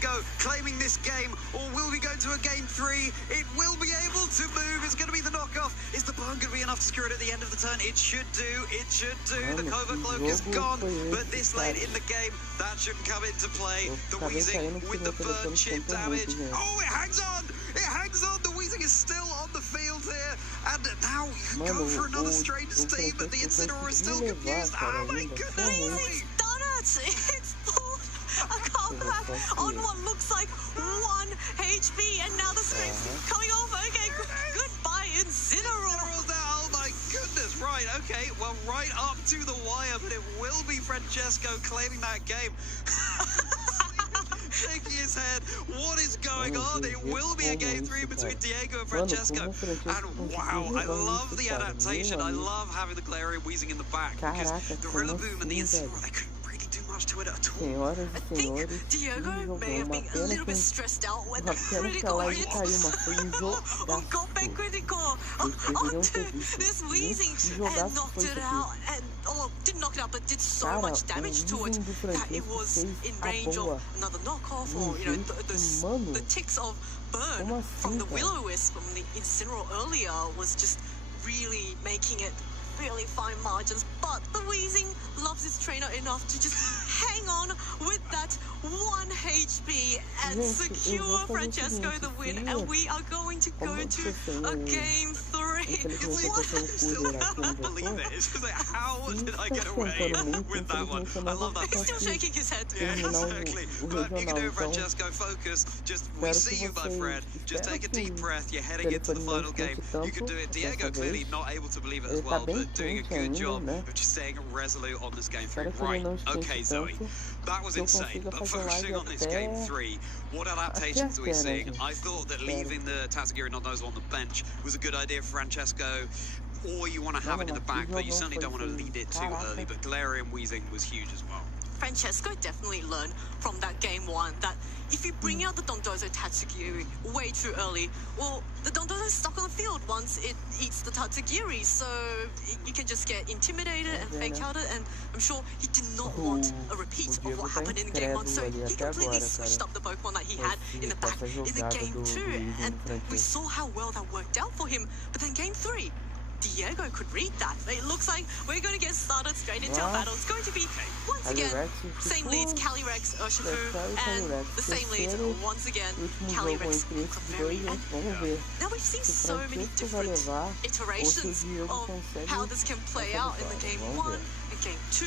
go, claiming this game, or will we go to a game 3? It will be able to move. It's going to be the knockoff. Is the burn going to be enough to secure it at the end of the turn? It should do. It should do. The covert cloak is gone, but this late in the game, that shouldn't come into play. The Weezing with the burn chip damage. Oh, it hangs on. It hangs on. The Weezing is still on the field here, and now you go for another strange steam, but the Incineroar is still confused. Oh my goodness! Weezing's done it. It's pulled a comeback on what looks like 1 HP, and now the stream's coming over. Okay, goodbye, Incineroar. Oh my goodness, right, okay, well, right up to the wire, but it will be Francesco claiming that game. Shaking his head, what is going on? It will be a game 3 between Diego and Francesco. And wow, I love the adaptation. I love having the Galarian Weezing in the back, because the Rillaboom and the Incineroar, they couldn't really do much to it at all. I think Diego may have been a little bit stressed out when the critical hit. Got back critical onto this Weezing and knocked it out, and didn't knock it out, but did so much damage to it that it was in range of another knockoff, or the ticks of burn from the Will-O-Wisp from the Incineroar earlier was just really making it really fine margins. But the Weezing loves his trainer enough to just hang on with that 1 HP and secure Francesco the win, and we are going to go to a game 3. I can't believe it. It's just like, how did I get away with that one? I love that. He's still shaking his head. Yeah, exactly. But you can do it, Francesco. Focus. Just, we see you, my friend. Just take a deep breath. You're heading into the final game. You can do it. Diego clearly not able to believe it as well, but doing a good job of just staying resolute on this game 3. Right. Okay, Zoe. That was insane. But focusing on this game 3, what adaptations are we seeing? I thought that leaving the Tatsugiri Nondozo on the bench was a good idea for Francesco, or you want to have it in the back, but you certainly don't want to lead it too early. But Galarian Weezing was huge as well. Francesco definitely learned from that game 1 that if you bring out the Dondozo Tatsugiri way too early, well, the Dondozo is stuck on the field once it eats the Tatsugiri, so you can just get intimidated and fake out it, and I'm sure he did not want a repeat of what happened in game 1, so he completely switched up the Pokemon that he had in the back in the game 2, and we saw how well that worked out for him. But then game 3, Diego could read that. It looks like we're going to get started straight into our battle. It's going to be, once again, same leads, Calyrex, Urshifu, and the same leads, once again, Calyrex, Clefairy, and now we've seen so many different iterations of how this can play out in the game 1 and game 2.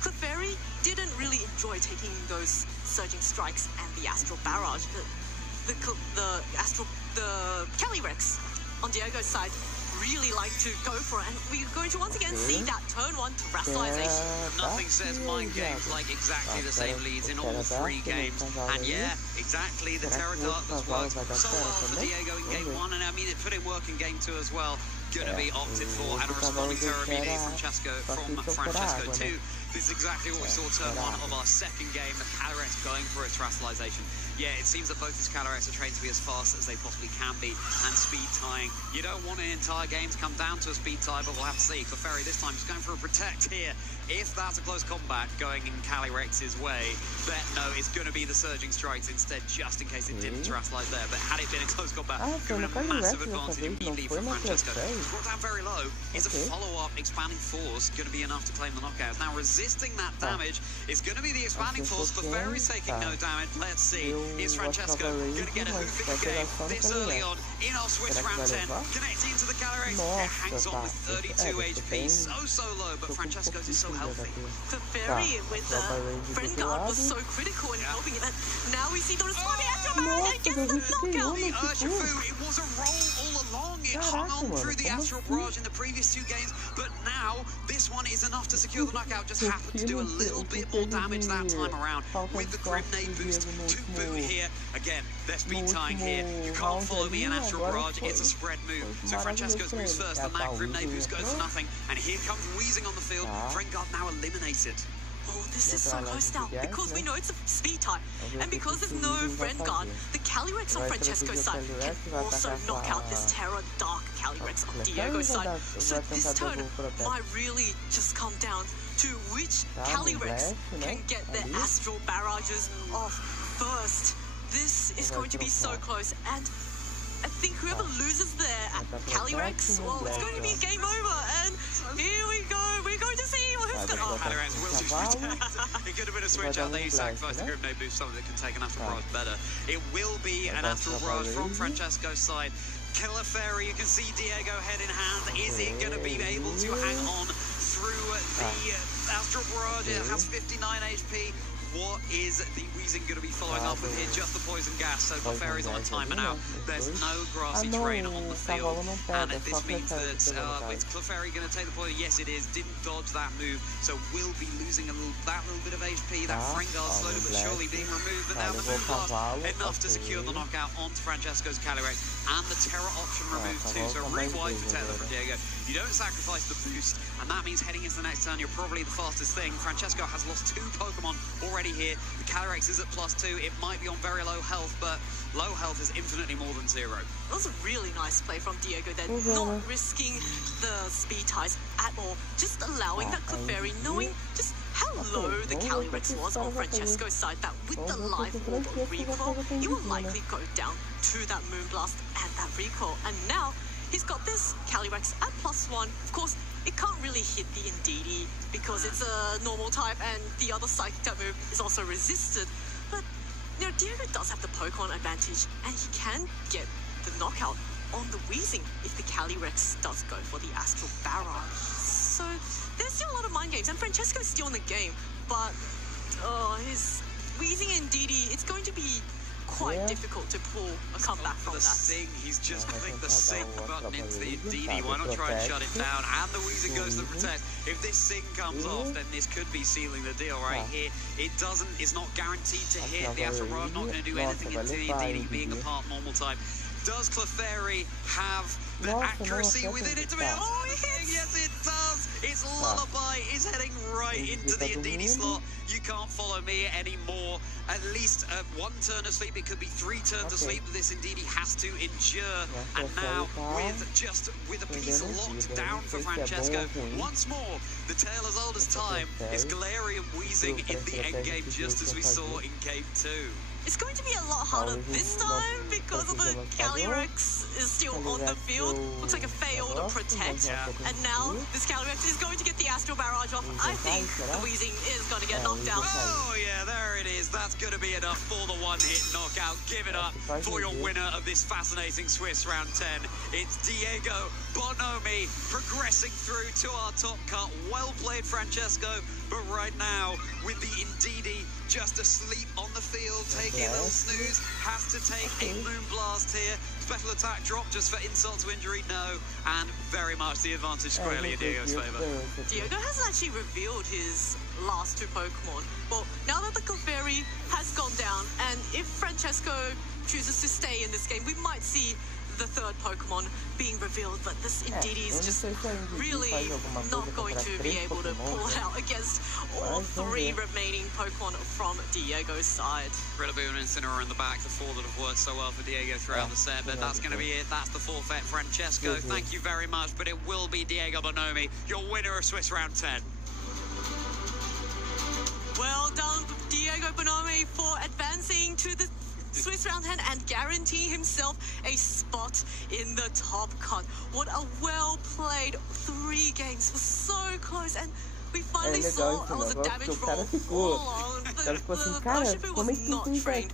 Clefairy didn't really enjoy taking those Surging Strikes and the Astral Barrage. The Calyrex on Diego's side really like to go for it, and we're going to once again see that turn 1 Terastallization. Nothing says mind games like exactly the same leads in all 3 games, and yeah, exactly, the Terra Darkness worked so well for Diego in game 1, and I mean it put in work in game 2 as well. Gonna be opted for, and a responding Terra Immediate from Francesco too. This is exactly what we saw turn 1 of our second game, the Calyrex going for a Terastallization. Yeah, it seems that both these Calyrex are trained to be as fast as they possibly can be, and speed tying. You don't want an entire game to come down to a speed tie, but we'll have to see. Clefairy this time is going for a Protect here. If that's a close combat going in Calyrex's way, then no, it's going to be the Surging Strikes instead, just in case it didn't Terastallize there. But had it been a close combat, could have been a massive advantage immediately for Francesco. Brought down very low. Is a follow-up Expanding Force going to be enough to claim the knockout? Now resisting that damage is going to be the Expanding Force. Clefairy's taking no damage. Let's see. Is Francesco going to get a hoof in the game this early on in our switch round 10? Connecting into the Calyrex. It hangs on with 32 HP. So low, but Francesco's is so healthy. Clefairy with the Friend Guard was so critical in helping it. Now we see the Responding Astral Barrage and gets the knockout. The Urshifu, it was a roll all along. It hung on through the Astral Barrage in the previous 2 games, but now this one is enough to secure the knockout. Just happened to do a little bit more damage that time around with the Grenade boost to boot here. Again, they're speed tying here. You can't follow me in Astral Barrage. It's a spread move. So Francesco's moves first, and that Grenade boost goes for nothing. And here comes Weezing on the field. Friend Guard now eliminated. Oh, this is so close now, because we know it's a speed type, and because there's no Friend Guard, the Calyrex on Francesco's side can also knock out this Terra Dark Calyrex on Diego's side. So this turn might really just come down to which Calyrex can get their Astral Barrages off first. This is going to be so close, and I think whoever loses there at Calyrex, well, it's going to be game over. And here we go. We're going to see who's going to... Calyrex will use protect. It could have been a switch out there. You sacrifice the Grim No boost, something that can take an Astral Barrage better. It will be an Astral Barrage from Francesco's side. Clefairy, you can see Diego head in hand. Is it going to be able to hang on through the Astral Barrage? It has 59 HP. What is the Weezing going to be following up with here? Just the poison gas. So Clefairy's on a timer now. There's no grassy terrain on the field, and this means that is Clefairy going to take the poison? Yes, it is. Didn't dodge that move, so will be losing that little bit of HP. That Fringard slowly but surely being removed, but now the Moonblast enough to secure the knockout onto Francesco's Calyrex, and the Terra option removed too. So rewind for Tether from Diego. You don't sacrifice the boost, and that means heading into the next turn, you're probably the fastest thing. Francesco has lost 2 Pokemon already here. The Calyrex is at +2. It might be on very low health, but low health is infinitely more than 0. That was a really nice play from Diego there, not risking the speed ties at all, just allowing that Clefairy, knowing just how low the Calyrex was on Francesco's side, that with the life orb recoil, it will likely go down to that Moonblast and that recoil. And now he's got this Calyrex at +1. Of course, it can't really hit the Indeedee because it's a normal type and the other Psychic type move is also resisted. But, you know, Diego does have the Pokemon advantage and he can get the knockout on the Weezing if the Calyrex does go for the Astral Barrage. So, there's still a lot of mind games and Francesco's still in the game, but his Weezing and Indeedee, it's going to be quite difficult to pull a comeback from that. Sing, he's just clicked the Sing button into the Indeedee. Why not try and shut it down? And the Weezing goes to the Protect. If this Sing comes off, then this could be sealing the deal right here. It's not guaranteed to hit. The Astral Barrage not going to do anything into the Indeedee being a part normal type. Does Clefairy have the accuracy within it to be? Oh, yes, it does! Its Lullaby is heading right into the Indeedee slot. You can't follow me anymore. At least 1 turn of sleep. It could be 3 turns of sleep that this Indeedee has to endure. And now, with a piece locked down for Francesco, once more, the tale as old as time is Galarian Weezing in the endgame, just as we saw in Game 2. It's going to be a lot harder this time because of the Calyrex is still on the field. Looks like a failed Protect. And now this Calyrex is going to get the Astral Barrage off. I think the Weezing is going to get knocked out. Oh yeah, there it is. That's going to be enough for the one-hit knockout. Give it up for your winner of this fascinating Swiss round 10. It's Diego Bonomi progressing through to our top cut. Well played, Francesco. But right now, with the Indeedee just asleep on the field, taking a little snooze, has to take a Moonblast here. Special attack drop just for insult to injury, no. And very much the advantage squarely in Diego's favour. Diego hasn't actually revealed his last 2 Pokemon. Well, now that the Clefairy has gone down, and if Francesco chooses to stay in this game, we might see the 3rd Pokemon being revealed, but this Indeedee is just really not going to be able to pull it out against all 3 remaining Pokemon from Diego's side. Rillaboom and Incineroar in the back, the 4 that have worked so well for Diego throughout the set, but that's going to be it. That's the forfeit, Francesco. Thank you very much, but it will be Diego Bonomi, your winner of Swiss Round 10. Well done, Diego Bonomi, for advancing to the Swiss round 10 and guarantee himself a spot in the top cut. What a well-played 3 games. Was so close, and we finally saw it was a damage roll all along. The Urshifu was not trained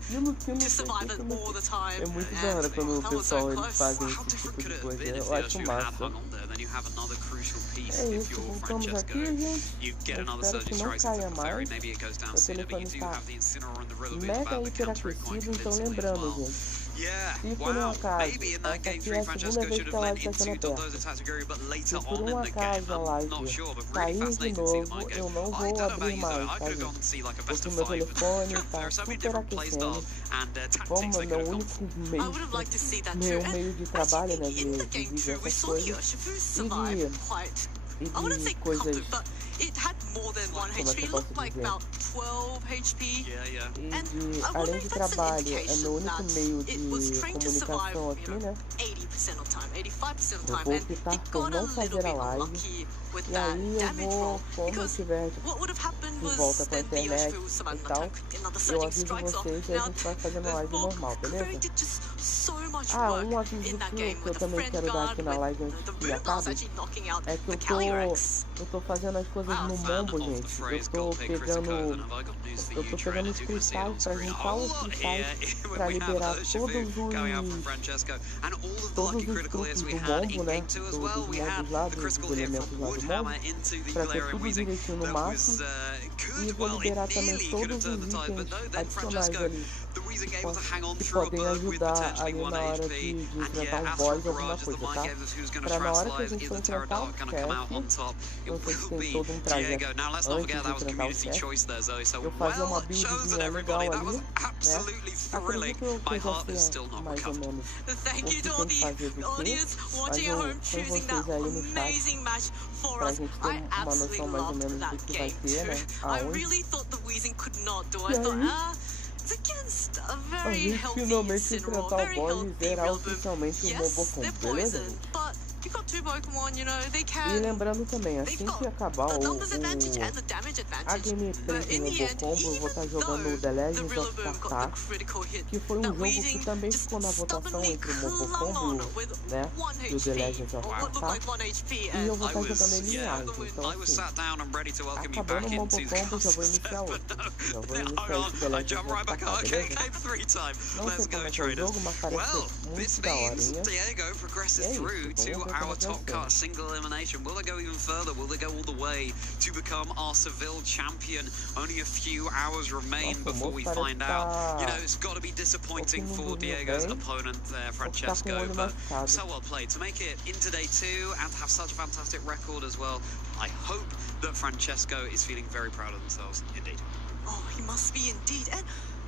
to survive it all the time. É muito da hora quando o pessoal eles fazem How esse different tipo could de it have coisa. been if Eu the acho Urshifu had massa. hung on there? Then you have another crucial piece É if isso, you're voltamos Francesco. aqui, gente. You get Eu another espero surging que não strike into caia Clefairy. mais. Maybe it goes down O sooner, but you telefone do está have the Incineroar and the Rillaboom mega about to counter it quite hiperativo, então convincingly as lembrando, well. gente. Yeah, Se por wow, acaso, maybe in that essa game aqui 3 é a segunda Francesco vez should que have a lent live está sendo into aberta. Dondo's Tatsugiri, but later Se por on in the game, acaso a I'm live not sure, but really cair de fascinating to see the novo, mind game. eu não I vou don't know about abrir you, mais, though. I tá, could have gone gente? to see like a best Porque of meu 5, but telefone there está are so many super different play aquecendo. styles and tactics Como they could meu have gone único for. meio, I would have liked to see that too. meu And meio de I trabalho, think né, in the de game vídeo, 2, we essas saw the coisas, Urshifu survive iria. quite I wouldn't say come coisas, to, but it had more than 1 como é que HP. eu It posso looked like dizer? about 12 HP. Yeah. E And de, I wonder além if de that's an trabalho, é indication meu único that meio it was de trained to survive, comunicação aqui, né? 80% of time, 85% of Eu time, vou and optar it por got a não little fazer a bit live. unlucky with E that aí eu damage vou, roll. como eu Because tiver what would have happened de was volta com a then the internet Yoshi was about e an tal, attack, another eu surging aviso strikes off. vocês e a Now, gente vai fazer uma live for normal, beleza? Kukuri did just so much Ah, work aviso in that que game eu with the também friend quero dar guard, aqui na with live antes the que boom blast acabe, actually knocking out é que the eu Calyrex. tô fazendo as coisas Wow, no fan mombo, of the gente. phrase Eu tô gold pay critico, pegando, then have I got news for eu you, tô Trade, pegando as os you can see it on cristais pra screen. A juntar whole os lot cristais here pra when we have liberar Urshifu going out from todos Francesco, and all of the todos lucky os critical hits truques we do had mombo, in né? game 2 as Dos well. We had mombos lá, the dos critical hit elementos from lá do mombo, Woodhammer into the pra ter Galarian tudo Weezing. direitinho no That was máximo. E good. vou Well, it liberar também nearly could have todos turned os the tide, but itens no, then adicionais Francesco, ali the Weezing able to hang on que through a podem bird with ajudar potentially ali 1 na hora HP. de And enfrentar yeah, boss, Astro alguma Barrage is the coisa, mind tá? game that's who's going to Pra na hora que a translate. gente Is for the enfrentar Pterodactyl o going to come out on chefe, top? It não sei se will tem be todo trajeto Diego. Now, let's not antes forget de that was enfrentar o community chefe. choice there, Zoe. So Eu fazer uma well chosen, buildzinha legal everybody. That was ali, absolutely né? thrilling. Acredito que My eu já heart is sei still not mais ou recovered. menos Thank o you que to all tem que fazer the do que, audience mas watching eu at home, com choosing that vocês aí no chat amazing match for pra us. gente I ter uma absolutely noção mais ou loved menos do that que vai game ter, too. né? I Aonde. really thought the Weezing could not do. E I thought, aí, it's against a a very gente healthy finalmente Incineroar, enfrentar o very boss e healthy zerar Rillaboom. oficialmente o Yes, Mobocom, they're beleza? poison, but you've got two Pokemon, you know, they E can. lembrando também, They've assim got que acabar the numbers advantage and the damage a advantage. gameplay But do in the end, Mobocom, eu vou estar jogando even o The though the Legends of Rillaboom got the Tartar, critical hit, que foi that jogo que Weezing também just ficou na votação stubbornly entre o clung Mobocom on e o, with né, 1 e o The HP, Legends of or what looked Tartar. like 1 HP, E and eu vou I estar jogando was, ele em yeah, live, então I was assim, sat down and ready to welcome you acabando back o into Mobocom, eu já vou Castles iniciar outro. Já vou iniciar Hold esse The on, I Legends jump of right back Tartar, on. Okay, beleza? game 3 time. Não Let's sei go, como é que é o traders. jogo, mas parece Well, ser this muito da means horinha. Diego progresses É isso, through vamos to ver como our é que vai top ser. cut single elimination. Will they go even further? Will they go all the way to become our Seville champion? Only a few hours remain Nossa, o before moço we parece find out. You know, it's got to be disappointing não for dormiu Diego's bem, opponent there, ou que tá com o Francesco, olho but machucado. so well played. To make it into day 2 and have such a fantastic record as well, I hope that Francesco is feeling very proud of themselves indeed. oh, he must be indeed. And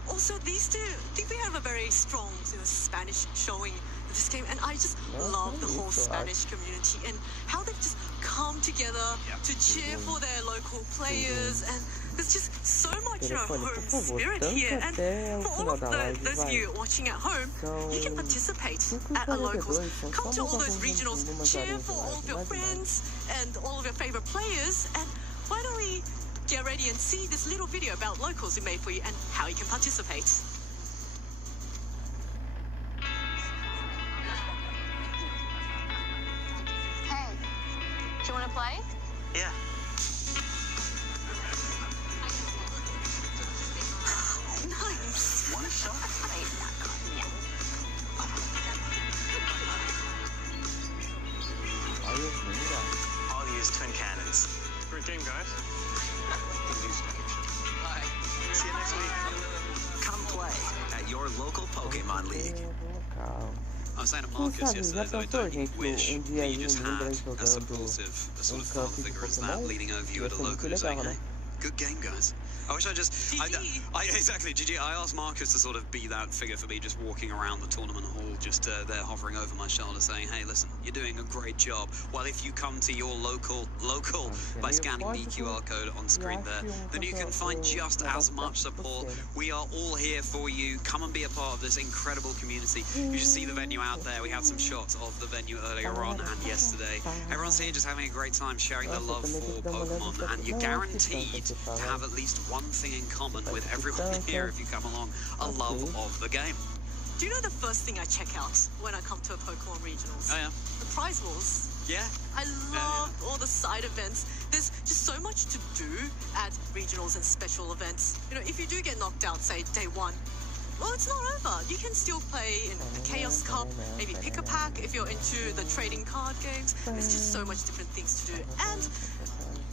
also, these two, I think they have a very strong, Spanish showing in this game, and I just love the whole Spanish community and how they've just come together to cheer for their local players, and there's just so much, home spirit here. And for all of those of you watching at home, you can participate at a locals. Come to all those regionals, cheer for all of your friends and all of your favorite players, and why don't we get ready and see this little video about locals we made for you and how you can participate. Hey, do you want to play? Yeah. Nice. One shot? I'll use twin cannons. Great game, guys. Hi. See you next week. Come play at your local Pokemon League. I was saying to Quem Marcus sabe, yesterday já that I pensou, don't gente, wish dia that aí you just um had Limbra a jogando supportive, a sort of campo father de figure as that Pokémon? leading over you Ia at a ser muito local and saying, legal, hey, né? good game, guys. I wish I just, GG. exactly, GG. I asked Marcus to sort of be that figure for me, just walking around the tournament hall, just there hovering over my shoulder saying, hey, listen, you're doing a great job. Well, if you come to your local, by scanning the QR code on screen there, then you can find just as much support. We are all here for you. Come and be a part of this incredible community. You should see the venue out there. We had some shots of the venue earlier on and yesterday. Everyone's here just having a great time, sharing their love for Pokemon, and you're guaranteed to have at least one thing in common with everyone here if you come along, a love of the game. Do you know the first thing I check out when I come to a Pokemon Regionals? Oh yeah? The prize walls. Yeah? I love all the side events. There's just so much to do at regionals and special events. You know, if you do get knocked out, say, day 1, well, it's not over. You can still play in the Chaos Cup, maybe pick a pack if you're into the trading card games. There's just so much different things to do. And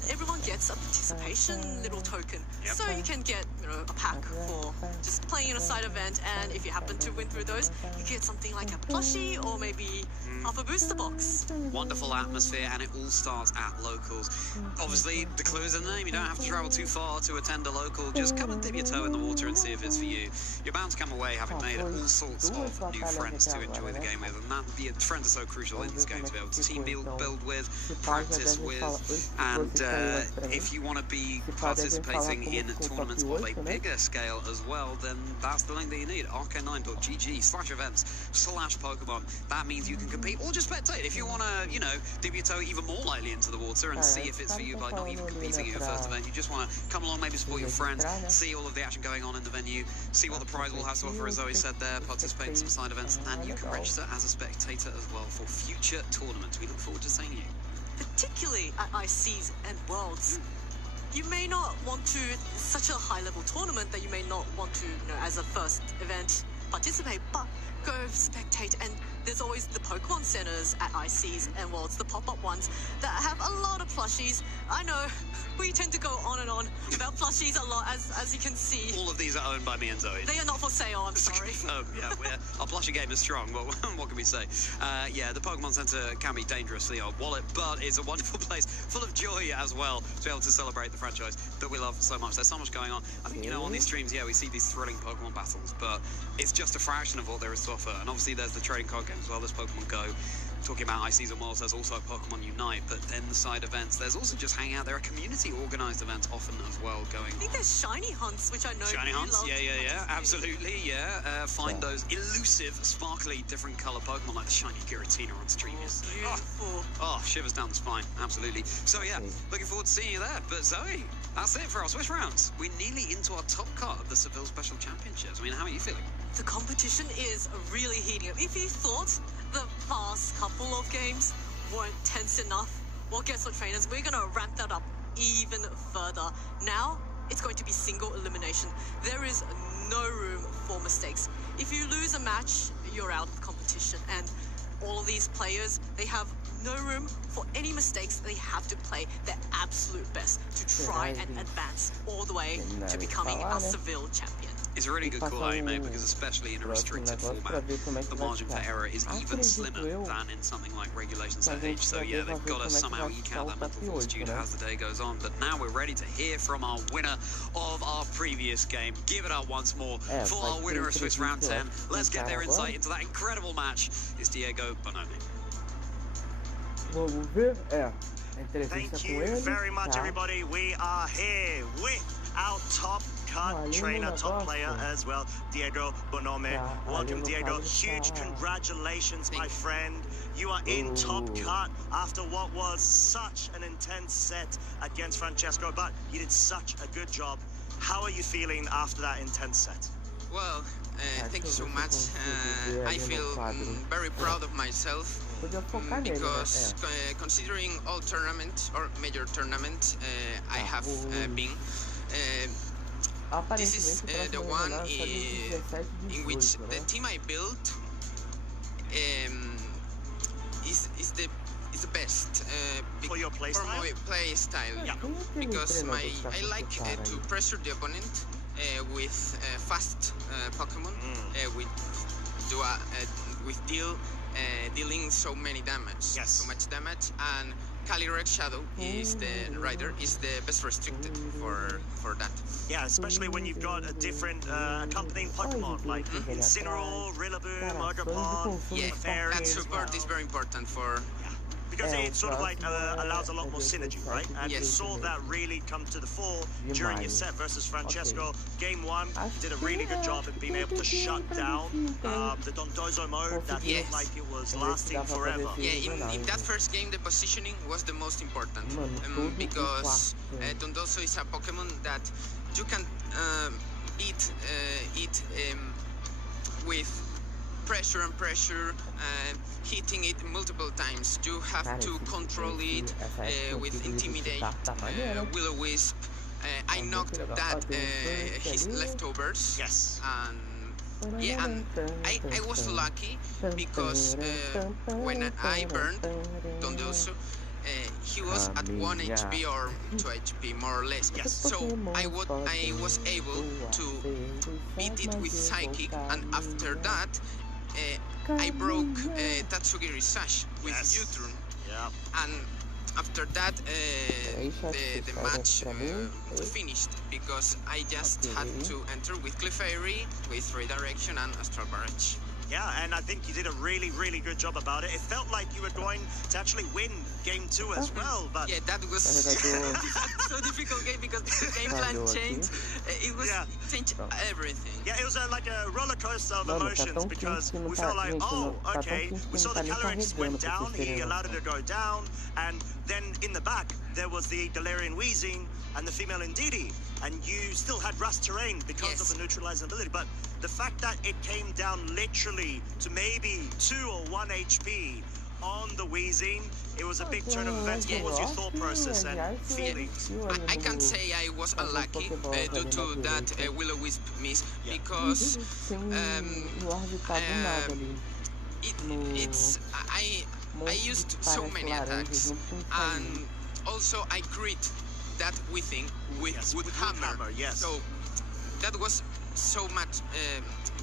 everyone gets a participation little token. Yep. So you can get, a pack for just playing in a side event, and if you happen to win through those, you get something like a plushie or maybe half a booster box. Wonderful atmosphere, and it all starts at locals. Obviously, the clue is in the name. You don't have to travel too far to attend a local. Just come and dip your toe in the water and see if it's for you. You're bound to come away having made all sorts of new friends to enjoy the game with, and friends are so crucial in this game to be able to team build with, practice with, and if you want to be participating in tournaments of a bigger scale as well, then that's the link that you need. arcane9.gg/events/Pokemon. That means you can compete or just spectate if you want to, dip your toe even more lightly into the water and see if it's for you by not even competing in your first event. You just want to come along, maybe support your friends, see all of the action going on in the venue, see what the prize will have to offer, as Zoe said there, participate in some side events, and you can register as a spectator as well for future tournaments. We look forward to seeing you. Particularly at ICs and Worlds. You may not want to, such a high-level tournament that you may not want to, as a first event, participate, but go spectate. And there's always the Pokemon centers at ICs and Worlds, the pop-up ones that have a lot of plushies. I know we tend to go on and on about plushies a lot, as you can see. All of these are owned by me and Zoe. They are not for sale, I'm sorry. Yeah, our plushie game is strong. What can we say? Yeah, the Pokemon Center can be dangerously odd wallet, but it's a wonderful place full of joy as well to be able to celebrate the franchise that we love so much. There's so much going on. I think, on these streams, yeah, we see these thrilling Pokemon battles, but it's just a fraction of what there is to offer. And obviously there's the trading card games as well. There's Pokemon Go. Talking about ICs and Worlds, there's also Pokemon Unite, but then the side events, there's also just hanging out. There are community-organised events often as well going on. I think there's shiny hunts, which I know Shiny hunts, love. yeah, absolutely, yeah. Find those elusive, sparkly, different colour Pokemon like the shiny Giratina on stream yesterday. Beautiful. Oh, shivers down the spine, absolutely. So yeah, looking forward to seeing you there. But Zoe, that's it for our Swiss rounds. We're nearly into our top cut of the Seville Special Championships. I mean, how are you feeling? The competition is really heating up. If you thought the past couple of games weren't tense enough, well, guess what, trainers? We're going to ramp that up even further. Now, it's going to be single elimination. There is no room for mistakes. If you lose a match, you're out of the competition. And all of these players, they have no room for any mistakes. They have to play their absolute best to try and advance all the way to becoming a Seville champion. It's a really good call out, mate, because especially in a restricted format, the margin for error is even slimmer than in something like Regulation Stage. So yeah, they've got to somehow eke out that mental fortitude as the day goes on. But now we're ready to hear from our winner of our previous game. Give it up once more for our winner of Swiss Round 10. Let's get their insight into that incredible match. It's Diego Bononi. Thank you very much, everybody. We are here with our top cut trainer, top player as well, Diego Bonome. Welcome, Diego. Huge congratulations, my friend. You are in top cut after what was such an intense set against Francesco, but you did such a good job. How are you feeling after that intense set? Well, thank you so much. I feel very proud of myself because considering all tournaments or major tournaments I have been, this is the one in which the team I built is the best for your play for style? my play style. Yeah. Because I like to pressure the opponent with fast Pokemon with dealing so many damage, so much damage, and Calyrex Shadow is the best restricted for that. Yeah, especially when you've got a different accompanying Pokemon like Incineroar, Rillaboom, Ogerpon, Yeah, that support is very important for. Because it sort of like allows a lot more synergy, right? And you saw that really come to the fore during your set versus Francesco. Game 1, you did a really good job in being able to shut down the Dondozo mode that felt like it was lasting forever. Yeah, in that first game, the positioning was the most important because Dondozo is a Pokemon that you can beat it with pressure and pressure, hitting it multiple times. You have to control it with Intimidate, Will-O-Wisp. I knocked that his leftovers. Yes. And yeah, and I was lucky because when I burned Dondozo, he was at 1 HP or 2 HP more or less. Yes. So I was able to beat it with Psychic, and after that I broke Tatsugiri's Sash with U-turn. Yeah. And after that the match finished because I just had to enter with Clefairy, with Redirection and Astral Barrage. Yeah, and I think you did a really, really good job about it. It felt like you were going to actually win game 2 as well, but... Yeah, that was so difficult game because the game plan changed. It was changed everything. Yeah, it was like a roller coaster of emotions because we felt like, oh, okay, we saw the Calyrex went down, he allowed it to go down, and then in the back there was the Galarian Wheezing and the female Indeedee, and you still had Rust Terrain because of the neutralizing ability, but the fact that it came down literally to maybe 2 or 1 HP on the Wheezing, it was a big turn of events. What was your thought process and feelings? I can't say I was unlucky due to that Will-O-Wisp miss because I used so many attacks, and also I crit that Weezing with Wood Hammer. Yes. So that was so much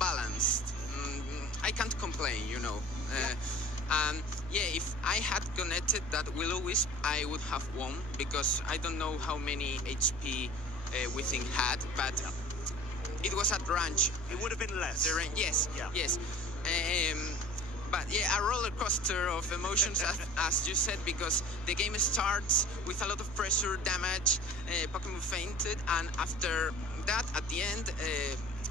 balanced. I can't complain, you know. Yeah, if I had connected that Will-O-Wisp, I would have won because I don't know how many HP Weezing had, but it was at range. It would have been less. Yes, yes. But yeah, a roller coaster of emotions, as you said, because the game starts with a lot of pressure, damage, Pokemon fainted, and after that, at the end,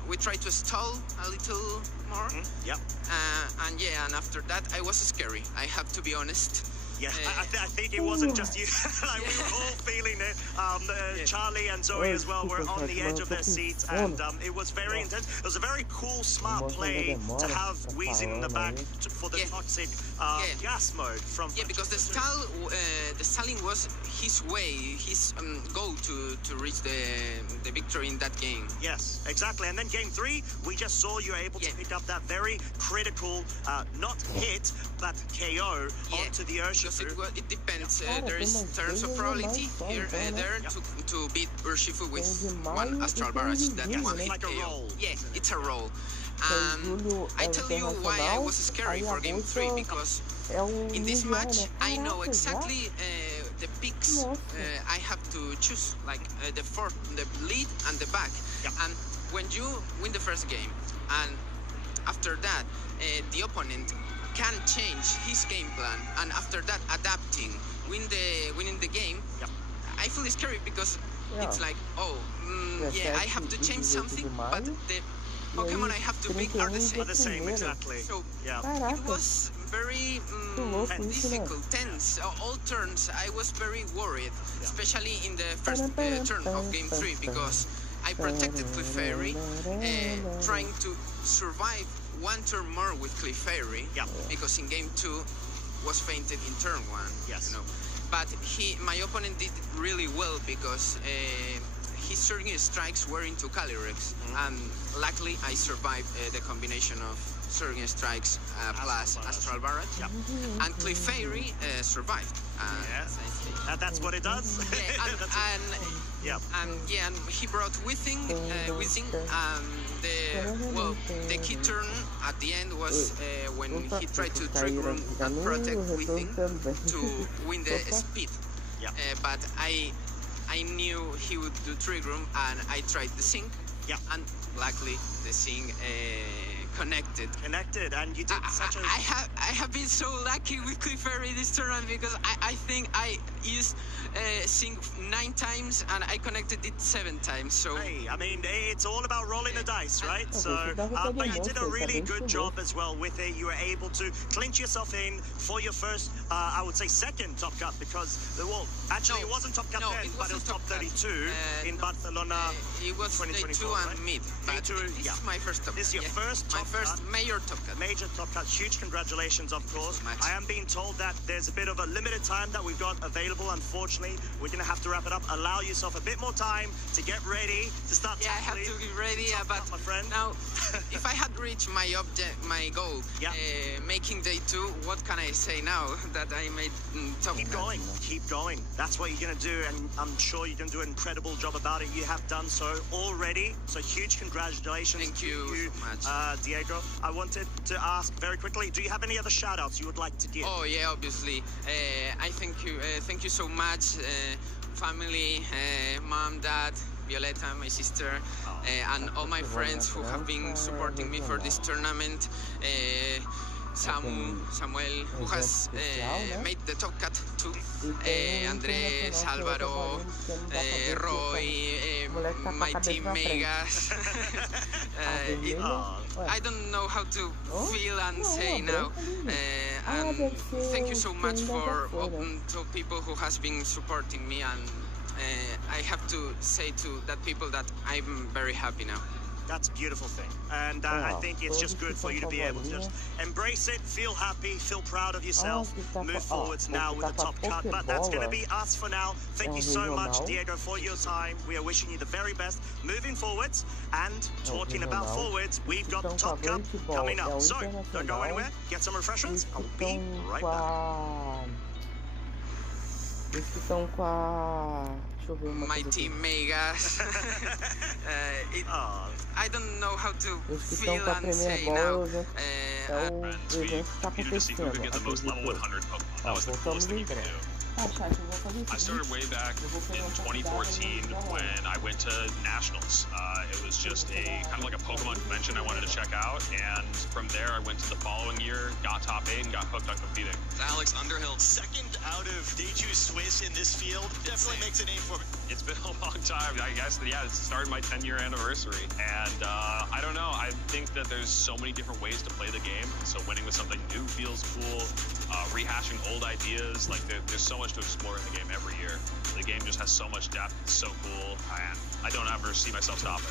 we tried to stall a little more. And yeah, and after that, I was scary. I have to be honest. Yeah, I think it wasn't just you. Like, we were all feeling it. Charlie and Zoe as well were on the edge of their seats, and it was very intense. It was a very cool, smart play to have Weezing in the back for the toxic gas mode from. Yeah, because the stalling was his way, his goal to reach the victory in that game. Yes, exactly. And then game 3, we just saw you were able to pick up that very critical, not hit, but KO onto the Urshifu. It depends. There is terms of probability here and there to beat Urshifu with 1 Astral Barrage. That one hit like KO. a roll. Yeah, it's a roll. I tell you why I was scary for game 3, because in this match I know exactly the picks I have to choose, like the lead and the back. And when you win the first game, and after that the opponent can change his game plan, and after that adapting, winning the game, I feel scary because it's like, oh, I have to change something, but the Pokemon I have to pick are the same. Exactly. So it was very difficult, tense. All turns I was very worried, especially in the first turn of game 3, because I protected Clefairy, trying to survive 1 turn more with Clefairy, because in game 2 was fainted in turn 1. Yes. You know. But my opponent did really well because his surging strikes were into Calyrex, and luckily I survived the combination of surging strikes plus Astral Barrage, and Clefairy survived. That's what it does. And he brought Weezing, the key turn at the end was when he tried to Trick Room and protect Weezing to win the speed. But I knew he would do Trick Room, and I tried the sync, and luckily the sync connected, and you did such a... I have been so lucky with Clefairy this tournament because I think I used sync 9 times and I connected it 7 times. So hey, I mean, it's all about rolling the dice, right? So, but you did a really good job as well with it. You were able to clinch yourself in for your first, I would say, second Top Cut, because actually it wasn't Top Cut then, but it was Top 32 in Barcelona. It was 2024, 2 and mid. But this is my first Top Cut. This is your first Top Cut. Major Top Cut. Major Top Cut. Huge congratulations, of course. I am being told that there's a bit of a limited time that we've got available. Unfortunately, we're going to have to wrap it up. Allow yourself a bit more time to get ready to start. Yeah, I have to be ready, but my friend. Now if I had reached my goal, making day 2, what can I say now that I made top? Keep going. That's what you're going to do, and I'm sure you're going to do an incredible job about it. You have done so already, so huge congratulations Thank to you so much. Diego. I wanted to ask very quickly, do you have any other shout-outs you would like to give? Oh yeah, obviously. I thank you so much, family, mom, dad, Violeta, my sister, and all my friends who have been supporting me for this tournament. Samuel, who has made the top cut too. Andres, Alvaro, Roy, my team Megas. I don't know how to feel and say now. And thank you so much for to people who has been supporting me, and I have to say to that people that I'm very happy now. That's a beautiful thing, and I think it's just good for you to be able to just embrace it, feel happy, feel proud of yourself, move forwards now with the top cut. But that's going to be us for now. Thank you so much, Diego, for your time. We are wishing you the very best moving forwards. And talking about forwards, we've got the top cut coming up. So don't go anywhere, get some refreshments. I'll be right back. My team Megas. I don't know how to feel and say now. Friends, we competed to see who could get the most level 100 Pokemon. That was the coolest thing you could do. I started way back in 2014 when I went to Nationals. It was just a kind of like a Pokemon convention I wanted to check out, and from there I went to the following year, got top 8, and got hooked on competing. Alex Underhill, second out of Deju Swiss in this field, definitely makes a name for me. It's been a long time. I guess, yeah, it started my 10-year anniversary, and I don't know. I think that there's so many different ways to play the game, so winning with something new feels cool. Rehashing old ideas, like there's so much to explore in the game every year. The game just has so much depth. It's so cool, and I don't ever see myself stopping.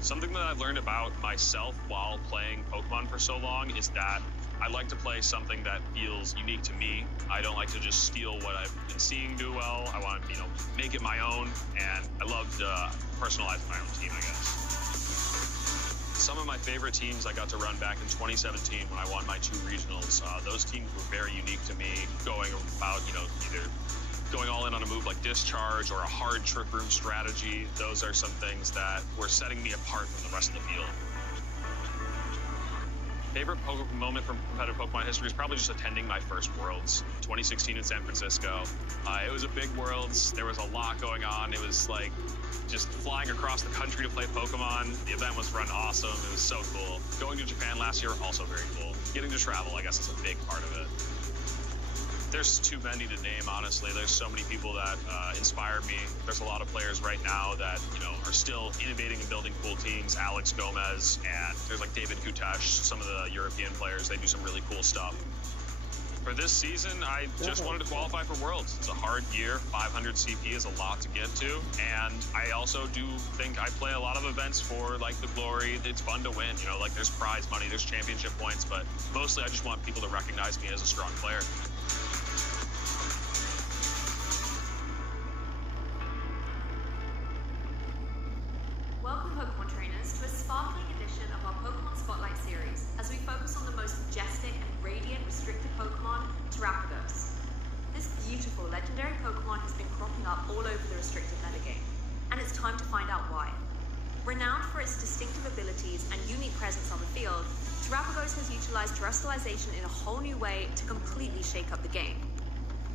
Something that I've learned about myself while playing Pokemon for so long is that I like to play something that feels unique to me. I don't like to just steal what I've been seeing do well. I want to, make it my own, and I loved personalizing my own team, I guess. Some of my favorite teams I got to run back in 2017 when I won my 2 regionals. Those teams were very unique to me, going about, either going all in on a move like Discharge or a hard Trick Room strategy. Those are some things that were setting me apart from the rest of the field. Favorite moment from competitive Pokemon history is probably just attending my first Worlds, 2016 in San Francisco. It was a big Worlds. There was a lot going on. It was like just flying across the country to play Pokemon. The event was run awesome. It was so cool. Going to Japan last year, also very cool. Getting to travel, I guess, is a big part of it. There's too many to name, honestly. There's so many people that inspire me. There's a lot of players right now that, are still innovating and building cool teams. Alex Gomez, and there's like David Kutesh, some of the European players. They do some really cool stuff. For this season, I just wanted to qualify for Worlds. It's a hard year. 500 CP is a lot to get to. And I also do think I play a lot of events for, like, the glory. It's fun to win, like there's prize money, there's championship points, but mostly I just want people to recognize me as a strong player. Welcome, Pokemon trainers, to a sparkling edition of our Pokemon Spotlight series, as we focus on the most majestic and radiant restricted Pokemon, Terapagos. This beautiful legendary Pokemon has been cropping up all over the restricted metagame, and it's time to find out why. Renowned for its distinctive abilities and unique presence on the field, Terapagos has utilized terrestrialization in a whole new way to completely shake up the game.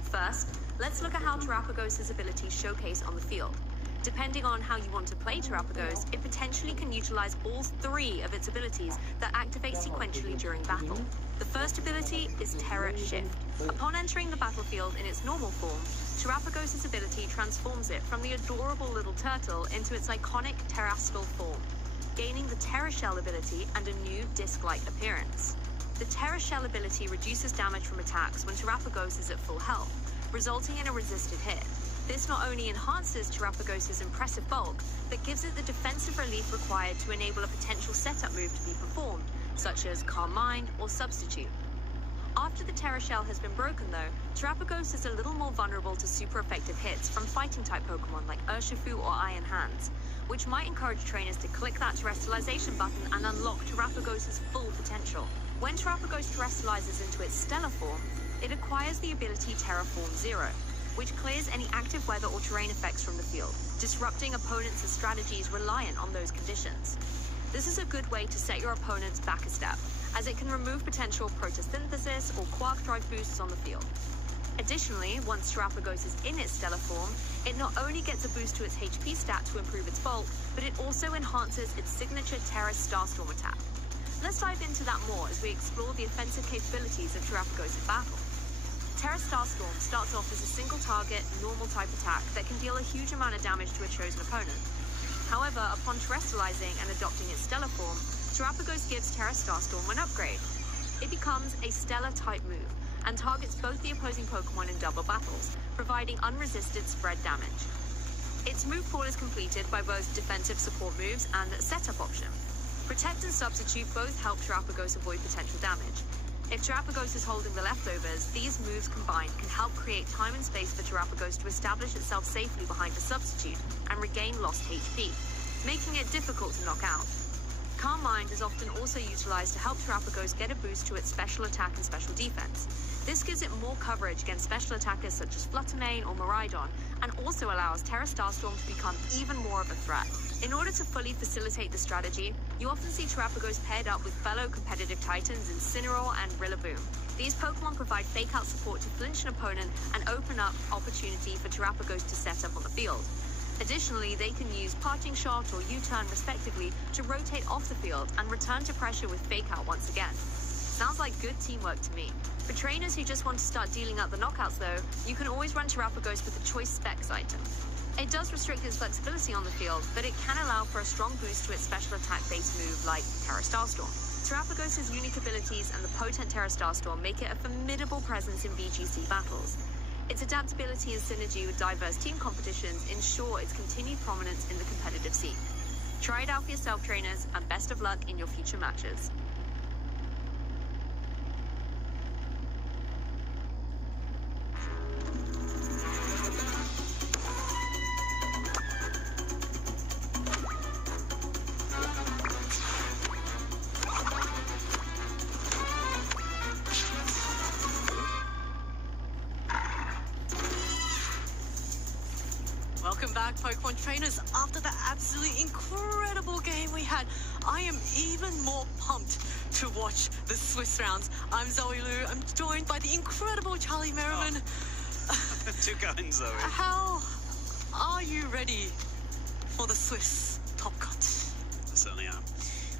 First, let's look at how Terapagos' abilities showcase on the field. Depending on how you want to play Terapagos, it potentially can utilize all 3 of its abilities that activate sequentially during battle. The first ability is Terra Shift. Upon entering the battlefield in its normal form, Terapagos' ability transforms it from the adorable little turtle into its iconic terrestrial form, gaining the Terra Shell ability and a new disc-like appearance. The Terra Shell ability reduces damage from attacks when Terapagos is at full health, resulting in a resisted hit. This not only enhances Terapagos' impressive bulk, but gives it the defensive relief required to enable a potential setup move to be performed, such as Calm Mind or Substitute. After the Terra Shell has been broken though, Terrapagos is a little more vulnerable to super effective hits from fighting type Pokemon like Urshifu or Iron Hands, which might encourage trainers to click that terrestrialization button and unlock Terrapagos' full potential. When Terrapagos terrestrializes into its stellar form, it acquires the ability Terraform Zero, which clears any active weather or terrain effects from the field, disrupting opponents' strategies reliant on those conditions. This is a good way to set your opponents back a step, as it can remove potential photosynthesis or quark drive boosts on the field. Additionally, once Terrapagos is in its stellar form, it not only gets a boost to its HP stat to improve its bulk, but it also enhances its signature Terra Starstorm attack. Let's dive into that more as we explore the offensive capabilities of Terrapagos in battle. Terra Starstorm starts off as a single target, normal type attack that can deal a huge amount of damage to a chosen opponent. However, upon terrestrializing and adopting its stellar form, Terrapagos gives Terra Starstorm an upgrade. It becomes a stellar type move and targets both the opposing Pokemon in double battles, providing unresisted spread damage. Its move pool is completed by both defensive support moves and a setup option. Protect and Substitute both help Terrapagos avoid potential damage. If Terrapagos is holding the leftovers, these moves combined can help create time and space for Terrapagos to establish itself safely behind a Substitute and regain lost HP, making it difficult to knock out. Calm Mind is often also utilized to help Terrapagos get a boost to its special attack and special defense. This gives it more coverage against special attackers such as Fluttermane or Miraidon, and also allows Terra Starstorm to become even more of a threat. In order to fully facilitate the strategy, you often see Terrapagos paired up with fellow competitive titans Incineroar and Rillaboom. These Pokemon provide fake-out support to flinch an opponent and open up opportunity for Terrapagos to set up on the field. Additionally, they can use Parting Shot or U-Turn respectively to rotate off the field and return to pressure with fake-out once again. Sounds like good teamwork to me. For trainers who just want to start dealing out the knockouts though, you can always run Terrapagos with the Choice Specs item. It does restrict its flexibility on the field, but it can allow for a strong boost to its special attack-based move like Terra Starstorm. Terrapagos' unique abilities and the potent Terra Starstorm make it a formidable presence in VGC battles. Its adaptability and synergy with diverse team competitions ensure its continued prominence in the competitive scene. Try it out for yourself, trainers, and best of luck in your future matches. Welcome back, Pokemon trainers. After that absolutely incredible game we had, I am even more pumped to watch the Swiss rounds. I'm Zoe Liu. I'm joined by the incredible Charlie Merriman. Too kind, Zoe. How are you ready for the Swiss Top Cut? I certainly am.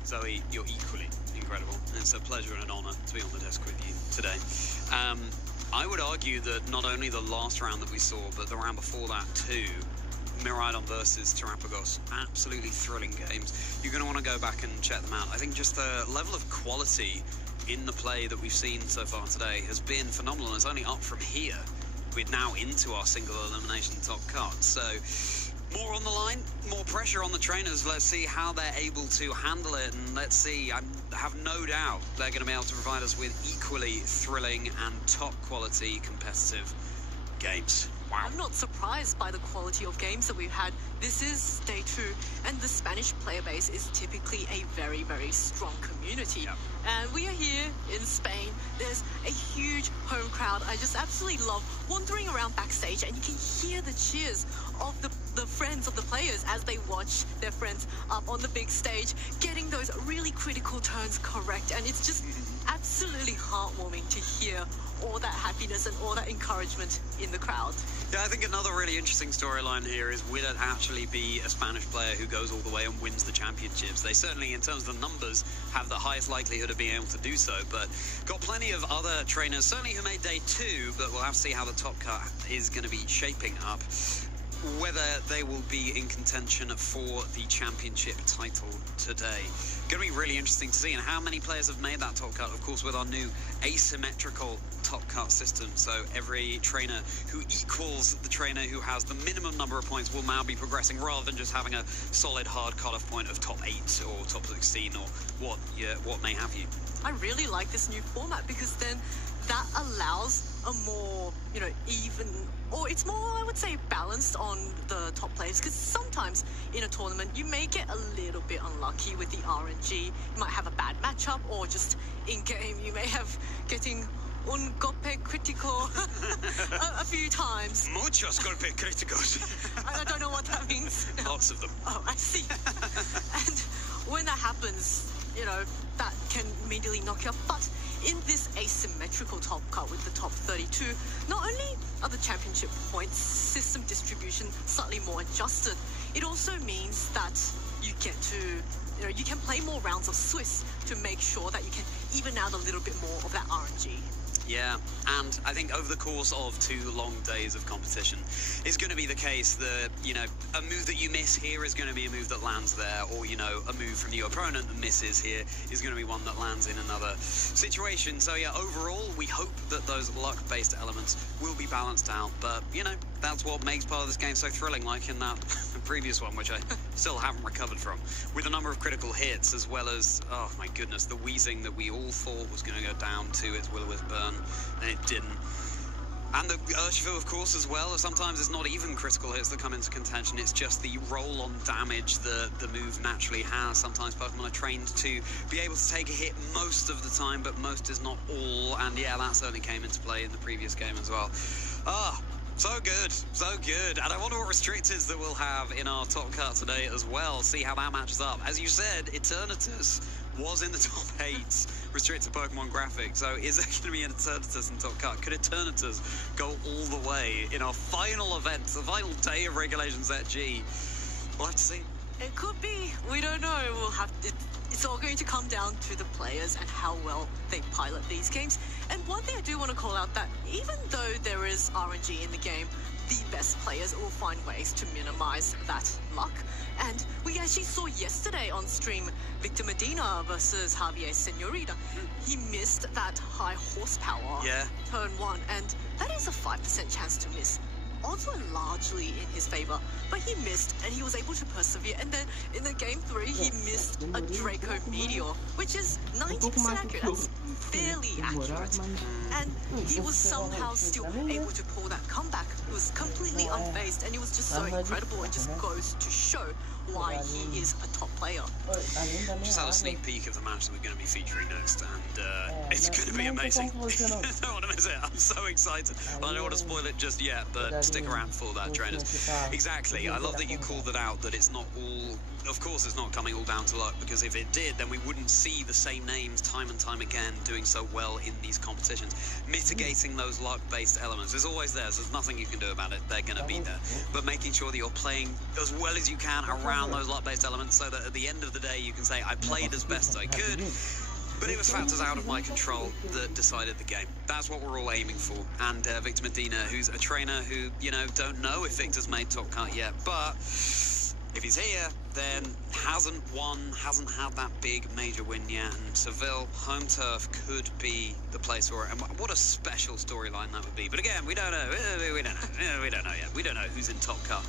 Zoe, you're equally incredible. It's a pleasure and an honor to be on the desk with you today. I would argue that not only the last round that we saw, but the round before that too, Miraidon versus Terrapagos, absolutely thrilling games. You're going to want to go back and check them out. I think just the level of quality in the play that we've seen so far today has been phenomenal, and it's only up from here. We're now into our single elimination top cut. So more on the line, more pressure on the trainers. Let's see how they're able to handle it, and let's see, I have no doubt they're going to be able to provide us with equally thrilling and top quality competitive games. Wow. I'm not surprised by the quality of games that we've had. This is day 2, and the Spanish player base is typically a very, very strong community. Yep. And we are here in Spain. There's a huge home crowd. I just absolutely love wandering around backstage, and you can hear the cheers of the friends of the players as they watch their friends up on the big stage, getting those really critical turns correct. And it's just absolutely heartwarming to hear all that happiness and all that encouragement in the crowd. Yeah, I think another really interesting storyline here is, will it actually be a Spanish player who goes all the way and wins the championships? They certainly, in terms of the numbers, have the highest likelihood of being able to do so, but got plenty of other trainers, certainly who made day 2, but we'll have to see how the top cut is going to be shaping up, whether they will be in contention for the championship title today. Going to be really interesting to see, and how many players have made that top cut, of course, with our new asymmetrical top cut system. So every trainer who equals the trainer who has the minimum number of points will now be progressing, rather than just having a solid hard cutoff point of top 8 or top 16 or what may have you. I really like this new format, because then that allows a more, even, or it's more, I would say, balanced on the top players, because sometimes in a tournament you may get a little bit unlucky with the RNG. You might have a bad matchup, or just in game you may have getting un golpe critico a few times. Muchos golpe críticos. I don't know what that means. Lots of them. Oh, I see. And when that happens, that can immediately knock you up. But in this asymmetrical top cut with the top 32, not only are the championship points system distribution slightly more adjusted, it also means that you get to, you can play more rounds of Swiss to make sure that you can even out a little bit more of that RNG. Yeah, and I think over the course of 2 long days of competition, it's going to be the case that, a move that you miss here is going to be a move that lands there, or, a move from your opponent that misses here is going to be one that lands in another situation. So, yeah, overall, we hope that those luck-based elements will be balanced out, but, that's what makes part of this game so thrilling, like in that previous one, which I still haven't recovered from, with a number of critical hits, as well as, oh my goodness, the wheezing that we all thought was going to go down to its will-o-wisp burn, and it didn't. And the Urshifu, of course, as well. Sometimes it's not even critical hits that come into contention, it's just the roll-on damage that the move naturally has. Sometimes Pokemon are trained to be able to take a hit most of the time, but most is not all, and yeah, that certainly came into play in the previous game as well. So good, so good. And I wonder what restrictors that we'll have in our top cut today as well. See how that matches up. As you said, Eternatus was in the top 8 restricted Pokemon graphic. So is there going to be an Eternatus in top cut? Could Eternatus go all the way in our final event, the final day of Regulation ZG? We'll have to see. It could be. We don't know. We'll have to. It's all going to come down to the players and how well they pilot these games. And one thing I do want to call out, that even though there is RNG in the game, the best players will find ways to minimize that luck. And we actually saw yesterday on stream Victor Medina versus Javier Senorita. He missed that high horsepower turn 1, and that is a 5% chance to miss. Also largely in his favor, but he missed and he was able to persevere. And then in the game 3, he missed a Draco Meteor, which is 90% accurate. That's fairly accurate. And he was somehow still able to pull that comeback. It was completely unfazed, and it was just so incredible. It just goes to show why he is a top player. Just had a sneak peek of the match that we're going to be featuring next, and it's going to be amazing. I don't want to miss it. I'm so excited. Well, I don't want to spoil it just yet, but stick around for that, trainers. Exactly. I love that you called it out, that it's not all... Of course, it's not coming all down to luck, because if it did, then we wouldn't see the same names time and time again doing so well in these competitions. Mitigating those luck-based elements is always there, so there's nothing you can do about it. They're going to be there. But making sure that you're playing as well as you can around those luck-based elements, so that at the end of the day, you can say, I played as best I could, but it was factors out of my control that decided the game. That's what we're all aiming for. And Victor Medina, who's a trainer who, don't know if Victor's made top cut yet, but if he's here, then hasn't won, hasn't had that big major win yet, and Seville, home turf, could be the place for it. And what a special storyline that would be. But again, we don't know. We don't know. We don't know yet. We don't know who's in top cut.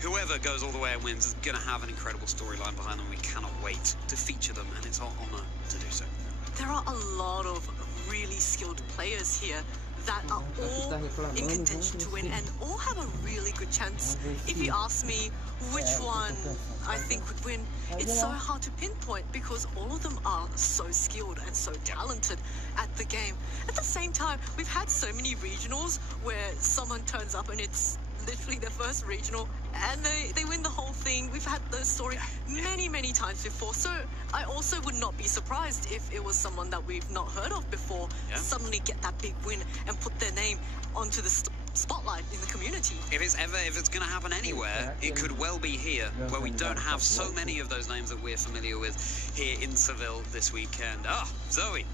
Whoever goes all the way and wins is going to have an incredible storyline behind them. We cannot wait to feature them, and it's our honor to do so. There are a lot of really skilled players here that are all in contention to win and all have a really good chance. If you ask me which one I think would win, it's so hard to pinpoint, because all of them are so skilled and so talented at the game. At the same time, we've had so many regionals where someone turns up and it's literally their first regional and they win the whole thing. We've had the story many times before, so I also would not be surprised if it was someone that we've not heard of before suddenly get that big win and put their name onto the spotlight in the community. If it's going to happen anywhere, it could well be here, where we don't have so many of those names that we're familiar with here in Seville this weekend. Zoe.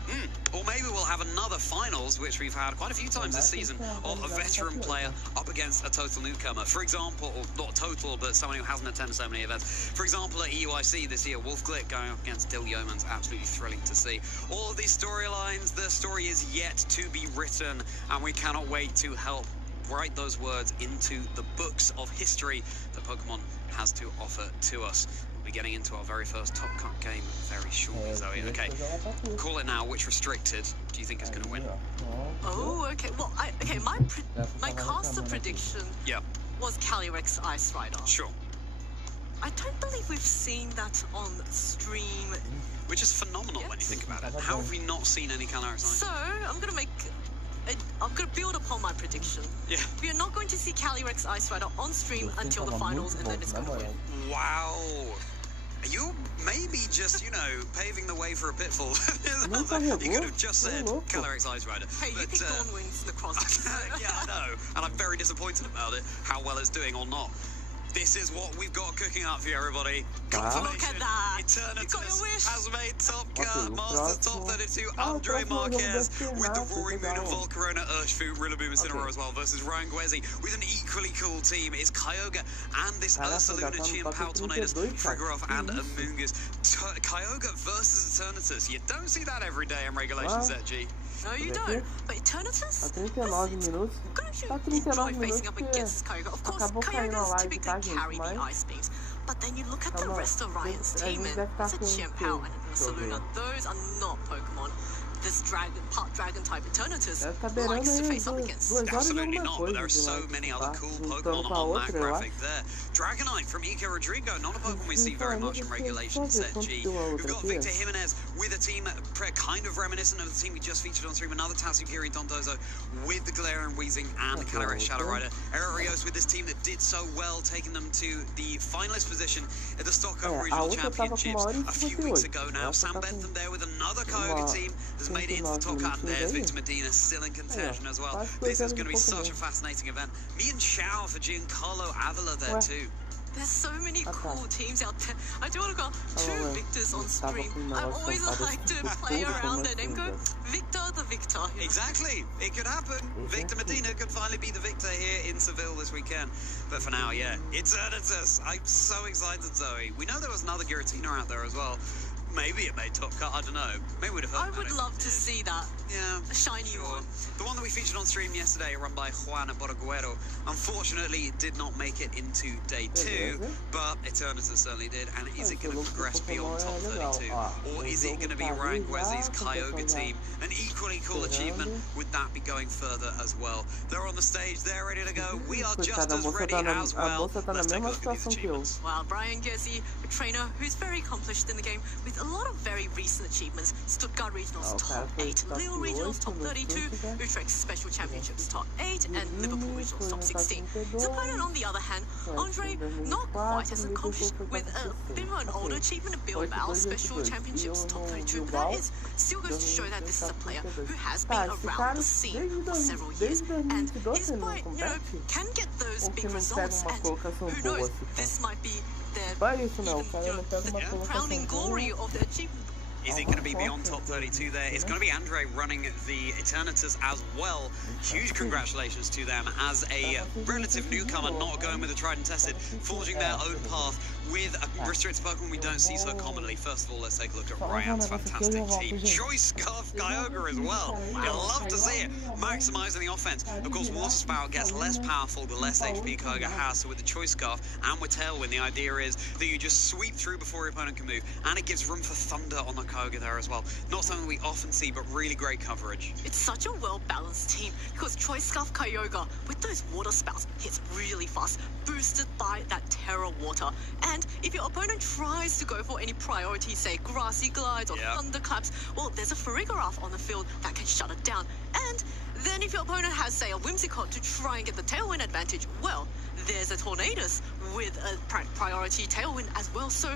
Or maybe we'll have another finals, which we've had quite a few times this season, of a veteran player up against a total newcomer. For example, or not total, but someone who hasn't attended so many events. For example, at EUIC this year, Wolf Glick going up against Dill Yeomans, absolutely thrilling to see. All of these storylines, the story is yet to be written, and we cannot wait to help write those words into the books of history that Pokemon has to offer to us. We be getting into our very first Top Cut game very shortly, Zoe. Okay, call it now. Which restricted do you think is going to win? Oh, okay. Well, my caster prediction was Calyrex Ice Rider. Sure. I don't believe we've seen that on stream. Which is phenomenal when you think about it. How have we not seen any Calyrex Ice? So, I'm gonna build upon my prediction. Yeah. We are not going to see Calyrex Ice Rider on stream until the finals, and then it's gonna win. Wow. Are you maybe just, you know, paving the way for a pitfall? You could have just said Calyrex Ice Rider. Hey, you picked Dawn Wings Necrosis. Yeah, I know. And I'm very disappointed about it, how well it's doing or not. This is what we've got cooking up for you, everybody. Look at that. Eternatus has made Top Cut, Master Top 32, Andre Marquez with the Roaring Moon and Volcarona, Urshifu, Rillaboom, Incineroar as well, versus Ryan Guezi with an equally cool team. It's Kyogre and this Ursaluna, Chien-Pao, Tornadus, Triggeroff, and Amoonguss. Kyogre versus Eternatus. You don't see that every day in Regulation Set, G. No, you don't. But Eternatus? 39 minutos. Tá 39 minutos porque acabou caindo a live, tá, gente? Carry the ice beams. But then you look at the rest of Ryan's team, and it's a Chien-Pao and an Ursaluna. Those are not Pokemon this part dragon type Eternatus likes to face up against. Absolutely not, but there are so many other cool Pokemon on that graphic there. Dragonite from Ike Rodrigo, not a Pokemon we see very much in Regulation Set G. We've got Victor Jimenez with a team kind of reminiscent of the team we just featured on stream. Another Tatsugiri Dondozo with the Galarian Weezing and the Calyrex Shadow Rider. Eric Rios with this team that did so well, taking them to the finalist position at the Stockholm Regional Championships a few weeks ago now. Sam Bentham there with another Kyogre team has made it into the Top Cut, and there's Victor Medina still in contention as well. This is going to be such a fascinating event. Me and Xiao for Giancarlo Avila there too. There's so many cool teams out there. I do want to go two Victors on stream. I always like to play around their name. Go Victor the Victor. Exactly. It could happen. Victor Medina could finally be the victor here in Seville this weekend. But for now, yeah, it's Eternatus. I'm so excited, Zoe. We know there was another Giratina out there as well. Maybe it made Top Cut, I don't know. Maybe we'd have heard I would love to see that. Yeah. A shiny one. The one that we featured on stream yesterday, run by Juan Borguero, unfortunately did not make it into day 2, but Eternatus certainly did. And is it going to progress beyond Top 32? Or is it going to be Ryan Guezi's Kyogre team? An equally cool achievement. Would that be going further as well? They're on the stage, they're ready to go. We are just as ready as well. Let's take a look at these achievements. Well, Brian Guezi, a trainer who's very accomplished in the game, with a lot of very recent achievements. Stuttgart Regionals top 8, Lille Regionals top 32, Utrecht Special Championships top 8, and Liverpool Regionals top 16. His opponent, on the other hand, Andre, not quite as accomplished, with a bit of an older achievement, a Bilbao Special Championships top 32, but that is still goes to show that this is a player who has been around the scene for several years, and is quite, you know, can get those big results, and who knows, this might be the crowning glory of the achievement. Is it going to be beyond top 32 there? It's going to be Andre running the Eternatus as well. Huge congratulations to them as a relative newcomer, not going with the tried and tested, forging their own path with a restricted Pokemon we don't see so commonly. First of all, let's take a look at Ryan's fantastic team. Choice Scarf Kyogre as well. You'll love to see it. Maximizing the offense. Of course, Water Spout gets less powerful the less HP Kyogre has, so with the Choice Scarf and with Tailwind, the idea is that you just sweep through before your opponent can move, and it gives room for Thunder on the Kyogre there as well. Not something we often see, but really great coverage. It's such a well-balanced team because Choice Scarf Kyogre, with those Water Spouts, hits really fast, boosted by that Terra Water. And if your opponent tries to go for any priority, say Grassy Glides or Thunderclaps, well, there's a Farigiraf on the field that can shut it down. And then if your opponent has, say, a Whimsicott to try and get the Tailwind advantage, well, there's a Tornadus with a priority Tailwind as well. So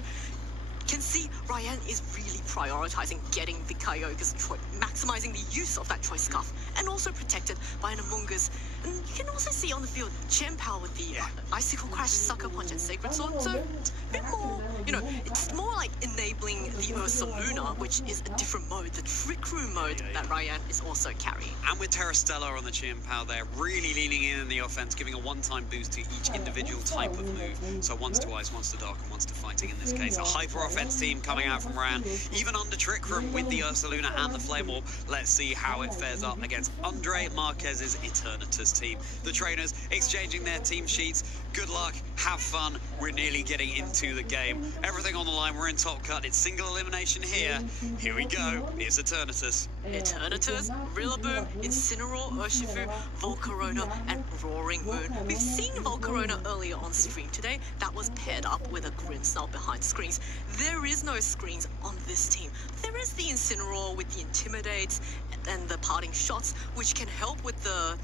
can see Ryan is really prioritizing getting the Kyogre's maximizing the use of that Choice Scarf, and also protected by an Amoonguss. And you can also see on the field Chien-Pao with the Icicle Crash, Sucker Punch, and Sacred Sword. So a bit more, you know, it's more like enabling the Ursaluna, which is a different mode, the Trick Room mode that Ryan is also carrying. And with Terra Stellar on the Chien-Pao there, really leaning in the offense, giving a one-time boost to each individual type of move. So once to Ice, once to Dark, and once to Fighting in this case. A hyper offense team coming out from Ryan, even under Trick Room with the Ursaluna and the Flame Orb. Let's see how it fares up against Andre Marquez's Eternatus team. The trainers exchanging their team sheets, good luck, have fun. We're nearly getting into the game. Everything on the line, we're in Top Cut. It's single elimination here. Here we go. It's Eternatus. Eternatus, Rillaboom, Incineroar, Urshifu, Volcarona, and Roaring Moon. We've seen Volcarona earlier on stream today. That was paired up with a Grimmsnarl behind screens. There is no screens on this team. There is the Incineroar with the Intimidates and the parting shots, which can help with the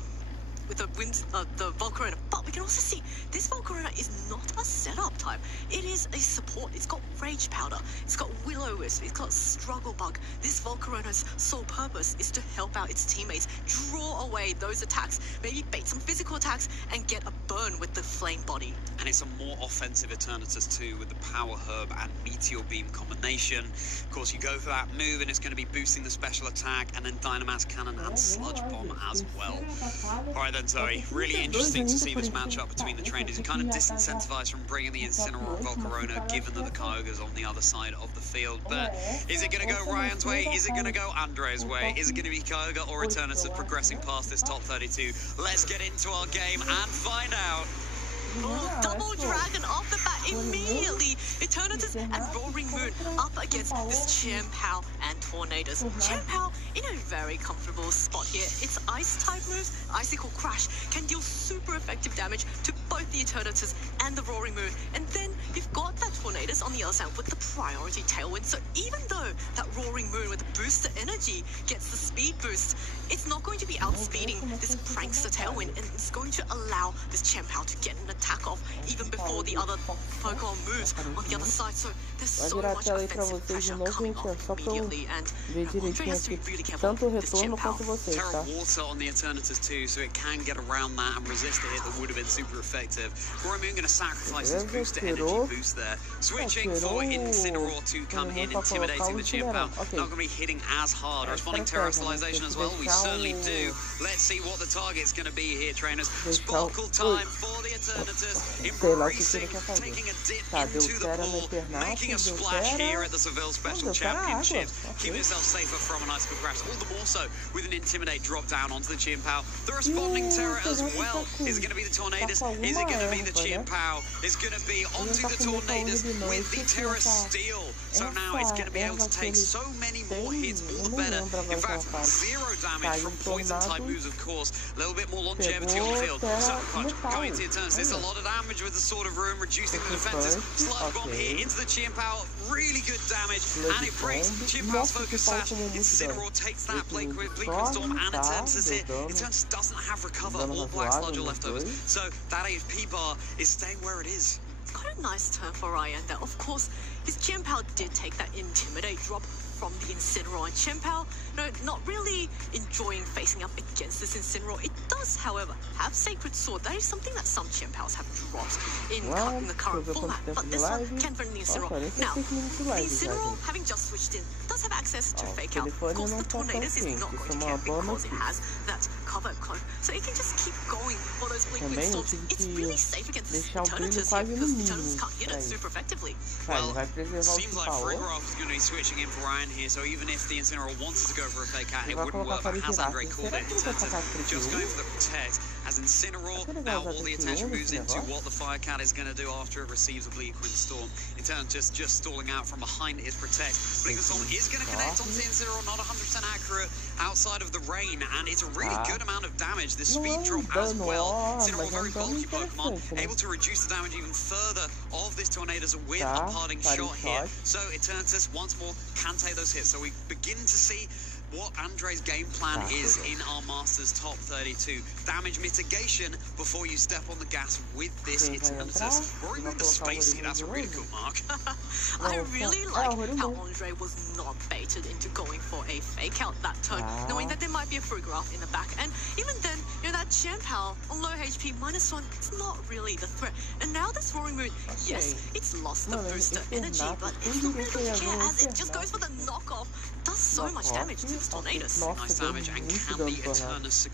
Volcarona, but we can also see this Volcarona is not a setup type. It is a support. It's got Rage Powder, it's got Will-O-Wisp, it's got Struggle Bug. This Volcarona's sole purpose is to help out its teammates, draw away those attacks, maybe bait some physical attacks, and get a burn with the Flame Body. And it's a more offensive Eternatus too, with the Power Herb and Meteor Beam combination. Of course, you go for that move, and it's going to be boosting the special attack, and then Dynamax Cannon and Sludge Bomb as well. All right then, Zoe, really interesting to see this matchup between the trainers. You're kind of disincentivized from bringing the Incineroar and Volcarona, given that the Kyogre's on the other side of the field. But is it going to go Ryan's way? Is it going to go Andre's way? Is it going to be Kyogre or Eternatus progressing past this top 32? Let's get into our game and find out. Oh, double dragon off the bat immediately. Eternatus and Roaring Moon up against this Chien-Pao and Tornadus. Chien-Pao in a very comfortable spot here. Its ice type moves, Icicle Crash, can deal super effective damage to both the Eternatus and the Roaring Moon. And then you've got that Tornadus on the other side with the priority Tailwind. So even though that Roaring Moon with the booster energy gets the speed boost, it's not going to be outspeeding this Prankster Tailwind, and it's going to allow this Chien-Pao to get an attack off even before the other Pokemon moves on the other side. So there's so much offensive pressure coming off immediately, and Andre has to be really careful with this Chien-Pao. Terra Water on the Eternatus too, so it can get around that and resist a hit that would have been super effective. Roaring Moon going to sacrifice his booster energy boost there. Switching for Incineroar to come in, intimidating the Chien-Pao. Not going to be hitting as hard. Responding Terastallization as well, we certainly do. Let's see what the target's going to be here, trainers. Sparkle time for the Eternatus, embracing, taking a dip into the pool, making a splash here at the Seville Special Championships, keeping itself safer from an Icicle Crash, all the more so with an Intimidate drop down onto the Chien-Pao. The responding Terra as well. Is it going to be the Tornadus? Is it going to be the Chien-Pao? It's going to be onto the Tornadus with the Terra Steel. So now it's going to be able to take so many more hits, all the better. In fact, 0 damage from poison type moves, of course. A little bit more longevity on the field. Sucker Punch going to Eternatus. There's a lot of damage with the Sword of Ruin, reducing the defenses. Sludge Bomb here into the Chien-Pao. Really good damage, and it breaks Chien-Pao's Focus Sash. Incineroar takes that Bleak Storm, and Eternatus here. Eternatus doesn't have Recover or Black Sludge or leftovers, so that HP bar is staying where it is. It's quite a nice turn for Ryan there. Of course, his Chien-Pao did take that Intimidate drop from the Incineroar, and Chien-Pao, not really enjoying facing up against this Incineroar. It does, however, have Sacred Sword. That is something that some Chien-Paos have dropped in the current format, but this one can burn the Incineroar. Now, the Incineroar, having just switched in, does have access to Fake Out. Of course, the Tornadus is not going to care because it has that Covered Cloak, so it can just keep going for those Blink Storms. It's really safe against this Eternatus here because the Eternatus can't hit it super effectively. Well, seems like Frigoroth is going to be switching in for Ryan here, so even if the Incineroar wanted to go for a Fake Out, it wouldn't work. But has Andre called it in terms of just going for the Protect, as Incineroar, now all the attention moves into what the Fire Cat is going to do after it receives a Bleak Wind Storm. In terms of just stalling out from behind is Protect. Bleak Wind Storm is going to connect onto the Incineroar, not 100% accurate outside of the rain, and it's a really good amount of damage. The speed drop as well. Incineroar, very bulky Pokemon, able to reduce the damage even further of this Tornadus with a parting shot here. So Eternatus once more can take those hits. So we begin to see what Andre's game plan is in our Masters Top 32. Damage mitigation before you step on the gas with this Eternatus. Roaring with the Spacey, that's a really cool mark. I really like how Andre was not baited into going for a Fake Out that turn, knowing that there might be a Frigoroth in the back. And even then, that Chien-Pao on low HP, -1, it's not really the threat. And now this Roaring Moon, yes, it's lost the booster energy, but it's not really care as it just goes for the knockoff does so much damage to the Tornadoes. Nice damage, and can the Eternus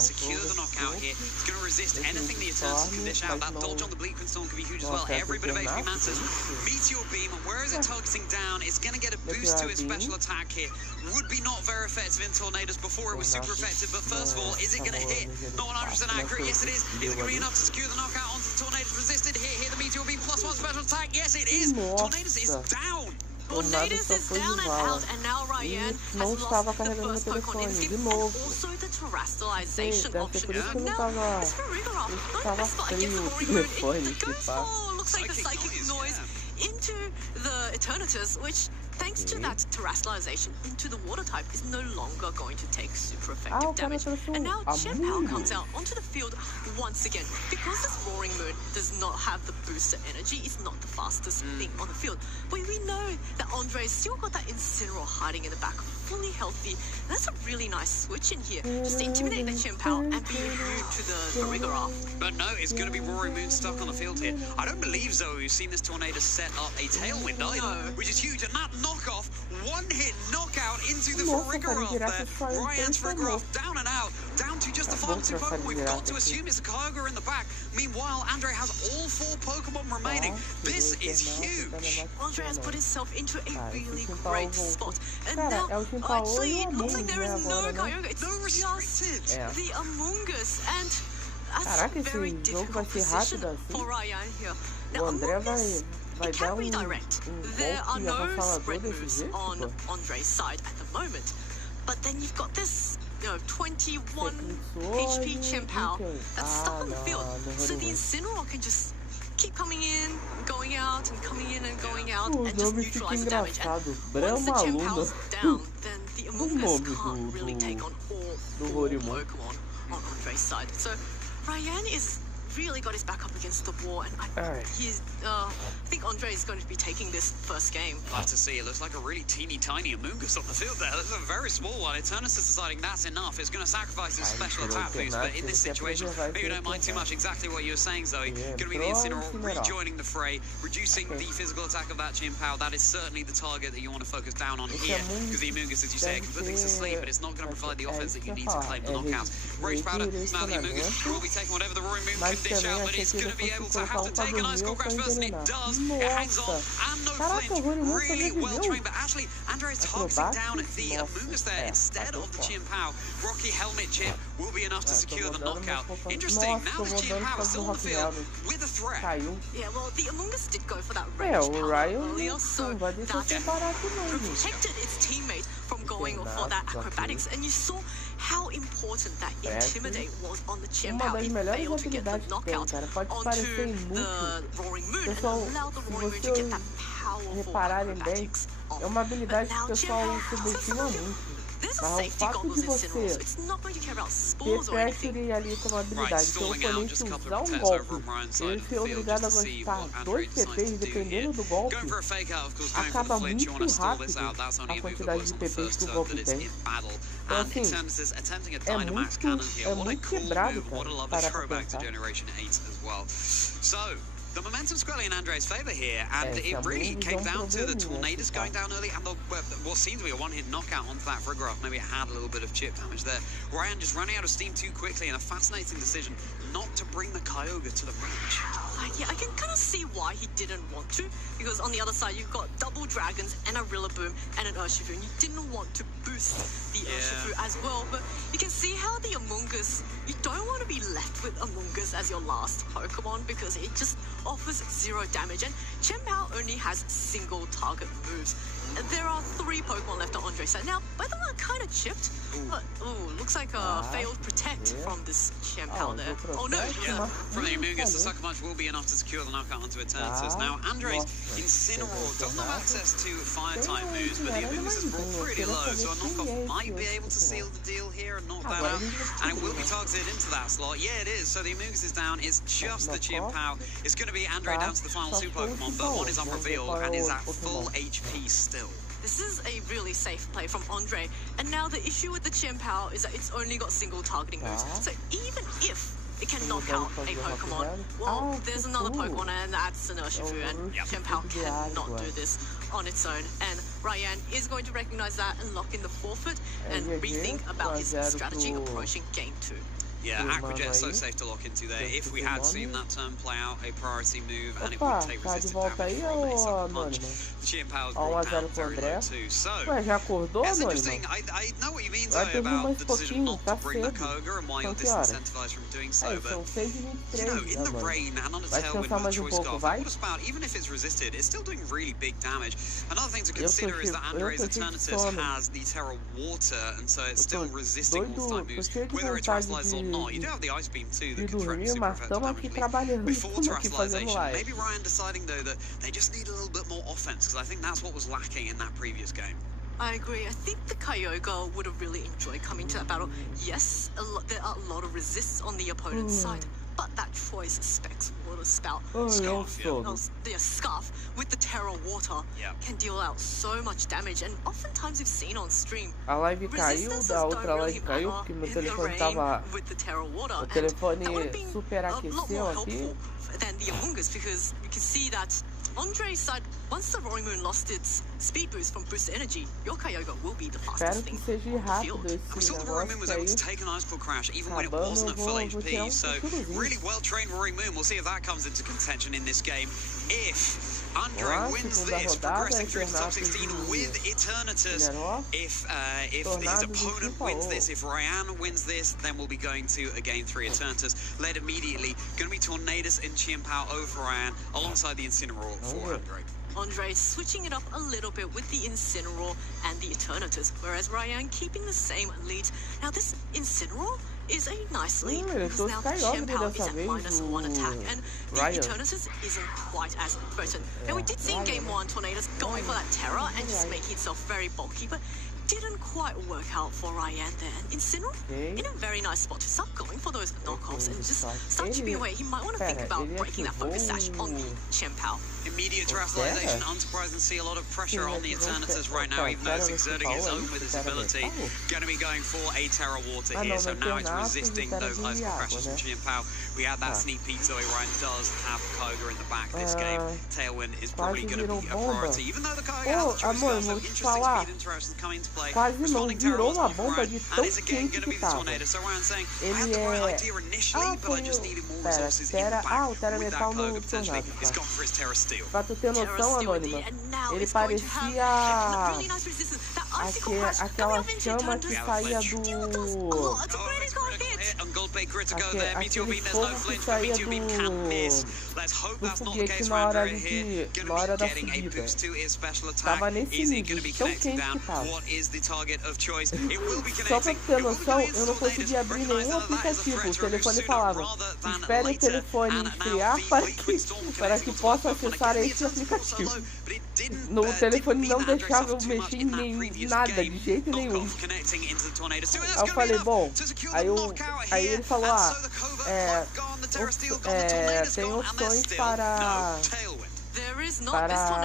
secure the knockout here? He's going to resist anything the Eternus can dish out. That dodge on the Bleak Storm can be huge as well. Every bit of HP matters. Meteor Beam, and where is it targeting down? It's going to get a boost to its special attack here. Would be not very effective in Tornadoes. Before it was super effective, but first of all, is it going to hit? Not 100% accurate. Yes, it is. Is it going to be enough to secure the knockout onto the Tornadoes? Resisted here. The Meteor Beam +1 special attack. Yes, it is. Tornadoes is down. Tornadoes is down and out, and now Ryan has lost the first Pokemon in this game, and also the terrestrialization option. Now, it's for Rigoroth. Not the best spot against Roaring Moon. It goes for, looks like the Psychic Noise into the Eternatus, which, thanks to that terrestrialization into the water type, is no longer going to take super effective damage. And now Chien-Pao comes out onto the field once again. Because this Roaring Moon does not have the booster energy, it's not the fastest thing on the field. But we know that Andre's still got that Incineroar hiding in the back, fully healthy. And that's a really nice switch in here, just to intimidate the Chien-Pao and be immune to the Rigoroth. But no, it's going to be Roaring Moon stuck on the field here. I don't believe, Zoe, we've seen this Tornado set up a Tailwind either, which is huge. And that knockoff, one-hit knockout into the Rigoroth there. Ryan's Rigoroth down and out, down to just the final two Pokemon. We've got to assume it's a Kyogre in the back. Meanwhile, Andre has all 4 Pokemon remaining. This is huge. Andre has put himself into a really great spot. And now, actually, it looks like there is no Kyogre. It's just the Amoonguss. And that's a very difficult position for Ryan here. Now, Amoonguss, it can redirect. There are no spread moves on Andre's side at the moment. But then you've got this, 21 HP Chien-Pao that's stuck on the field. So the Incineroar can just keep coming in, going out, and coming in and going out, and just neutralize the damage. And once the Chien-Pao's down, then the Amoonguss can't really take on all 4 Pokemon on Andre's side. So Ryan is really got his back up against the wall, and I think Andre is going to be taking this first game. Love to see. It looks like a really teeny tiny Amoonguss on the field there. That's a very small one. Eternus is deciding that's enough. It's going to sacrifice his special attack boost, but in this situation, maybe you don't mind too much exactly what you were saying, Zoe. Going to be the Incineroar rejoining the fray, reducing the physical attack of that Chien-Pao. That is certainly the target that you want to focus down on here, because the Amoonguss, as you say, can put things to sleep, but it's not going to provide the offense that you need to claim the knockouts. Rage Powder, now the Amoonguss will be taking whatever the Roaring Moon can dish out, but it's going to be able to have to take an Ice Cold Crash first, and it does. It hangs on, and no flinch. Really well trained, but actually, Andre is targeting down the Amoonguss there instead of the Chien-Pao. Rocky Helmet Chip will be enough to secure the knockout. Interesting, now the Chien-Pao is still on the field with a threat. Yeah, well, the Amoonguss did go for that Rage Powder earlier, so that protected its teammate from going for that acrobatics, and you saw how important that Intimidate was on the Chien-Pao. It failed to get the knockout onto the Roaring Moon and allowed the Roaring Moon to get that powerful acrobatics off. But now Chien-Pao, there's a safety goggles in Incineroar, so it's not going to care about spores or anything. Right, stalling out, just a couple of protects over on Ryan's side of the field just to see what Andre decides to do here. Going for a fake out, of course, going for the flinch. You want to stall this out. That's only a move that works on the first turn that it's in battle. And Eternus attempting a Dynamax Cannon here. What a cool move. What a lovely throwback to Generation 8 as well. So, the momentum's squarely in Andre's favour here, and it really came down to the Tornadoes going down early and what seemed to be a one-hit knockout onto that Rigoroth. Maybe it had a little bit of chip damage there. Ryan just running out of steam too quickly, and a fascinating decision not to bring the Kyogre to the range. Yeah, I can kind of see why he didn't want to, because on the other side you've got double dragons and a Rillaboom and an Urshifu, and you didn't want to boost the Urshifu as well. But you can see how the Amoonguss, you don't want to be left with Amoonguss as your last Pokemon, because it just offers 0 damage, and Chien-Pao only has single target moves. And there are 3 Pokemon left on Andre's side. Now, both of them are kind of chipped, but looks like a failed protect from this Chien-Pao there. Oh no! Yeah, from the Amoonguss, the Sucker Punch will be enough to secure the knockout onto Eternatus. Now, Andre's Incineroar doesn't have access to Fire-type moves, but the Amoonguss is brought pretty low, so a knockoff might be able to seal the deal here and knock that out, and it will be targeted into that slot. Yeah, it is. So the Amoonguss is down. It's just the Chien-Pao. It's going to be Andre down to the final 2 Pokemon, but one is unrevealed and is at full HP still. This is a really safe play from Andre, and now the issue with the Chien-Pao is that it's only got single targeting moves. So even if it can knock out a Pokemon. Well, there's another Pokemon, and that's an Urshifu, and Chien-Pao cannot do this on its own. And Ryan is going to recognize that and lock in the forfeit and rethink about his strategy approaching Game 2. Yeah, Aquajet's so safe to lock into there. If we had seen that turn play out, a priority move, and it would take resistant damage from a sucker punch. Chien-Pao's brought down very low too. So, it's interesting. I know what you mean, Zoe, about the decision not to bring the Koga and why you're disincentivized from doing so, but, you know, in the rain and on a tailwind with a choice scarf, what about, even if it's resisted, it's still doing really big damage. Another thing to consider is that Andre's Eternatus has the Terra Water, and so it's still resisting all type moves, whether it's Terastallized or not. You do have the Ice Beam too that can threaten super effective damage before Terastallization. Maybe Ryan deciding though that they just need a little bit more offense, because I think that's what was lacking in that previous game. I agree. I think the Kyogre would have really enjoyed coming to that battle. Yes, there are a lot of resists on the opponent's side, but that choice Specs Water Spout Scarf with the Terra Water can deal out so much damage, and oftentimes we've seen on stream a live caiu, da outra live caiu porque meu telefone tava o telefone super aqueceu aqui. Than the Among Us, because you can see that Andre's side, once the Roaring Moon lost its speed boost from boosted energy, your Kyogre will be the fastest thing on the field. And we saw the Roaring Moon was able to take an Ice Claw Crash even when it wasn't at full HP, so really well-trained Roaring Moon. We'll see if that comes into contention in this game. If Andre wins this, progressing through the top 16 with Eternatus. If his opponent wins this, if Ryan wins this, then we'll be going to a Game 3 Eternatus. Led immediately, going to be Tornadus and Chien-Pao over Ryan, alongside the Incineroar for Andre. Andre switching it up a little bit with the Incineroar and the Eternatus, whereas Ryan keeping the same lead. Now this Incineroar is a nice lead, because now Chien-Pao is at -1 attack, and the Eternatus isn't quite as potent. Now we did see in Game 1 Tornadus going for that Terra and just making itself very bulky, but didn't quite work out for Ryan there. And Incineroar in a very nice spot to start going for those knockoffs and just start chipping away. He might want to think about breaking that focus sash on the Chien-Pao. Immediate Terastallization, unsurprising to see a lot of pressure on the Eternatus right now, even though it's exerting its own with its ability. Going to be going for a Terra Water here, so now it's resisting those Ice Claw Crashes from Chien-Pao. We had that sneak peek, so Ryan does have Koga in the back this game. Tailwind is probably going to be a priority, even though the Koga has the choice scarf, so interesting speed interactions come into play. Responding Terra Water from Ryan, and it's again going to be the Tornado. So Ryan's saying, I had the right idea initially, but I just needed more resources in the back with that Koga potentially. It's gone for his Terra Steel. Pra tu ter noção, Anônima, ele parecia aquela chama que saía do... Aquele fogo que saía do foguete na hora da subida. Tava nesse nível, tão quente que tava. Só pra tu ter noção, eu não conseguia abrir nenhum aplicativo. O telefone falava, espere o telefone esfriar para que possa acessar esse aplicativo. No telefone não deixava eu mexer em nada, de jeito nenhum. Aí eu falei, bom, aí ele falou, tem opções para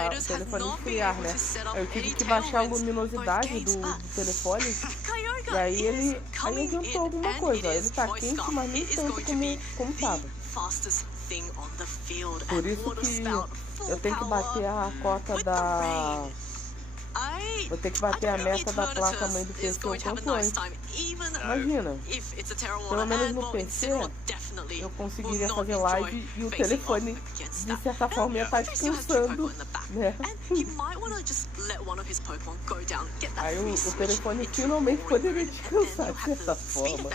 o telefone esfriar, né? Eu tive que baixar a luminosidade do telefone. E aí ele adiantou alguma coisa. Ele tá quente, mas nem tanto como tava. Por isso que eu tenho que bater a cota da... Vou ter que bater a meta da placa-mãe do PC o quanto antes. Imagina, pelo menos no PC eu conseguiria fazer live e o telefone de certa forma ia estar descansando, né? Aí o telefone finalmente poderia descansar de certa forma.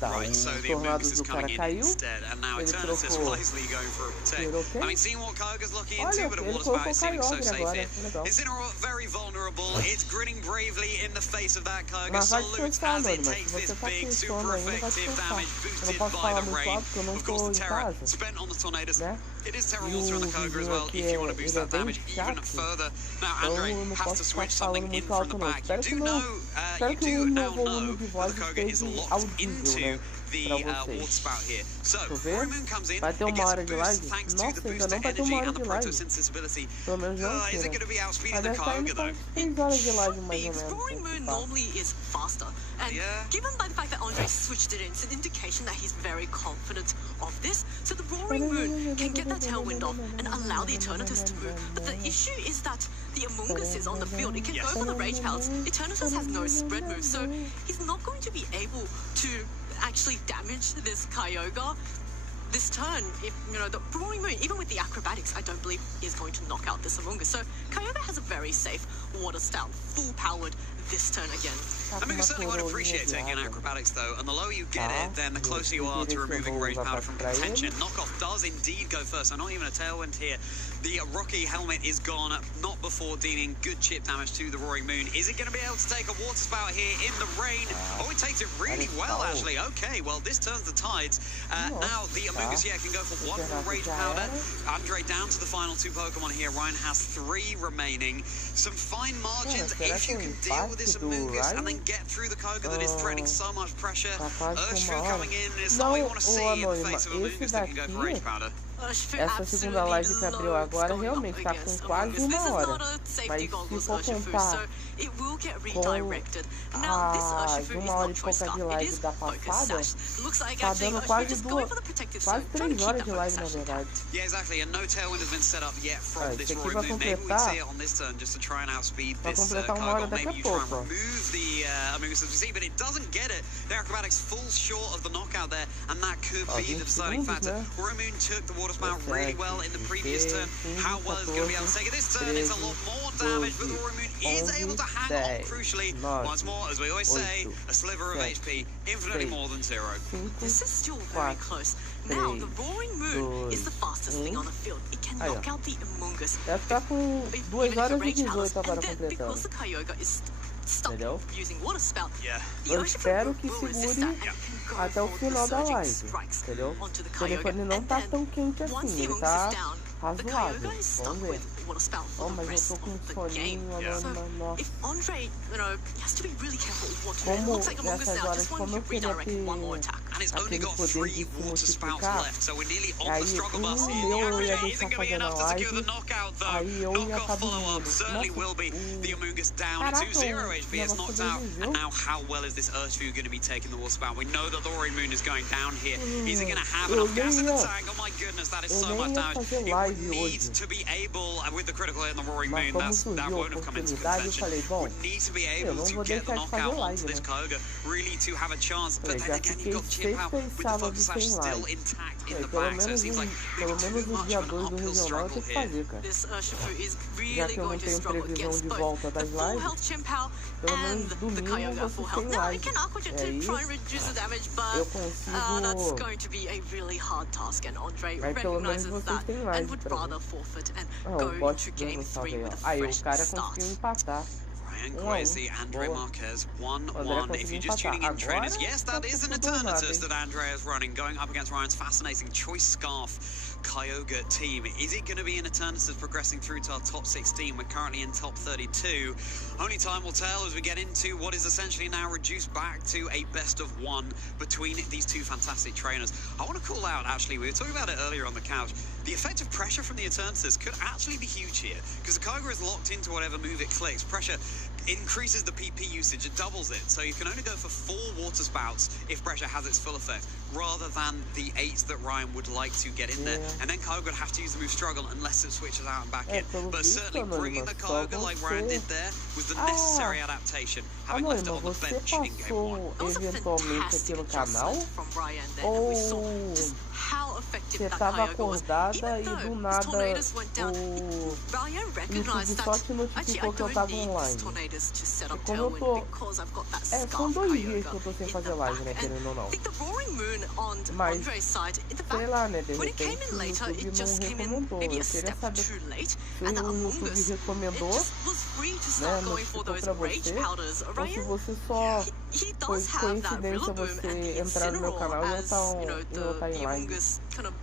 Right, so the Amogus is coming in instead, and now Eternatus wisely going for a protect. I mean, seeing what Koga's looking into, but what about it seeming so safe here? Incineroar very vulnerable, it's grinning bravely in the face of that Koga. Salutes as it takes this big, super effective damage boosted by the rain. Of course, the Terra spent on the Tornadoes. It is Terra Water on the Koga as well, if you want to boost that damage even further. Now, Andre has to switch something in from the back. You do now know that the Koga is locked into the water spout here. So, Roaring Moon comes in, vai ter uma hora de live? thanks to the Nossa, ainda booster não vai ter energy uma hora and the de live. photosynthesis ability. Pelo menos não Is it going to be outspeeding the deve estar Kyogre indo though? com 3 horas de live mais ou The Roaring Moon normally is faster, and given by the fact that Andre switched it in, it's an indication that he's very confident of this. So the Roaring Moon can get that tailwind off and allow the Eternatus to move. But the issue is that the Amoonguss is on the field. It can go for the Rage Powers. Eternatus has no spread move, so he's not going to be able to actually damage this Kyogre this turn. If the Roaring Moon, even with the acrobatics, I don't believe is going to knock out this Amoonguss. So Kyogre has a very safe water style, full powered this turn again. Amoonguss certainly won't appreciate taking acrobatics though, and the lower you get it, then the closer you are to removing Rage Powder from contention. Knockoff does indeed go first, so not even a tailwind here. The Rocky helmet is gone, not before dealing good chip damage to the Roaring Moon. Is it going to be able to take a water spout here in the rain? Oh, it takes it really well, actually. Okay, well, this turns the tides. Now, the Amoonguss, can go for one more Rage Powder. Andre down to the final 2 Pokemon here. Ryan has 3 remaining. Some fine margins if you can deal with this Amoonguss and then get through the Kyogre that is threatening so much pressure. Urshifu coming in is something we want to see in the face of Amoonguss that can go for Rage Powder. Essa segunda live que abriu agora realmente tá com quase uma hora. Mas se for contar com a de 1 hora e pouca de live da passada, tá dando quase 3 horas de live na verdade. Yeah, exactly. And no tailwind has been set up yet from this Roaring Moon. Maybe we can see it on this turn just to try and outspeed this Kyogre. Maybe you try and remove the Amoonguss as we see, but it doesn't get it. The acrobatics falls short of the knockout there, and that could be the deciding factor. Roaring Moon took the water spout really well in the previous turn. How well is going to be able to take it this turn? It's a lot more damage, but the Roaring Moon is able to hang on crucially. Once more, as we always say, a sliver of HP, infinitely more than 0. This is still very close. Now, the Roaring Moon is the fastest thing on the field. It can knock out the Amoonguss. Deve estar com 2 horas e 18 agora completando. Because the Kyogre is stuck using water spout. Eu espero que segure até o final da live, entendeu? O telefone não tá tão quente assim, ele tá razoável. Vamos ver. Oh, mas eu tô com um soninho, nossa. Como nessas horas, como eu queria ter aquele poder de se multiplicar, aí eu ia deixar fazendo a live, aí eu ia estar dormindo. Caraca, is knocked out, and now how well is this Urshifu going to be taking the water spout? We know that the Roaring Moon is going down here. Is he going to have enough gas in the tank? Oh my goodness, that is so much damage. It would need to be able, with the critical hit on the Roaring Moon, that won't have come into contention. Would need to be able to get the knockout onto this Kyogre, really to have a chance. But then again, you've got Chip out with the Focus Sash still intact in the back, so it seems like maybe too much of an uphill struggle here. This Urshifu is really going to struggle against both the full health Chip out and the Kyogre full health. Now, it can Aqua Jet to try and reduce the damage, but that's going to be a really hard task, and Andre recognizes that and would rather forfeit and go into Game 3 with a fresh start. Ryan Kwesi, Andre Marquez, 1-1. If you're just tuning in, trainers, yes, that is an Eternatus that Andre is running, going up against Ryan's fascinating Choice Scarf Kyogre team. Is it going to be an Eternatus progressing through to our top 16? We're currently in top 32. Only time will tell as we get into what is essentially now reduced back to a best of 1 between these 2 fantastic trainers. I want to call out, actually, we were talking about it earlier on the couch, the effective pressure from the Eternatus could actually be huge here, because the Kyogre is locked into whatever move it clicks. Pressure increases the PP usage, it doubles it, so you can only go for 4 water spouts if pressure has its full effect, rather than the 8 that Ryan would like to get in there. And then Kyogre would have to use the move Struggle unless it switches out and back in. But certainly bringing the Kyogre like Ryan did there was the necessary adaptation, having left it on the bench in Game 1. It was a fantastic adjustment from Ryan there, and we saw just how effective that Kyogre was. Even though his Tornadus went down, Ryan recognized that actually I don't need this Tornadus to set up Tailwind because I've got that Scarf Kyogre in the back. And I think the Roaring Moon on Andre's side, in the back, when it came in later, it just came in maybe a step too late, and the Amoonguss, it just was free to start going for those Rage Powders. Ryan, he does have that Rillaboom and the Incineroar as, you know, the Amoonguss kind of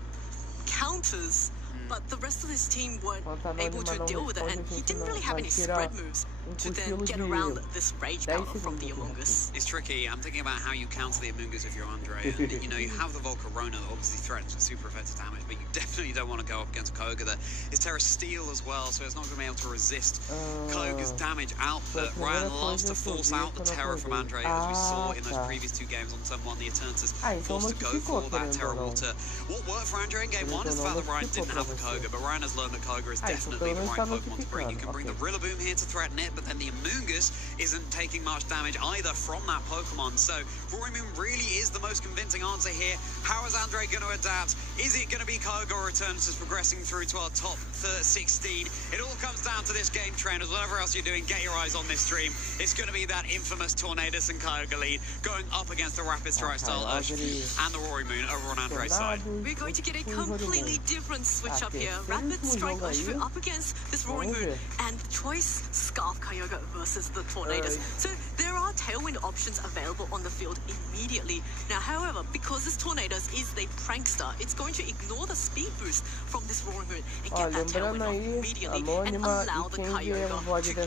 counters, but the rest of his team weren't able to deal with it, and he didn't really have any spread moves. to then get around this rage powder from the Amoonguss. It's tricky. I'm thinking about how you counter the Amoonguss if you're Andre. And, you know, you have the Volcarona that obviously threatens with super effective damage, but you definitely don't want to go up against Kyogre there. It's Terra Steel as well, so it's not going to be able to resist Kyogre's damage output. Ryan loves to force out the Terra from Andre, as we saw in those previous 2 games on turn 1. The Eternatus forced to go for that Terra Water. What worked for Andre in game 1 is the fact that Ryan didn't have the Kyogre, but Ryan has learned that Kyogre is definitely the right Pokemon to bring. You can bring the Rillaboom here to threaten it, but then the Amoonguss isn't taking much damage either from that Pokemon. So Roaring Moon really is the most convincing answer here. How is Andre going to adapt? Is it going to be Kyogre or Eternatus progressing through to our top 16? It all comes down to this game, trainers. Whatever else you're doing, get your eyes on this stream. It's going to be that infamous Tornadus and Kyogre lead going up against the Rapid Strike style Urshifu and the Roaring Moon over on Andre's side. We're going to get a completely different switch up here. Rapid Strike Urshifu up against this Roaring Moon, and the choice Scarf Kyogre versus the Tornadus. So there are Tailwind options available on the field immediately. Now, however, because this Tornadus is the prankster, it's going to ignore the speed boost from this Roaring Moon and get that Tailwind off immediately and allow the Kyogre to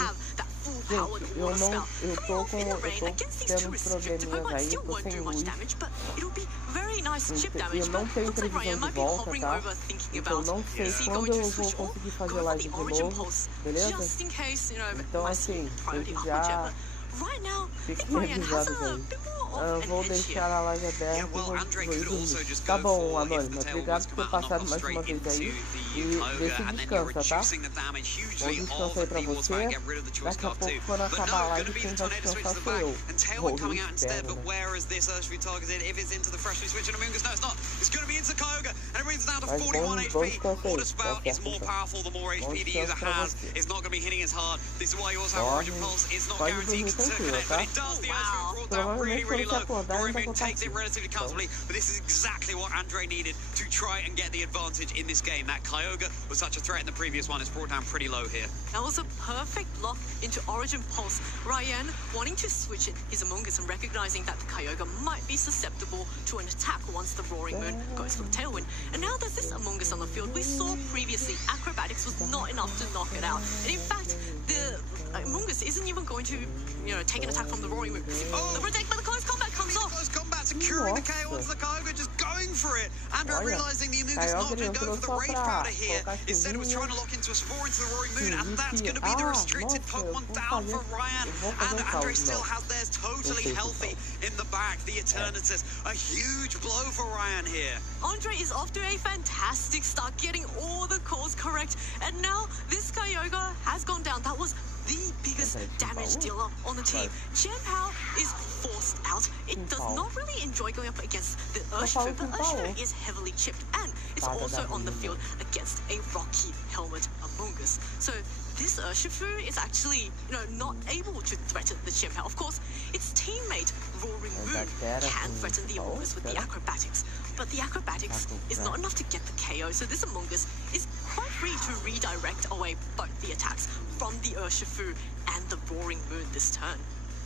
have that full-powered water spell. Coming off in the rain against these 2 restricted Pokemon still won't do much damage, but it'll be very nice chip damage. But looks like Ryan might be hovering over thinking about, is he going to switch or go for the Origin Pulse, just in case, you know, might see priority up, whichever. Right now, I think Ryan has a bit more of an edge here. Yeah, well, Andre could also just go for, if the tail was come out, knock off straight into the Kyogre, and then you're reducing the damage hugely off the water and get rid of the choice scarf too. But no, going to be the Tornado switch to the back, and Tailwind coming out instead. But where is this Urshifu targeted? If it's into the freshly switched Amoonguss, no, it's not. It's going to be into Kyogre, and it brings it down to 41 HP. Water Spout is more powerful the more HP the user has. It's not going to be hitting as hard. This is why you also have Origin Pulse. It's not guaranteed to connect, but it does. The Urshifu brought down really, really low. Roaring Moon takes it relatively comfortably, but this is exactly what Andre needed to try and get the advantage in this game. That Kyogre was such a threat in the previous one. It's brought down pretty low here. That was a perfect block into Origin Pulse. Ryan wanting to switch it his Amoonguss and recognizing that the Kyogre might be susceptible to an attack once the Roaring Moon goes for the Tailwind. And now there's this Amoonguss on the field. We saw previously Acrobatics was not enough to knock it out. And in fact, the Amoonguss isn't even going to, you know, take an attack from the Roaring Moon. The protect by the close combat comes off. Close combat securing the KO onto the Kyogre, just going for it. Andre realizing the Amoonguss not going to go for the Rage Powder here. Instead, it was trying to lock into a Spore into the Roaring Moon, and that's going to be the restricted Pokemon down for Ryan. And Andre still has theirs totally healthy in the back. The Eternatus, a huge blow for Ryan here. Andre is off to a fantastic start, getting all the calls correct. And now this Kyogre has gone down. That was the biggest damage dealer on the team. Chien-Pao is forced out. It does not really enjoy going up against the Urshifu, but Urshifu is heavily chipped, and it's also on the field against a Rocky Helmet Amoonguss. So this Urshifu is actually, you know, not able to threaten the Chien-Pao. Of course, its teammate Roaring Moon can threaten the Amoonguss with the Acrobatics, but the Acrobatics is not enough to get the KO, so this Amoonguss is quite free to redirect away both the attacks from the Urshifu and the Roaring Moon this turn.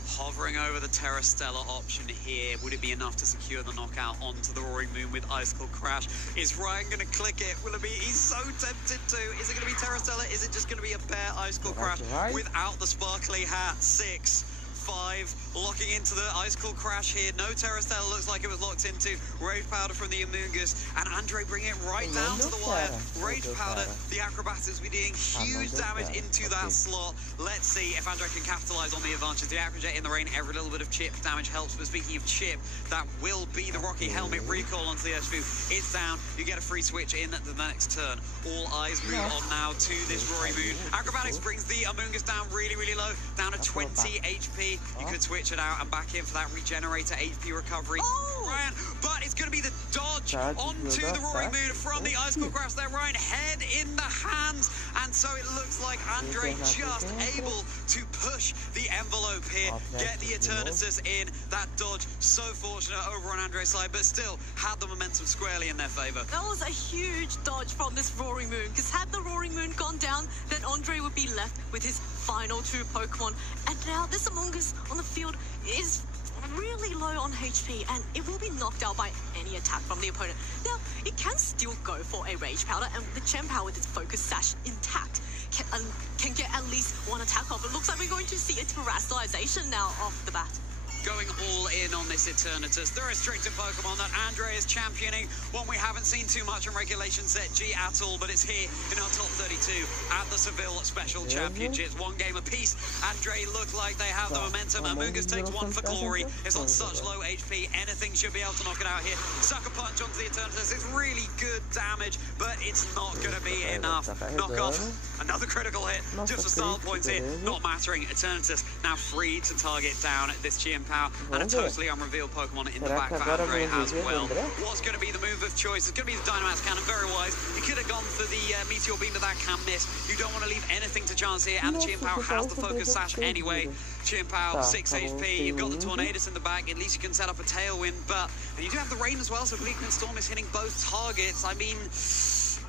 Hovering over the Terra Stella option here. Would it be enough to secure the knockout onto the Roaring Moon with Icicle Crash? Is Ryan going to click it? Will it be? He's so tempted to. Is it going to be Terra Stella? Is it just going to be a bare Icicle Crash without the sparkly hat? 6, 5, locking into the Icicle Crash here. No Terra Stella looks like it was locked into. Rage Powder from the Amoonguss, and Andre bringing it right down to the wire. Rage Powder, the Acrobatics will be doing huge damage into that slot. Let's see if Andre can capitalize on the advantage. The Acrojet in the rain, every little bit of chip damage helps, but speaking of chip, that will be the Rocky Helmet recall onto the Urshifu. It's down. You get a free switch in the next turn. All eyes move on now to this Roaring Moon. Acrobatics brings the Amoonguss down really, really low, down to 20 HP. You could switch it out and back in for that regenerator HP recovery. Ryan, but it's going to be the dodge onto the Roaring Moon from the Icicle Crash there. Ryan, head in the hands, and so it looks like Andre just able to push the envelope here, get the Eternatus in. That dodge, so fortunate over on Andre's side, but still had the momentum squarely in their favor. That was a huge dodge from this Roaring Moon, because had the Roaring Moon gone down, then Andre would be left with his final 2 Pokemon. And now this Amoonguss on the field is really low on HP, and it will be knocked out by any attack from the opponent. Now, it can still go for a Rage Powder, and the Chien-Pao with its Focus Sash intact can get at least one attack off. It looks like we're going to see a terrestrialization now off the bat. Going all in on this Eternatus, the restricted Pokemon that Andre is championing, one we haven't seen too much in Regulation Set G at all, but it's here in our top 32 at the Seville Special Championships. One game apiece. Andre look like they have the momentum. Amoonguss takes one for glory. It's on such low HP, anything should be able to knock it out here. Sucker Punch onto the Eternatus. It's really good damage, but it's not going to be enough. Knock off, another critical hit, just for style points here, not mattering. Eternatus now free to target down at this Chien-Pao. And a totally unrevealed Pokemon in the back for Andre as well. What's going to be the move of choice? It's going to be the Dynamax Cannon, very wise. You could have gone for the Meteor Beam, but that can miss. You don't want to leave anything to chance here, and the Chien-Pao has the Focus Sash anyway. Chien-Pao, 6 HP, you've got the Tornadus in the back, at least you can set up a Tailwind, but and you do have the Rain as well, so Bleakwind Storm is hitting both targets. I mean,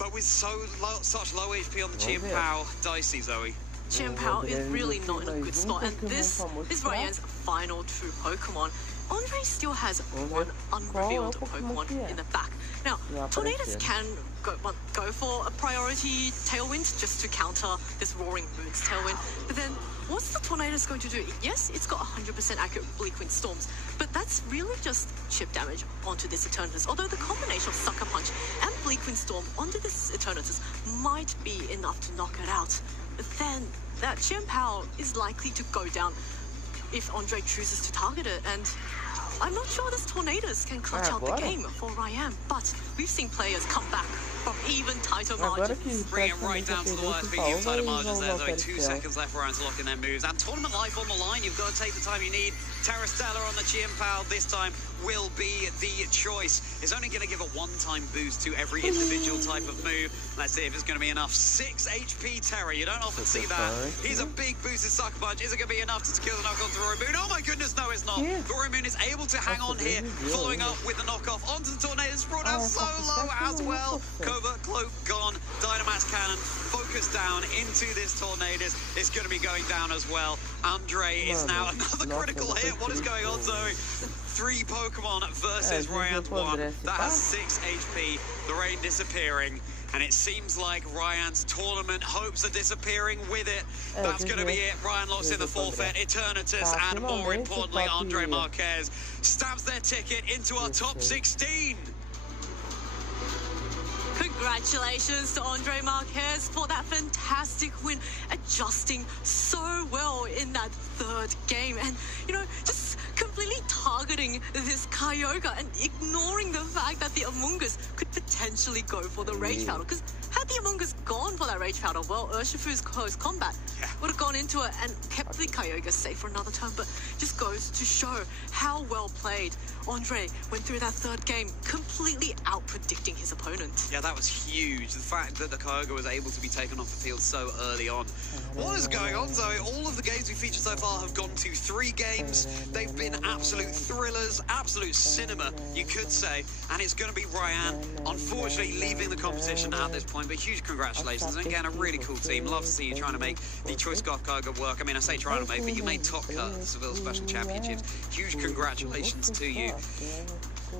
but with such low HP on the Chien-Pao, dicey, Zoe. Chien-Pao is really not in a good spot, and this is Ryan's final true Pokemon. Andre still has one unrevealed Pokemon in the back. Now, Tornadus can go for a priority Tailwind just to counter this Roaring Moon's Tailwind, but then what's the Tornadus going to do? Yes, it's got 100% accurate Bleakwind Storms, but that's really just chip damage onto this Eternatus, although the combination of Sucker Punch and Bleakwind Storm onto this Eternatus might be enough to knock it out. But then that Chien-Pao is likely to go down if Andre chooses to target it, and I'm not sure this Tornadus can clutch out the game for Ryan, but we've seen players come back from even tighter margins. Bring it right down to the wire. Speaking of tighter margins, there's only 2 seconds left for Ryan to lock in their moves. And tournament life on the line, you've got to take the time you need. Terra Stella on the Chien-Pao this time will be the choice. It's only going to give a one-time boost to every individual type of move. Let's see if it's going to be enough. 6 HP Terra, you don't often see that. Here's a big boosted Sucker Punch. Is it going to be enough to secure the knockoff to Roaring Moon? Oh my goodness, no it's not. Roaring Moon is able to hang on here, following up with the knockoff onto the Tornadus. Brought out so low as well. Covert Cloak gone. Dynamax Cannon focused down into this Tornadus. It's going to be going down as well. Andre is now another critical hit. What is going on, Zoe? 3 Pokemon versus Ryan's 1. That has 6 HP. The rain disappearing. And it seems like Ryan's tournament hopes are disappearing with it. That's going to be it. Ryan locks in the forfeit. Eternatus, and more importantly, Andre Marquez stamps their ticket into our top 16. Congratulations to Andre Marquez for that fantastic win, adjusting so well in that 3rd game, and, you know, just completely targeting this Kyogre and ignoring the fact that the Amoonguss could potentially go for the Rage Powder, because had the Amoonguss gone for that Rage Powder, well, Urshifu's close combat would have gone into it and kept the Kyogre safe for another turn, but just goes to show how well played Andre went through that 3rd game, completely out-predicting his opponent. Yeah, that was huge. The fact that the Kyogre was able to be taken off the field so early on. What is going on, Zoe? All of the games we featured so far have gone to 3 games. They've been absolute thrillers, absolute cinema, you could say. And it's going to be Ryan, unfortunately, leaving the competition at this point. But huge congratulations. And again, a really cool team. Love to see you trying to make the Choice Scarf Kyogre work. I mean, I say trying to make, but you made top cut at the Seville Special Championships. Huge congratulations to you.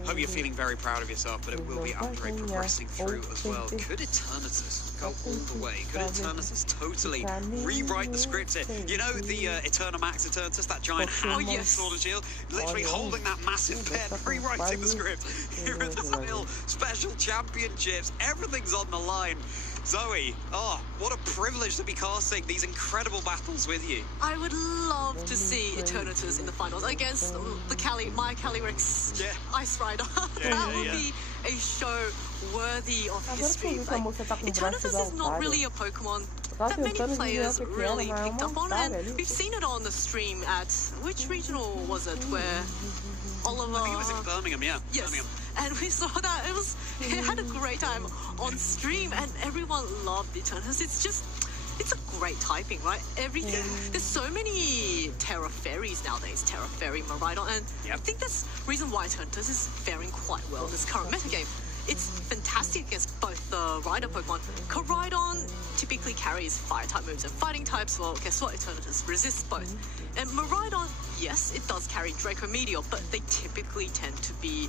Hope you're feeling very proud of yourself, but it will be Andre progressing through as well. Could Eternatus go all the way? Could Eternatus totally rewrite the script here? You know the Eternamax Eternatus, that giant hand sword and shield, literally holding that massive pen, rewriting the script here at the Seville Special Championships. Everything's on the line. Zoe, oh, what a privilege to be casting these incredible battles with you. I would love to see Eternatus in the finals against my Calyrex Ice Rider. That would be a show worthy of history. Like, Eternatus is not really a Pokemon that many players really picked up on, and we've seen it on the stream at, which regional was it, where Oliver... I think it was in Birmingham, yeah. Yes. Birmingham. And we saw that it had a great time on stream, and everyone loved Eternatus. It's a great typing, right? Everything. There's so many Terra Fairies nowadays, Terra Fairy, Miraidon, and I think that's the reason why Eternatus is faring quite well in this current metagame. It's fantastic against both the Rider Pokemon. Koraidon typically carries Fire-type moves, and Fighting types, well, guess what? Eternatus resists both. And Miraidon, yes, it does carry Draco Meteor, but they typically tend to be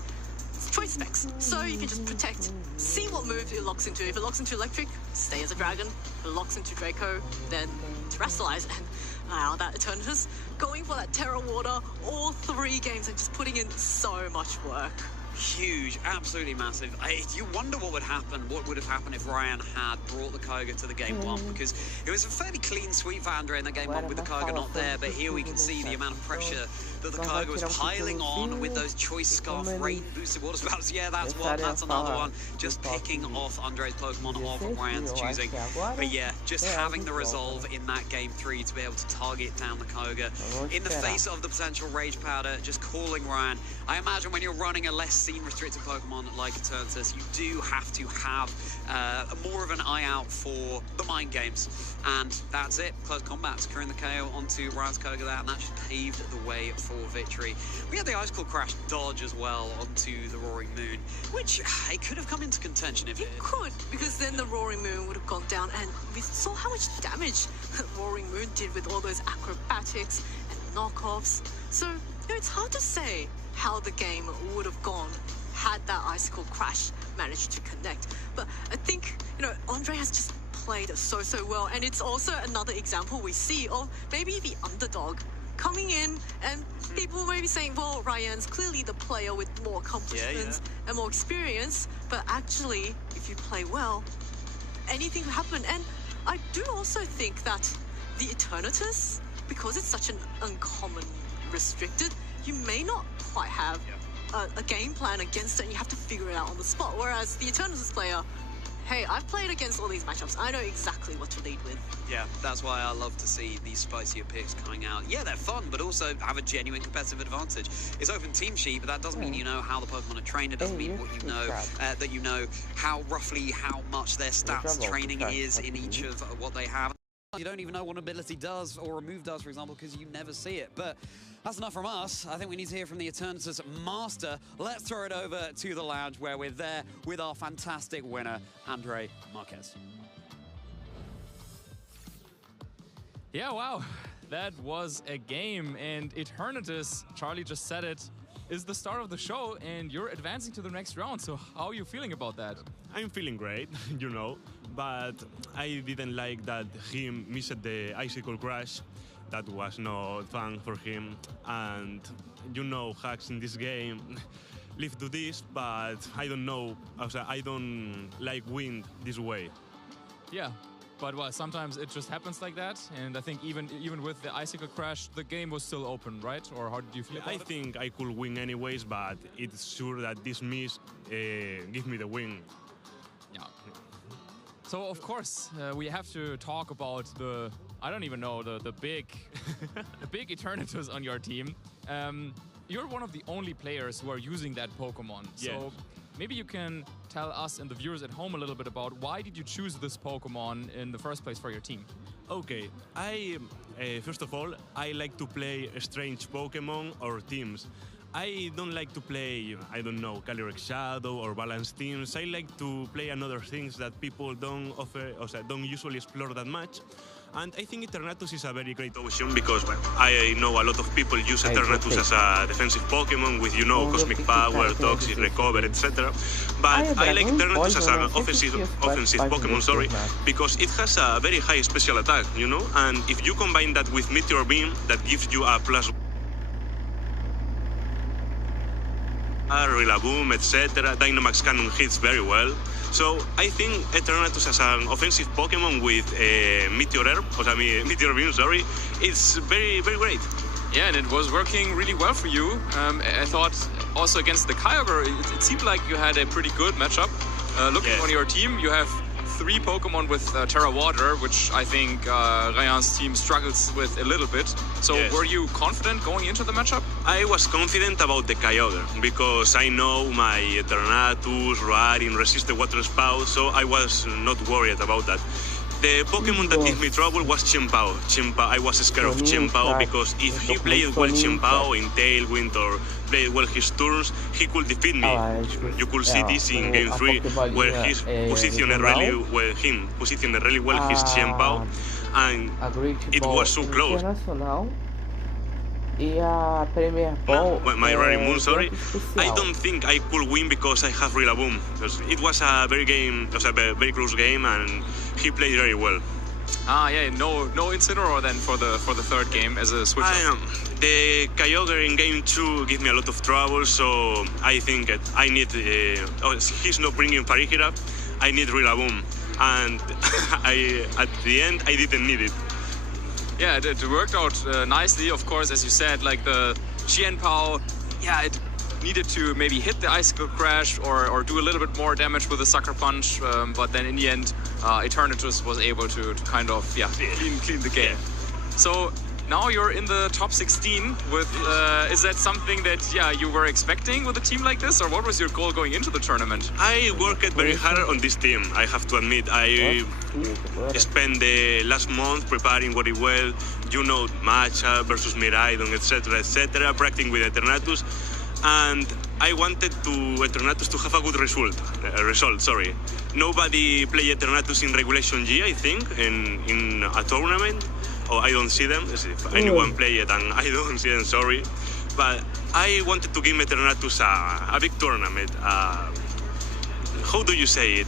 has choice specs, so you can just protect, see what move it locks into. If it locks into electric, stay as a dragon. If it locks into Draco, then terrestrialize. And wow, that Eternatus, going for that Terra Water all 3 games and just putting in so much work. Huge, absolutely massive. You wonder what would happen, what would have happened if Ryan had brought the Koga to the game 1, because it was a fairly clean sweep for Andre in the game 1 with the Koga not there, but here we can see the amount of pressure that the Koga was piling on with those choice scarf rain boosted water spouts. Yeah, that's one, that's another one. Just picking off Andre's Pokemon of Ryan's choosing. But yeah, just having the resolve in that game 3 to be able to target down the Koga in the face of the potential Rage Powder, just calling Ryan. I imagine when you're running a less scene restricted Pokemon like Eternatus, you do have to have more of an eye out for the mind games. And that's it. Close combat, securing the KO onto Ryan's Koga there, and that just paved the way for victory. We had the Icicle Crash dodge as well onto the Roaring Moon, which it could have come into contention if it could, because then the Roaring Moon would have gone down, and we saw how much damage Roaring Moon did with all those acrobatics and knockoffs. So, it's hard to say how the game would have gone had that Icicle Crash managed to connect. But I think, Andre has just played so well, and it's also another example we see of maybe the underdog coming in, and people may be saying, well, Ryan's clearly the player with more accomplishments and more experience, but actually, if you play well, anything can happen. And I do also think that the Eternatus, because it's such an uncommon restricted, you may not quite have a game plan against it, and you have to figure it out on the spot. Whereas the Eternatus player, hey, I've played against all these matchups. I know exactly what to lead with. Yeah, that's why I love to see these spicier picks coming out. Yeah, they're fun, but also have a genuine competitive advantage. It's open team sheet, but that doesn't mean you know how the Pokemon are trained. It doesn't mean what you know, that you know how much their stats training is in each of what they have. You don't even know what an ability does or a move does, for example, because you never see it. But that's enough from us. I think we need to hear from the Eternatus master. Let's throw it over to the lounge where we're there with our fantastic winner, Andre Marquez. Yeah, wow. That was a game, and Eternatus, Charlie just said it, is the star of the show, and you're advancing to the next round. So how are you feeling about that? I'm feeling great, but I didn't like that he missed the Icicle Crash. That was not fun for him. And hacks in this game live to this, but I don't know. I don't like win this way. Yeah. But well, sometimes it just happens like that, and I think even with the Icicle Crash, the game was still open, right? Or how did you feel about it? I think I could win anyways, but it's sure that this miss give me the win. Yeah. So of course we have to talk about the the big the big Eternatus on your team. You're one of the only players who are using that Pokemon. So maybe you can tell us and the viewers at home a little bit about why did you choose this Pokemon in the first place for your team? Okay, first of all, I like to play strange Pokemon or teams. I don't like to play, Calyrex Shadow or balanced teams. I like to play another things that people don't usually explore that much. And I think Eternatus is a very great option because I know a lot of people use Eternatus as a defensive Pokemon with, Cosmic Power, Toxic, Recover, etc. But I like Eternatus as an offensive Pokemon, because it has a very high special attack, and if you combine that with Meteor Beam, that gives you a +1. Rillaboom, etc. Dynamax Cannon hits very well. So I think Eternatus as an offensive Pokemon with Meteor Beam, it's very, very great. Yeah, and it was working really well for you. I thought also against the Kyogre, it seemed like you had a pretty good matchup. Looking on your team, you have 3 Pokemon with Terra Water, which I think Ryan's team struggles with a little bit. So were you confident going into the matchup? I was confident about the Kyogre, because I know my Eternatus, Roaring, resist the Water Spout, so I was not worried about that. The Pokemon that gave me trouble was Chien-Pao. I was scared of Chien-Pao because if he played well Chien-Pao in Tailwind or played well his turns, he could defeat me. You could see this in Game 3 where he positioned really well his Chien-Pao, and it was so close. E a Premier Ball my Rally Moon, é sorry. evento I especial. don't think I could win because I have Rillaboom. Because it was a very close game, and he played very well. Ah, yeah, no Incineroar then for the third game as a switch. The Kyogre in game 2 gave me a lot of trouble, so I think I need. He's not bringing Farigiraf. I need Rillaboom, and at the end I didn't need it. Yeah, it worked out nicely, of course, as you said, like the Qianpao, yeah, it needed to maybe hit the Icicle Crash or do a little bit more damage with the Sucker Punch, but then in the end, Eternatus was able to kind of, clean the game. So now you're in the top 16 with, is that something that, you were expecting with a team like this, or what was your goal going into the tournament? I worked very hard on this team, I have to admit. I spent the last month preparing very well, matchup versus Miraidon, etc., practicing with Eternatus, and I wanted Eternatus to have a good result. Nobody played Eternatus in Regulation G, I think, in a tournament. I don't see them. If anyone play it and I don't see them, sorry. But I wanted to give Eternatus a big tournament. How do you say it?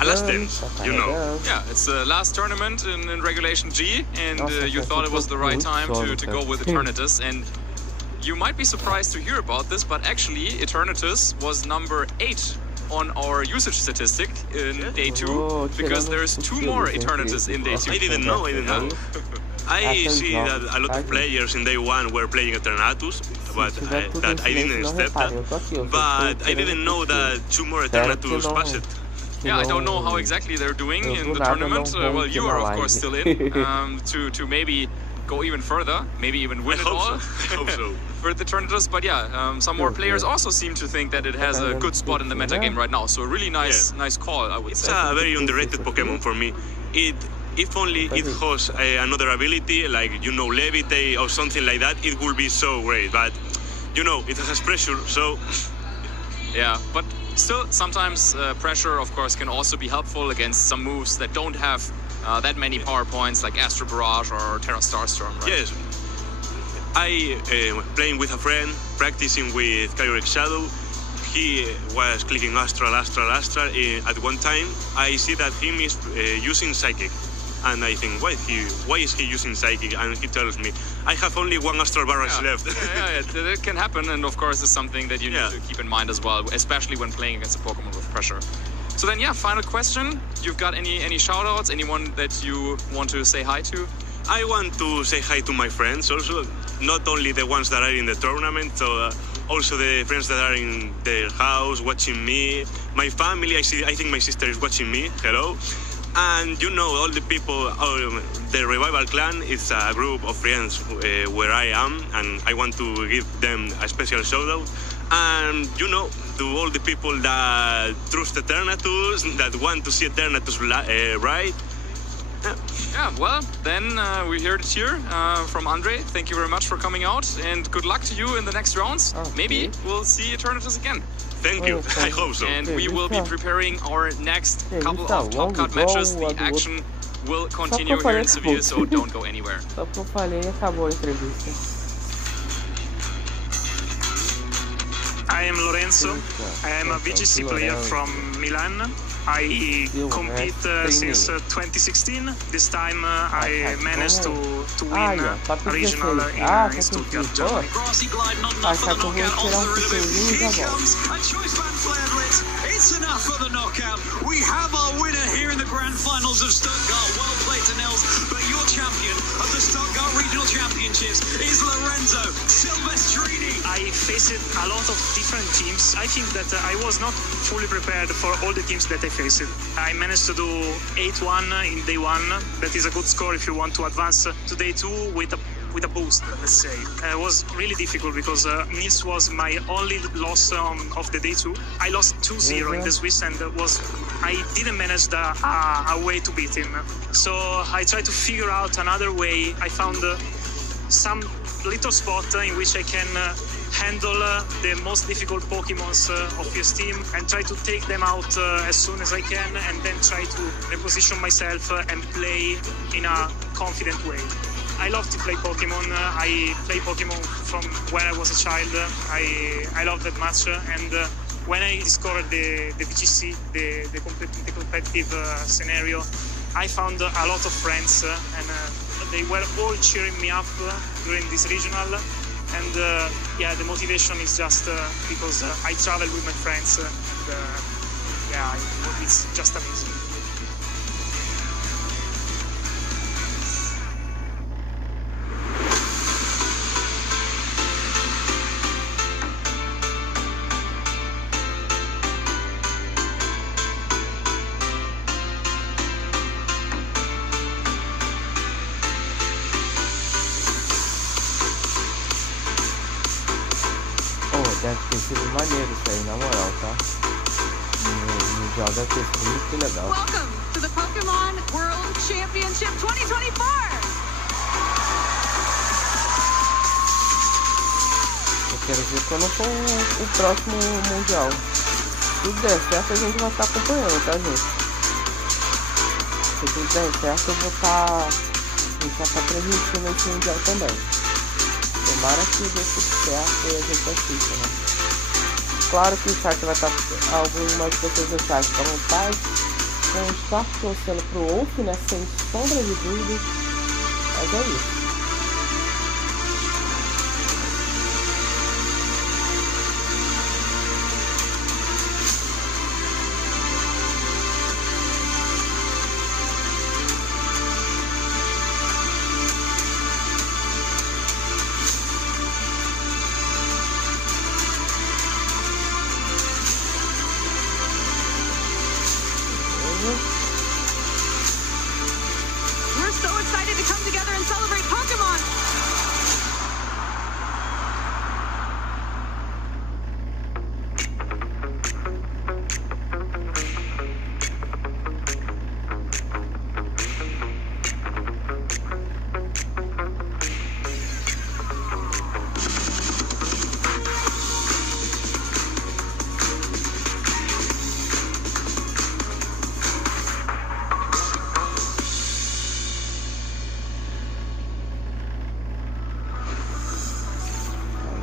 A last dance, Yeah, it's the last tournament in Regulation G, and you thought it was the right time to go with Eternatus. And you might be surprised to hear about this, but actually Eternatus was number 8 on our usage statistic in day 2, because there's 2 more Eternatus in day 2. I didn't know. I see that a lot of players in day 1 were playing Eternatus, but that I didn't step that. But I didn't know that 2 more Eternatus passed. Yeah, I don't know how exactly they're doing in the tournament. Well, you are of course still in to maybe go even further, maybe even win it all. I hope so. For the Eternatus, but some more players also seem to think that it has a good spot in the meta game right now. So a really nice call, I would say. It's a very underrated Pokemon for me. If only it has another ability, like, Levitate or something like that, it would be so great. But, it has pressure, so... Yeah, but still, sometimes pressure, of course, can also be helpful against some moves that don't have that many power points, like Astro Barrage or Terra Starstorm, right? Yes. I playing with a friend, practicing with Kyogre Shadow. He was clicking Astral. At one time, I see that him is using Psychic. And I think, why is he using Psychic? And he tells me, I have only 1 Astral Barrage left. It can happen, and of course it's something that you need to keep in mind as well, especially when playing against a Pokemon with pressure. So then, final question. You've got any shout-outs? Anyone that you want to say hi to? I want to say hi to my friends also, not only the ones that are in the tournament, so also the friends that are in their house watching me. My family, I think my sister is watching me. Hello. And all the people, the Revival Clan is a group of friends where I am, and I want to give them a special shout out. And to all the people that trust Eternatus, that want to see Eternatus right. Yeah, well, then we heard it here from Andre. Thank you very much for coming out, and good luck to you in the next rounds. Maybe we'll see Eternatus again. Thank you. I hope so. And we will be preparing our next couple of top cut matches. The action will continue here in Sevilla, so don't go anywhere. Só porque eu falei, acabou a entrevista. I am Lorenzo. I am a VGC player from Milan. I compete since 2016. This time I managed to win a regional in Stuttgart, Germany. Grassy glide not enough for the knockout of the rhythm. Here comes a choice band flare blitz. It's enough for the knockout. We have our winner here in the grand finals of Stuttgart. Well played to Nils, but your champion of the Stuttgart Regional Championships is Lorenzo Silvestrini. I faced a lot of different teams. I think that I was not fully prepared for all the teams that I faced. I managed to do 8-1 in day 1. That is a good score if you want to advance to day 2 with a boost, let's say. It was really difficult because Nils was my only loss of the day 2. I lost 2-0 in the Swiss, and I didn't manage a way to beat him. So I tried to figure out another way. I found some little spot in which I can handle the most difficult Pokemons of his team and try to take them out as soon as I can, and then try to reposition myself and play in a confident way. I love to play Pokemon. I play Pokemon from when I was a child. I love that much. And when I discovered the VGC, the competitive scenario, I found a lot of friends, and they were all cheering me up during this regional. And yeah, the motivation is just because I travel with my friends, and yeah, it's just amazing. Deve ter sido maneiro isso aí, na moral, tá? Mundial deve ter sido muito legal. Welcome to the Pokemon World Championship 2024! Eu quero ver quando for o próximo Mundial. Se tudo der certo, a gente vai estar acompanhando, tá, gente? Se tudo der certo, eu vou estar... A gente vai estar transmitindo esse Mundial também. Tomara que dê tudo certo e a gente assista, né? Claro que o chat vai estar... Algumas pessoas do chat vão estar torcendo pro Wolf, né? Sem sombra de dúvida. Mas é isso. We're so excited to come together and celebrate Pokemon!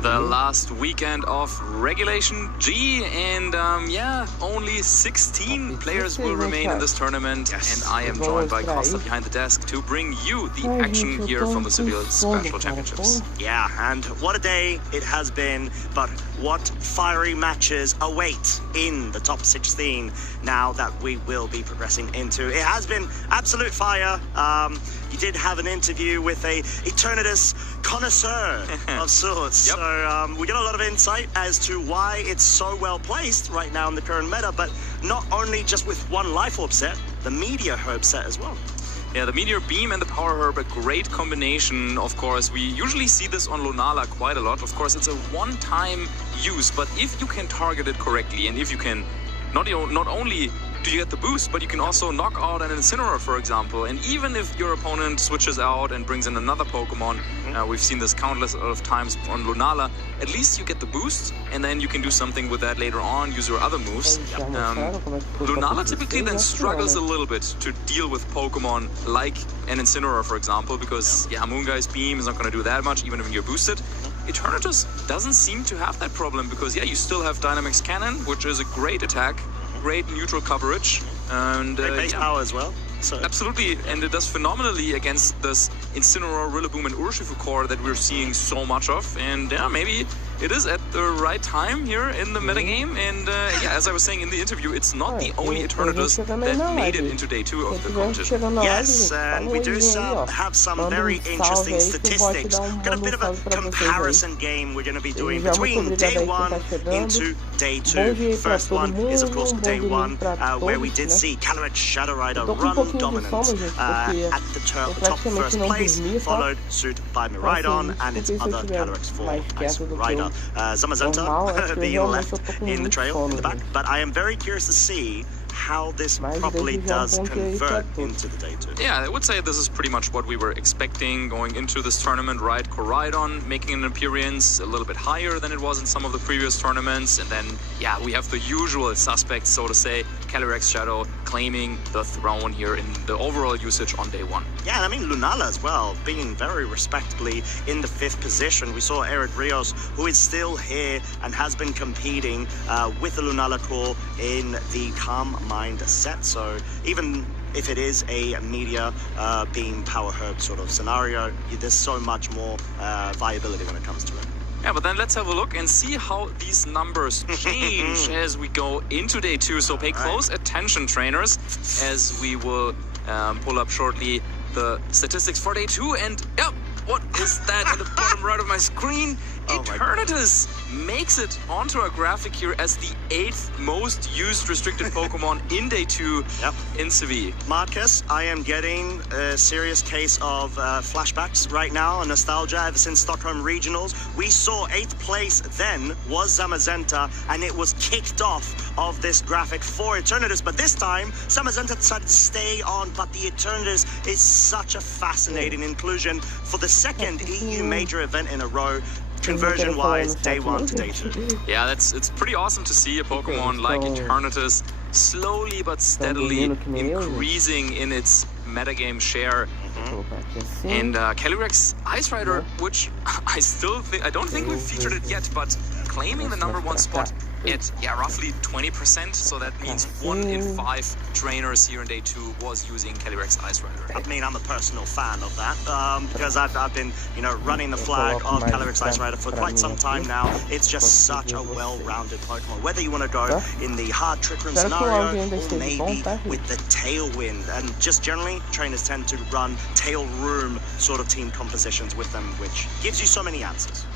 The last weekend of Regulation G, and yeah, only 16 players will remain in this tournament, and I am joined by Costa behind the desk to bring you the action here from the Sevilla Special Championships. Yeah, and what a day it has been, but what fiery matches await in the top 16 now that we will be progressing into. It has been absolute fire. You did have an interview with a Eternatus connoisseur of sorts. Yep. So we get a lot of insight as to why it's so well placed right now in the current meta, but not only just with one Life Orb set, the Meteor Herb set as well. Yeah, the Meteor Beam and the Power Herb, a great combination, of course. We usually see this on Lunala quite a lot. Of course, it's a one-time use, but if you can target it correctly, and if you can not only do you get the boost, but you can also knock out an Incineroar, for example. And even if your opponent switches out and brings in another Pokemon, we've seen this countless of times on Lunala, at least you get the boost, and then you can do something with that later on, use your other moves. Lunala typically then struggles a little bit to deal with Pokemon like an Incineroar, for example, because yeah, Moonguy's Beam is not going to do that much, even if you're boosted. Eternatus doesn't seem to have that problem, because yeah, you still have Dynamax Cannon, which is a great attack, great neutral coverage, and great base power as well. So. Absolutely, and it does phenomenally against this Incineroar, Rillaboom, and Urshifu core that we're seeing so much of. And yeah, maybe it is at the right time here in the metagame. And yeah, as I was saying in the interview, it's not the only Eternatus that made it into day 2 of the competition. Yes, and we do have some very interesting statistics. Got a bit of a comparison game we're going to be doing between day 1 into day 2. First one is, of course, day 1, where we did see Calyrex Shadow Rider run dominant at the top first place, followed suit by Miraidon and its other Calyrex form, Ice Rider. Zamazenta being left in the trail in the back. But I am very curious to see how this properly does convert into the day 2. Yeah, I would say this is pretty much what we were expecting going into this tournament, right? Koraidon making an appearance a little bit higher than it was in some of the previous tournaments. And then, yeah, we have the usual suspects, so to say, Calyrex Shadow claiming the throne here in the overall usage on day 1. Yeah, and I mean, Lunala as well, being very respectably in the 5th position. We saw Eric Rios, who is still here and has been competing with the Lunala core in the Calm Mind set. So even if it is a media beam power herb sort of scenario, there's so much more viability when it comes to it. Yeah, but then let's have a look and see how these numbers change as we go into day 2. So pay close attention, trainers, as we will pull up shortly the statistics for day 2. And yep, what is that at the bottom right of my screen? Eternatus makes it onto our graphic here as the 8th most used restricted Pokemon in day 2 in Sevilla. Marcus, I am getting a serious case of flashbacks right now, and nostalgia ever since Stockholm Regionals. We saw 8th place then was Zamazenta, and it was kicked off of this graphic for Eternatus, but this time Zamazenta decided to stay on, but the Eternatus is such a fascinating inclusion for the second EU major event in a row. Conversion-wise, day 1 to day 2. Yeah, it's pretty awesome to see a Pokemon like Eternatus slowly but steadily increasing in its metagame share. And Calyrex Ice Rider, which I don't think we've featured it yet, but claiming the #1 spot at roughly 20%, so that means 1 in 5 trainers here in day 2 was using Calyrex Ice Rider. I mean, I'm a personal fan of that because I've been, running the flag of Calyrex Ice Rider for quite some time now. It's just such a well-rounded Pokemon. Whether you want to go in the hard Trick Room scenario or maybe with the Tailwind, and just generally trainers tend to run Tail Room sort of team compositions with them, which gives you so many answers.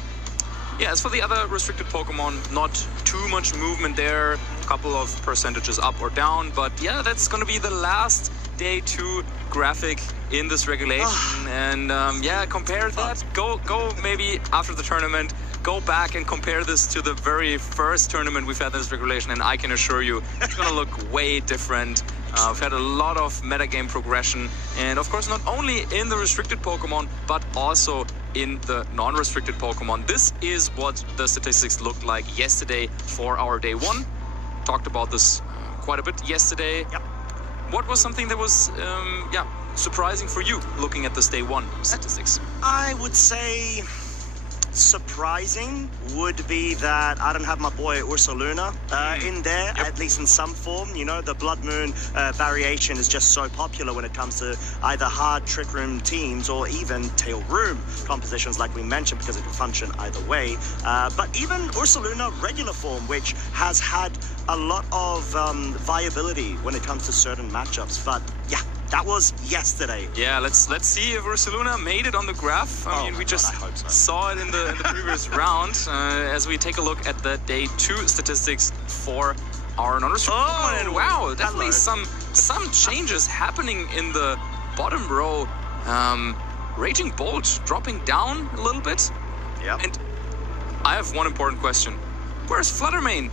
Yeah, as for the other restricted Pokemon, not too much movement there, a couple of percentages up or down, but yeah, that's going to be the last day 2 graphic in this regulation. And yeah, compare that, go maybe after the tournament, go back and compare this to the very first tournament we've had in this regulation, and I can assure you it's going to look way different. We've had a lot of metagame progression, and of course not only in the restricted Pokemon, but also in the non-restricted Pokemon. This is what the statistics looked like yesterday for our day 1. Talked about this quite a bit yesterday. Yep. What was something that was surprising for you looking at this day 1 statistics? I would say surprising would be that I don't have my boy Ursaluna in there, at least in some form. The Blood Moon variation is just so popular when it comes to either hard Trick Room teams or even Tail Room compositions, like we mentioned, because it can function either way. But even Ursaluna regular form, which has had a lot of viability when it comes to certain matchups. But yeah, that was yesterday. Yeah, let's see if Ursaluna made it on the graph. I mean, we just saw it in the previous round. As we take a look at the day 2 statistics for our non-restricted Pokemon, and wow, definitely some changes happening in the bottom row. Raging Bolt dropping down a little bit. Yeah. And I have one important question: where's Fluttermane?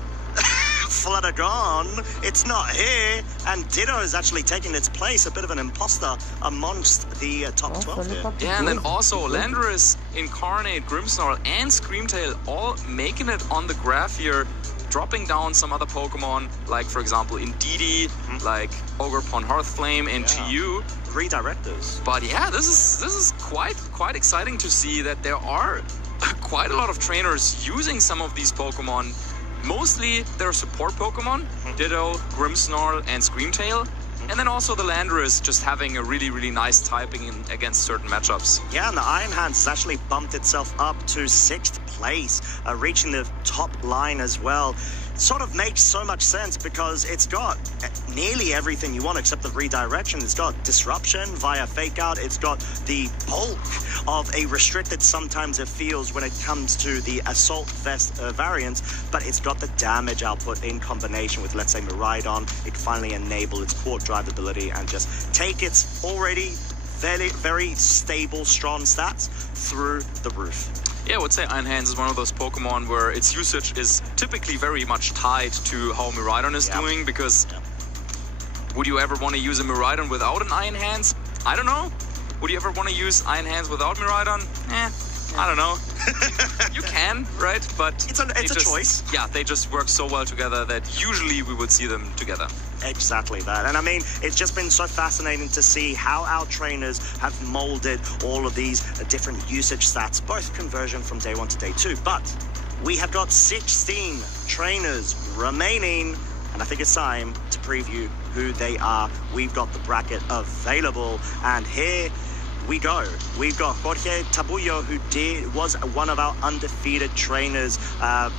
Fluttergon, it's not here, and Ditto is actually taking its place, a bit of an imposter amongst the top 12 here. Yeah, and then also Landorus, Incarnate, Grimmsnarl, and Screamtail all making it on the graph here, dropping down some other Pokemon, like for example Indeedee, like Ogerpon Hearthflame, and GU. Redirectors. But yeah, this is quite exciting to see that there are quite a lot of trainers using some of these Pokemon. Mostly they're support Pokemon, Ditto, Grimmsnarl, and Screamtail. And then also the Landorus just having a really nice typing against certain matchups. Yeah, and the Iron Hands has actually bumped itself up to 6th place, reaching the top line as well. Sort of makes so much sense because it's got nearly everything you want except the redirection. It's got disruption via fake out. It's got the bulk of a restricted, sometimes it feels, when it comes to the assault vest variants, but it's got the damage output in combination with, let's say, Miraidon. It finally enable its port drive ability and just take its already very stable, strong stats through the roof. Yeah, I would say Iron Hands is one of those Pokemon where its usage is typically very much tied to how Miraidon is doing, because Would you ever want to use a Miraidon without an Iron Hands? I don't know. Would you ever want to use Iron Hands without Miraidon? I don't know. You can, right? But it's a choice. Yeah, they just work so well together that usually we would see them together. Exactly that. And I mean, it's just been so fascinating to see how our trainers have molded all of these different usage stats, both conversion from day 1 to day 2. But we have got 16 trainers remaining, and I think it's time to preview who they are. We've got the bracket available, and here we go. We've got Jorge Tabullo, who was one of our undefeated trainers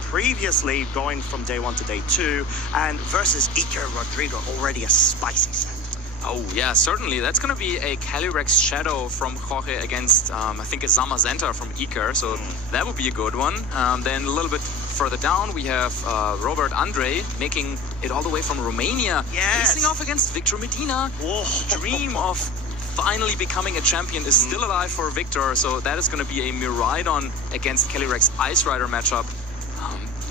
previously, going from day 1 to day 2, and versus Iker Rodrigo, already a spicy set. Oh yeah, certainly. That's going to be a Calyrex Shadow from Jorge against, I think, a Zamazenta from Iker, so that would be a good one. Then a little bit further down, we have Robert Andre making it all the way from Romania, facing off against Victor Medina. Whoa. Dream of finally becoming a champion is still alive for Victor, so that is going to be a Miraidon against Calyrex Ice Rider matchup.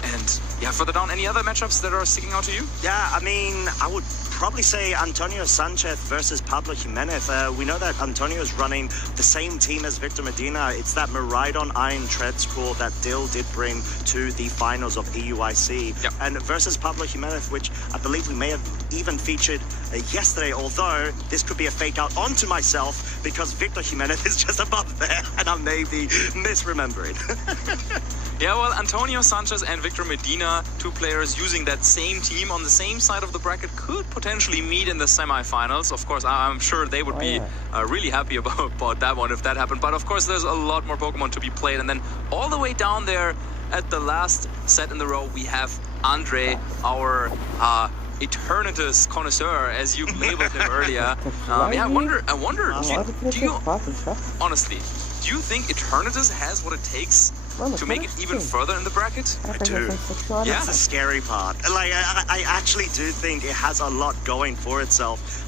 And yeah, further down, any other matchups that are sticking out to you? Yeah, I mean, I would probably say Antonio Sanchez versus Pablo Jimenez. We know that Antonio is running the same team as Victor Medina. It's that Miraidon Iron Treads core that Dill did bring to the finals of EUIC. Yep. And versus Pablo Jimenez, which I believe we may have even featured yesterday, although this could be a fake out onto myself because Victor Jimenez is just above there and I may be misremembering. Yeah, well, Antonio Sanchez and Victor Medina, 2 players using that same team on the same side of the bracket, could potentially meet in the semifinals. Of course, I'm sure they would be really happy about that one if that happened. But of course, there's a lot more Pokemon to be played. And then all the way down there at the last set in the row, we have Andre, our Eternatus connoisseur, as you labeled him earlier. Yeah, I wonder, do you, honestly, do you think Eternatus has what it takes to make it even further in the bracket? I do. Yeah. That's the scary part. Like, I actually do think it has a lot going for itself.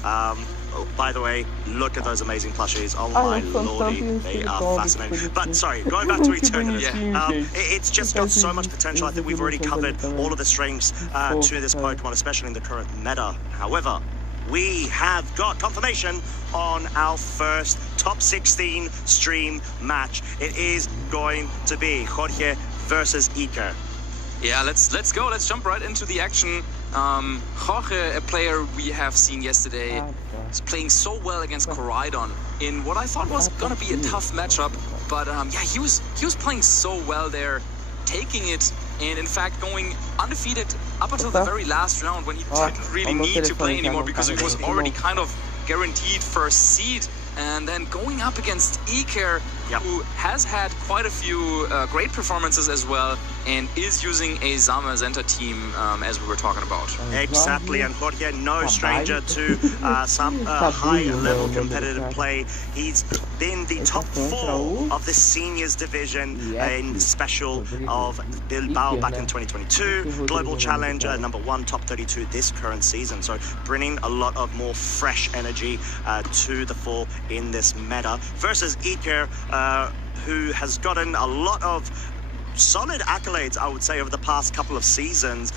Oh, by the way, look at those amazing plushies. Oh my lordy, they are fascinating. But sorry, going back to Eternatus, it's just got so much potential. I think we've already covered all of the strengths to this Pokemon, especially in the current meta. However, we have got confirmation on our first top 16 stream match. It is going to be Jorge versus Iker. Yeah, let's go. Let's jump right into the action. Jorge, a player we have seen yesterday, is playing so well against Koraidon in what I thought was gonna be a tough matchup. But yeah, he was playing so well there, taking it, and in fact going undefeated up until the very last round when he didn't really need to play anymore because he was already kind of guaranteed first seed. And then going up against Iker, who has had quite a few great performances as well, and is using a Zamazenta team, as we were talking about. Exactly, and Jorge, no stranger to some high-level competitive play. He's been the top 4 of the seniors division in special of Bilbao back in 2022. Global Challenger, #1, top 32 this current season. So bringing a lot of more fresh energy to the fore in this meta. Versus Iker, who has gotten a lot of solid accolades, I would say, over the past couple of seasons.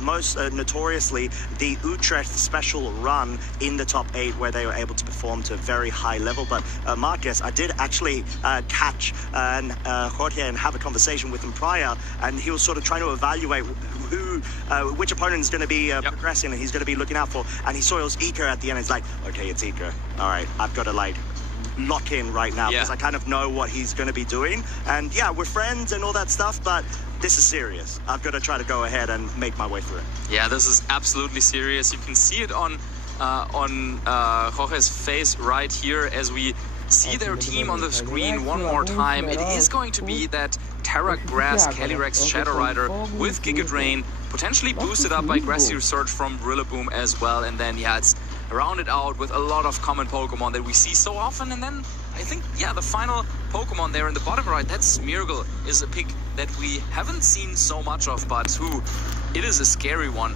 Most notoriously, the Utrecht special run in the top 8, where they were able to perform to a very high level. But Marcus, I did actually catch Jorge and have a conversation with him prior, and he was sort of trying to evaluate which opponent is going to be progressing, and he's going to be looking out for. And he saw it was Iker at the end. He's like, okay, it's Iker. All right, I've got to like lock in right now because I kind of know what he's going to be doing. And yeah, we're friends and all that stuff, but this is serious. I've got to try to go ahead and make my way through it. Yeah, this is absolutely serious. You can see it on Jorge's face right here as we see their team on the screen one more time. It is going to be that Terra Grass Calyrex Shadow Rider with Giga Drain, potentially boosted up by Grassy Research from Rillaboom as well. And then, yeah, it's rounded out with a lot of common Pokemon that we see so often. And then I think, yeah, the final Pokemon there in the bottom right, that Smeargle, is a pick that we haven't seen so much of, but it is a scary one.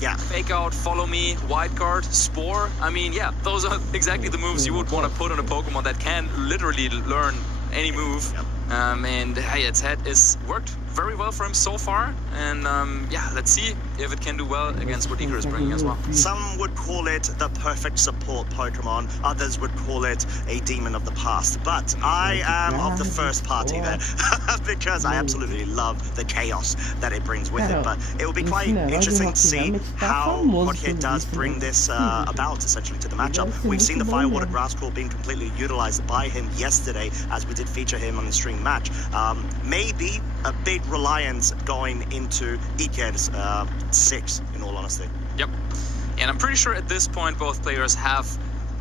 Yeah. Fake Out, Follow Me, Wild Guard, Spore. I mean, yeah, those are exactly the moves you would want to put on a Pokemon that can literally learn any move. And hey, its head is worked very well for him so far, and yeah, let's see if it can do well against what Iker is bringing as well. Some would call it the perfect support Pokemon, others would call it a demon of the past, but I am of the first party there, because I absolutely love the chaos that it brings with it, but it will be quite interesting to see how Jorge does bring this about, essentially, to the matchup. We've seen the Firewater Grass Crawl being completely utilized by him yesterday, as we did feature him on the stream match. Maybe a big reliance going into Iker's 6, in all honesty. Yep. And I'm pretty sure at this point both players have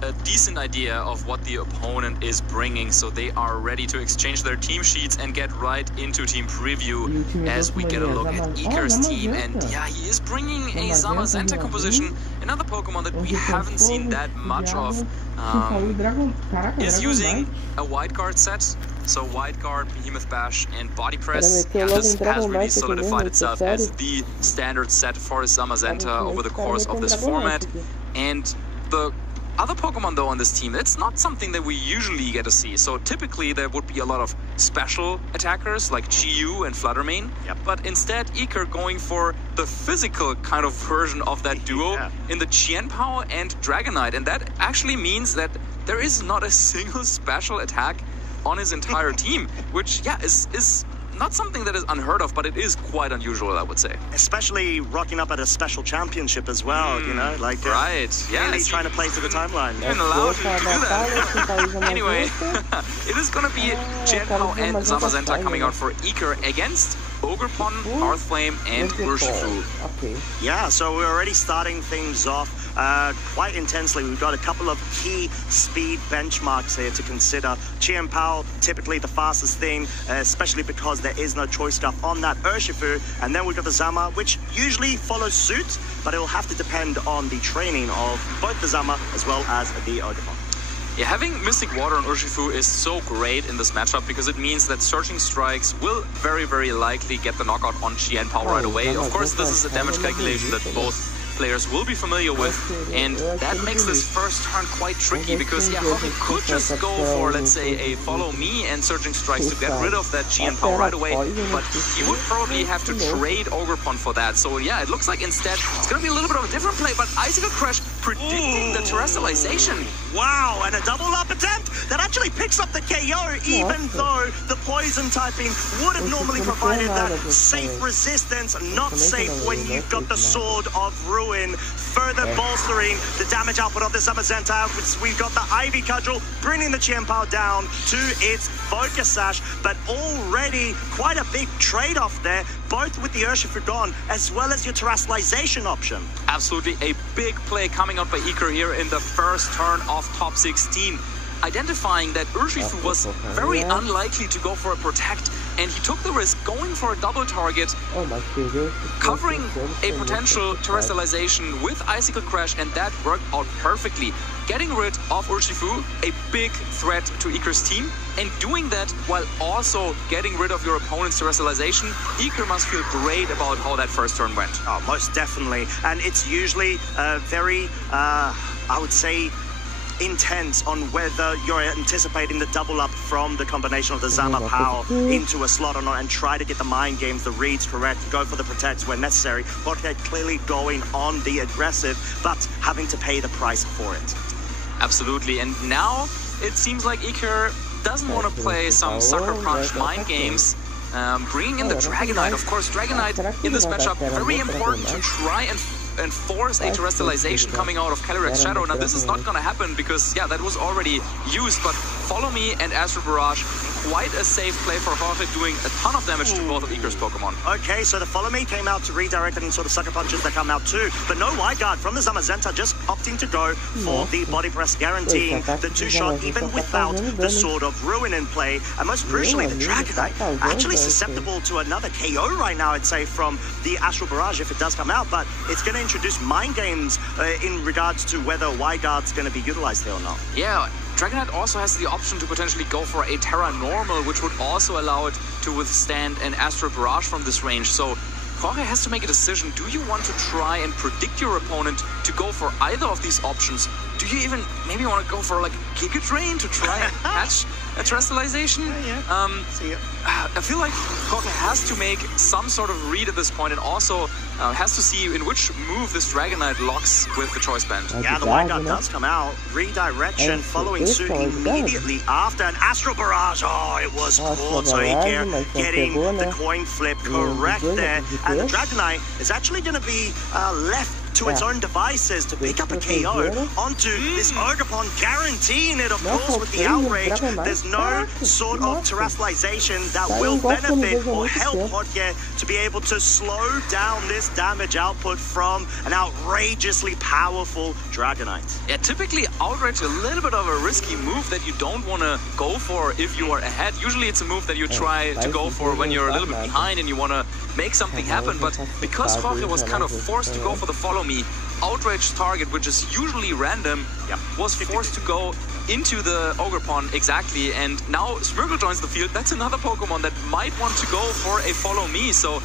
a decent idea of what the opponent is bringing, so they are ready to exchange their team sheets and get right into team preview as we get a look at Iker's team. And yeah, he is bringing a Zamazenta composition, another Pokemon that we haven't seen that much of. Is using a White Guard set, so White Guard, Behemoth Bash, and Body Press. Yeah, this has really solidified itself as the standard set for Zamazenta over the course of this format. And the other Pokemon, though, on this team, it's not something that we usually get to see. So typically there would be a lot of special attackers like Chi-Yu and Fluttermane, but instead Iker going for the physical kind of version of that duo in the Chien-Pao and Dragonite. And that actually means that there is not a single special attack on his entire team, which, yeah, is not something that is unheard of, but it is quite unusual, I would say. Especially rocking up at a special championship as well, you know, like right, yeah, really trying to play to the timeline. Even allowed to do that. Anyway, it is going to be Chien-Pao and Zamazenta coming out for Iker against Ogerpon, Hearthflame, and Urshifu. Yeah, so we're already starting things off quite intensely. We've got a couple of key speed benchmarks here to consider. Chien-Pao, typically the fastest thing, especially because there is no choice scuff on that Urshifu. And then we've got the Zama, which usually follows suit, but it will have to depend on the training of both the Zama as well as the Ogerpon. Yeah, having Mystic Water on Urshifu is so great in this matchup because it means that Searching Strikes will very, very likely get the knockout on Chien-Pao right away. Of course, this is a damage calculation that both players will be familiar with, and that makes this first turn quite tricky because, yeah, Jorge could just go for, let's say, a Follow Me and Searching Strikes to get rid of that Chien-Pao right away, but he would probably have to trade Ogerpon for that. So, yeah, it looks like instead it's going to be a little bit of a different play, but Icicle Crash predicting the terrestrialization. Wow, and a double up attempt that actually picks up the KO, even though the poison typing would have normally provided that safe resistance. Not safe when you've got the Sword of Ruin, further bolstering the damage output of the Zamazenta. We've got the Ivy Cudgel bringing the Chien-Pao down to its Focus Sash, but already quite a big trade-off there, both with the Urshifu gone as well as your terrestrialization option. Absolutely a big play coming out by Iker here in the first turn of top 16. Identifying that Urshifu was very unlikely to go for a protect, and he took the risk going for a double target, covering a potential terrestrialization with Icicle Crash, and that worked out perfectly. Getting rid of Urshifu, a big threat to Iker's team, and doing that while also getting rid of your opponent's terrestrialization, Iker must feel great about how that first turn went. Oh, most definitely. And it's usually very, I would say, intense on whether you're anticipating the double up from the combination of the Zama Pao into a slot or not, and try to get the mind games, the reads correct, go for the protects when necessary. Jorge clearly going on the aggressive, but having to pay the price for it. Absolutely, and now it seems like Iker doesn't want to play some Sucker Punch mind games. Bringing in the Dragonite. Of course, Dragonite in this matchup, very important to try and force a terrestrialization coming out of Calyrex Shadow. Now, this is not going to happen because, yeah, that was already used, but Follow Me and Astral Barrage, quite a safe play for Jorge, doing a ton of damage to both of Iker's Pokemon. Okay, so the Follow Me came out to redirect any sort of Sucker Punches that come out too, but no Wide Guard from the Zamazenta, just opting to go for the Body Press, guaranteeing the two-shot even without the Sword of Ruin in play. And most crucially, the Dragonite actually susceptible to another KO right now, I'd say, from the Astral Barrage if it does come out, but it's going to introduce mind games in regards to whether Wide Guard's going to be utilized here or not. Yeah, Dragonite also has the option to potentially go for a Terra Normal, which would also allow it to withstand an Astral Barrage from this range. So Jorge has to make a decision. Do you want to try and predict your opponent to go for either of these options, do you even maybe want to go for like a Giga Drain to try and catch a Terrestrialization? See it. I feel like Jorge has to make some sort of read at this point, and also has to see in which move this Dragonite locks with the choice band. Yeah, the White Guard does come out. Redirection following suit immediately after an Astral Barrage. Oh, it was caught. So Iker getting the coin flip correct there. And the Dragonite is actually going to be left to its own devices to pick up a KO onto this Ogre-Pon, guaranteeing it, of course, with the Outrage. There's no sort of terrestrialization that will benefit or help Jorge to be able to slow down this damage output from an outrageously powerful Dragonite. Yeah, typically Outrage a little bit of a risky move that you don't want to go for if you are ahead. Usually it's a move that you try to go for when you're a little bit behind and you want to make something happen, but because Jorge was kind of forced to go for the follow me, Outrage target, which is usually random, was forced to go into the Ogre-Pon exactly, and now Smeargle joins the field. That's another Pokemon that might want to go for a follow me, so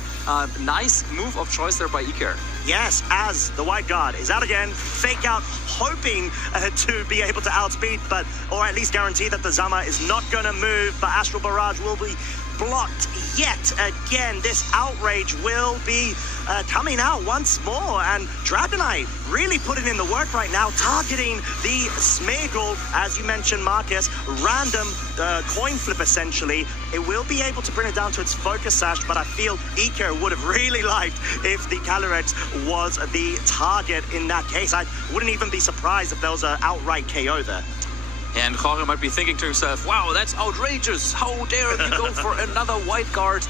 nice move of choice there by Iker. Yes, as the White Guard is out again, Fake Out, hoping to be able to outspeed, but or at least guarantee that the Zama is not going to move, but Astral Barrage will be blocked yet again. This Outrage will be coming out once more, and Dragonite really putting in the work right now, targeting the Smeargle, as you mentioned, Marcus. Random coin flip, essentially. It will be able to bring it down to its Focus Sash, but I feel Iker would have really liked if the Calyrex was the target in that case. I wouldn't even be surprised if there was an outright KO there. And Jorge might be thinking to himself, wow, that's outrageous. How dare you go for another White Guard?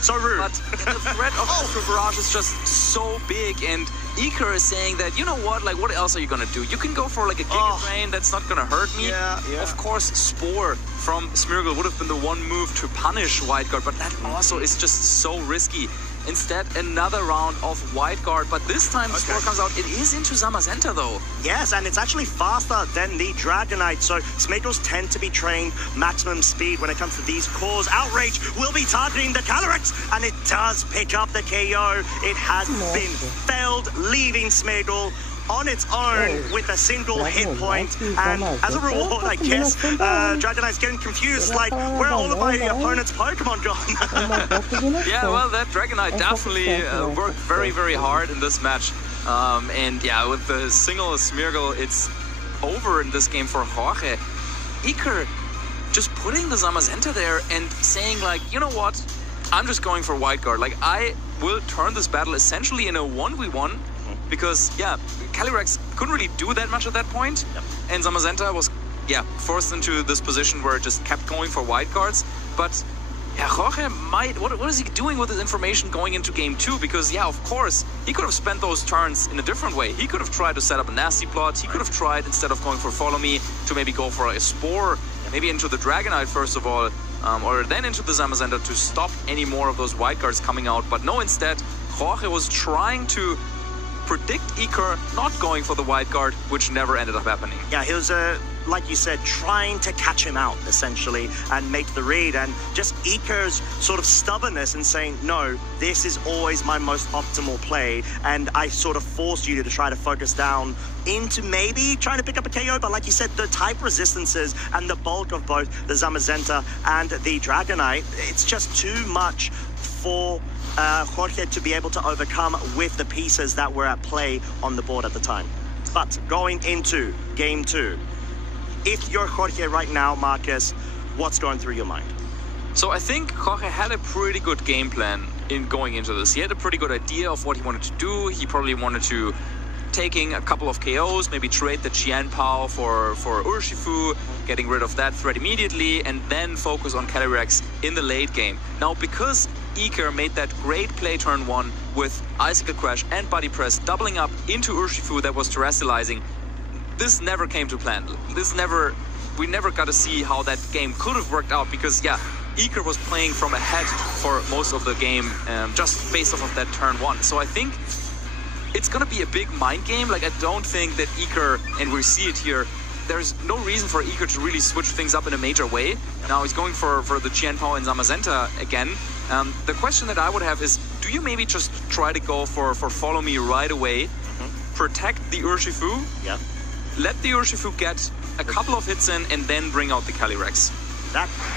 So rude. But the threat of Astral Barrage is just so big, and Iker is saying that, you know what, like, what else are you going to do? You can go for like a Giga Drain, that's not going to hurt me. Of course, Spore from Smeargle would have been the one move to punish White Guard, but that also is just so risky. Instead, another round of White Guard, but this time Spore comes out. It is into Zamazenta though. Yes, and it's actually faster than the Dragonite, so Smeargles tend to be trained maximum speed when it comes to these cores. Outrage will be targeting the Calyrex, and it does pick up the KO. It has been felled, leaving Smeargle on its own with a single hit point, and as a reward, I guess, Dragonite's getting confused, like, where are all of my opponent's Pokemon gone? Yeah, well, that Dragonite definitely worked very, very hard in this match, and yeah, with the single Smeargle, it's over in this game for Jorge. Iker just putting the Zamazenta there and saying, like, you know what, I'm just going for White Guard. Like, I will turn this battle essentially in a 1v1, because, yeah, Calyrex couldn't really do that much at that point, and Zamazenta was, forced into this position where it just kept going for White Guards. But, yeah, Jorge might... What is he doing with his information going into Game 2? Because, yeah, of course, he could have spent those turns in a different way. He could have tried to set up a nasty plot. He could have tried, instead of going for Follow Me, to maybe go for a Spore, maybe into the Dragonite first of all, or then into the Zamazenta to stop any more of those White Guards coming out. But no, instead, Jorge was trying to predict Iker not going for the White Guard, which never ended up happening. Yeah, he was, like you said, trying to catch him out, essentially, and make the read, and just Iker's sort of stubbornness and saying, no, this is always my most optimal play, and I sort of forced you to try to focus down into maybe trying to pick up a KO, but like you said, the type resistances and the bulk of both the Zamazenta and the Dragonite, it's just too much for Jorge to be able to overcome with the pieces that were at play on the board at the time. But going into Game 2, if you're Jorge right now, Marcus, what's going through your mind? So I think Jorge had a pretty good game plan in going into this. He had a pretty good idea of what he wanted to do. He probably wanted to taking a couple of KOs, maybe trade the Qianpao for Urshifu, getting rid of that threat immediately, and then focus on Calyrex in the late game. Now, because Iker made that great play turn 1 with Icicle Crash and Body Press doubling up into Urshifu that was terrestrializing, this never came to plan. We never got to see how that game could have worked out, because, yeah, Iker was playing from ahead for most of the game, just based off of that turn 1. So I think it's going to be a big mind game. Like, I don't think that Iker, and we see it here, there's no reason for Iker to really switch things up in a major way. Now he's going for the Qianpao and Zamazenta again. The question that I would have is, do you maybe just try to go for Follow Me right away, protect the Urshifu, let the Urshifu get a couple of hits in and then bring out the Calyrex.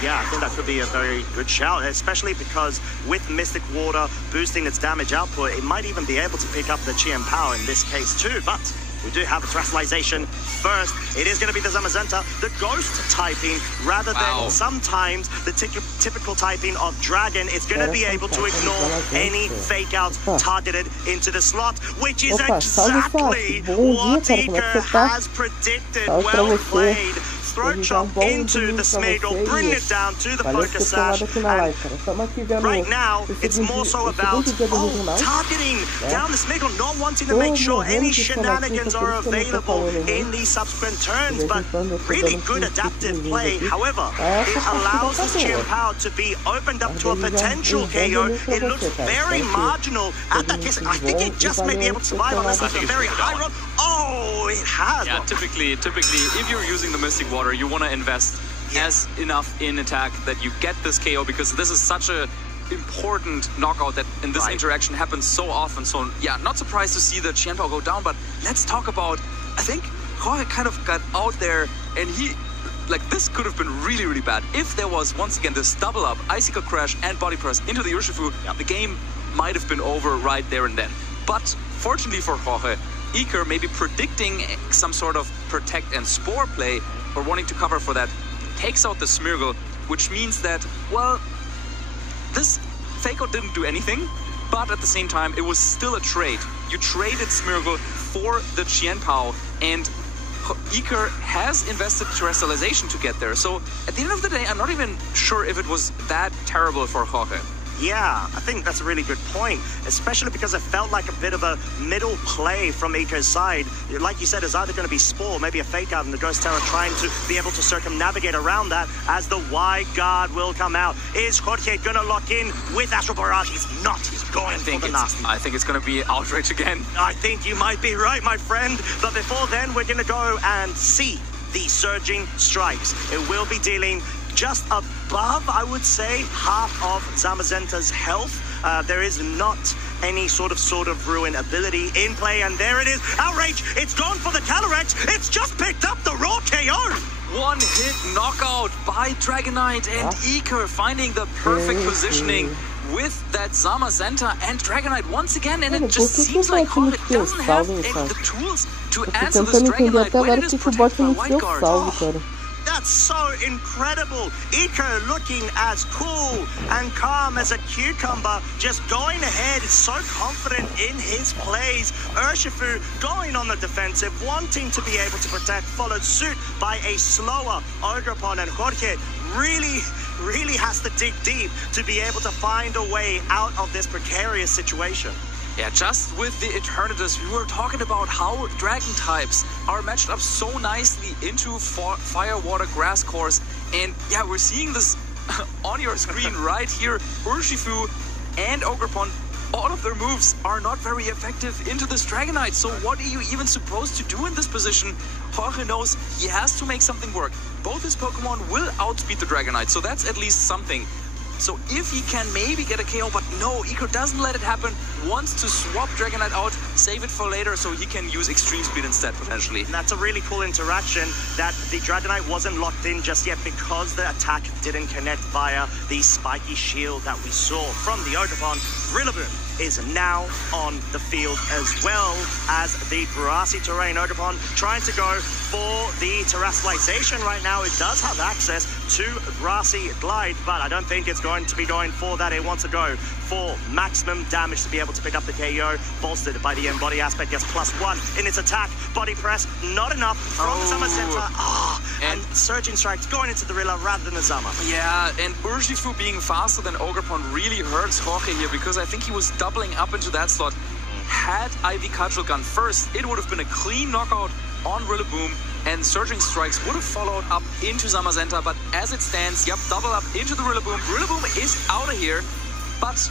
Yeah, I think that could be a very good shout, especially because with Mystic Water boosting its damage output, it might even be able to pick up the Chien Pao in this case too, but we do have a terrestrialization first. It is going to be the Zamazenta, the ghost typing, rather than sometimes the typical typing of Dragon. It's going to be able to ignore any fake outs targeted into the slot, which is exactly what Iker has predicted. Well played. Throat chop into the Smeagol, bring it down to the focus sash. Right now, it's more so about targeting down the Smeagol, not wanting to make sure any shenanigans are available in these subsequent turns, but really good adaptive play. However, it allows this Chien Pao to be opened up to a potential KO. It looks very marginal at that case. I think it just may be able to survive unless it's a very high roll. Oh, it has. Yeah, typically, if you're using the Mystic Water, you want to invest as enough in attack that you get this KO, because this is such a important knockout that in this interaction happens so often. So yeah, not surprised to see the Chien Pao go down, but let's talk about, I think Jorge kind of got out there and he, like, this could have been really, really bad. If there was, once again, this double up, Icicle Crash and Body Press into the Urshifu, the game might have been over right there and then. But fortunately for Jorge, Iker maybe predicting some sort of protect and spore play, or wanting to cover for that, takes out the Smeagol, which means that, well, this fake out didn't do anything, but at the same time, it was still a trade. You traded Smeagol for the Chien Pao, and Iker has invested terrestrialization to get there. So at the end of the day, I'm not even sure if it was that terrible for Jorge. Yeah, I think that's a really good point, especially because it felt like a bit of a middle play from Iker's side. Like you said, it's either going to be Spore, maybe a fake out, and the Ghost Terror trying to be able to circumnavigate around that as the wide guard will come out. Is Jorge going to lock in with Astral Barrage? He's not. He's going for the nasty. I think it's going to be Outrage again. I think you might be right, my friend. But before then, we're going to go and see the Surging Strikes. It will be dealing just above, I would say, half of Zamazenta's health. There is not any sort of ruin ability in play, and there it is. Outrage, it's gone for the Calyrex. It's just picked up the raw KO. One hit knockout by Dragonite, and Iker finding the perfect positioning with that Zamazenta and Dragonite once again, and it just seems like Jorge doesn't have the tools to answer this Dragonite when it is protected by White Guard. That's so incredible. Iker looking as cool and calm as a cucumber, just going ahead, so confident in his plays. Urshifu going on the defensive, wanting to be able to protect, followed suit by a slower Ogerpon, and Jorge really has to dig deep to be able to find a way out of this precarious situation. Yeah, just with the Eternatus, we were talking about how Dragon types are matched up so nicely into Fire, Water, Grass cores. And yeah, we're seeing this on your screen right here. Urshifu and Ogerpon, all of their moves are not very effective into this Dragonite. So what are you even supposed to do in this position? Jorge knows he has to make something work. Both his Pokemon will outspeed the Dragonite, so that's at least something. So if he can maybe get a KO, but no, Iker doesn't let it happen, wants to swap Dragonite out, save it for later so he can use Extreme Speed instead, potentially. And that's a really cool interaction that the Dragonite wasn't locked in just yet because the attack didn't connect via the spiky shield that we saw from the Ogerpon. Rillaboom is now on the field, as well as the grassy terrain. Ogerpon trying to go for the terrestrialization right now. It does have access to grassy glide, but I don't think it's going to be going for that. It wants to go for maximum damage to be able to pick up the KO, bolstered by the embody aspect. Gets +1 in its attack. Body press, not enough from Zamazenta. And Surging Strikes going into the Rilla rather than the Zama. Yeah, and Urshifu being faster than Ogerpon really hurts Jorge here, because I think he was doubling up into that slot. Had Ivy Cudgel gone first, it would have been a clean knockout on Rillaboom, and Surging Strikes would have followed up into Zamazenta, but as it stands, yep, double up into the Rillaboom. Rillaboom is out of here, but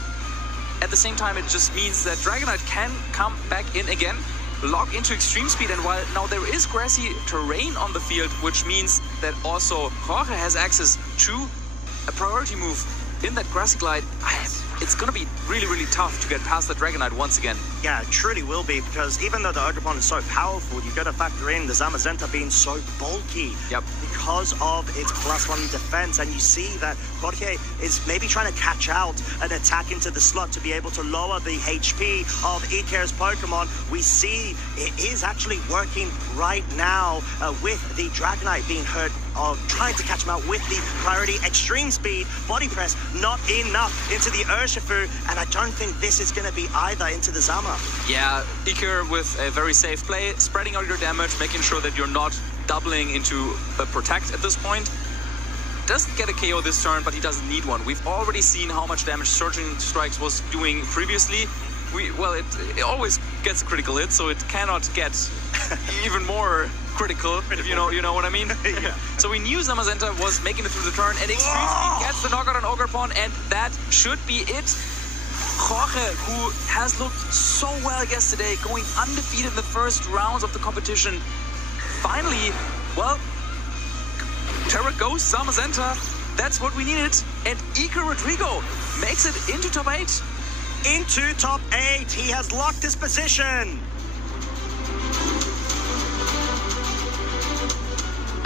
at the same time, it just means that Dragonite can come back in again, lock into Extreme Speed, and while now there is grassy terrain on the field, which means that also Jorge has access to a priority move in that Grassy Glide, it's gonna be really, really tough to get past the Dragonite once again. Yeah, it truly will be, because even though the Acompanhando is so powerful, you've got to factor in the Zamazenta being so bulky because of its +1 defense. And you see that Jorge is maybe trying to catch out an attack into the slot to be able to lower the HP of Iker's Pokemon. We see it is actually working right now with the Dragonite being hurt, of trying to catch him out with the priority extreme speed body press, not enough into the Urshifu, and I don't think this is going to be either into the Zama. Yeah, Iker with a very safe play, spreading out your damage, making sure that you're not doubling into a protect at this point. Doesn't get a KO this turn, but he doesn't need one. We've already seen how much damage Surging Strikes was doing previously. Well, it always gets a critical hit, so it cannot get even more critical, if you know what I mean. Yeah. So we knew Zamazenta was making it through the turn, and Extreme Speed gets the knockout on Ogerpon, and that should be it. Jorge, who has looked so well yesterday, going undefeated in the first rounds of the competition, finally, well, Terra goes Zamazenta. That's what we needed, and Iker Rodrigo makes it into top 8. Into top 8, he has locked his position.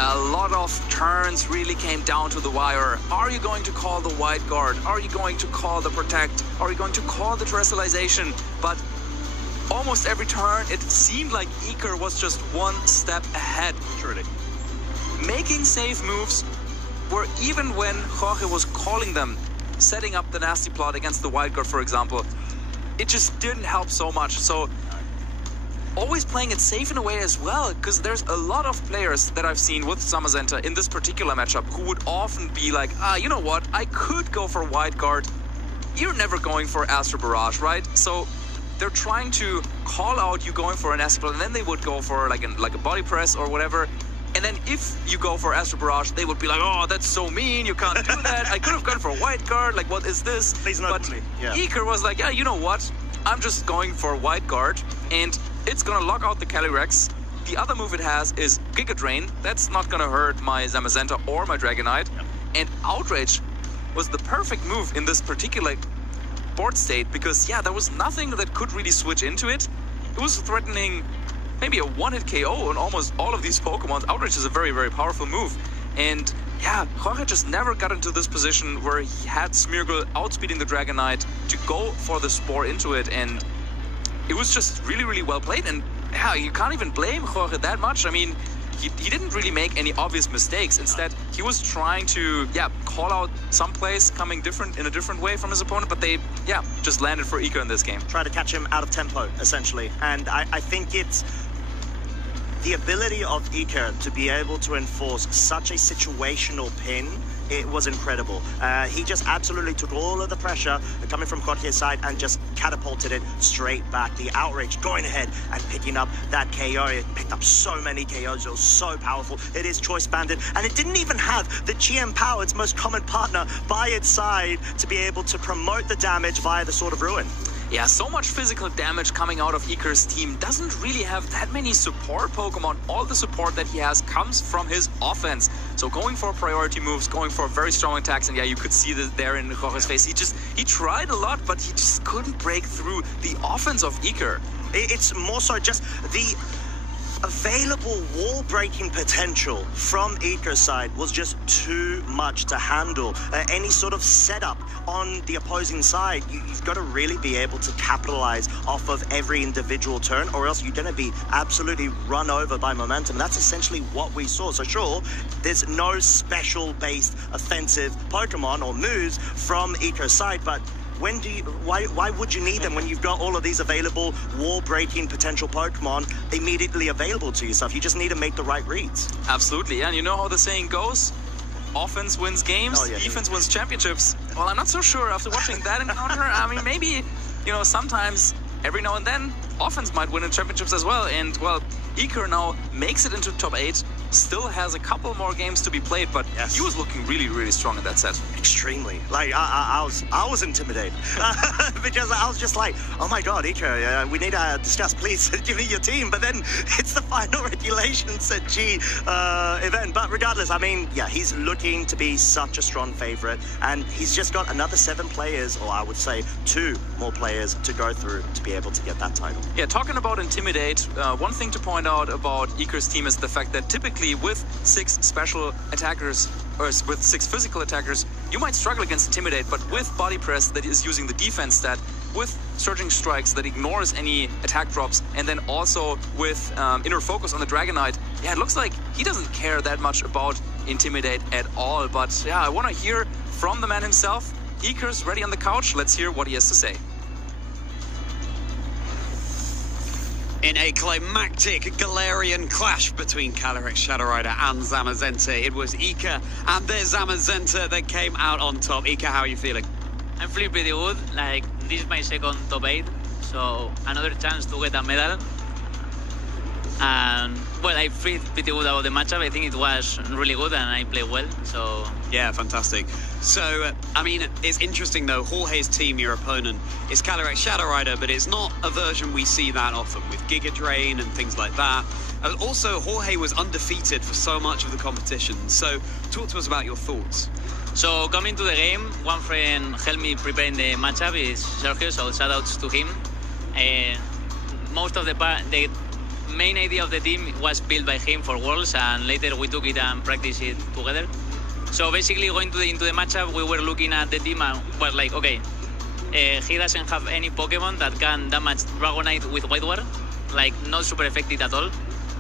A lot of turns really came down to the wire. Are you going to call the Wide Guard? Are you going to call the Protect? Are you going to call the Terrestrialization? But almost every turn, it seemed like Iker was just one step ahead. Truly. Making safe moves where even when Jorge was calling them, setting up the nasty plot against the Wide Guard, for example, it just didn't help so much. So always playing it safe in a way as well, because there's a lot of players that I've seen with Zamazenta in this particular matchup who would often be like, you know what, I could go for Wide Guard. You're never going for Astro Barrage, right? So they're trying to call out you going for an Astro Plot, and then they would go for like a body press or whatever. And then if you go for Astro Barrage, they would be like, oh, that's so mean, you can't do that. I could have gone for a Wide Guard, like, what is this? Please not but yeah. Iker was like, yeah, you know what? I'm just going for Wide Guard, and it's gonna lock out the Calyrex. The other move it has is Giga Drain. That's not gonna hurt my Zamazenta or my Dragonite. Yep. And Outrage was the perfect move in this particular board state, because, yeah, there was nothing that could really switch into it. It was threatening maybe a one-hit KO on almost all of these Pokemon. Outrage is a very, very powerful move. And yeah, Jorge just never got into this position where he had Smeargle outspeeding the Dragonite to go for the Spore into it. And it was just really, really well played. And yeah, you can't even blame Jorge that much. I mean, he didn't really make any obvious mistakes. Instead, he was trying to, call out some plays coming in a different way from his opponent, but they, just landed for Iker in this game. Try to catch him out of tempo, essentially. And I think it's the ability of Iker to be able to enforce such a situational pin. It was incredible. He just absolutely took all of the pressure coming from Jorge's side and just catapulted it straight back. The Outrage going ahead and picking up that KO. It picked up so many KOs. It was so powerful. It is Choice Banded, and it didn't even have the GM Power, its most common partner, by its side to be able to promote the damage via the Sword of Ruin. Yeah, so much physical damage coming out of Iker's team. Doesn't really have that many support Pokemon. All the support that he has comes from his offense. So going for priority moves, going for very strong attacks, and yeah, you could see that there in Jorge's face. He tried a lot, but he just couldn't break through the offense of Iker. It's more so just the available wall-breaking potential from Iker's side was just too much to handle. Any sort of setup on the opposing side, you've got to really be able to capitalize off of every individual turn, or else you're going to be absolutely run over by momentum. That's essentially what we saw. So sure, there's no special-based offensive Pokemon or moves from Iker's side, but why would you need them when you've got all of these available wall-breaking potential Pokemon immediately available to yourself? You just need to make the right reads. Absolutely, and you know how the saying goes? Offense wins games, defense wins championships. Well, I'm not so sure after watching that encounter. I mean, maybe, sometimes, every now and then, offense might win in championships as well. And, well, Iker now makes it into top 8. still has a couple more games to be played, but he was looking really, really strong in that set. Extremely. Like, I was intimidated because I was just like, oh my God, Ika, we need to discuss, please give me your team. But then it's the final regulations at G event. But regardless, I mean, yeah, he's looking to be such a strong favorite, and he's just got another 7 players, or I would say 2 more players to go through to be able to get that title. Yeah, talking about intimidate, one thing to point out about Iker's team is the fact that typically with 6 special attackers, or with 6 physical attackers, you might struggle against intimidate, but with body press that is using the defense stat, with surging strikes that ignores any attack drops, and then also with inner focus on the Dragon Knight, yeah, it looks like he doesn't care that much about intimidate at all. But yeah, I want to hear from the man himself. Iker's ready on the couch. Let's hear what he has to say. In a climactic Galarian clash between Calyrex Shadow Rider and Zamazenta, it was Iker and their Zamazenta that came out on top. Iker, how are you feeling? I'm feeling pretty good. Like, this is my second top 8, so another chance to get a medal. And well, I feel pretty good about the matchup. I think it was really good and I played well, so... Yeah, fantastic. So, I mean, it's interesting though, Jorge's team, your opponent, is Calyrex Shadow Rider, but it's not a version we see that often with Giga Drain and things like that. And also, Jorge was undefeated for so much of the competition. So, talk to us about your thoughts. So, coming to the game, one friend helped me preparing the matchup, is Sergio, so shoutouts to him. Most of the main idea of the team was built by him for Worlds, and later we took it and practiced it together. So basically, going into the matchup, we were looking at the team and was like, okay, he doesn't have any Pokemon that can damage Dragonite with White War, like not super effective at all.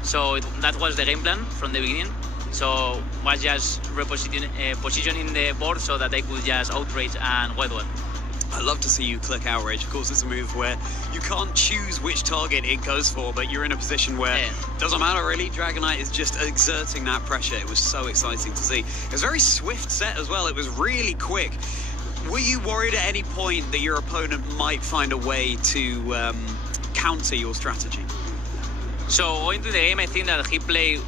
So that was the game plan from the beginning. So was just positioning the board so that I could just Outrage and White War. I love to see you click Outrage. Of course, it's a move where you can't choose which target it goes for, but you're in a position where it doesn't matter really. Dragonite is just exerting that pressure. It was so exciting to see. It was a very swift set as well. It was really quick. Were you worried at any point that your opponent might find a way to counter your strategy? So going to the game, I think that he played...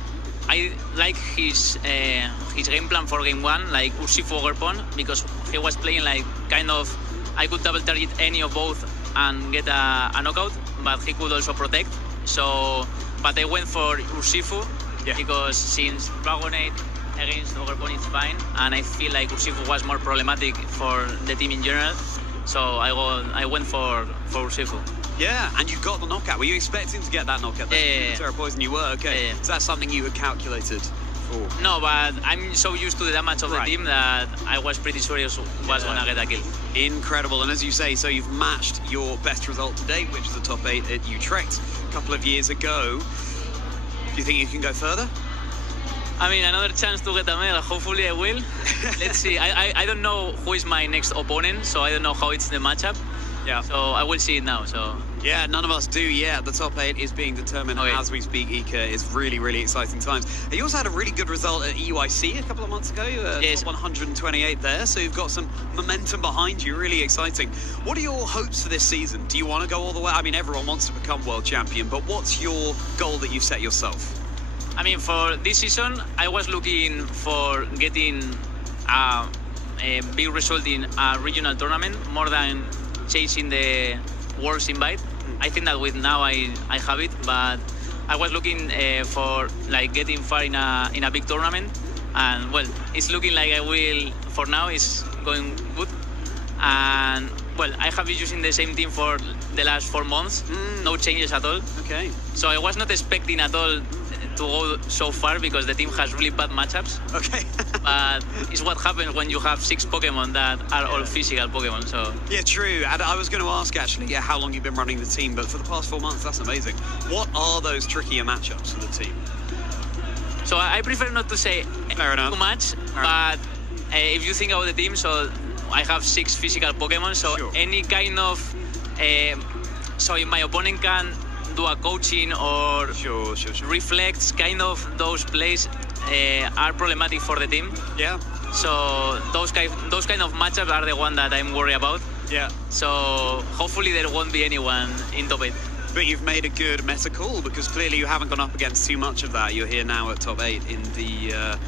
I like his game plan for game 1, like Urshifu Overpon, because he was playing like kind of... I could double target any of both and get a knockout, but he could also protect. So, but I went for Urshifu because since Dragonite against Overpon is fine, and I feel like Urshifu was more problematic for the team in general. So I went for Urshifu. Yeah, and you got the knockout. Were you expecting to get that knockout? Terra Poison, you were, okay. So that's something you had calculated for? No, but I'm so used to the damage of the team that I was pretty sure he was going to get a kill. Incredible, and as you say, so you've matched your best result to date, which is the top 8 at Utrecht a couple of years ago. Do you think you can go further? I mean, another chance to get a medal. Hopefully I will. Let's see. I don't know who is my next opponent, so I don't know how it's the matchup. Yeah. So I will see it now. So. Yeah, none of us do yet. The top 8 is being determined as we speak. Iker, is really, really exciting times. You also had a really good result at EUIC a couple of months ago. You were 128 there, so you've got some momentum behind you. Really exciting. What are your hopes for this season? Do you want to go all the way? I mean, everyone wants to become world champion, but what's your goal that you've set yourself? I mean, for this season, I was looking for getting a big result in a regional tournament more than chasing the Worlds invite. I think that with now I have it, but I was looking for like getting far in a big tournament, and well, it's looking like I will. For now, it's going good, and well, I have been using the same team for the last 4 months, no changes at all. Okay. So I was not expecting at all to go so far because the team has really bad matchups. Okay. But it's what happens when you have 6 Pokemon that are all physical Pokemon. So. Yeah, true. And I was going to ask actually, how long you've been running the team, but for the past 4 months, that's amazing. What are those trickier matchups for the team? So I prefer not to say too much, but if you think about the team, so I have 6 physical Pokemon, so any kind of so if my opponent can do a coaching or reflex, kind of those plays are problematic for the team. Yeah. So those kind of matchups are the one that I'm worried about. Yeah. So hopefully there won't be anyone in top 8. but you've made a good meta call because clearly you haven't gone up against too much of that. You're here now at top 8 in the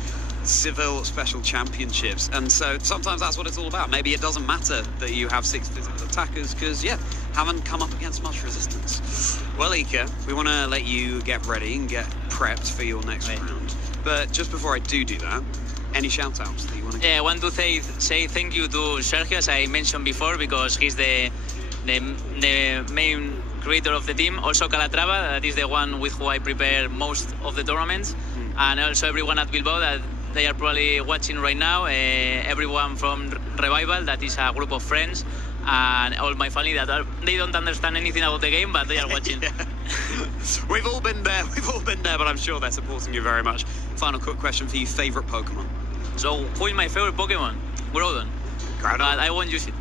Seville Special Championships, and so sometimes that's what it's all about. Maybe it doesn't matter that you have 6 physical attackers because, yeah, haven't come up against much resistance. Well, Ika, we want to let you get ready and get prepped for your next round. But just before I do that, any shout-outs that you want to give? Yeah, I want to say thank you to Sergio, as I mentioned before, because he's the main creator of the team. Also Calatrava, that is the one with who I prepare most of the tournaments. And also everyone at Bilbao that they are probably watching right now. Everyone from Revival, that is a group of friends. And all my family that they don't understand anything about the game, but they are watching. We've all been there, but I'm sure they're supporting you very much. Final quick question for you, favorite Pokemon? So, who is my favorite Pokemon? Groudon. But I won't use it.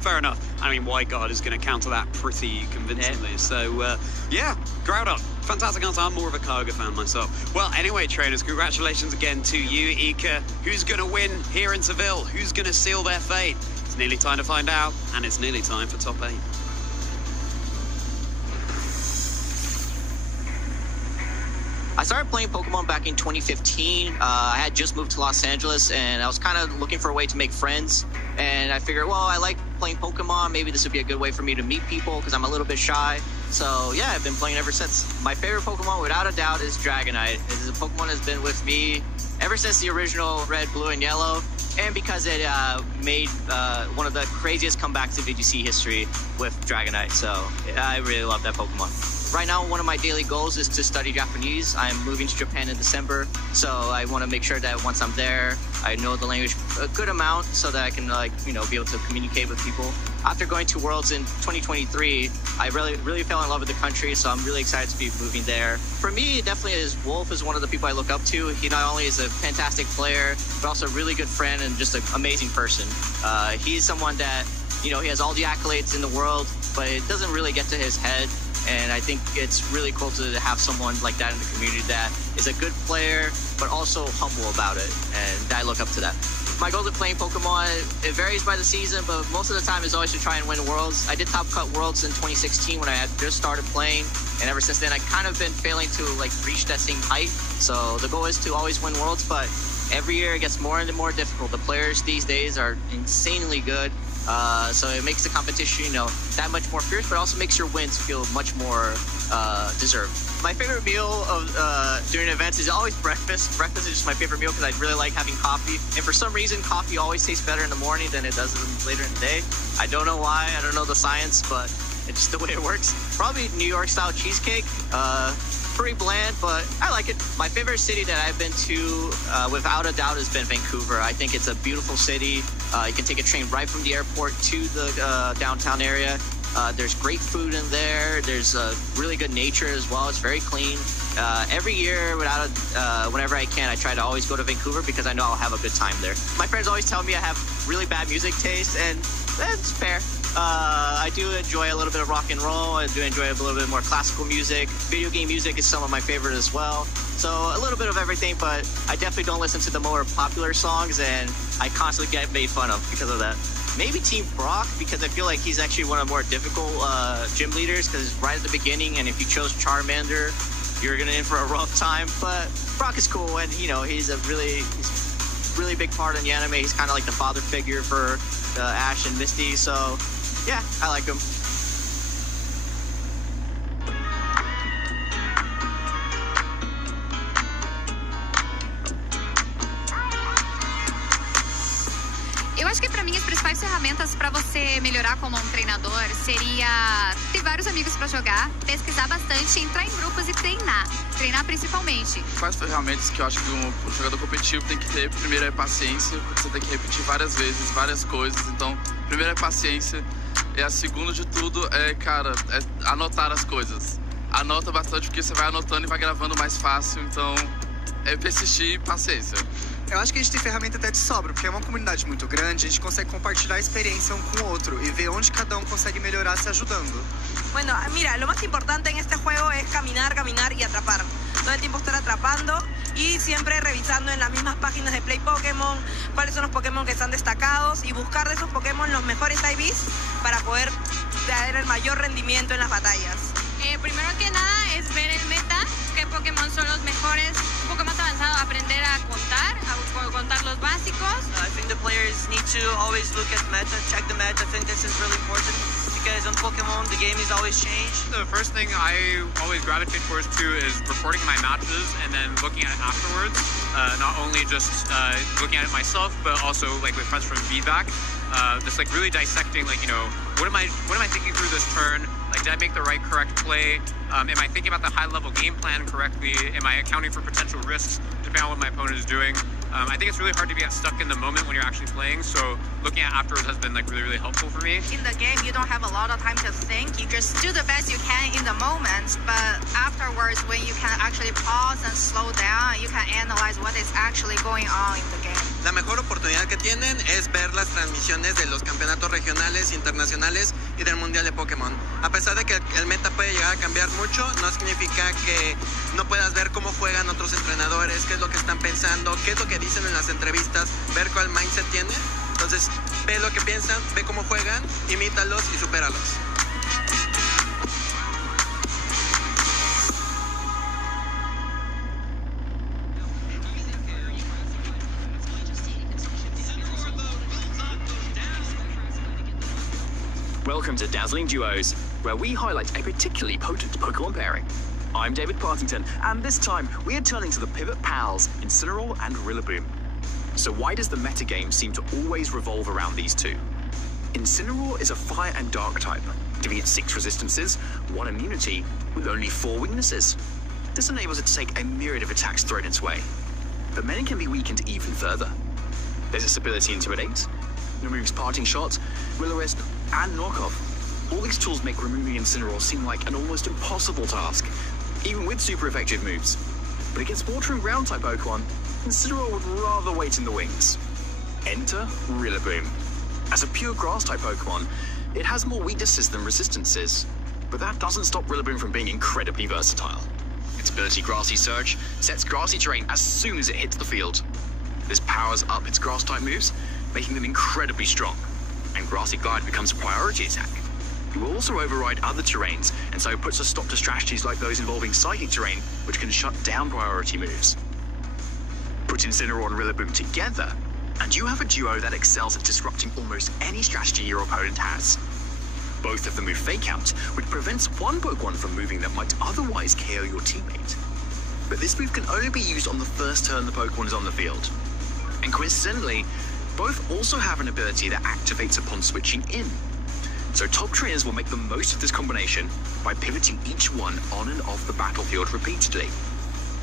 Fair enough. I mean, White Guard is going to counter that pretty convincingly. Yeah. So, yeah, Groudon. Fantastic answer. I'm more of a Kyogre fan myself. Well, anyway, trainers, congratulations again to you, Ika. Who's going to win here in Seville? Who's going to seal their fate? It's nearly time to find out, and it's nearly time for top 8. I started playing Pokemon back in 2015. I had just moved to Los Angeles, and I was kind of looking for a way to make friends. And I figured, well, I like playing Pokemon. Maybe this would be a good way for me to meet people because I'm a little bit shy. So, yeah, I've been playing ever since. My favorite Pokemon, without a doubt, is Dragonite. It is a Pokemon that's been with me ever since the original Red, Blue, and Yellow. And because it made one of the craziest comebacks in VGC history with Dragonite. So, yeah, I really love that Pokemon. Right now, one of my daily goals is to study Japanese. I'm moving to Japan in December, so I want to make sure that once I'm there, I know the language a good amount so that I can, be able to communicate with people. After going to Worlds in 2023, I really fell in love with the country, so I'm really excited to be moving there. For me, definitely Wolf is one of the people I look up to. He not only is a fantastic player, but also a really good friend and just an amazing person. He's someone that, he has all the accolades in the world, but it doesn't really get to his head. And I think it's really cool to have someone like that in the community that is a good player, but also humble about it. And I look up to that. My goal to playing Pokemon, it varies by the season, but most of the time is always to try and win Worlds. I did Top Cut Worlds in 2016 when I had just started playing. And ever since then, I kind of been failing to reach that same height. So the goal is to always win Worlds, but every year it gets more and more difficult. The players these days are insanely good. So it makes the competition, that much more fierce, but also makes your wins feel much more deserved. My favorite meal during events is always breakfast. Breakfast is just my favorite meal because I really like having coffee. And for some reason, coffee always tastes better in the morning than it does later in the day. I don't know why. I don't know the science, but it's just the way it works. Probably New York style cheesecake. Pretty bland, but I like it. My favorite city that I've been to, without a doubt, has been Vancouver. I think it's a beautiful city. You can take a train right from the airport to the downtown area. There's great food in there. There's really good nature as well. It's very clean. Every year, whenever I can, I try to always go to Vancouver because I know I'll have a good time there. My friends always tell me I have really bad music taste, and that's fair. I do enjoy a little bit of rock and roll. I do enjoy a little bit more classical music. Video game music is some of my favorite as well. So a little bit of everything, but I definitely don't listen to the more popular songs, and I constantly get made fun of because of that. Maybe Team Brock, because I feel like he's actually one of the more difficult gym leaders, because right at the beginning, and if you chose Charmander, you're going to in for a rough time. But Brock is cool, and he's a really big part in the anime. He's kind of like the father figure for Ash and Misty, so yeah, I like him. Eu acho que para mim as principais ferramentas para você melhorar como um treinador seria ter vários amigos para jogar, pesquisar bastante, entrar em grupos e treinar principalmente. Quais ferramentas que eu acho que um jogador competitivo tem que ter? Primeiro é paciência, porque você tem que repetir várias vezes, várias coisas. Então, primeiro é paciência. E a segunda de tudo é anotar as coisas. Anota bastante porque você vai anotando e vai gravando mais fácil. Então, é persistir e paciência. Eu acho que a gente tem ferramenta até de sobra, porque é uma comunidade muito grande, a gente consegue compartilhar a experiência um com o outro e ver onde cada um consegue melhorar se ajudando. Bueno, mira, lo más importante en este juego es caminar y atrapar. Todo el tiempo estar atrapando y siempre revisando en las mismas páginas de Play Pokémon cuáles son los Pokémon que están destacados y buscar de esos Pokémon los mejores IVs para poder dar el mayor rendimiento en las batallas. Primero que nada es ver el meta, qué Pokémon son los mejores, un poco más avanzado, aprender a contar los básicos. I think the players need to always look at meta, check the meta. I think this is really important because on Pokemon the game is always changed. The first thing I always gravitate towards too is recording my matches and then looking at it afterwards. Not only just looking at it myself, but also like with friends from feedback. Just like really dissecting, like, you know, what am I thinking through this turn? Like, did I make the correct play? Am I thinking about the high-level game plan correctly? Am I accounting for potential risks depending on what my opponent is doing? I think it's really hard to get stuck in the moment when you're actually playing, so looking at afterwards has been like really helpful for me. In the game, you don't have a lot of time to think. You just do the best you can in the moment, but afterwards, when you can actually pause and slow down, you can analyze what is actually going on in the game. La mejor oportunidad que tienen es ver las transmisiones de los campeonatos regionales, internacionales y del Mundial de Pokémon. A pesar de que el meta puede llegar a cambiar mucho, no significa que no puedas ver cómo juegan otros entrenadores, qué es lo que están pensando, qué es lo que dicen en las entrevistas, ver cuál mindset tiene. Entonces, ve lo que piensan, ve cómo juegan, imítalos y supéralos. Welcome to Dazzling Duos, where we highlight a particularly potent Pokemon pairing. I'm David Partington, and this time we are turning to the pivot pals, Incineroar and Rillaboom. So why does the metagame seem to always revolve around these two? Incineroar is a fire and dark type, giving it 6 resistances, 1 immunity, with only 4 weaknesses. This enables it to take a myriad of attacks thrown its way, but many can be weakened even further. There's its ability Intimidate, removes Parting Shot, Will-O-Wisp, and Knockoff. All these tools make removing Incineroar seem like an almost impossible task, even with super effective moves. But against Water and Ground type Pokemon, Incineroar would rather wait in the wings. Enter Rillaboom. As a pure Grass type Pokemon, it has more weaknesses than resistances, but that doesn't stop Rillaboom from being incredibly versatile. Its ability Grassy Surge sets grassy terrain as soon as it hits the field. This powers up its Grass type moves, making them incredibly strong, and Grassy Glide becomes a priority attack. It will also override other terrains, and so puts a stop to strategies like those involving Psychic terrain, which can shut down priority moves. Put Incineroar and Rillaboom together, and you have a duo that excels at disrupting almost any strategy your opponent has. Both of them move Fake Out, which prevents one Pokemon from moving that might otherwise KO your teammate. But this move can only be used on the first turn the Pokemon is on the field. And coincidentally, both also have an ability that activates upon switching in. So top trainers will make the most of this combination by pivoting each one on and off the battlefield repeatedly.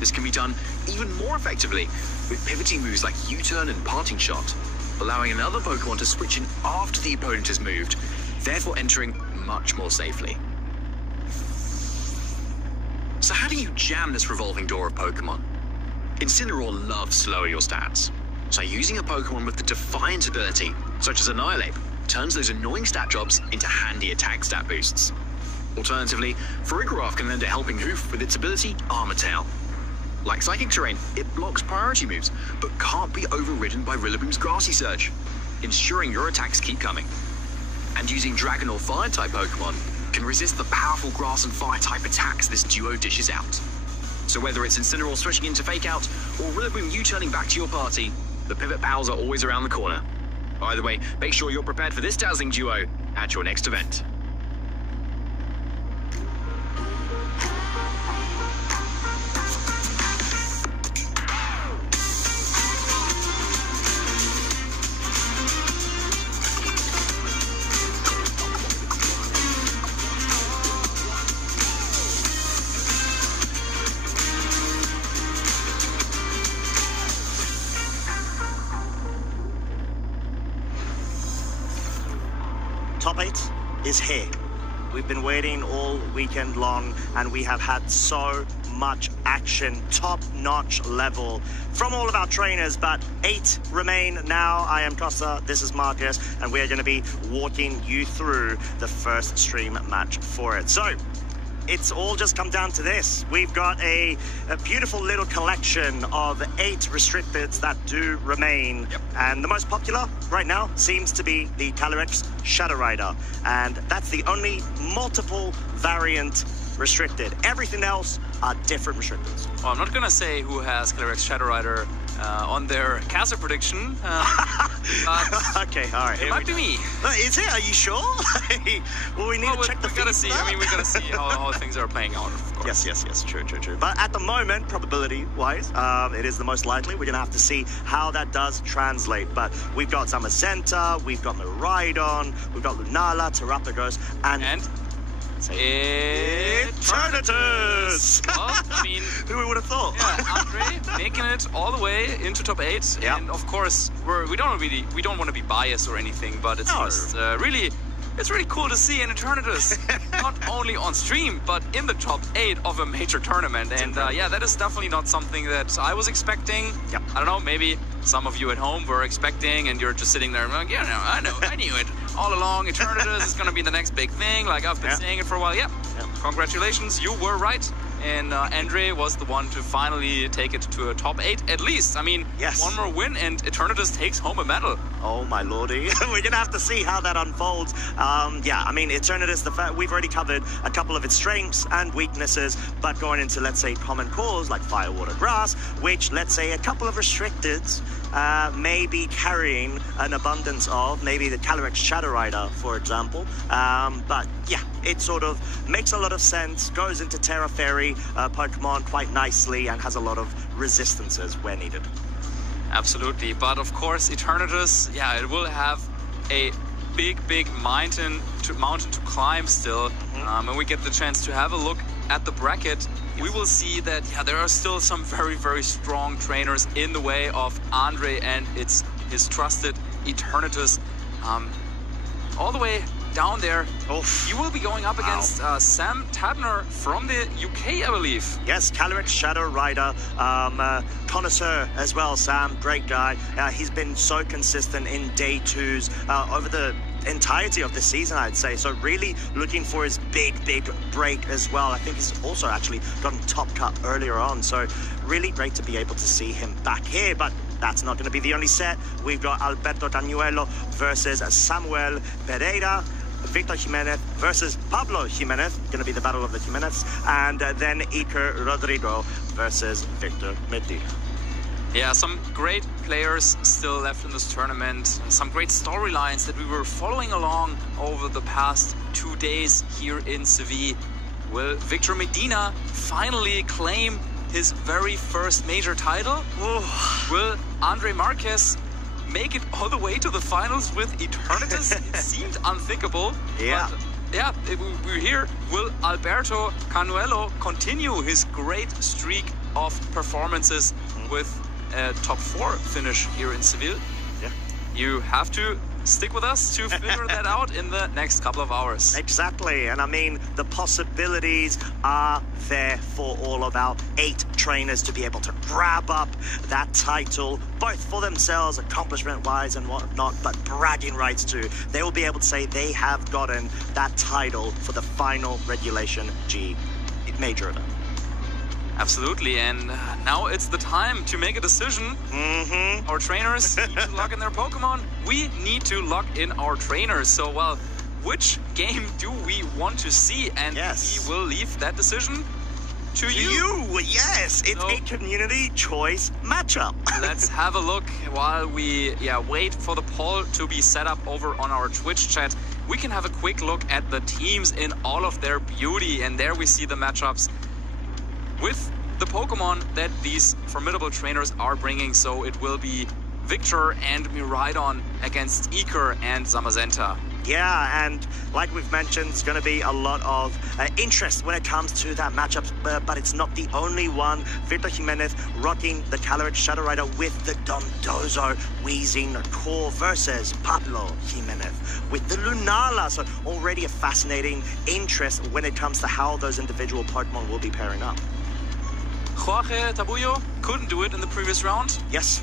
This can be done even more effectively with pivoting moves like U-Turn and Parting Shot, allowing another Pokemon to switch in after the opponent has moved, therefore entering much more safely. So how do you jam this revolving door of Pokemon? Incineroar loves slowing your stats, so using a Pokemon with the Defiant ability, such as Annihilate, turns those annoying stat drops into handy attack stat boosts. Alternatively, Farigiraf can lend a helping hoof with its ability Armor Tail. Like Psychic terrain, it blocks priority moves, but can't be overridden by Rillaboom's Grassy Surge, ensuring your attacks keep coming. And using Dragon or Fire-type Pokemon can resist the powerful Grass and Fire-type attacks this duo dishes out. So whether it's Incineroar switching into Fake Out, or Rillaboom U-turning back to your party, the pivot pals are always around the corner. Either way, make sure you're prepared for this dazzling duo at your next event. Top 8 is here. We've been waiting all weekend long, and we have had so much action, top-notch level from all of our trainers, but 8 remain now. I am Costa, this is Marcus, and we are going to be walking you through the first stream match for it. So, it's all just come down to this. We've got a beautiful little collection of 8 restricteds that do remain. Yep. And the most popular right now seems to be the Calyrex Shadow Rider. And that's the only multiple variant restricted. Everything else are different restricteds. Well, I'm not gonna say who has Calyrex Shadow Rider on their caster prediction. But okay, all right. It might be me. Is it? Are you sure? Well, we need to check the feed. We gotta see. I mean, we gotta see how things are playing out, of course. Yes. True. But at the moment, probability-wise, it is the most likely. We're gonna have to see how that does translate. But we've got Zamazenta, we've got Miraidon, we've got Lunala, Terapagos, and Eternatus! Well, I mean, who would have thought? Yeah, Andre making it all the way into top 8, and of course we don't want to be biased or anything, but it's just really cool to see an Eternatus not only on stream but in the top 8 of a major tournament, and yeah, that is definitely not something that I was expecting. Yep. I don't know, maybe some of you at home were expecting, and you're just sitting there like, yeah, no, I knew it all along. Eternatus is going to be the next big thing. Like, I've been saying it for a while. Yeah. Congratulations, you were right. And Andre was the one to finally take it to a top 8 at least. I mean, one more win and Eternatus takes home a medal. Oh my lordy. We're going to have to see how that unfolds. Yeah, I mean, Eternatus, we've already covered a couple of its strengths and weaknesses, but going into, let's say, common cores like Fire, Water, Grass, which, let's say, a couple of restricteds may be carrying an abundance of, maybe the Calyrex Shadow Rider, for example. But yeah, it sort of makes a lot of sense, goes into Terra Fairy Pokemon quite nicely, and has a lot of resistances where needed. Absolutely, but of course Eternatus, yeah, it will have a big mountain to climb still. And we get the chance to have a look at the bracket. We will see that there are still some very strong trainers in the way of Andre and his trusted Eternatus. All the way down there, you will be going up against Sam Tabner from the UK, I believe. Yes, Calyrex Shadow Rider, connoisseur as well, Sam, great guy. He's been so consistent in day 2s over the entirety of the season, I'd say. So really looking for his big break as well. I think he's also actually gotten top cut earlier on. So really great to be able to see him back here. But that's not going to be the only set. We've got Alberto Cañuelo versus Samuel Pereira. Victor Jimenez versus Pablo Jimenez, going to be the battle of the Jimenez, and then Iker Rodrigo versus Victor Medina. Yeah, some great players still left in this tournament, some great storylines that we were following along over the past 2 days here in Sevilla. Will Victor Medina finally claim his very first major title? Will Andre Marquez make it all the way to the finals with Eternatus? It seemed unthinkable. Yeah. But yeah, we're here. Will Alberto Cañuelo continue his great streak of performances with a top 4 finish here in Seville? Yeah. You have to stick with us to figure that out in the next couple of hours. Exactly, and I mean, the possibilities are there for all of our 8 trainers to be able to grab up that title, both for themselves, accomplishment-wise and whatnot, but bragging rights too. They will be able to say they have gotten that title for the final Regulation G major event. Absolutely, and now it's the time to make a decision. Our trainers need to lock in their Pokemon. We need to lock in our trainers. So, well, which game do we want to see? And we will leave that decision to you. Yes, it's a community choice matchup. Let's have a look while we wait for the poll to be set up over on our Twitch chat. We can have a quick look at the teams in all of their beauty, and there we see the matchups with the Pokemon that these formidable trainers are bringing. So it will be Victor and Miraidon against Iker and Zamazenta. Yeah, and like we've mentioned, it's going to be a lot of interest when it comes to that matchup, but it's not the only one. Victor Jimenez rocking the Calyrex Shadow Rider with the Dondozo Wheezing core versus Pablo Jimenez with the Lunala. So already a fascinating interest when it comes to how those individual Pokemon will be pairing up. Jorge Tabuyo couldn't do it in the previous round. Yes.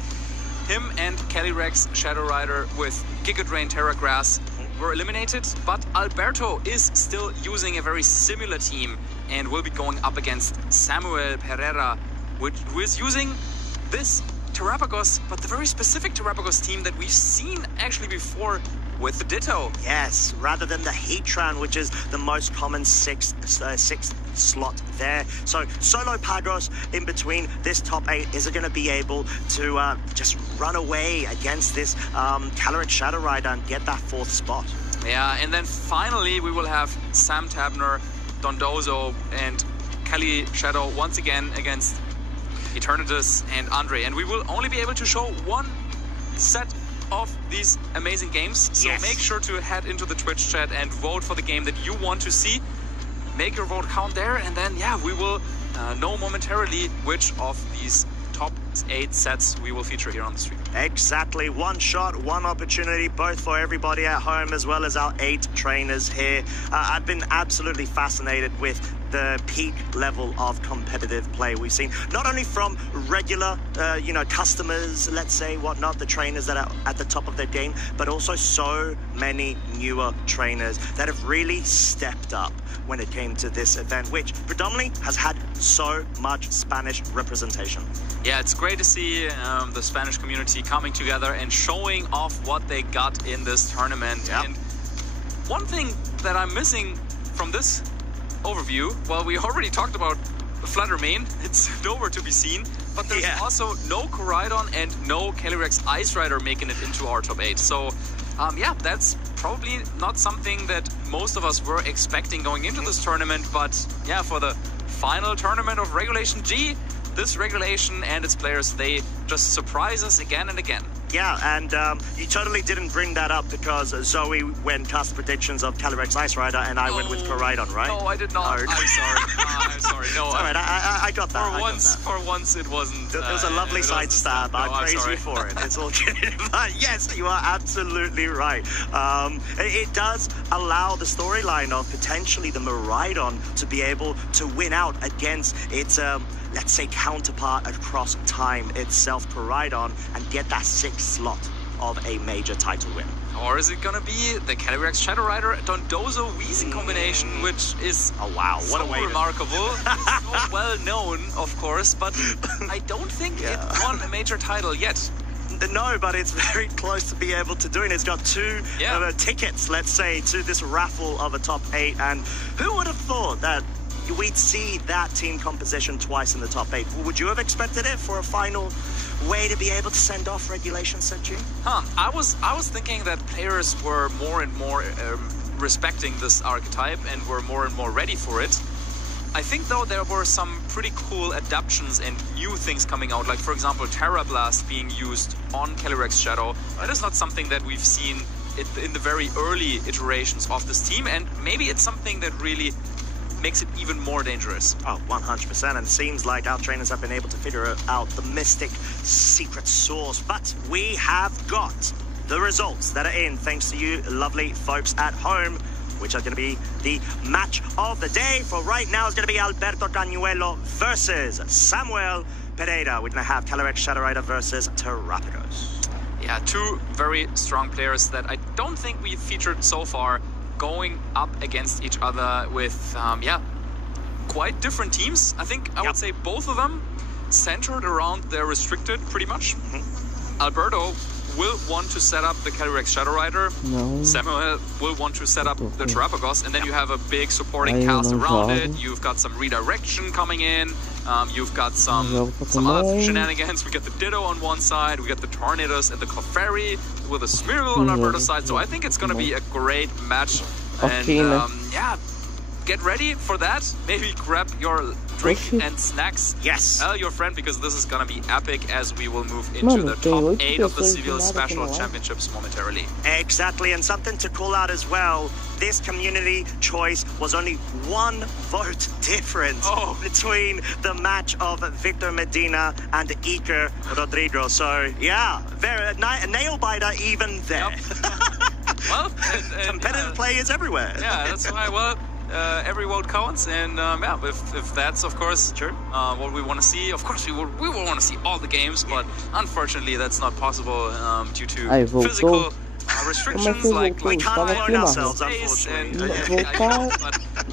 Him and Calyrex Shadow Rider with Giga Drain Terra Grass were eliminated, but Alberto is still using a very similar team and will be going up against Samuel Pereira, who is using this Terrapagos, but the very specific Terrapagos team that we've seen actually before with the Ditto. Yes, rather than the Heatran, which is the most common sixth slot there. So Solo Pagos in between this top 8 is going to be able to just run away against this Calyrex Shadow Rider and get that 4th spot. Yeah, and then finally we will have Sam Tabner, Dondozo, and Kali Shadow once again against Eternatus and Andre. And we will only be able to show one set of these amazing games. So make sure to head into the Twitch chat and vote for the game that you want to see. Make your vote count there, and then we will know momentarily which of these top 8 sets we will feature here on the stream. Exactly. One shot, one opportunity, both for everybody at home as well as our 8 trainers here. I've been absolutely fascinated with the peak level of competitive play we've seen, not only from regular, customers, let's say, whatnot, the trainers that are at the top of their game, but also so many newer trainers that have really stepped up when it came to this event, which predominantly has had so much Spanish representation. Yeah, it's great to see the Spanish community coming together and showing off what they got in this tournament. And one thing that I'm missing from this overview, well, we already talked about Flutter Main, it's nowhere to be seen, but there's also no Koraidon and no Calyrex Ice Rider making it into our top 8. So that's probably not something that most of us were expecting going into this tournament, but for the final tournament of Regulation G, this regulation and its players, they just surprise us again and again. Yeah, and you totally didn't bring that up because Zoe went cast predictions of Calyrex Ice Rider and I went with Koraidon, right? No, I did not. No. I'm sorry. I'm sorry. No, it's all right. I got that. For once, it wasn't. It was a lovely side stab. I praise you for it. It's all good. But yes, you are absolutely right. It does allow the storyline of potentially the Miraidon to be able to win out against its let's say counterpart across time itself, Koraidon, and get that 6th slot of a major title win. Or is it gonna be the Calyrex Shadow Rider Dondozo Weezing combination, which is what a way remarkable, so well known, of course, but I don't think it won a major title yet. No, but it's very close to be able to doing it. It's got 2 tickets, let's say, to this raffle of a top 8, and who would have thought that we'd see that team composition twice in the top 8? Would you have expected it for a final way to be able to send off Regulation Set G? I was thinking that players were more and more respecting this archetype and were more and more ready for it. I think, though, there were some pretty cool adaptations and new things coming out, like, for example, Terra Blast being used on Calyrex Shadow. That is not something that we've seen in the very early iterations of this team, and maybe it's something that really makes it even more dangerous. Oh, 100%, and seems like our trainers have been able to figure out the mystic secret sauce, but we have got the results that are in, thanks to you lovely folks at home, which are going to be the match of the day. For right now, it's going to be Alberto Cañuelo versus Samuel Pereira. We're going to have Calyrex Shadow Rider versus Terrapagos. Yeah, 2 very strong players that I don't think we've featured so far, going up against each other with, quite different teams. I think I would say both of them centered around their restricted, pretty much. Alberto will want to set up the Calyrex Shadow Rider. Samuel will want to set up the Terrapagos, and then you have a big supporting cast around it. You've got some redirection coming in. You've got some other shenanigans. We got the Ditto on one side, we got the Tornadoes and the Clefairy with a Smeargle on Alberto's side. So I think it's going to be a great match. And get ready for that. Maybe grab your drink and snacks. Yes. Tell your friend, because this is going to be epic as we will move into the top 8 of the Sevilla Special Championships momentarily. Exactly, and something to call out as well. This community choice was only 1 vote difference between the match of Victor Medina and Iker Rodrigo. So, very a nail biter even there. Well, competitive players everywhere. Yeah, that's why, every vote counts, and if that's of course what we want to see. Of course, we will want to see all the games, but unfortunately, that's not possible due to physical restrictions Comecei like voltou, estava aqui na rua. Voltar,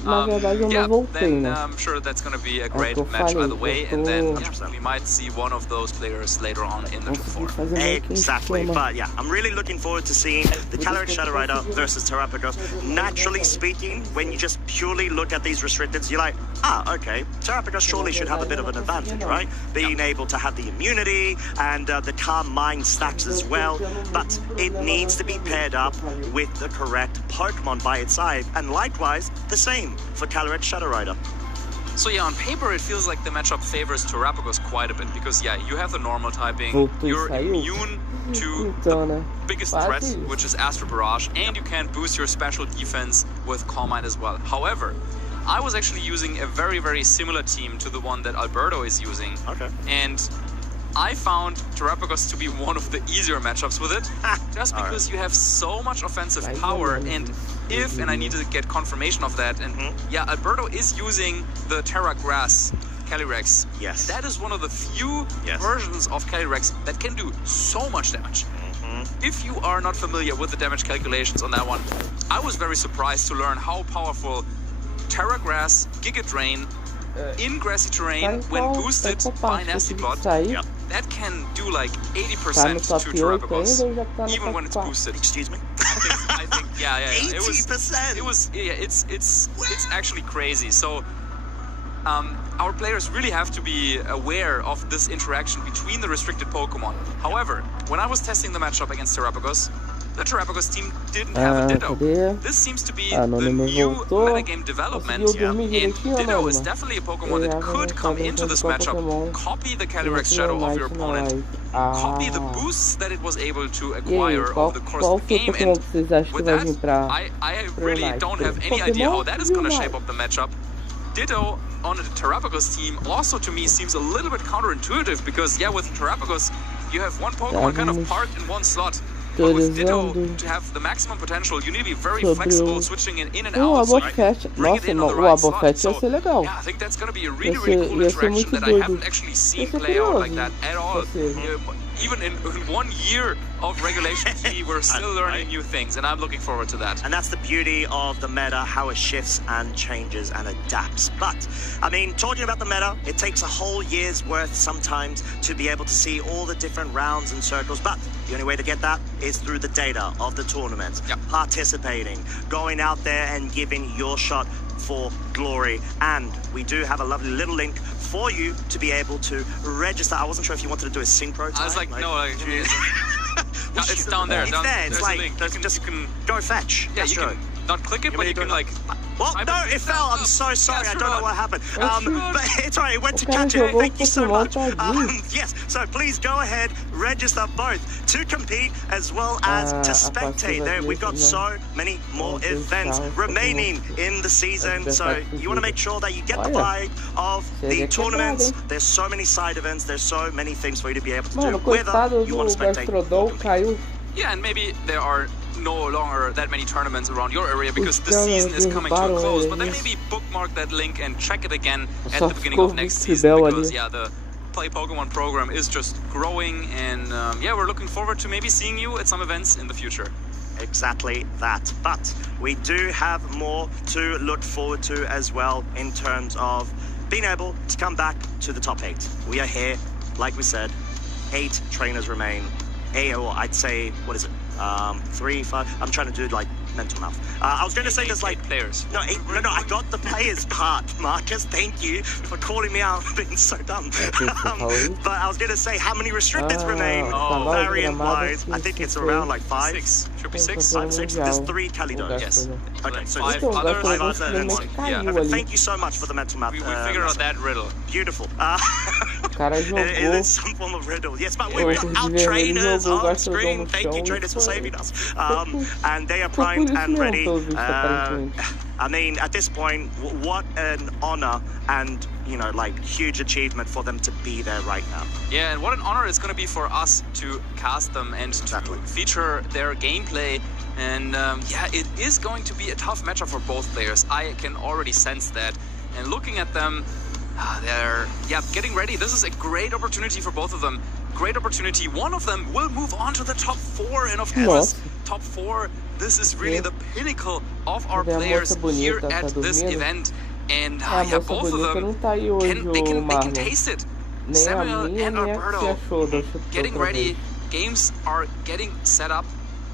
na verdade eu não voltei, then né? I'm sure that's going to be a É o great que eu match falei, either way, eu and then tô... we might see one of those players later on in the top 4. Exactly, but yeah, I'm really looking forward to seeing the Calyrex Shadow Rider versus Terrapagos. Naturally speaking, when you just purely look at these restricteds, you're like, okay, Terrapagos surely should have a bit of an advantage, right? Being able to have the immunity and the calm mind stacks as well, but it needs to be paired up with the correct Pokemon by its side, and likewise, the same for Calyrex Shadow Rider. So yeah, on paper it feels like the matchup favors Terrapagos quite a bit, because yeah, you have the normal typing, you're immune to the biggest threat, which is Astro Barrage, and you can boost your special defense with Calm Mind as well. However, I was actually using a very, very similar team to the one that Alberto is using, and I found Terrapagos to be one of the easier matchups with it, just because you have so much offensive power, and if, and I need to get confirmation of that, and yeah, Alberto is using the Terra Grass Calyrex. Yes. That is one of the few versions of Calyrex that can do so much damage. If you are not familiar with the damage calculations on that one, I was very surprised to learn how powerful Terra Grass Giga Drain in grassy terrain when boosted by Nasty Plot, that can do like 80% to Terrapagos, even when it's boosted. Excuse me? I think yeah. 80%? It's actually crazy. So our players really have to be aware of this interaction between the restricted Pokemon. However, when I was testing the matchup against Terrapagos, the Terrapagos team didn't have a Ditto. This seems to be the new metagame development, and Ditto is definitely a Pokemon that could come into this matchup, copy the Calyrex Shadow of your opponent, copy the boosts that it was able to acquire over the course of the game, and with that, I really don't have any idea how that is going to shape up the matchup. Ditto on the Terrapagos team also to me seems a little bit counterintuitive, because yeah, with Terrapagos you have one Pokemon kind of parked in one slot. But with Ditto, to have the maximum potential, you need to be very flexible, switching it in and out, so you can bring it in on the right slot. So, yeah, I think that's going to be a really, really cool interaction that I haven't actually seen play out like that at all. Even in 1 year of Regulation T, we're still learning new things, and I'm looking forward to that. And that's the beauty of the meta, how it shifts and changes and adapts. But, I mean, talking about the meta, it takes a whole year's worth sometimes to be able to see all the different rounds and circles, but the only way to get that is through the data of the tournament, participating, going out there and giving your shot for glory. And we do have a lovely little link for you to be able to register. I wasn't sure if you wanted to do a synchro time. I was like no, it's down there. It's there. It's like, just go fetch. Yeah, you can not click it, but you can like... What? No, it fell. I'm so sorry. I don't know what happened. But it's alright. It went to catch it. Thank you so much. Yes. So please go ahead, register both to compete as well as to spectate. We've got so many more events remaining in the season. So you want to make sure that you get the vibe of the tournaments. There's so many side events. There's so many things for you to be able to do. Whether you want to spectate. Yeah, and maybe there are no longer that many tournaments around your area because the season is coming to a close, but then maybe bookmark that link and check it again at the beginning of next season, because yeah, the Play Pokemon program is just growing, and yeah, we're looking forward to maybe seeing you at some events in the future. Exactly that, but we do have more to look forward to as well in terms of being able to come back to the top 8. We are here, like we said, 8 trainers remain. Or I'd say, what is it? 3, 5. I'm trying to do like mental math. I was going to say there's like 8 players. No, 8, no. I got the players part, Marcus. Thank you for calling me out for being so dumb. But I was going to say how many restricted remain. Variant-wise, I think it's around like 5. 6. Should be 6. 5, 6. There's 3 Calidos. Yes. Okay, so 5 others and 1. Yeah. Thank you so much for the mental math. We figured out that riddle. Beautiful. It is some form of riddle. Yes, but we've got our trainers on screen. Thank you, trainers, for saving us. And they are primed and ready. I mean, at this point, what an honor and, you know, like, huge achievement for them to be there right now. Yeah, and what an honor it's going to be for us to cast them and to feature their gameplay. And yeah, it is going to be a tough matchup for both players. I can already sense that. And looking at them, they're getting ready. This is a great opportunity for both of them great opportunity. One of them will move on to the top 4, and of course, top 4, this is really the pinnacle of our players here at this event. And yeah, both of them can taste it. Samuel and Alberto getting ready. Games are getting set up,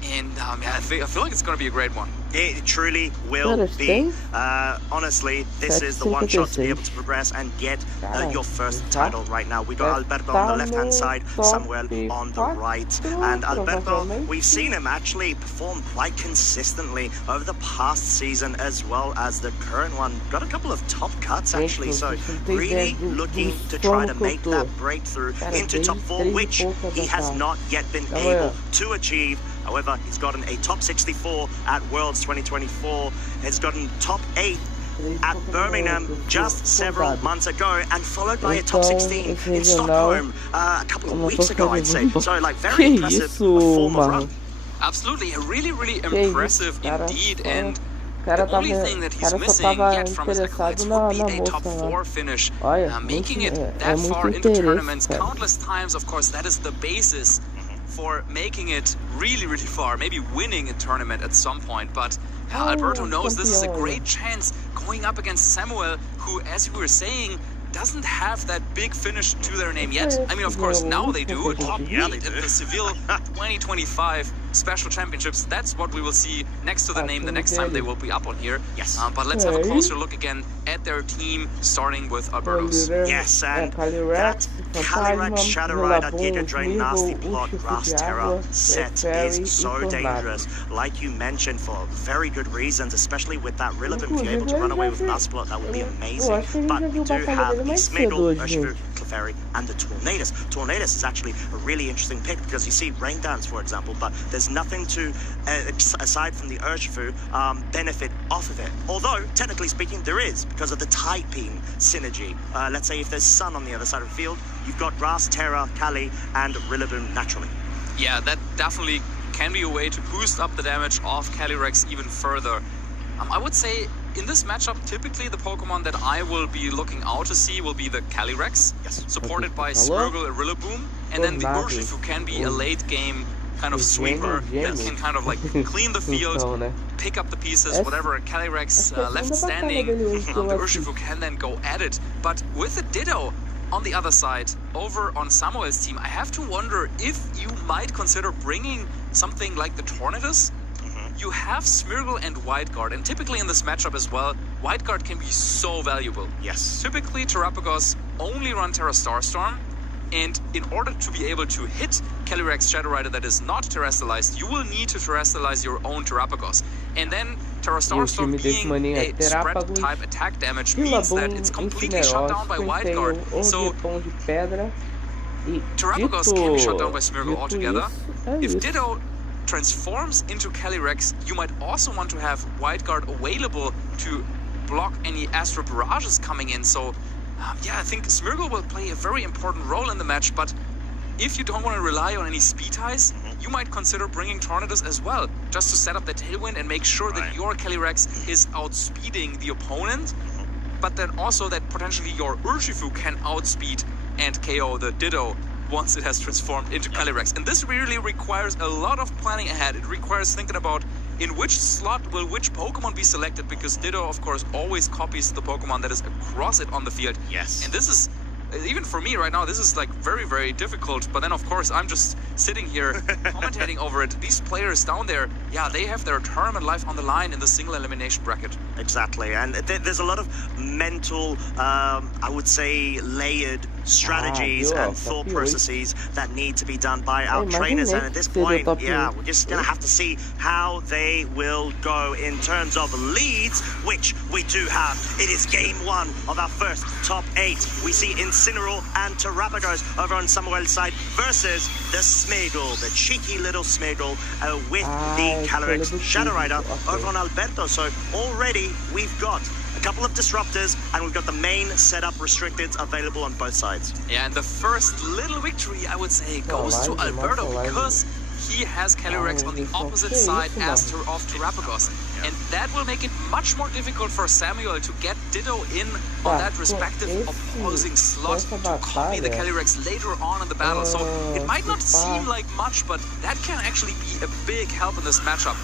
and yeah, I feel like it's going to be a great one. It truly will be. Honestly, this is the one shot to be able to progress and get your first title right now. We got Alberto on the left-hand side, Samuel on the right. And Alberto, we've seen him actually perform quite consistently over the past season as well as the current one. Got a couple of top cuts actually, so really looking to try to make that breakthrough into top 4, which he has not yet been able to achieve. However, he's gotten a top 64 at Worlds 2024, has gotten top 8 at Birmingham just several months ago, and followed by a top 16 in Stockholm a couple of weeks ago, I'd say. So, like, very impressive form of run. Absolutely, really, really impressive indeed, and the only thing that he's missing yet from his accolades would be a top 4 finish. Making it that far into tournaments countless times, of course, that is the basis for making it really, really far, maybe winning a tournament at some point. But Alberto knows this is a great chance going up against Samuel, who, as you were saying, doesn't have that big finish to their name yet. I mean, of course, now they do. Yeah, they did the Seville 2025 Special Championships. That's what we will see next to the name the next time they will be up on here. Yes. But let's have a closer look again at their team, starting with Alberto's. Yes, and that Calyrex, Shadow Rider, Giga Drain, Nasty Plot, Grass Terror set is so dangerous. Like you mentioned, for very good reasons, especially with that Rillaboom. If you're able to run away with Nasty Plot, that would be amazing. But we do have the Smeagol, Urshifu, Clefairy, and the Tornadus. Tornadus is actually a really interesting pick because you see Rain Dance, for example, but there's nothing to, aside from the Urshifu, benefit off of it. Although, technically speaking, there is, because of the Tide Beam synergy. Let's say if there's Sun on the other side of the field, you've got Grass, Terra, Kali, and Rillaboom naturally. Yeah, that definitely can be a way to boost up the damage of Calyrex even further. I would say in this matchup, typically the Pokemon that I will be looking out to see will be the Calyrex, supported by Smeargle and Rillaboom, and then the Urshifu can be a late game kind of sweeper that can kind of like clean the field, pick up the pieces, whatever Calyrex left standing, the Urshifu can then go at it. But with the Ditto on the other side, over on Samuel's team, I have to wonder if you might consider bringing something like the Tornadus. You have Smeargle and White Guard, and typically in this matchup as well, White Guard can be so valuable. Yes. Typically, Terrapagos only run Terra Starstorm, and in order to be able to hit Calyrex Shadow Rider that is not terrestrialized, you will need to terrestrialize your own Terrapagos. And then Terra Starstorm being a spread type attack damage means that it's completely shut down by White Guard. So Terrapagos can be shut down by Smeargle altogether. If Ditto transforms into Calyrex, you might also want to have White Guard available to block any Astro Barrages coming in. So yeah, I think Smeargle will play a very important role in the match, but if you don't want to rely on any speed ties, you might consider bringing Tornadus as well, just to set up the Tailwind and make sure that your Calyrex is outspeeding the opponent, but then also that potentially your Urshifu can outspeed and KO the Ditto once it has transformed into Calyrex. And this really requires a lot of planning ahead. It requires thinking about in which slot will which Pokemon be selected, because Ditto, of course, always copies the Pokemon that is across it on the field. Yes. And this is, even for me right now, this is like very, very difficult. But then, of course, I'm just sitting here commentating over it. These players down there, yeah, they have their tournament life on the line in the single elimination bracket. Exactly. And there's a lot of mental, I would say, layered strategies and thought processes that need to be done by our trainers, and at this point, yeah, we're just gonna have to see how they will go in terms of leads, which we do have. It is game 1 of our first top 8. We see Incineroar and Terrapagos over on Samuel's side versus the Smeagol, the cheeky little Smeagol, with the Calyrex Shadow Rider over on Alberto. So already we've got a couple of disruptors, and we've got the main setup restricteds available on both sides. Yeah, and the first little victory, I would say, goes to Alberto because he has Calyrex on the opposite side of Terrapagos. And that will make it much more difficult for Samuel to get Ditto in on that respective opposing slot to copy the Calyrex later on in the battle. So it might not seem like much, but that can actually be a big help in this matchup.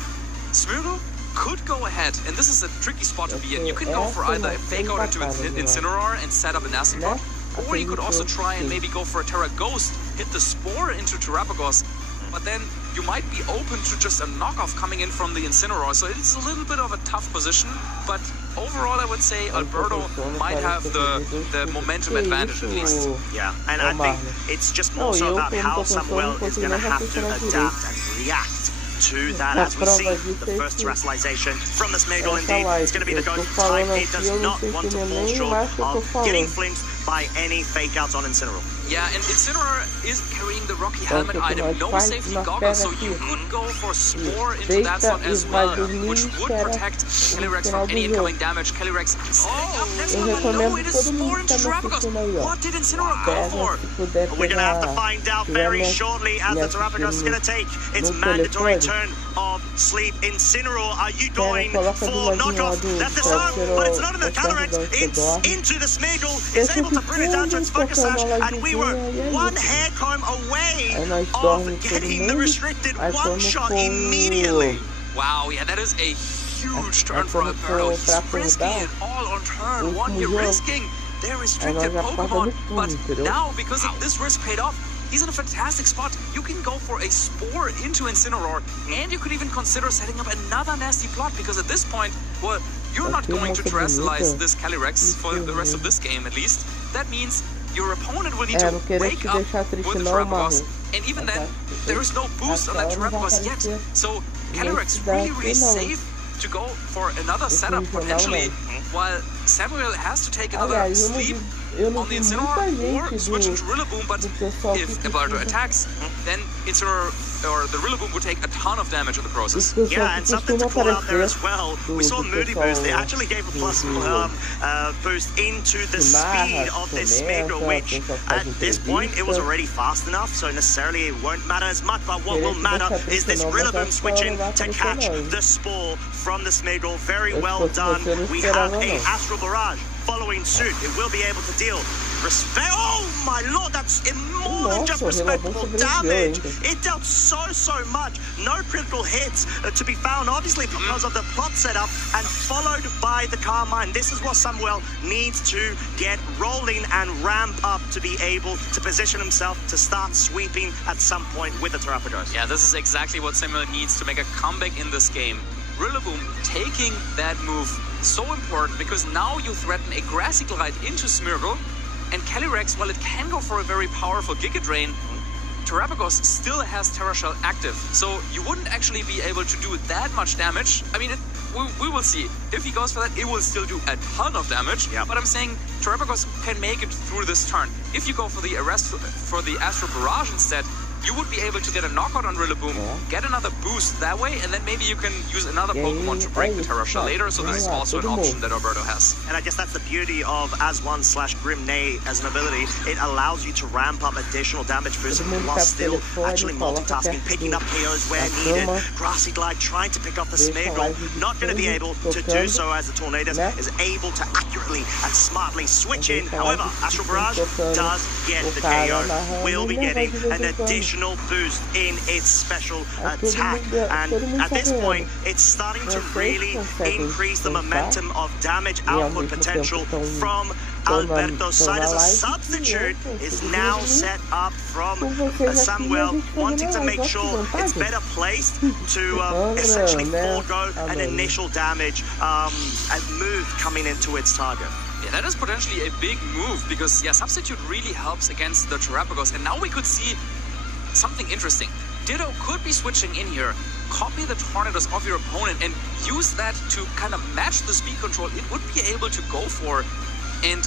Smeargle could go ahead, and this is a tricky spot to be in. You can go for either a fake out into Incineroar and set up a nasty block, or you could also try and maybe go for a Terra Ghost, hit the Spore into Terrapagos, but then you might be open to just a knockoff coming in from the Incineroar, so it's a little bit of a tough position, but overall I would say Alberto might have the momentum advantage at least. Yeah, and I think it's just more so about how Samuel is going to have to adapt and react to that. As we see the first terrestrialization from the Smeargle, indeed, it's going to be the Ghost type. It does not want to fall short of getting flinched by any fake outs on Incineroar. Yeah, and Incineroar is carrying the Rocky Helmet item, no safety goggles, so you could go for Spore into that slot as well, which would protect Calyrex from any incoming damage. Calyrex setting up next one, no, it is Spore into Terrapagos. What did Incineroar go for? We're going to have to find out very shortly as the Terrapagos is going to take its mandatory turn of sleep. Incineroar, are you going for knockoff? That's the start, but it's not in the Calyrex. It's into the Smeargle, is able to bring it down to its Focus Sash, and we were one hair comb away of getting the restricted one-shot immediately. Wow, yeah, that is a huge turn for Alberto. He's risking it all on turn one. You're risking their restricted Pokemon, but now, because of this risk paid off, he's in a fantastic spot. You can go for a Spore into Incineroar, and you could even consider setting up another nasty plot, because at this point, well, you're not going to terrestrialize this Calyrex for the rest of this game, at least. That means your opponent will need to wake up with the Terrapagos, and even then, there is no boost on that Terrapagos yet. So Calyrex really safe to go for another setup potentially, while Samuel has to take another sleep on the Incineroar or switch into Rillaboom, but if Alberto attacks, then Incineroar or the Rillaboom would take a ton of damage in the process. Yeah, and something to call out there as well, we saw Moody Boost. They actually gave a plus boost into the speed of this Smeargle, which at this point it was already fast enough, so necessarily it won't matter as much, but what will matter is this Rillaboom switching to catch the Spore from the Smeargle. Very well done. We have a Astral Barrage following suit. It will be able to deal oh my lord, that's more than just respectable damage. It dealt so much. No critical hits to be found, obviously because of the plot setup, and followed by the Carmine. This is what Samuel needs to get rolling and ramp up to be able to position himself to start sweeping at some point with the Terrapagos. Yeah, this is exactly what Samuel needs to make a comeback in this game. Rillaboom taking that move, so important, because now you threaten a Grassy Glide into Smeargle, and Calyrex, while it can go for a very powerful Giga Drain, Terrapagos still has Terra Shell active, so you wouldn't actually be able to do that much damage. I mean, we will see. If he goes for that, it will still do a ton of damage, but I'm saying Terrapagos can make it through this turn. If you go for the Astral Barrage instead, you would be able to get a knockout on Rillaboom, get another boost that way, and then maybe you can use another Pokemon to break the Terra Shell later, so this is also an option that Alberto has. And I guess that's the beauty of As1/Grimnay as an ability. It allows you to ramp up additional damage boosts while still actually multitasking, picking up KOs where needed. Grassy Glide trying to pick up the Smeargle, not going to be able to do so as the Tornadus is able to accurately and smartly switch in. However, Astral Barrage does get the KO. Will be getting an additional boost in its special attack, and at this point it's starting to really increase the momentum of damage output potential from Alberto's side, as a substitute is now set up from Samuel, wanting to make sure it's better placed to essentially forego an initial damage move coming into its target. Yeah, that is potentially a big move, because substitute really helps against the Terrapagos, and now we could see something interesting. Ditto could be switching in here, copy the Tornadus of your opponent, and use that to kind of match the speed control it would be able to go for. And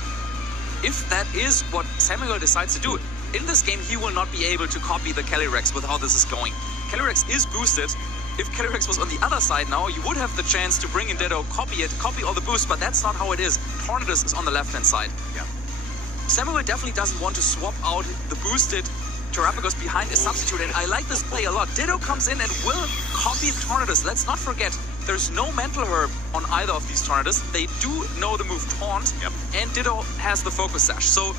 if that is what Samuel decides to do, in this game he will not be able to copy the Calyrex with how this is going. Calyrex is boosted. If Calyrex was on the other side now, you would have the chance to bring in Ditto, copy it, copy all the boosts, but that's not how it is. Tornadus is on the left-hand side. Yeah. Samuel definitely doesn't want to swap out the boosted Terrapagos behind a substitute, and I like this play a lot. Ditto comes in and will copy the Tornadus. Let's not forget, there's no mental herb on either of these Tornadoes. They do know the move Taunt, and Ditto has the Focus Sash. So,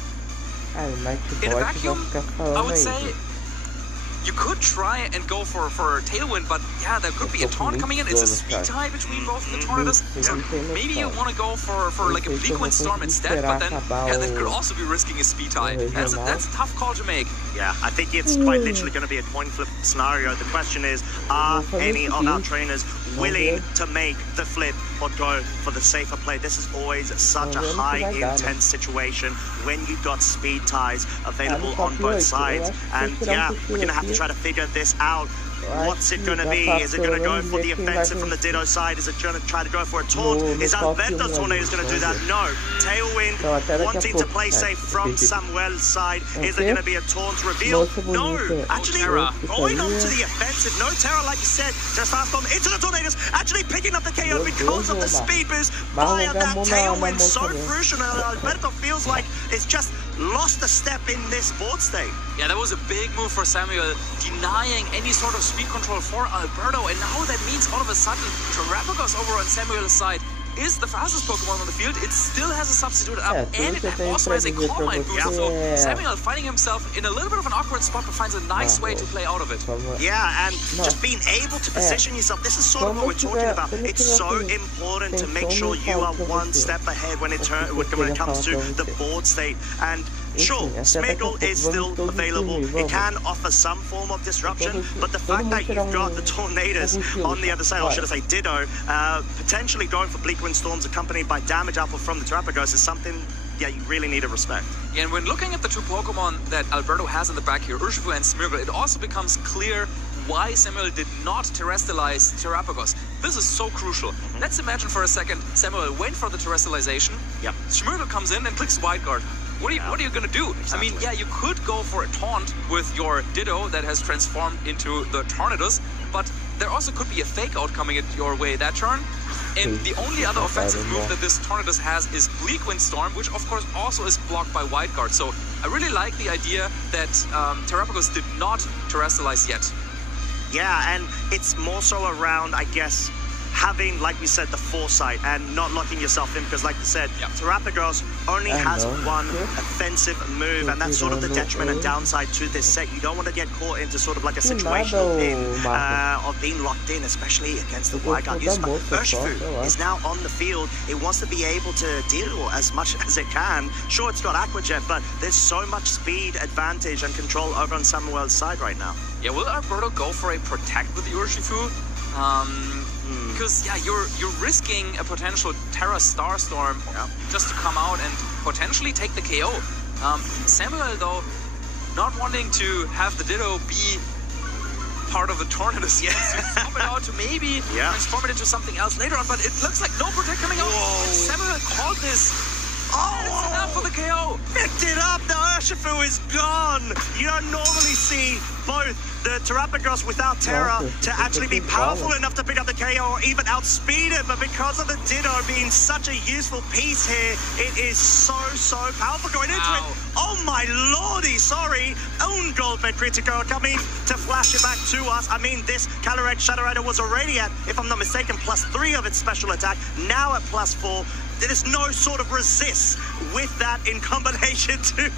in a vacuum, I would say you could try and go for Tailwind, but yeah, there could be a Taunt coming in. It's a speed tie between both the Tornadoes, so maybe you want to go for like a Bleak Windstorm instead, but then that could also be risking a speed tie. That's a tough call to make. Yeah, I think it's quite literally going to be a coin flip scenario. The question is, are any of our trainers willing to make the flip or go for the safer play? This is always such a high intense situation when you've got speed ties available on both sides, and yeah, we're going to have to try to figure this out. What's it going to be? Is it going to go for the offensive from the Ditto side? Is it going to try to go for a taunt? Is Alberto's Tornadoes going to do that? No. Tailwind wanting to play safe from Samuel's side. Is there going to be a taunt reveal? No. Actually, going on to the offensive. No terror, like you said. Just fast bomb into the Tornadoes. Actually picking up the KO because of the speed boost via that Tailwind. So crucial. Alberto feels like it's just lost a step in this board state. Yeah, that was a big move for Samuel, denying any sort of speed control for Alberto, and now that means all of a sudden Terrapagos over on Samuel's side is the fastest Pokemon on the field. It still has a substitute up, and it also has a Calm Mind boost. So Samuel finding himself in a little bit of an awkward spot, but finds a nice way to play out of it. Yeah, and just being able to position yourself. This is sort of what we're talking about. It's so important to make sure you are one step ahead when it comes to the board state. And sure, Smeargle is still available. It can offer some form of disruption, but the fact that you've got the Tornadoes on the other side, or should I say Ditto, potentially going for Bleak Windstorms accompanied by damage output from the Terrapagos is something, yeah, you really need to respect. Yeah, and when looking at the two Pokemon that Alberto has in the back here, Urshifu and Smeargle, it also becomes clear why Samuel did not terrestrialize Terrapagos. This is so crucial. Let's imagine for a second Samuel went for the terrestrialization. Yep. Smeargle comes in and clicks Wide Guard. What are you going to do? Exactly. I mean, yeah, you could go for a taunt with your Ditto that has transformed into the Tornadoes, but there also could be a fake out coming at your way that turn. And the only other offensive move that this Tornadoes has is Bleak Windstorm, which of course also is blocked by Wide Guard. So I really like the idea that Terrapagos did not terrestrialize yet. Yeah, and it's more so around, I guess, having, like we said, the foresight and not locking yourself in, because like you said, Terrapagos only has one offensive move, and that's sort of the detriment and downside to this set. You don't want to get caught into sort of like a situational pin of being locked in, especially against the Wide Guard. Urshifu is now on the field. It wants to be able to deal as much as it can. Sure, it's got Aqua Jet, but there's so much speed advantage and control over on Samuel's side right now. Yeah, will Alberto go for a Protect with the Urshifu? Because yeah, you're risking a potential Terra Starstorm just to come out and potentially take the KO. Samuel though, not wanting to have the Ditto be part of the Tornadoes yet, so swap it out to maybe transform it into something else later on, but it looks like no Protect coming out. And Samuel called this. Oh, it's enough for the KO. Picked it up. The Urshifu is gone. You don't normally see both the Terrapagos without Terra to actually be powerful enough to pick up the KO or even outspeed it, but because of the Ditto being such a useful piece here, it is so powerful going into it. Oh my lordy, sorry. Own Golden Critico coming to flash it back to us. I mean, this Calyrex Shadow Rider was already at, if I'm not mistaken, +3 of its special attack, now at +4. There is no sort of resist with that in combination to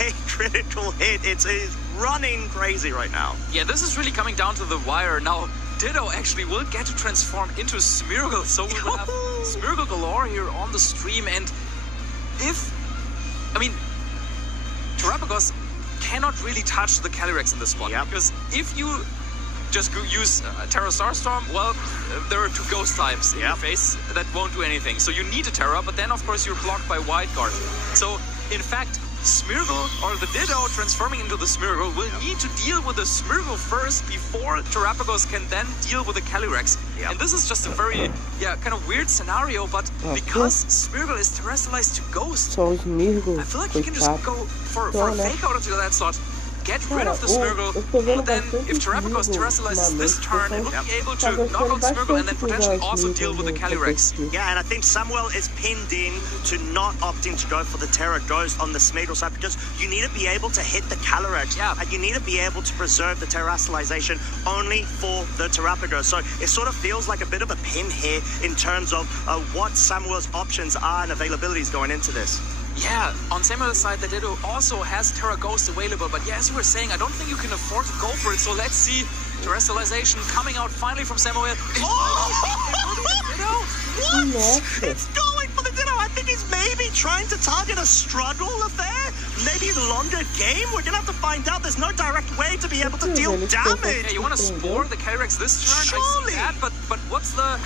a critical hit. It's running crazy right now. Yeah, this is really coming down to the wire. Now, Ditto actually will get to transform into Smeargle, so we will have Smeargle galore here on the stream. And Terrapagos cannot really touch the Calyrex in this spot, because if you just use Terra Starstorm, well, there are two ghost types in your face that won't do anything. So you need a Terra, but then of course you're blocked by Wide Guard. So in fact, Smeargle, or the Ditto transforming into the Smeargle, will need to deal with the Smeargle first before Terrapagos can then deal with the Calyrex. And this is just a very, kind of weird scenario, but because Smeargle is terrestrialized to Ghost, I feel like you can just go for a fake out into that slot. get rid of the Smeargle, but then if Terrapagos terrestrializes this turn, it will be able to knock out the Smeargle and then potentially also deal with the Calyrex. Yeah, and I think Samuel is pinned in to not opting to go for the Terra Ghost on the Smeargle side because you need to be able to hit the Calyrex, and you need to be able to preserve the terrestrialization only for the Terrapagos. So it sort of feels like a bit of a pin here in terms of what Samuel's options are and availabilities going into this. Yeah, on Samuel's side, the Ditto also has Terra Ghost available, but yeah, as you were saying, I don't think you can afford to go for it, so let's see terrestrialization coming out finally from Samuel. What? It's going for the Ditto. I think he's maybe trying to target a struggle affair. Maybe a longer game. We're gonna have to find out. There's no direct way to be able to deal damage. Yeah, you want to spore the Calyrex this turn? Surely. I see that, but what's the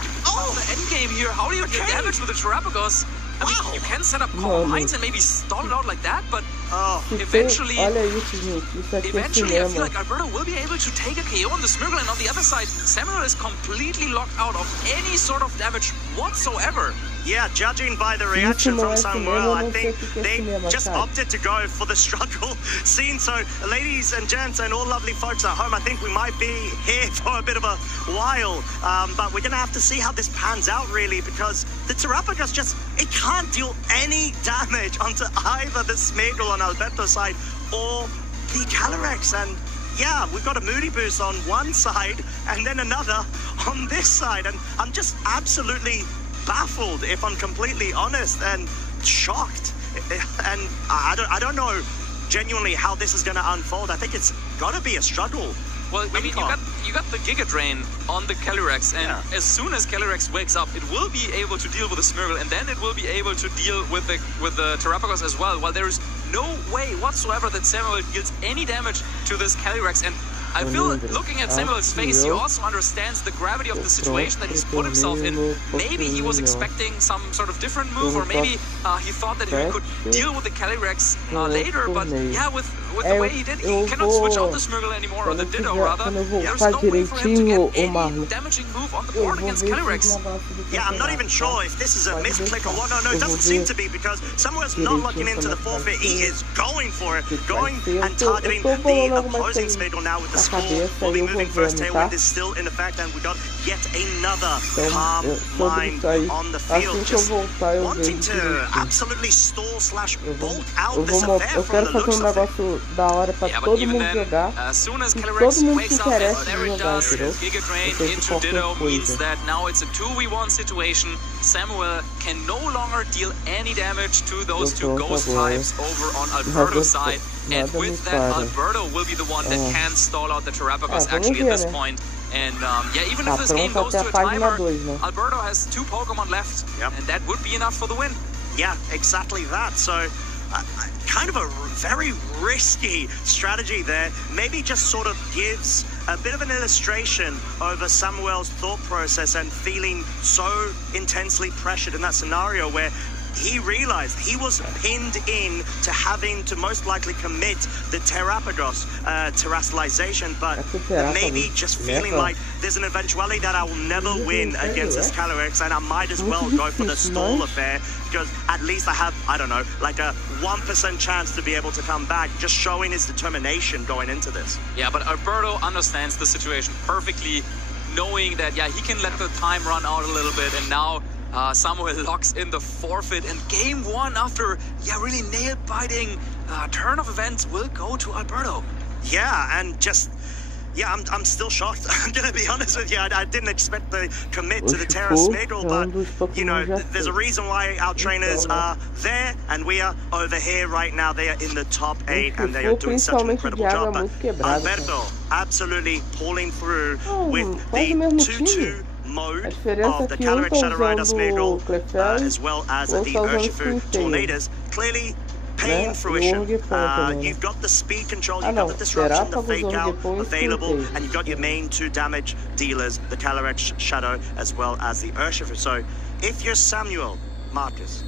end game here? How do you deal damage with the Terrapagos? I mean, you can set up combines and maybe stall it out like that, but eventually, eventually I feel like Alberto will be able to take a KO on the Smeargle, and on the other side, Samuel is completely locked out of any sort of damage whatsoever. Yeah, judging by the reaction from Samuel, I think they just opted to go for the struggle scene. So, ladies and gents and all lovely folks at home, I think we might be here for a bit of a while. But we're going to have to see how this pans out, really, because the Terrapagos it can't deal any damage onto either the Smeargle on Alberto's side or the Calyrex. And yeah, we've got a Moody Boost on one side and then another on this side. And I'm just absolutely baffled, if I'm completely honest, and shocked. And I don't know genuinely how this is going to unfold. I think it's got to be a struggle. Well, I mean, you got the Giga Drain on the Calyrex, and as soon as Calyrex wakes up, it will be able to deal with the Smeargle, and then it will be able to deal with the Terrapagos as well. While there is no way whatsoever that Samuel deals any damage to this Calyrex, and I feel, looking at Samuel's face, he also understands the gravity of the situation that he's put himself in. Maybe he was expecting some sort of different move, or maybe he thought that he could deal with the Calyrex later, but yeah, with the way he did, he cannot switch out the Smeargle anymore, or the Ditto rather. There's no way for him to get any damaging move on the board against Calyrex. Yeah, I'm not even sure if this is a misclick or what. No, it doesn't seem to be, because Samuel's not looking into the forfeit. He is going for it, going and targeting the opposing Smeargle now with the Spore. Will be moving first. Tailwind is still in effect, and we got yet another calm mind on the field, just wanting to absolutely stall / bolt out this affair from the looks of it. Yeah, but even then, as soon as Calyrex wakes up, and whatever it does, Giga Drain into Ditto means that now it's a 2v1 situation. Samuel can no longer deal any damage to those two ghost types over on Alberto's side, and with that, Alberto will be the one that can stall out the Terrapagos actually at this point. And yeah, even if this game goes to a timer, Alberto has 2 Pokemon left, and that would be enough for the win. Yeah, exactly that. So kind of a very risky strategy there. Maybe just sort of gives a bit of an illustration over Samuel's thought process and feeling so intensely pressured in that scenario where he realized he was pinned in to having to most likely commit the Terrapagos terrestrialization, but maybe just feeling like there's an eventuality that I will never win against this Calyrex, and I might as well go for the stall affair, because at least I have, I don't know, like a 1% chance to be able to come back, just showing his determination going into this. Yeah, but Alberto understands the situation perfectly, knowing that, yeah, he can let the time run out a little bit, and now Samuel locks in the forfeit, and game 1 after, yeah, really nail-biting turn of events will go to Alberto. Yeah, and just, yeah, I'm still shocked. I'm going to be honest with you. I didn't expect the commit to the Terra Smeargle, but, you know, there's a reason why our trainers are there, and we are over here right now. They are in the top 8, and they are doing such an incredible job. But Alberto absolutely pulling through with the 2-2 mode of the Calyrex Shadow Rider Smeargle, as well as the Urshifu Tornadoes, clearly paying fruition. You've got the speed control, you've got the disruption, the fake out available, and you've got your main 2 damage dealers, the Calyrex Shadow as well as the Urshifu. So if you're Samuel, Marcus,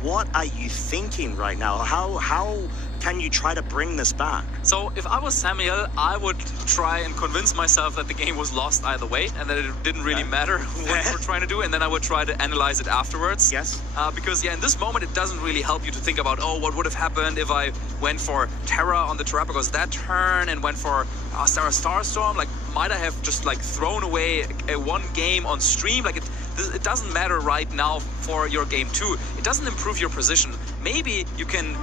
what are you thinking right now? How can you try to bring this back? So if I was Samuel, I would try and convince myself that the game was lost either way and that it didn't really matter what we're trying to do, and then I would try to analyze it afterwards. Yes. Because in this moment it doesn't really help you to think about, oh, what would have happened if I went for Terra on the Terrapagos that turn and went for Astara Starstorm? Like, might I have just like thrown away a one game on stream? Like, it doesn't matter right now for your game 2. It doesn't improve your position. Maybe you can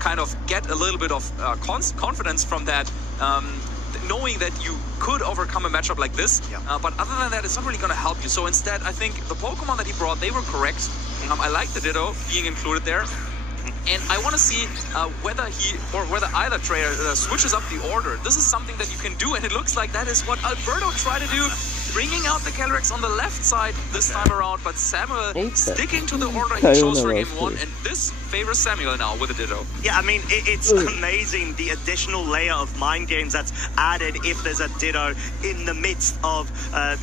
kind of get a little bit of confidence from that, knowing that you could overcome a matchup like this. But other than that, it's not really going to help you. So instead, I think the Pokemon that he brought, they were correct. I like the Ditto being included there. And I want to see whether either trainer switches up the order. This is something that you can do, and it looks like that is what Alberto tried to do, bringing out the Calyrex on the left side this time around, but Samuel sticking to the order he chose for game 1, and this favors Samuel now with a Ditto. Yeah, I mean, it's amazing the additional layer of mind games that's added if there's a Ditto in the midst of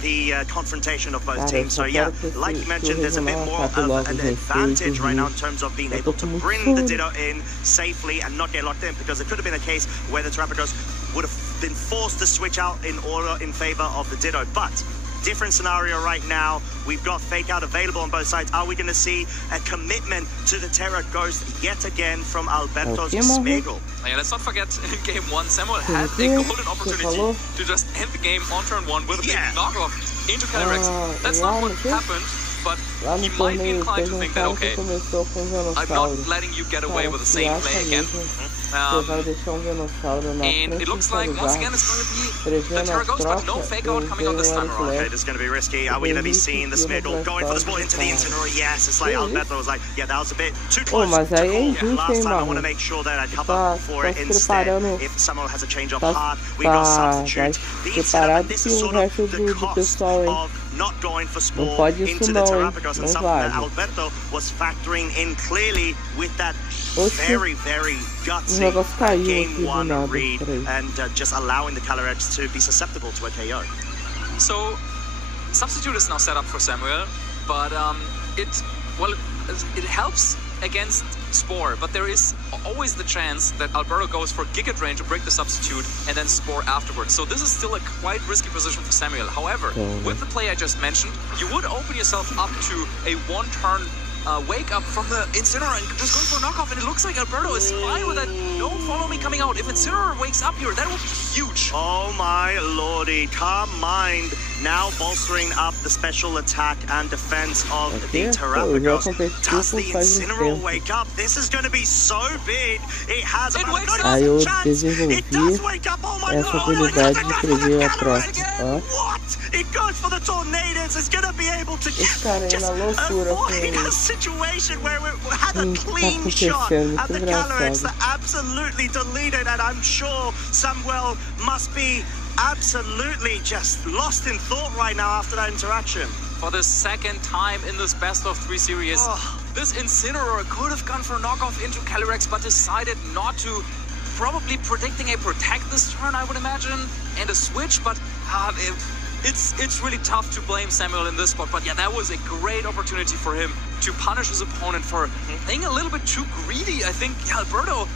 the confrontation of both teams. So yeah, like you mentioned, there's a bit more of an advantage right now in terms of being able to bring the Ditto in safely and not get locked in, because it could have been a case where the Terrapagos would have been forced to switch out in order in favor of the Ditto. But different scenario right now. We've got Fake Out available on both sides. Are we going to see a commitment to the Terra Ghost yet again from Alberto's Smeagol? Yeah, let's not forget, in game 1, Samuel had a golden opportunity to just end the game on turn 1 with a big knockoff into Calyrex. That's not what happened, but he might be inclined to think that, okay, I'm not letting you get away with the same play again. And it looks like, once again, it's going to be the Terra Ghost, but no Fake Out coming out this time around. Okay, this is going to be risky. Are we going to be seeing the Smeagol going for the ball into the Incineroar? Yes, it's like Alberto was like, yeah, that was a bit too close to call. Last time, I want to make sure that I cover for it instead. If someone has a change of heart, we got substitute. The Incineroar, this is sort of the cost of not going for Spore into the Terrapagos, and something that Alberto was factoring in clearly with that very, very gutsy game 1 read, and just allowing the Calyrex to be susceptible to a KO. So, substitute is now set up for Samuel, but it helps against Spore, but there is always the chance that Alberto goes for Giga Drain to break the substitute and then Spore afterwards. So this is still a quite risky position for Samuel. However, with the play I just mentioned, you would open yourself up to a one-turn wake up from the Incineroar and just going for a knockoff, and it looks like Alberto is fine with that. No follow me coming out. If Incineroar wakes up here, that would be huge. Oh my lordy. Calm Mind now bolstering up the special attack and defense of the Terrapagos. Does the Incineroar wake up? This is going to be so big. It has a chance. It does wake up. Oh my lord. What? It goes for the Tornadoes. It's going to be able to just avoid a situation where we had a clean shot at the Calyrex that absolutely deleted, and I'm sure Samuel must be absolutely just lost in thought right now after that interaction. For the second time in this best of 3 series, this Incineroar could have gone for a knockoff into Calyrex, but decided not to. Probably predicting a protect this turn, I would imagine, and a switch, but it's really tough to blame Samuel in this spot. But yeah, that was a great opportunity for him to punish his opponent for being a little bit too greedy. I think Alberto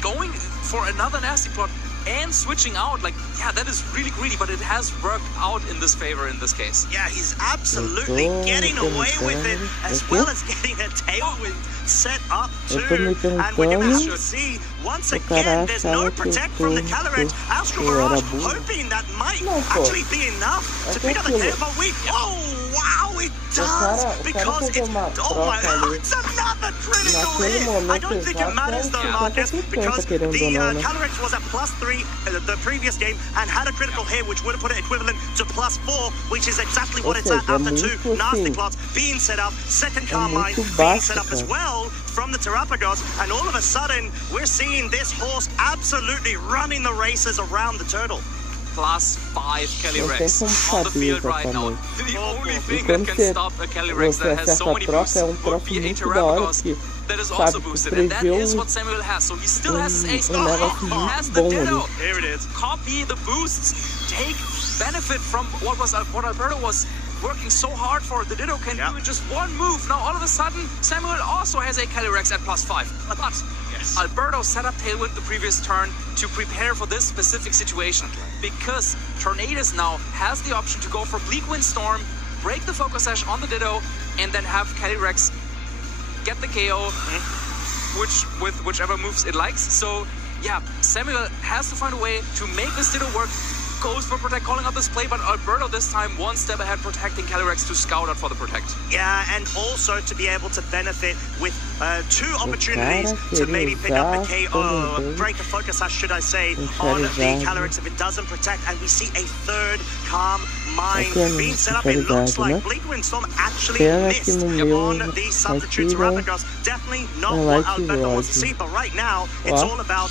going for another nasty plot and switching out, like, yeah, that is really greedy, but it has worked out in this favor in this case. Yeah, he's absolutely getting away with it, as well as getting a tailwind set up too. And we're going to see, once again, there's no protect from the Calyrex. Astral Barrage hoping that might actually be enough to pick up the KO, but oh, wow, it does, because it's, oh my god, it's another critical hit. I don't think it matters though, Marcus, because the Calyrex was at +3 the previous game and had a critical hit, which would have put it equivalent to +4, which is exactly what it's at after 2 nasty plots being set up, second Calm Mind being set up as well from the Terrapagos, and all of a sudden we're seeing this horse absolutely running the races around the turtle. +5 Calyrex on the field right now. The only thing that can stop a Calyrex that has so many boosts would be a Terrapagos that is also boosted, and that is what Samuel has. So he still has his ace, has the Ditto. Here it is. Copy the boosts, take benefit from what Alberto was working so hard for. The Ditto can do in just one move. Now all of a sudden, Samuel also has a Calyrex at +5. But Alberto set up Tailwind the previous turn to prepare for this specific situation, because Tornadus now has the option to go for Bleak Windstorm, break the Focus Sash on the Ditto, and then have Calyrex get the KO, with whichever moves it likes. So yeah, Samuel has to find a way to make this Ditto work. Goes for Protect, calling out this play, but Alberto this time one step ahead, protecting Calyrex to scout out for the Protect. Yeah, and also to be able to benefit with 2 opportunities to maybe pick up a KO, break a Focus Sash, should I say, on the Calyrex if it doesn't protect, and we see a third Calm Mind being set up. It looks like Bleak Windstorm actually missed on the substitute Terrapagos. Definitely not what Alberto wants to see, but right now it's all about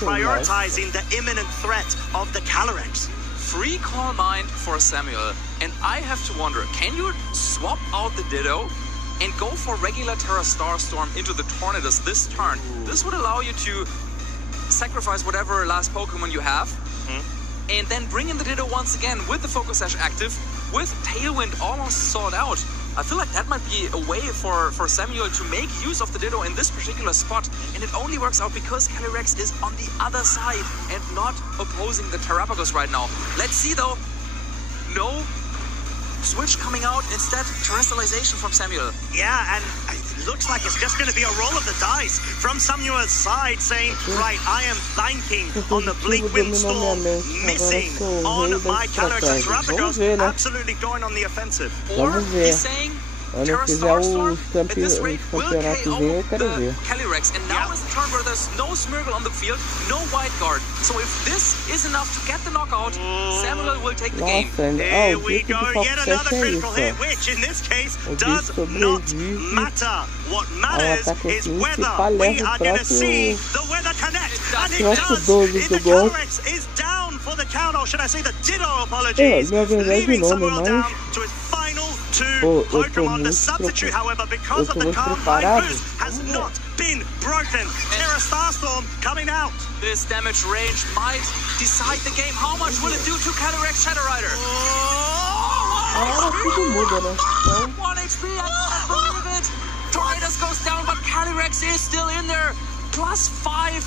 prioritizing the imminent threat of the Calyrex. Free Calm Mind for Samuel, and I have to wonder, can you swap out the Ditto and go for regular Terra Starstorm into the Tornadus this turn? This would allow you to sacrifice whatever last Pokemon you have, and then bring in the Ditto once again with the Focus Sash active, with Tailwind almost sought out. I feel like that might be a way for Samuel to make use of the Ditto in this particular spot, and it only works out because Calyrex is on the other side and not opposing the Terrapagos right now. Let's see though, no switch coming out, instead Terrestrialization from Samuel. Yeah, and it looks like it's just going to be a roll of the dice from Samuel's side, saying, right, I am banking on the Bleak Windstorm missing on my Calyrex, and Terrapagos absolutely going on the offensive. Or he's saying, Terra Starstorm at this rate will KO the Calyrex, and now is the turn where there's no Smeargle on the field, no White Guard. So if this is enough to get the knockout, Samuel will take the game. Here we go, yet another critical hit, which in this case does not matter. What matters is whether we are going to see the weather connect, and it does. The Calyrex is down for the count, or should I say the Ditto, apologies, leaving Samuel down to his final 2 Pokemon. The substitute, however, because of the Calm Mind boost, has not been broken. Terra Starstorm coming out. This damage range might decide the game. How much will it do to Calyrex Shadow Rider? 1 HP, I can't believe it. Tornadus goes down, but Calyrex is still in there. +5,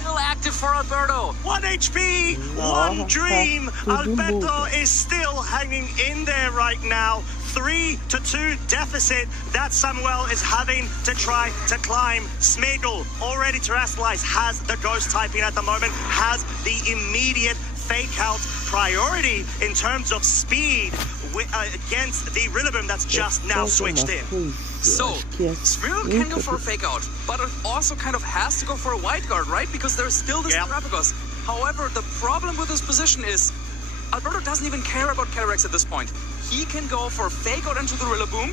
still active for Alberto. 1 HP, 1 dream. Alberto is still hanging in there right now. 3-2 deficit that Samuel is having to try to climb. Smeargle, already terrestrialized, has the ghost typing at the moment, has the immediate fake out priority in terms of speed against the Rillaboom that's just now switched in. So, Smeargle can go for a fake out, but it also kind of has to go for a White Guard, right? Because there's still this Terrapagos. However, the problem with this position is Alberto doesn't even care about Calyrex at this point. He can go for fake out into the Rillaboom,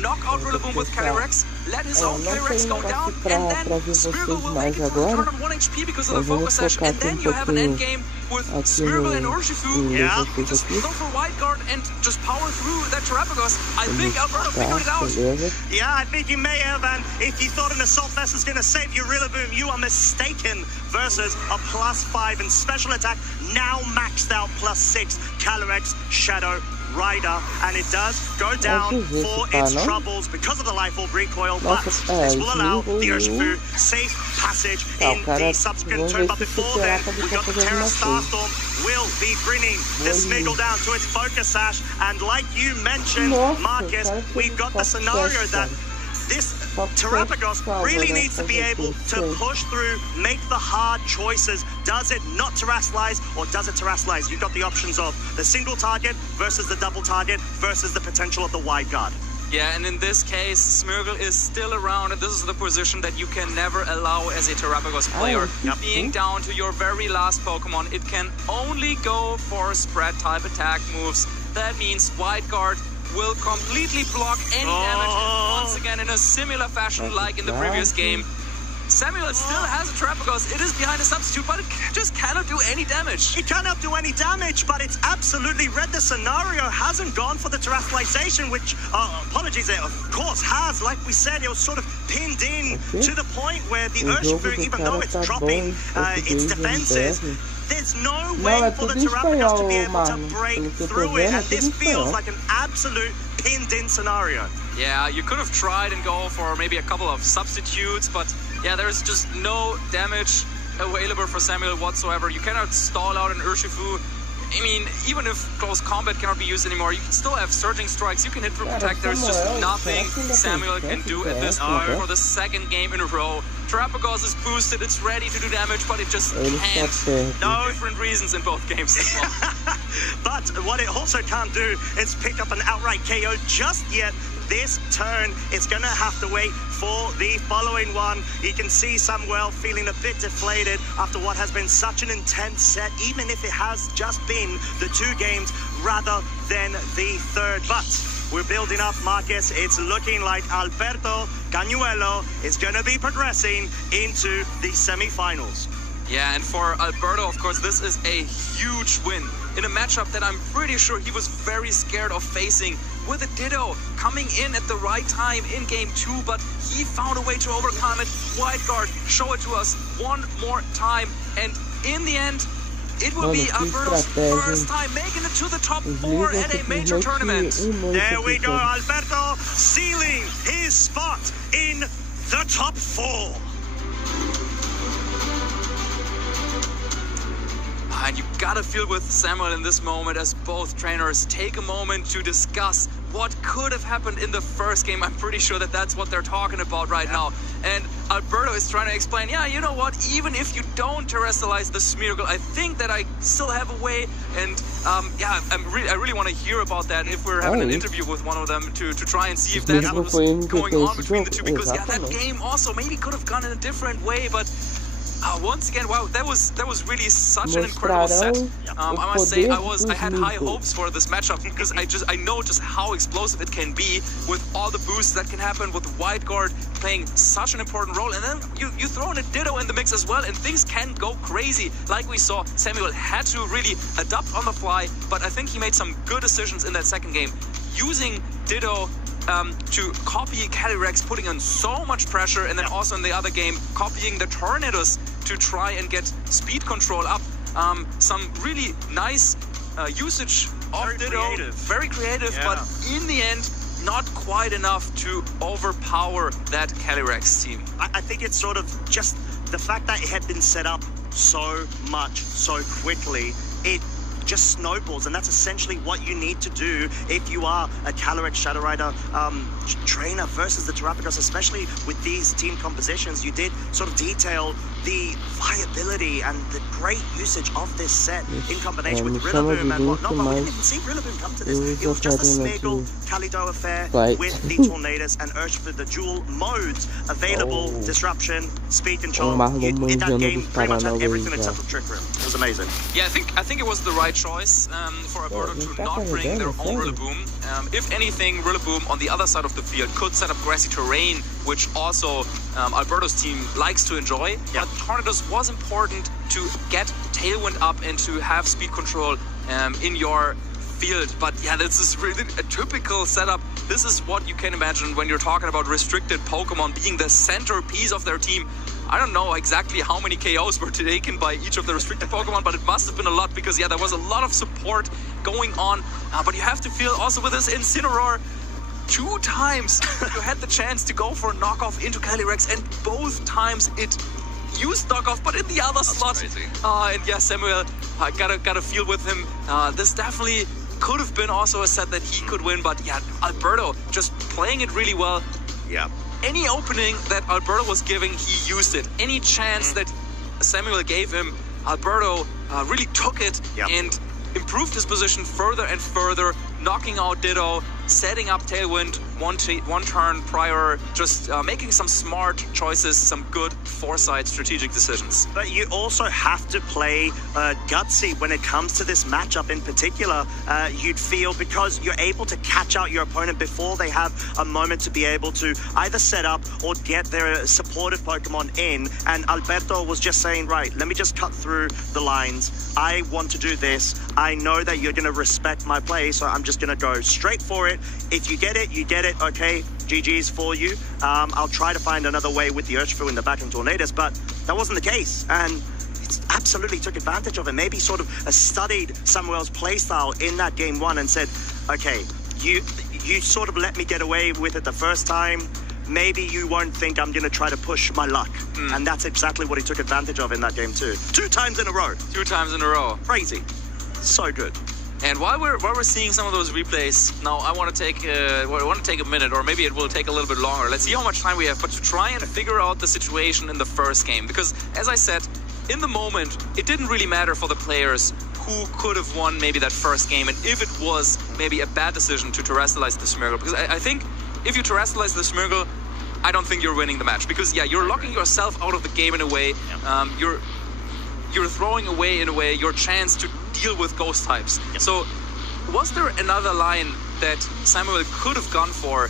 knock out Rillaboom with Calyrex, let his own Calyrex go down, and then Smeargle will make it for a turn on 1 HP because of the Focus Sash, and then you have an endgame with Smeargle and Urshifu. Just go for White Guard and just power through that Terrapagos. I think Alberto figured it out. Yeah, I think he may have, and if you thought an Assault Vest is going to save your Rillaboom, you are mistaken. Versus a +5 in special attack, now maxed out +6 Calyrex Shadow Rider, and it does go down for its troubles because of the Life Orb recoil, but this will allow the Urshifu safe passage in the subsequent turn. But before then, we got the Terra Starstorm will be bringing this Smeargle down to its Focus Sash, and like you mentioned, Marcus, we've got the scenario that this Terrapagos really needs to be able to push through, make the hard choices. Does it not terrestrialize, or does it terrestrialize? You've got the options of the single target versus the double target versus the potential of the Wide Guard. Yeah, and in this case, Smeargle is still around, and this is the position that you can never allow as a Terrapagos player. Being down to your very last Pokemon, it can only go for spread type attack moves. That means Wide Guard will completely block any damage once again in a similar fashion like in the previous game. Samuel still has a Terrapagos. It is behind a substitute, but it just cannot do any damage. It cannot do any damage, but it's absolutely read the scenario. Hasn't gone for the terrestrialization, which, apologies, it of course has. Like we said, it was sort of pinned in to the point where the Urshifu, even though it's dropping its defenses, there's no way for the Terrapagos to be able to break through it, and this feels like an absolute pinned-in scenario. Yeah, you could have tried and go for maybe a couple of substitutes, but yeah, there's just no damage available for Samuel whatsoever. You cannot stall out an Urshifu. I mean, even if close combat cannot be used anymore, you can still have surging strikes, you can hit for protect. There's just nothing Samuel can do at this point for the second game in a row. Terrapagos is boosted, it's ready to do damage, but it just can't. No different reasons in both games as well. But what it also can't do is pick up an outright KO just yet. This turn, it's going to have to wait for the following one. You can see Samuel feeling a bit deflated after what has been such an intense set, even if it has just been the 2 games rather than the 3rd. But we're building up, Marcus. It's looking like Alberto Cañuelo is going to be progressing into the semi-finals. Yeah, and for Alberto, of course, this is a huge win in a matchup that I'm pretty sure he was very scared of facing, with a Ditto coming in at the right time in game 2, but he found a way to overcome it. Wide guard, show it to us one more time, and in the end, it will be Alberto's first time making it to the top 4 at a major tournament. There we go, Alberto sealing his spot in the top 4. And you gotta feel with Samuel in this moment as both trainers take a moment to discuss what could have happened in the first game. I'm pretty sure that that's what they're talking about right now. And Alberto is trying to explain, yeah, you know what, even if you don't terrestrialize the Smeargle, I think that I still have a way. And yeah, I really want to hear about that if we're having an interview with one of them to try and see if that's what was going on between the two. Because yeah, that game also maybe could have gone in a different way, but once again, wow, that was really such an incredible set. I must say, I had high hopes for this matchup because I know just how explosive it can be with all the boosts that can happen with Wide Guard playing such an important role, and then you throw in a Ditto in the mix as well, and things can go crazy. Like we saw, Samuel had to really adapt on the fly, but I think he made some good decisions in that second game, using Ditto to copy Calyrex, putting on so much pressure, and then also in the other game, copying the Tornadoes to try and get speed control up. Some really nice usage of Ditto, very creative, but in the end, not quite enough to overpower that Calyrex team. I think it's sort of just the fact that it had been set up so much, so quickly, it just snowballs, and that's essentially what you need to do if you are a Calyrex Shadow Rider trainer versus the Terrapagos, especially with these team compositions. You did sort of detail the viability and the great usage of this set in combination with Rillaboom and whatnot, but we didn't even see Rillaboom come to this. It was just a Smeargle Calido affair with the Tornadoes and Urshifu, the dual modes available, disruption, speed control. In that game, pretty much had everything except for Trick Room. It was amazing. Yeah, I think it was the right choice for Alberto to not bring their own Rillaboom. If anything, Rillaboom on the other side of the field could set up grassy terrain, which also Alberto's team likes to enjoy. But Tornadoes was important to get Tailwind up and to have speed control in your field. But yeah, this is really a typical setup. This is what you can imagine when you're talking about restricted Pokemon being the centerpiece of their team. I don't know exactly how many KOs were taken by each of the restricted Pokemon, but it must have been a lot because, yeah, there was a lot of support going on. But you have to feel also with this Incineroar, 2 times you had the chance to go for a knockoff into Calyrex, and both times it used knockoff, but in the other slot. And yeah, Samuel, I gotta feel with him. This definitely could have been also a set that he could win, but yeah, Alberto just playing it really well. Yeah. Any opening that Alberto was giving, he used it. Any chance that Samuel gave him, Alberto really took it and improved his position further and further, knocking out Ditto, setting up Tailwind one turn prior, just making some smart choices, some good foresight strategic decisions. But you also have to play gutsy when it comes to this matchup in particular, you'd feel, because you're able to catch out your opponent before they have a moment to be able to either set up or get their supportive Pokemon in. And Alberto was just saying, right, let me just cut through the lines. I want to do this. I know that you're going to respect my play, so I'm just going to go straight for it. If you get it, you get it. Okay, GG's for you. I'll try to find another way with the Urshifu in the back and Tornadoes, but that wasn't the case. And absolutely took advantage of it. Maybe sort of studied Samuel's playstyle in that game one and said, okay, you sort of let me get away with it the first time. Maybe you won't think I'm going to try to push my luck. And that's exactly what he took advantage of in that game too. 2 times in a row. 2 times in a row. Crazy. So good. And while we're seeing some of those replays, now I want to take a minute, or maybe it will take a little bit longer. Let's see how much time we have, but to try and figure out the situation in the first game. Because, as I said, in the moment, it didn't really matter for the players who could have won maybe that first game, and if it was maybe a bad decision to terrestrialize the Smeargle. Because I think if you terrestrialize the Smeargle, I don't think you're winning the match. Because, yeah, you're locking yourself out of the game in a way. You're throwing away, in a way, your chance to deal with ghost types. So, was there another line that Samuel could have gone for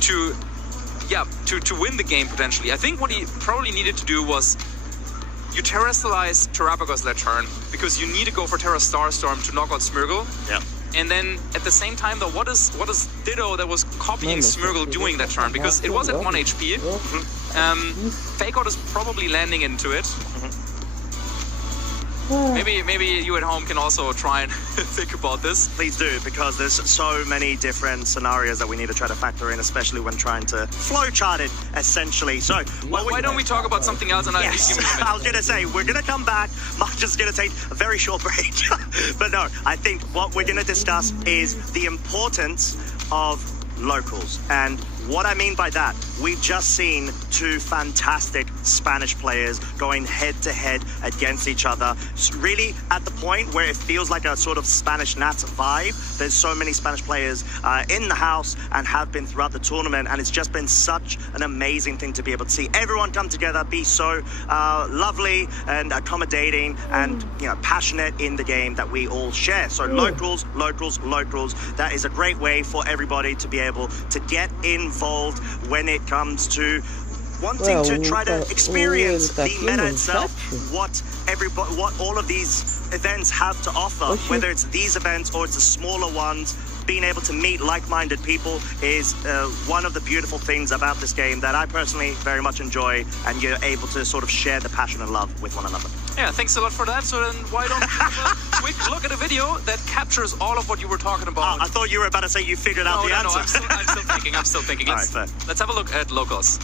to win the game potentially? I think what he probably needed to do was you terrestrialize Terrapagos that turn because you need to go for Terra Starstorm to knock out Smeargle. Yeah. And then at the same time, though, what is Ditto that was copying Smeargle doing that turn? Because it was at 1 HP. Fake Out is probably landing into it. Maybe you at home can also try and think about this. Please do, because there's so many different scenarios that we need to try to factor in, especially when trying to flowchart it, essentially. So, why don't we talk about something else? And yes, I was going to say, we're going to come back. Mark's just going to take a very short break. But no, I think what we're going to discuss is the importance of locals. And what I mean by that, we've just seen 2 fantastic Spanish players going head-to-head against each other. It's really at the point where it feels like a sort of Spanish Nats vibe. There's so many Spanish players in the house and have been throughout the tournament, and it's just been such an amazing thing to be able to see everyone come together, be so lovely and accommodating and, you know, passionate in the game that we all share. So locals. That is a great way for everybody to be able to get involved when it comes to wanting to try to experience the meta itself, what all of these events have to offer, whether it's these events or it's the smaller ones. Being able to meet like-minded people is one of the beautiful things about this game that I personally very much enjoy, and you're able to sort of share the passion and love with one another. Yeah, thanks a lot for that. So then why don't we have a quick look at a video that captures all of what you were talking about? I thought you were about to say you figured out the answer. No, I'm still thinking. Let's have a look at locals.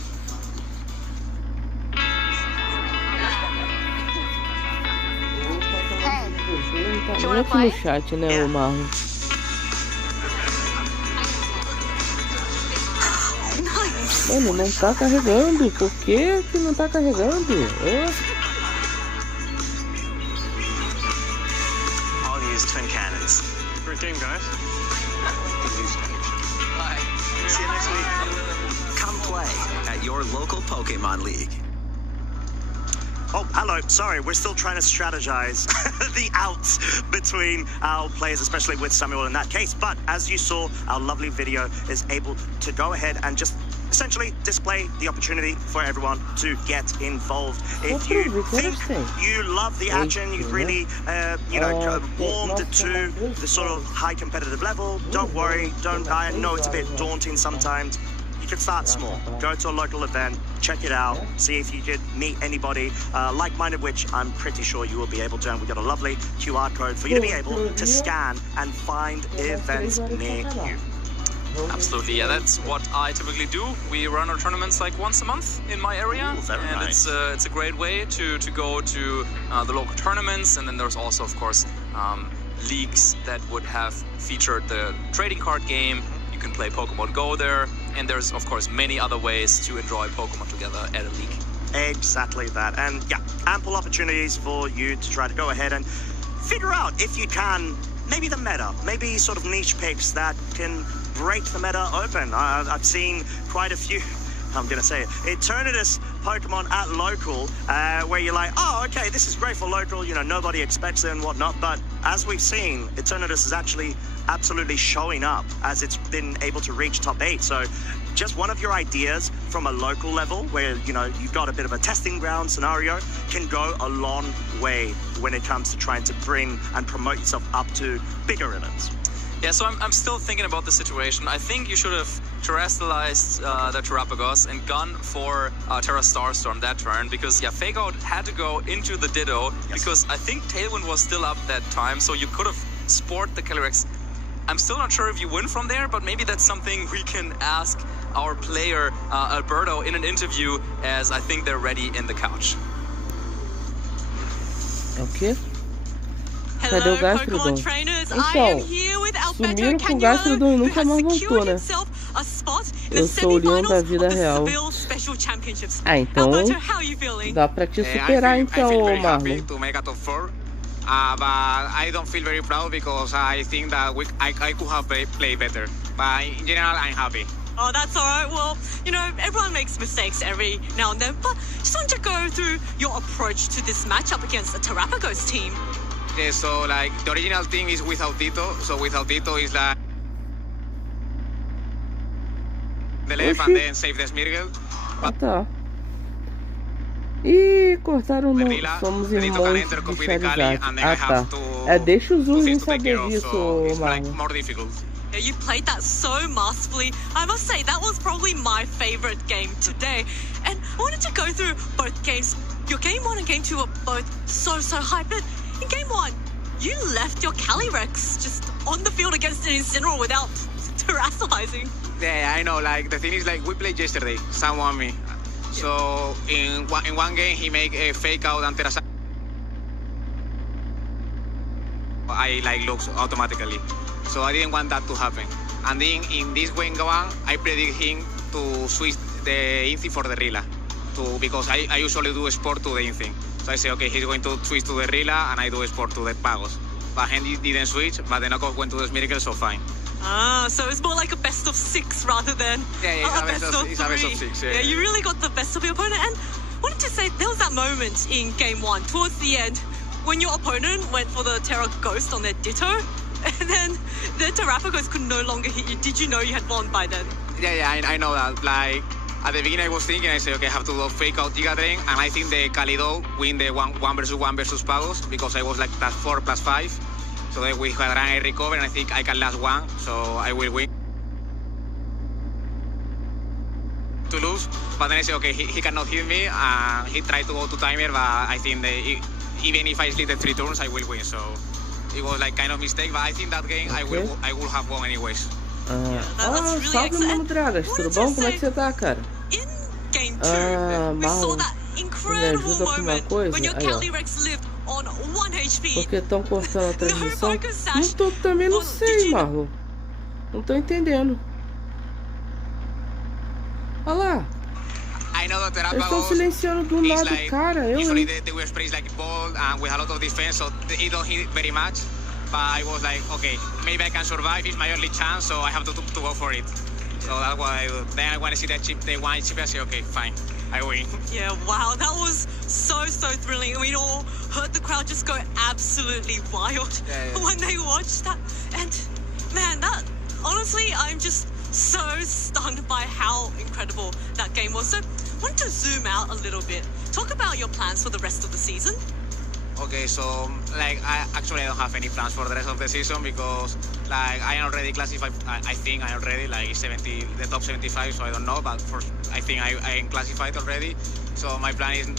Tá aqui no chat, né, o Marlon? Mano, não tá carregando. Por que que não tá carregando? I'll use twin cannons. Great game, guys. Bye. See you next week. Come play at your local Pokemon League. Oh, hello. Sorry, we're still trying to strategize the outs between our players, especially with Samuel in that case. But as you saw, our lovely video is able to go ahead and just essentially display the opportunity for everyone to get involved. If you think you love the action, you've really, warmed to the sort of high competitive level, don't worry. I know it's a bit daunting sometimes. You can start small. Go to a local event, check it out, see if you could meet anybody like-minded, which I'm pretty sure you will be able to. And we've got a lovely QR code for you to be able to scan and find events near you. Absolutely, yeah, that's what I typically do. We run our tournaments like once a month in my area. Ooh, very nice. It's a great way to go to the local tournaments, and then there's also, of course, leagues that would have featured the trading card game. You can play Pokemon Go there, and there's, of course, many other ways to enjoy Pokemon together at a league. Exactly that, and yeah, ample opportunities for you to try to go ahead and figure out, if you can, maybe the meta, maybe sort of niche picks that can break the meta open. I've seen quite a few, I'm going to say it, Eternatus Pokemon at local, where you're like, oh, okay, this is great for local, you know, nobody expects it and whatnot, but as we've seen, Eternatus is actually absolutely showing up as it's been able to reach top 8. So just one of your ideas from a local level where, you know, you've got a bit of a testing ground scenario can go a long way when it comes to trying to bring and promote yourself up to bigger events. Yeah, so I'm still thinking about the situation. I think you should have terrestrialized the Terrapagos and gone for Terra Starstorm that turn, because yeah, Fake Out had to go into the Ditto, because I think Tailwind was still up that time, so you could have sport the Calyrex. I'm still not sure if you win from there, but maybe that's something we can ask our player Alberto in an interview, as I think they're ready in the couch. Ok. Cadê o Gastrodon? Então, sumiram com o Gastrodon e nunca mais voltou, né? Eu sou o Leão da vida real. Ah, então dá pra te superar então, Marlon. But I don't feel very proud because I think that I could have played better. But in general, I'm happy. Oh, that's all right. Well, you know, everyone makes mistakes every now and then. But just want to go through your approach to this matchup against the Terrapagos team. Yeah, so like the original team is without Tito. So without Tito is like the left and then save the Smirgel. Ah, tá. Ih, cortaram no... Somos irmãos de Charizard. Ah, tá. É, deixa os Urlins saber disso, Marlon. You played that so masterfully. I must say, that was probably my favorite game today. And I wanted to go through both games. Your game 1 and game 2 were both so hype. But in game 1, you left your Calyrex just on the field against an Incineroar without terrestrializing. Yeah, I know. Like, the thing is, like, we played yesterday. Sam won me. So in one game he make a Fake Out and Terra. I like looks automatically, so I didn't want that to happen. And then in this game one, I predict him to switch the Infi for the Rila, because I usually do sport to the Infi. So I say, okay, he's going to switch to the Rila, and I do sport to the Pagos. But he didn't switch, but the knockoff went to the Miracle, so fine. Ah, so it's more like a best of 6 rather than a best of 3. It's a best of 6, yeah, you really got the best of your opponent. And I wanted to say, there was that moment in game 1, towards the end, when your opponent went for the Terra Ghost on their Ditto, and then the Terrapagos could no longer hit you. Did you know you had won by then? Yeah, I know that. Like, at the beginning I was thinking, I said, okay, I have to do Fake Out Giga Drain, and I think the Kalido win the 1 versus 1 versus Pagos, because I was like plus 4 plus 5. So then with Hadran I recover, and I think I can last 1, so I will win. To lose, but then I say, okay, he cannot hit me, and he tried to go to timer, but I think even if I split the 3 turns, I will win. So it was like kind of mistake, but I think that game I will have won anyways. Salve, mano Dragas, tudo bom? Como é que você tá, cara? Marlon, me ajuda com uma coisa? Aí, ó. Porque estão cortando a transmissão? Também não sei, Marlon. Não tô entendendo. Olha lá. Eles estão silenciando do lado, cara. Usually they were sprays like ball and with a lot of defense, so it don't hit very much. But I was like, okay, maybe I can survive. It's my only chance, so I have to go for it. So that's what I do. Then I want to see that chip, the one chip, I say, okay, fine, I win. Yeah, wow, that was so thrilling. We all heard the crowd just go absolutely wild when they watched that. And man, that honestly, I'm just so stunned by how incredible that game was. So I want to zoom out a little bit. Talk about your plans for the rest of the season. Okay, so like I don't have any plans for the rest of the season, because like I am already classified. I think I already like the top 75, so I don't know, but I think I am classified already. So my plan is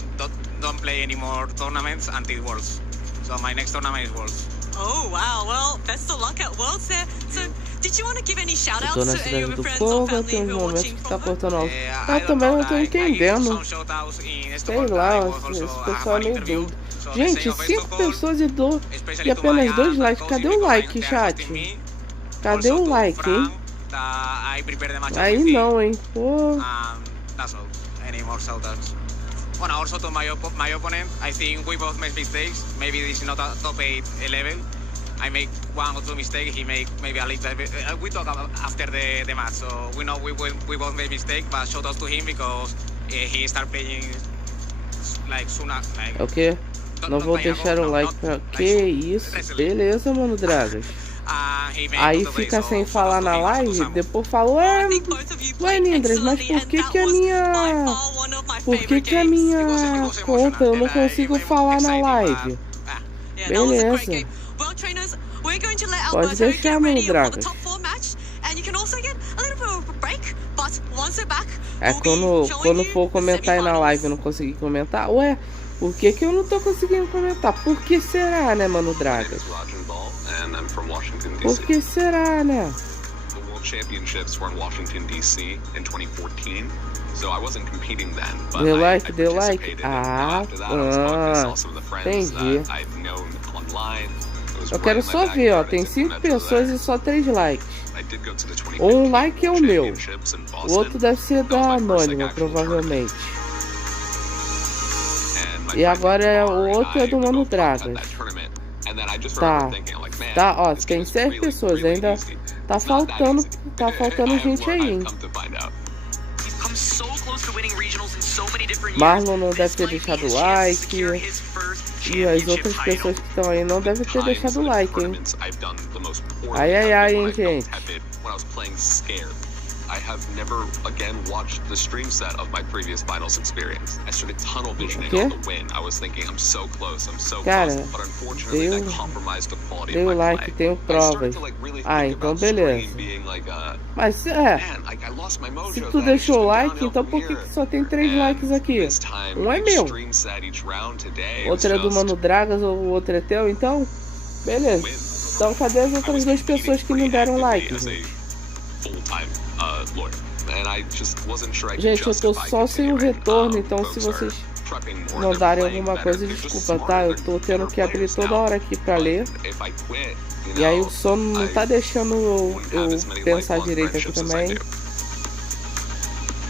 don't play any more tournaments until Worlds. So my next tournament is Worlds. Oh wow, well best of luck at Worlds there. So did you want to give any shout outs to any of your friends or family who are watching from home? Eu também não tô entendendo. Sei lá, esse pessoal é meio doido. Gente, 5 pessoas e apenas 2 likes. Cadê o like, chat? Cadê o like, hein? Aí não, hein? Pô. That's all. Any more shoutouts? Well, also to my opponent, I think we both made mistakes. Maybe this is not a top 8 level. I make 1 or 2 mistakes. He make maybe a little bit. We talk about after the match, so we know we both made mistakes. But shoutouts to him because he started playing like sooner. Like, ok. Não vou deixar um like pra... Que isso? Beleza, mano Dragas. Aí fica sem falar na live, depois fala, ué, Nindras, mas por que a minha... Por que a minha conta eu não consigo falar na live? Beleza. Well, trainers, we're going to let Pode deixar, mano, Dragas. É quando for comentar aí na live eu não consegui comentar. Ué, por que eu não tô conseguindo comentar? Por que será, né, mano, Dragas? Por que será, né? Championships were in Washington D.C. in 2014, so I wasn't competing then. But Deu like, I deu like. participated, and after that, I was talking to also the friends entendi. that I've known online. It was Eu right quero in my só ver, ó. backyard. Tem I took 5 the metro pessoas there. e só 3 likes. I did go to the 2015 Um like é o meu. Championships in O Boston. outro deve ser da Anônima, provavelmente. E agora é o outro é do Mano Dragas. And then I just Tá. remember thinking, like, man, Tá, ó, this tem game's 6 really, pessoas. really Ainda easy. tá It's not that faltando, easy. tá faltando gente aí, hein? Come to find out. Come so close to winning regionals in so many different years. Marlon não deve ter deixado like. E as outras pessoas que estão aí não devem ter deixado like, hein? I've done the most poorly Ai, ai, ai, hein, I've been gente. tepid when I was playing scared. I have never again watched the stream set of my previous finals experience. I started tunnel visioning on the win. I was thinking, I'm so close, Cara, but unfortunately that compromised the quality of deu my like, play. tenho provas. Ah, então beleza. Mas se tu deixou like, então por que só tem 3 likes aqui? Um é meu. Outro é do Mano Dragas ou o outro é teu, então? Beleza. Então cadê as outras 2 pessoas que não deram like, gente? Gente, eu tô só sem o retorno, então se vocês não darem alguma coisa, desculpa, tá? Eu tô tendo que abrir toda hora aqui pra ler. E aí o sono não tá deixando eu pensar direito aqui também.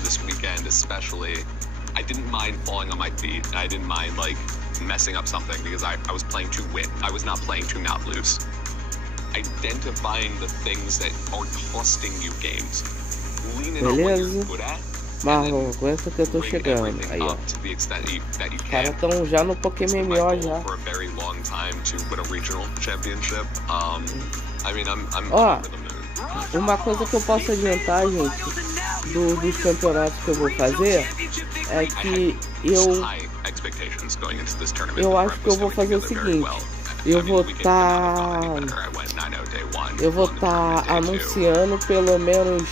This weekend especially, I didn't mind falling on my feet. I didn't mind like messing up something because I was playing to win. I was not playing to not lose. Identifying the things that are costing you games. Lean in on what you're Beleza. good at. Marlon, aguenta que eu tô chegando. Aí, ó. To the extent that you Os can. caras tão já no Pokémon já. For a very long time to win a regional championship. I mean, I'm Ó, over the moon. uma coisa que eu posso adiantar, gente, dos campeonatos que eu vou fazer, é que eu acho que eu vou fazer o seguinte. Eu vou estar anunciando pelo menos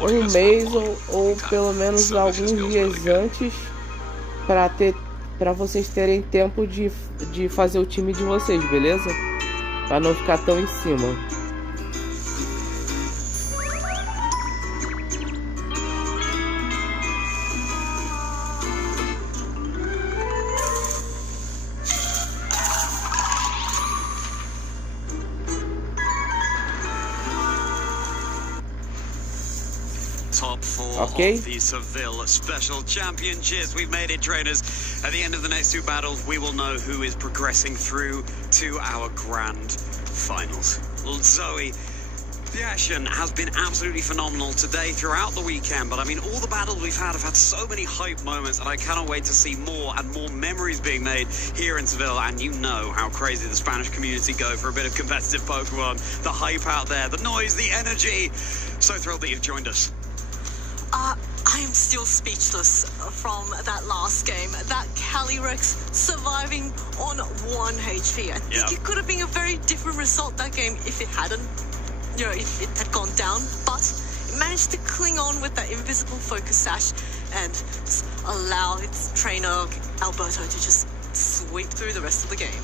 um mês ou pelo menos alguns dias antes para vocês terem tempo de fazer o time de vocês, beleza? Para não ficar tão em cima. Top 4 Okay. of the Seville Special Championships. We've made it, trainers. At the end of the next 2 battles, we will know who is progressing through to our grand finals. Well, Zoe, the action has been absolutely phenomenal today throughout the weekend, but I mean, all the battles we've had have had so many hype moments, and I cannot wait to see more and more memories being made here in Seville. And you know how crazy the Spanish community go for a bit of competitive Pokemon. The hype out there, the noise, the energy. So thrilled that you've joined us. I am still speechless from that last game. That Calyrex surviving on 1 HP. I think it could have been a very different result that game if it hadn't, if it had gone down. But it managed to cling on with that invisible focus sash and just allow its trainer, Alberto, to just sweep through the rest of the game.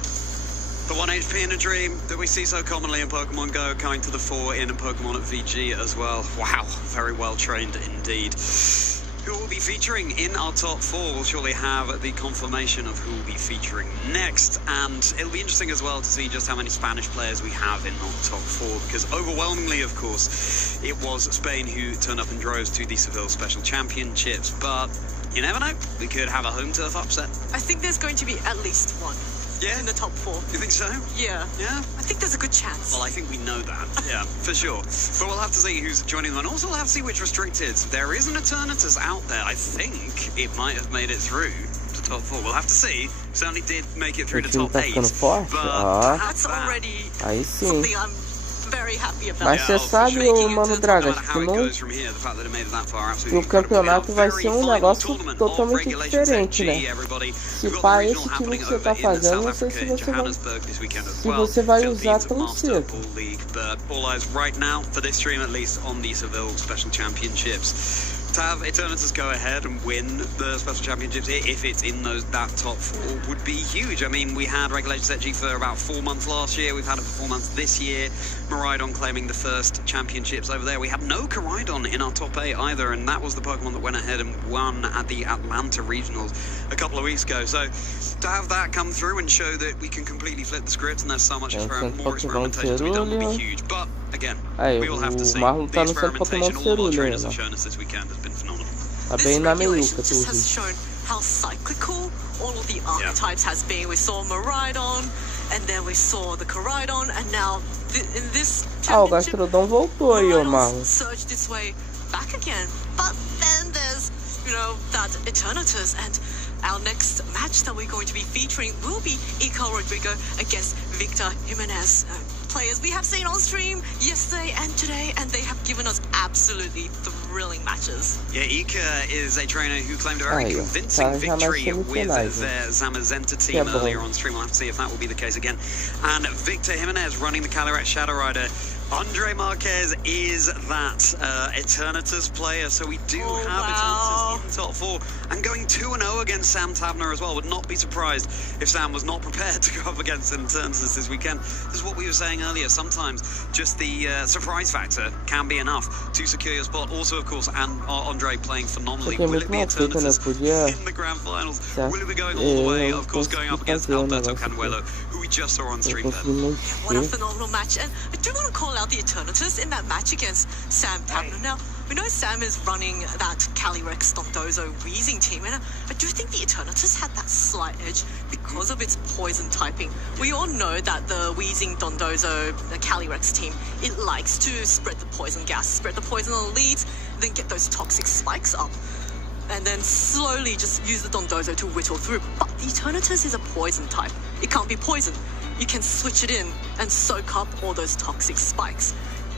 The 1 HP in a dream that we see so commonly in Pokemon Go coming to the fore in Pokemon at VG as well. Wow, very well trained indeed. Who will be featuring in our top 4? We'll surely have the confirmation of who will be featuring next. And it'll be interesting as well to see just how many Spanish players we have in our top 4, because overwhelmingly, of course, it was Spain who turned up in droves to the Seville Special Championships. But you never know, we could have a home turf upset. I think there's going to be at least one. Yeah? In the top 4. You think so? Yeah. Yeah? I think there's a good chance. Well, I think we know that. Yeah, for sure. But we'll have to see who's joining them. And also we'll have to see which restricted. There is an Eternatus out there. I think it might have made it through to top 4. We'll have to see. Certainly did make it through to top 8. But that's already aí sim. something I'm very happy about Mas você sabe, o Mano Draga, que o campeonato vai ser um negócio totalmente diferente, né? Se pá, esse time que você tá fazendo, não sei se você vai usar tão cedo. All eyes right now, for this stream at least, on the Seville Special Championships. To have Eternatus go ahead and win the Special Championships, if it's in that top 4, would be huge. I mean, we had Regulation Set G for about 4 months last year. We've had it for 4 months this year. Miraidon claiming the first championships over there. We have no Miraidon in our top 8 either, and that was the Pokemon that went ahead and won at the Atlanta Regionals a couple of weeks ago. So to have that come through and show that we can completely flip the script and there's so much more experimentation to be done would be huge. But again, we will have to see. The experimentation all our trainers have shown us this weekend has been phenomenal. This regulation just has shown how cyclical all of the archetypes has been. We saw Miraidon, and then we saw the Koraidon, and now in this o Gastrodon voltou aí, ó, Marlon. Surged its way back again. But then there's, that Eternatus, and our next match that we're going to be featuring will be Iker Rodrigo against Victor Jimenez. Players we have seen on stream yesterday and today, and they have given us absolutely thrilling matches. Yeah, Iker is a trainer who claimed a very convincing victory with their Zamazenta team earlier on stream. We'll have to see if that will be the case again. And Victor Jimenez running the Caluret Shadow Rider. Andre Marquez is that Eternatus player, so we do have Eternatus in top 4 and going 2-0 against Sam Tabner as well. Would not be surprised if Sam was not prepared to go up against Eternatus this weekend. This is what we were saying earlier. Sometimes just the surprise factor can be enough to secure your spot. Also, of course, and Andre playing phenomenally. Will it be Eternatus in the grand finals? Will it be going all the way? Of course, going up against Alberto Canuelo, who we just saw on stream. What a phenomenal match. And I do want to call out the Eternatus in that match against Sam Tabner. Now, we know Sam is running that Calyrex Dondozo Weezing team, and I do think the Eternatus had that slight edge because of its poison typing. We all know that the Weezing Dondozo, the Calyrex team, it likes to spread the poison gas, spread the poison on the leads, then get those toxic spikes up, and then slowly just use the Dondozo to whittle through. But the Eternatus is a poison type. It can't be poison. You can switch it in and soak up all those toxic spikes.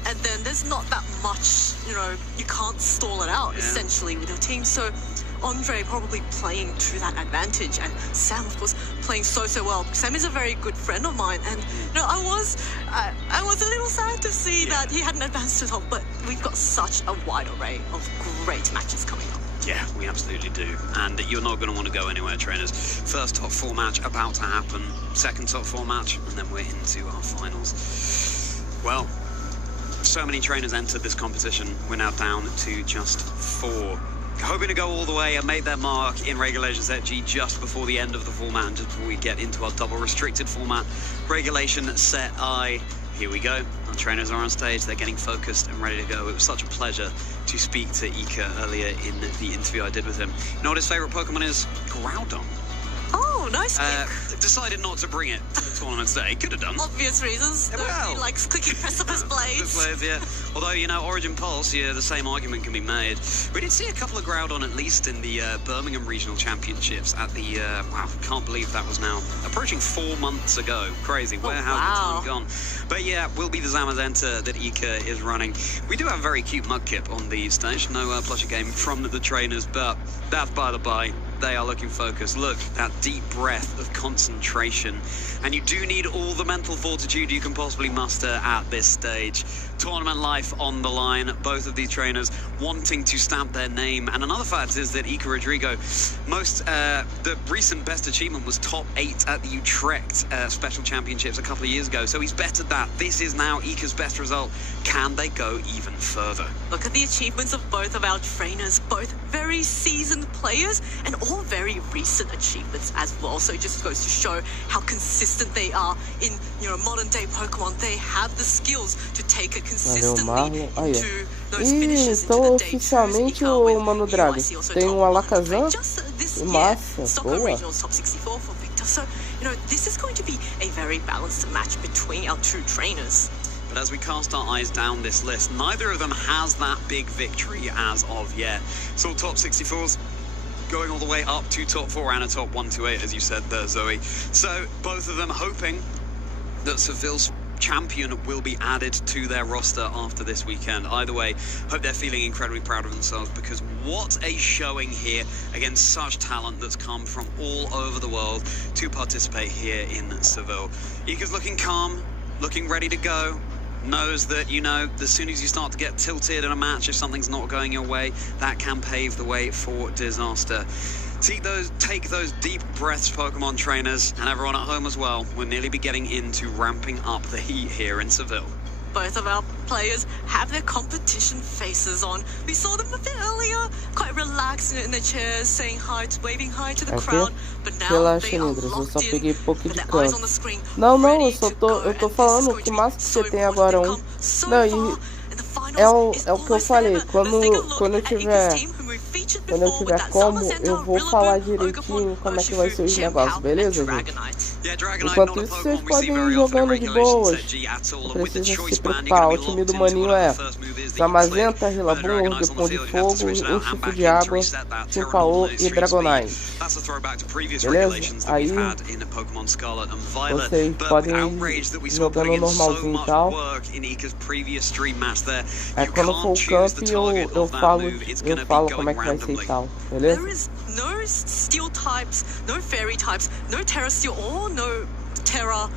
And then there's not that much, you can't stall it out, essentially, with your team. So Andre probably playing to that advantage, and Sam, of course, playing so well. Sam is a very good friend of mine, and I was a little sad to see that he hadn't advanced to top, but we've got such a wide array of great matches coming up. Yeah, we absolutely do. And you're not going to want to go anywhere, trainers. First top 4 match about to happen. Second top 4 match, and then we're into our finals. Well, so many trainers entered this competition. We're now down to just 4. Hoping to go all the way and make their mark in Regulation Set G just before the end of the format and just before we get into our double restricted format. Regulation Set I. Here we go. Our trainers are on stage. They're getting focused and ready to go. It was such a pleasure to speak to Iker earlier in the interview I did with him. You know what his favorite Pokemon is? Groudon. Oh, nice pick. Decided not to bring it to the tournament today. Could have done. Obvious reasons. Well, he likes clicking Precipice Blades. Yeah. Although, Origin Pulse, the same argument can be made. We did see a couple of Groudon at least in the Birmingham Regional Championships at the, wow, can't believe that was now approaching 4 months ago. Crazy. Where has the time gone? But yeah, will be the Zamazenta that Iker is running. We do have a very cute Mudkip on the stage. No plushie game from the trainers, but that's by the by. They are looking focused. Look, that deep breath of concentration. And you do need all the mental fortitude you can possibly muster at this stage. Tournament life on the line. Both of these trainers wanting to stamp their name. And another fact is that Iker Rodrigo, the recent best achievement was top 8 at the Utrecht Special Championships a couple of years ago. So he's bettered that. This is now Iker's best result. Can they go even further? Look at the achievements of both of our trainers, both very seasoned players and all very recent achievements as well. So it just goes to show how consistent they are in modern day Pokemon. They have the skills to take it consistently into those finishes, into the oficialmente o Mano Draga tem Alakazam e massa, Stockholm Regionals top 64 for Victor. So, this is going to be a very balanced match between our two trainers. But as we cast our eyes down this list, neither of them has that big victory as of yet. So top 64s going all the way up to top 4 and a top 128, as you said there, Zoe. So both of them hoping that Seville's champion will be added to their roster after this weekend. Either way, hope they're feeling incredibly proud of themselves, because what a showing here against such talent that's come from all over the world to participate here in Seville. Ika's looking calm, looking ready to go. Knows that, you know, as soon as you start to get tilted in a match, if something's not going your way, that can pave the way for disaster. Take those deep breaths, Pokemon trainers, and everyone at home as well. We'll nearly be getting into ramping up the heat here in Seville. Both of our players have their competition faces on. We saw them a bit earlier, quite relaxed in their chairs, saying hi, waving hi to the crowd. But now they are locked in with their eyes on the screen. Não, eu tô falando que o máximo que você tem agora é um. Não, e é o que eu falei. Quando eu tiver como, eu vou falar direitinho como é que vai ser os negócios, beleza, gente? Enquanto isso, vocês podem ir jogando de boas. Não precisa se preocupar. O time do maninho é Zamazenta, Rillaboom, Orgepon de Fogo, Urshifu de Água, Chimpaô e Dragonite. Beleza? Aí vocês podem ir jogando normalzinho e tal. Aí quando for o camp, eu falo como é que vai ser e tal. Beleza? No steel types, no fairy types, no Terra Steel or no Terra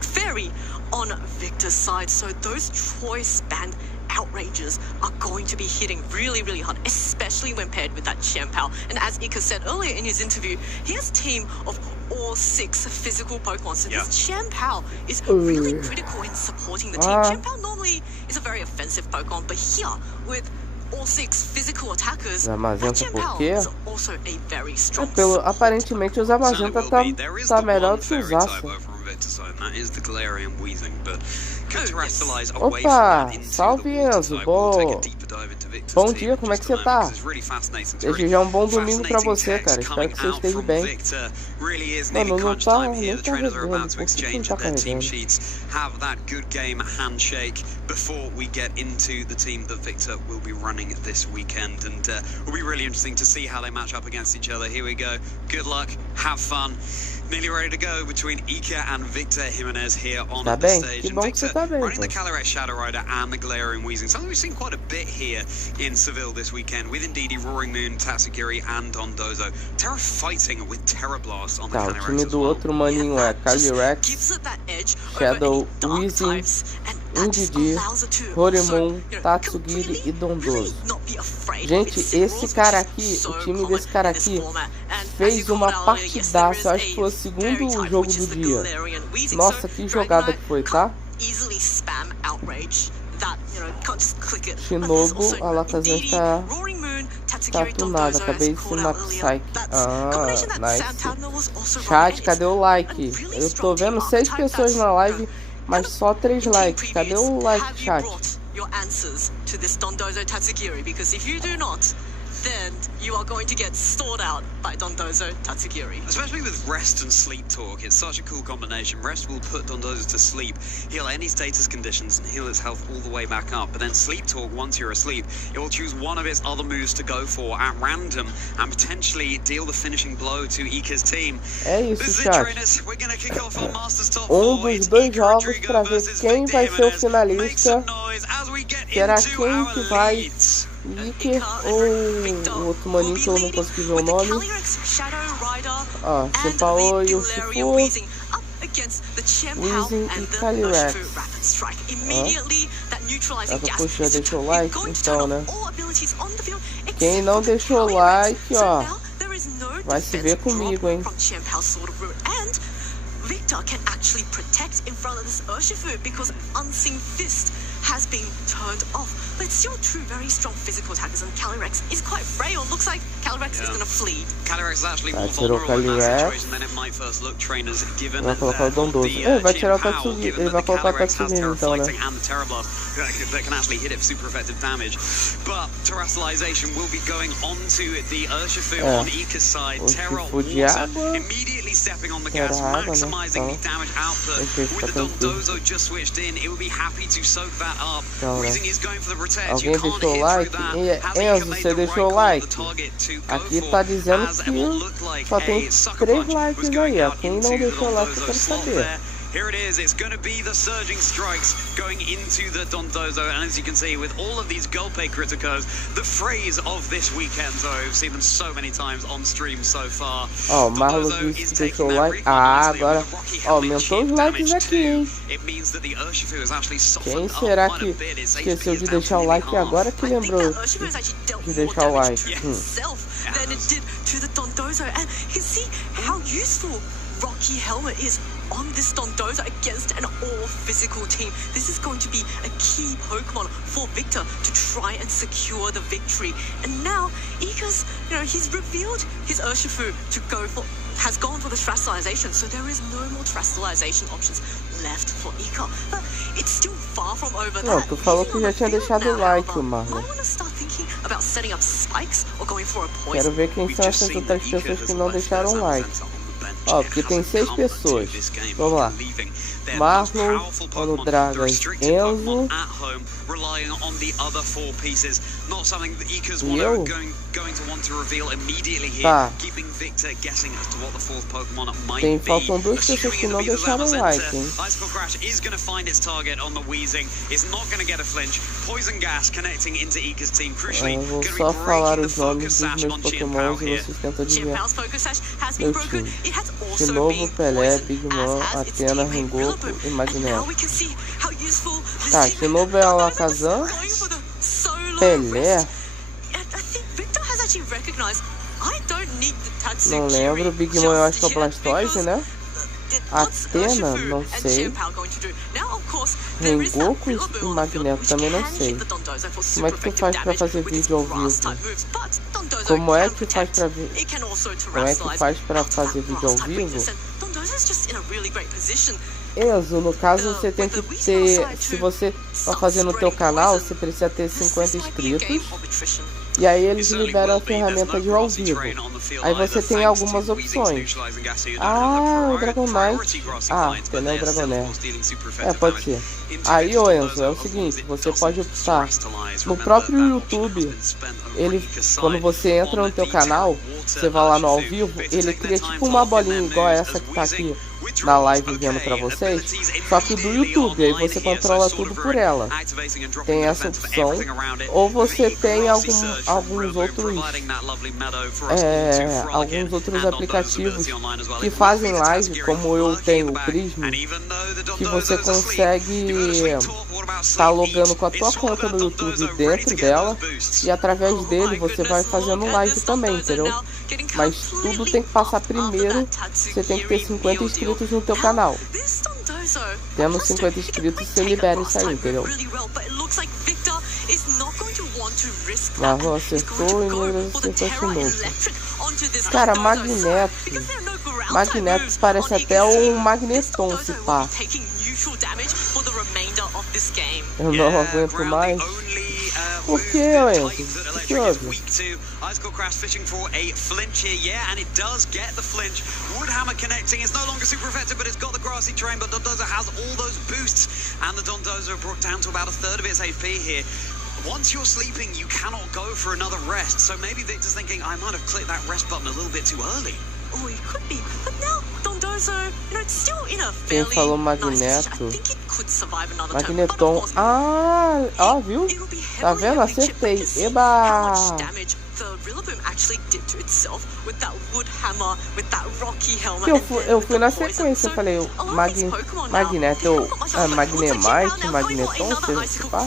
Fairy on Victor's side. So those choice band outrages are going to be hitting really, really hard, especially when paired with that Chien-Pao. And as Ika said earlier in his interview, he has a team of all 6 physical Pokemon. So this Chien-Pao is really critical in supporting the team. Chien-Pao normally is a very offensive Pokemon, but here with all 6 physical attackers, Chien-Pao is also a very strong aparentemente o Zamazenta tá melhor do que o Zaça. Opa, salve Enzo, bom dia, como é que você tá? Desejar um bom domingo pra você, cara, espero que você esteja bem. Mano, não tá nem carregando, por que não tá carregando? Have that good game handshake before we get into the team that Victor will be running this weekend, and will be really interesting to see how they match up against each other. Here we go. Good luck, have fun. Nearly ready to go between Ika and Victor Jimenez here on the stage. And Victor running the Calyrex Shadow Rider and the Galarian Weezing. Something we've seen quite a bit here in Seville this weekend with Indeedee, Roaring Moon, Tatsugiri and Dondozo. Terra fighting with Terra Blast on the Calyrex. O time do outro maninho é Calyrex, Shadow, Weezing, Indeedee, Roaring Moon, Tatsugiri e Dondozo. Gente, esse cara aqui, o time desse cara aqui fez uma partidaça, acho que foi o segundo jogo do dia. Nossa, que jogada que foi, tá? Shinobu, a Alakazam tá tunada, acabei de ensinar Psyche. Nice. Chat, cadê o like? Eu tô vendo 6 pessoas na live, mas só 3 likes. Cadê o like, chat? Your answers to this Dondozo Tatsugiri, because if you do not, then you are going to get stored out by Dondozo Tatsugiri. Especially with rest and sleep talk, it's such a cool combination. Rest will put Dondozo to sleep, heal any status conditions, and heal its health all the way back up. But then sleep talk, once you're asleep, it will choose one of its other moves to go for at random and potentially deal the finishing blow to Ika's team. É isso, chat. Dos 2 jogos para ver quem vai ser o finalista. Será quem que vai? Iker ou o outro maninho que eu não consegui ver o nome? Chimpaô e Urshifu, Weezing e Calyrex. Poxa, já deixou o like? Então, né? Quem não deixou o like, ó, vai se ver comigo, hein? Victor can actually protect in front of this Urshifu because Unseen Fist has been turned off. But it's still true, very strong physical attackers, and Calyrex is quite frail. Looks like Calyrex is going to flee. Calyrex is actually more vulnerable in that situation than it might first look, trainers, given vai colocar o Dondozo. Vai tirar o Tatsugiri. Ele vai colocar o Tatsugiri, então, né? That can actually hit it for super effective damage. But Terrestrialization will be going onto the Urshifu on Ika's side. Terra Water immediately stepping on the gas, maximizing the damage output. With the Dondozo just switched in, it will be happy to soak that up. Weezing is going for the protect. Alguém deixou o like? Enzo, você deixou o like? Aqui tá dizendo que só tem 3 likes aí, ó. Quem não deixou o like eu quero saber. Here it is. It's going to be the surging strikes going into the Dondozo. And as you can see, with all of these golpe criticos, the phrase of this weekend, so I've seen them so many times on stream so far. Ó, o Marlon disse que deixou o like. Ah, agora aumentou os likes aqui, hein? Quem será que esqueceu de deixar o like e agora que lembrou de deixar o like? Than it did to the Dondozo, and you can see how useful Rocky Helmet is on this Dondozo against an all-physical team. This is going to be a key Pokemon for Victor to try and secure the victory. And now, Ika's, he's revealed his Urshifu to has gone for the Terastallization, so there is no more Terastallization options left for Ika. But it's still far from over. Não, tu falou que já tinha deixado o like, Marlon. Quero ver quem são essas outras pessoas que não deixaram o like. Ó, porque tem 6 pessoas. Vamos lá. Marlon, Ono Dragas, Enzo. Relying on the other 4 pieces, not something that Ika's going to want to reveal immediately here, keeping Victor guessing as to what the 4th Pokemon might be. Faltam 2 pessoas que não deixaram like, hein? Icicle Crash is going to find its target on the Weezing. It's not going to get a flinch. Poison Gas connecting into Ika's team. Crucially, vou só falar os nomes dos meus Pokémons e vocês tentam adivinhar meu time. De novo, Pelé, Big Mom, Athena, Rengoku e Magneto. Tá, de novo é a Alakazam, Pelé. Não lembro, Big Mom eu acho que é o Blastoise, né? Athena, não sei. Rengoku e Magneto, também não sei. Como é que tu faz pra fazer vídeo ao vivo? Como é que faz pra fazer vídeo ao vivo? Enzo, no caso você tem que ter, se você tá fazendo no teu canal, você precisa ter 50 inscritos. E aí eles liberam a ferramenta de ao vivo. Aí você tem algumas opções. Ah, o Dragonite. Ah, tem o Dragonite. Pode ser. Aí, ô Enzo, é o seguinte, você pode optar no próprio YouTube. Quando você entra no teu canal, você vai lá no ao vivo, ele cria tipo uma bolinha igual essa que tá aqui na live vendo pra vocês, só que do YouTube, aí você controla tudo por ela. Tem essa opção, ou você tem alguns outros aplicativos que fazem live, como eu tenho o Prisma, que você consegue tá logando com a tua conta no YouTube dentro dela, e através dele você vai fazendo live também, entendeu? Mas tudo tem que passar primeiro, você tem que ter 50 inscritos no teu canal. Tendo 50 inscritos, você libera isso aí, entendeu? Marlon acertou e Negra acertou de novo. Cara, Magneto parece até um Magneton, se pá. Eu não aguento mais. Por que, Enzo? O que houve? Icicle Crash fishing for a flinch here, yeah, and it does get the flinch. Woodhammer connecting, it's no longer super effective, but it's got the grassy terrain, but Dondozo has all those boosts, and the Dondozo brought down to about a third of its HP here. Once you're sleeping, you cannot go for another rest, so maybe Victor's thinking, I might have clicked that rest button a little bit too early. Oh, it could be, but now Dondozo, it's still in a Quem falou Magneto? Magneton. Ah, ó, viu? Tá vendo? Acertei. Eba! Eu fui na sequência, eu falei Magneto, Magnemite, Magneton, se pá.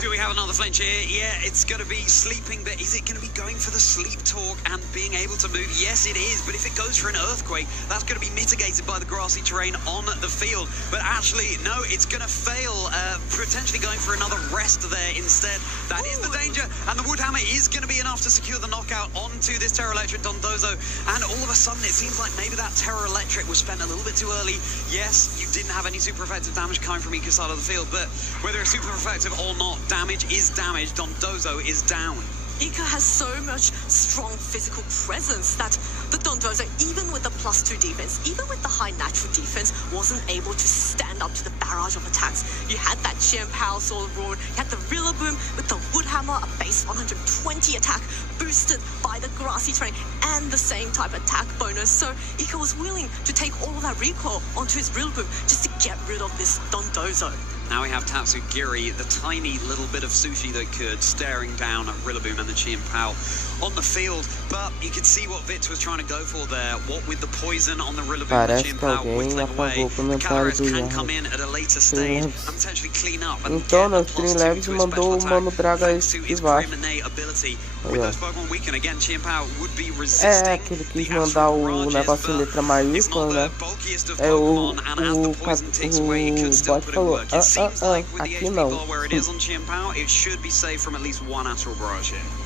Do we have another flinch here? Yeah, it's going to be sleeping, but is it going to be going for the sleep talk and being able to move? Yes, it is, but if it goes for an earthquake, that's going to be mitigated by the grassy terrain on the field. But actually, no, it's going to fail, potentially going for another rest there instead. That is the danger, and the Woodhammer is going to be enough to secure the knockout onto this Terra Electric Dondozo. And all of a sudden, it seems like maybe that Terra Electric was spent a little bit too early. Yes, you didn't have any super effective damage coming from Ika's side of the field, but whether it's super effective or not, damage is damage. Dondozo is down. Ika has so much strong physical presence that the Dondozo, even with the +2 defense, even with the high natural defense, wasn't able to stand up to the barrage of attacks. You had that Chen Pao Sword Rune, you had the Rillaboom with the Wood Hammer, a base 120 attack, boosted by the grassy terrain, and the same type attack bonus. So Ika was willing to take all of that recoil onto his Rillaboom just to get rid of this Dondozo. Now we have Tatsugiri, the tiny little bit of sushi that could, staring down at Rillaboom and the Chien Pao on the field. But you could see what Vitz was trying to go for there. What with the poison on the Rillaboom and the Chien Pao whittling away, the Calyrex can come in at a later stage and potentially clean up and então, get no Stream Labs mandou o Mano Draga esquivar. É, que ele quis mandar o negócio em letra maiúscula, né? É o bot falou, aqui não.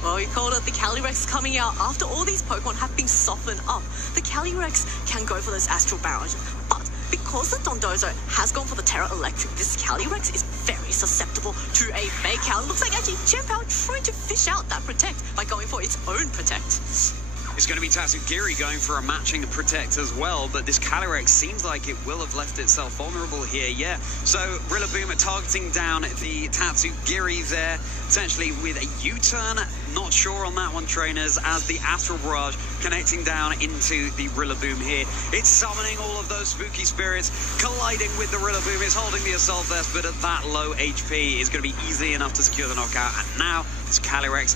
Well, you called it the Calyrex coming out after all these Pokemon have been softened up. The Calyrex can go for those Astral Barrage, but because the Dondozo has gone for the Terra Electric, this Calyrex is very susceptible to a Fake Out. It looks like actually Chien Pao trying to fish out that Protect by going for its own Protect. It's going to be Tatsugiri going for a matching Protect as well, but this Calyrex seems like it will have left itself vulnerable here, yeah. So Rillaboom targeting down the Tatsugiri there, potentially with a U-turn. Not sure on that one, trainers, as the Astral Barrage connecting down into the Rillaboom here. It's summoning all of those spooky spirits, colliding with the Rillaboom. It's holding the Assault Vest, but at that low HP, it's going to be easy enough to secure the knockout. And now this Calyrex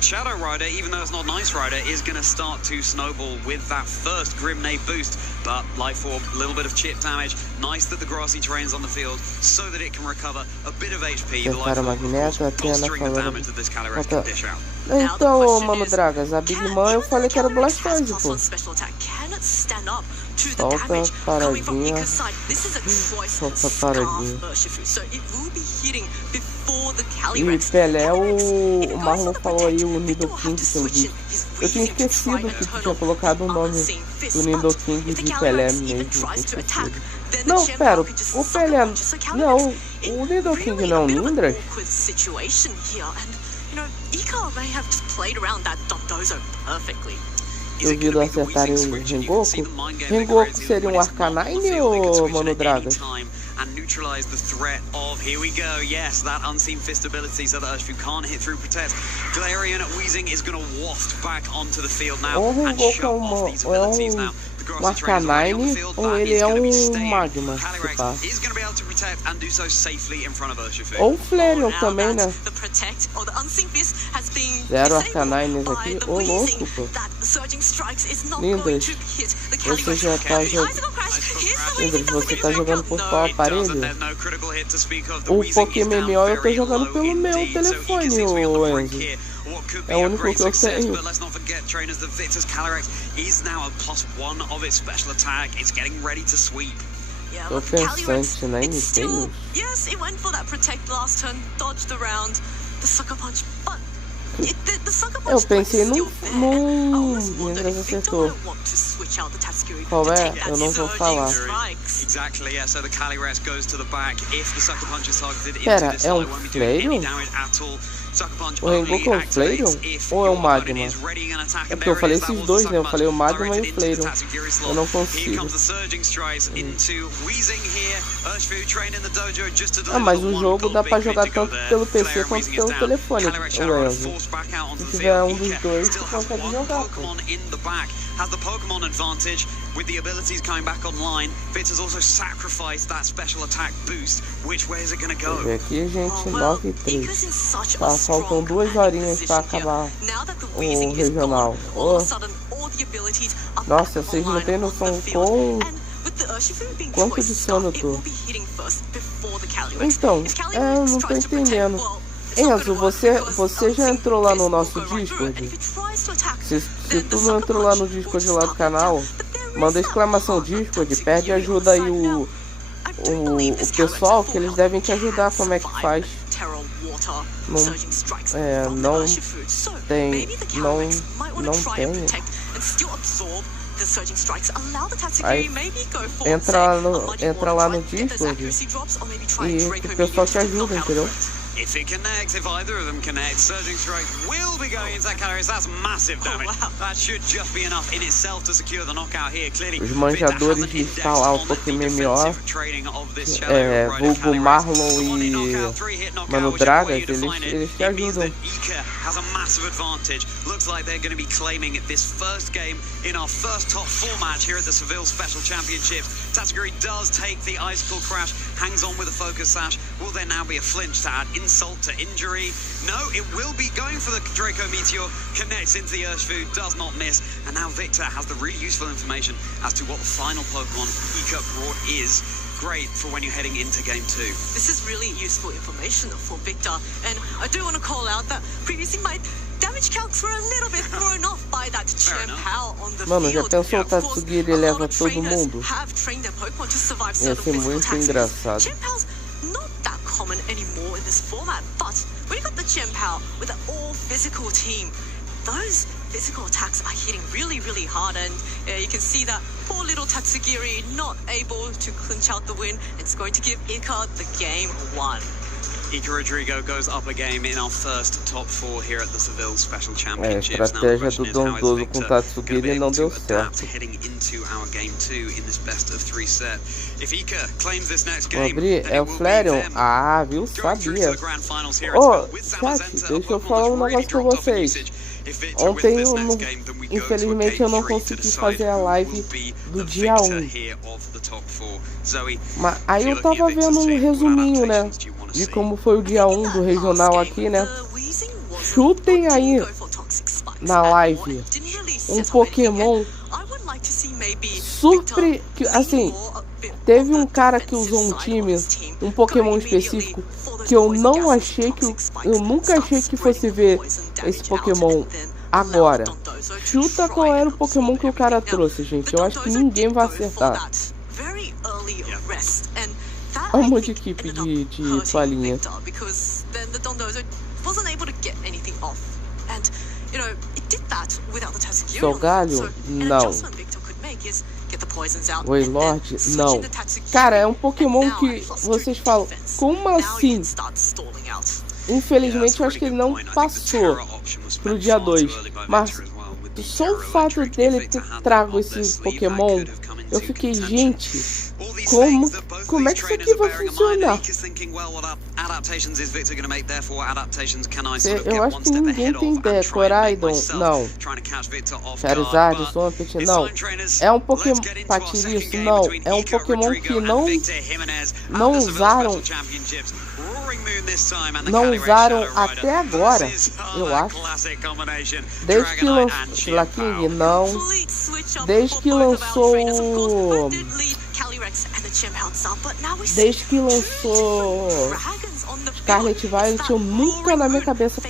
Shadow Rider, even though it's not Nice Rider, is going to start to snowball with that first Grimnade boost. But Life Orb, a little bit of chip damage. Nice that the grassy terrain's on the field so that it can recover a bit of HP. The Life Orb bolstering the damage that this Calyrex can dish out. Então, Mano Dragas, a Big Man eu falei que era Blastoise, pô. Solta paradinha. Solta paradinha. E Pelé, o Marlon falou aí o Nidoking que eu vi. Eu tinha esquecido que tu tinha colocado o nome do Nidoking de Pelé mesmo. Não, pera, o Pelé. Não, o Nidoking não é um Nindra? Duvido acertarem o Rengoku. Rengoku seria um Arcanine ou Mano Dragas? And neutralize the threat of, here we go, yes, that Unseen Fist ability so that Urshifu can't hit through Protect. Galarian Weezing is going to waft back onto the field now and shut off these abilities now. Arcanine ou ele é um Magma? Ou Flareon também, né? Zero Arcanines aqui, ô louco, pô. Lindas, você já tá jogando. Lindas, você tá jogando por qual aparelho? O Pokémon eu tô jogando pelo meu telefone, ô Enzo. É o único que eu tenho. Tô pensante, né? Yes, it went for that Protect last turn, dodged around the Sucker Punch, but eu pensei Lindas acertou. Qual é? Eu não vou falar. Pera, é um Flareon? O Rengoku é um Flareon? Ou é um Magma? É porque eu falei esses dois, né? Eu falei o Magma e o Flareon. Eu não consigo. Ah, mas o jogo dá pra jogar tanto pelo PC quanto pelo telefone, o Enzo. Se tiver um dos dois, você consegue jogar, pô. Has the Pokemon advantage with the abilities coming back online. Vitz has also sacrificed that special attack boost. Which way is it going to go? Aqui, gente, 9-3. Tá, faltam 2 horinhas pra acabar o regional. Oh. Nossa, vocês não tem noção quanto de sono eu tô. Então, eu não tô entendendo. Enzo, você já entrou lá no nosso Discord? Se tu não entrou lá no Discord lá do canal, manda exclamação Discord, pede ajuda aí o pessoal, que eles devem te ajudar como é que faz. Não tem. Aí entra lá no Discord e o pessoal te ajuda, entendeu? If it connects, if either of them connect, Surging Strike will be going into that calories. That's massive damage. That should just be enough in itself to secure the knockout here. Clearly, os manjadores de instalar o Pokémon MMO, vulgo Marlon e Mano Dragas, eles te ajudam. Has a massive advantage. Looks like they're going to be claiming this first game in our first top 4 match here at the Seville Special Championships. Tatsugiri does take the Icicle Crash, hangs on with a Focus Sash. Will there now be a flinch to add insult to injury? No, it will be going for the Draco Meteor, connects into the Urshifu, does not miss, and now Victor has the really useful information as to what the final Pokemon Ika brought is. Great for when you're heading into game 2. This is really useful information for Victor, and I do want to call out that previously my damage calcs were a little bit thrown off by that Chien-Pao on the Mano, já field. pensou o Tatsugiri leva todo mundo? Have trained their Pokemon to survive Ia ser muito engraçado. Chien-Pao's not that common anymore in this format, but when you got the Chien-Pao with an all-physical team, those physical attacks are hitting really, really hard, and you can see that poor little Tatsugiri not able to clinch out the win. It's going to give Ika the game 1. Ika Rodrigo goes up a game in our first top 4 here at the Seville Special Championships. A estratégia do Dondoso com Tatsugiri não deu certo. Heading into our game 2 in this best of 3 set. If Ika claims this next Vou game, abrir, é o Flareon? Ah, viu? Sabia. Oh, chat, deixa eu falar um negócio pra vocês. Ontem, infelizmente, eu não consegui fazer a live do dia 1. Mas aí eu tava vendo um resuminho, né? De como foi o dia 1 do regional aqui, né? Chutem aí na live um Pokémon assim, teve um cara que usou um time, um Pokémon específico que eu não achei que eu nunca achei que fosse ver esse Pokémon agora. Chuta qual era o Pokémon que o cara trouxe, gente. Eu acho que ninguém vai acertar. Olha um monte de equipe de toalhinha. Solgalho? Não. Wailord? Não. Cara, é um Pokémon que vocês falam, como assim? Infelizmente eu acho que ele não passou pro dia 2. Mas só o fato dele ter trago esse Pokémon, eu fiquei, gente, como é que isso aqui vai funcionar? Eu acho que ninguém tem ideia. Coraidon? Não. Charizard, Swampert? Não. É um Pokémon Patiriço? Não. É um Pokémon que não usaram até agora, eu acho. Desde que lançou Slaking, não. Desde que lançou Scarlet Violet, eu nunca na minha cabeça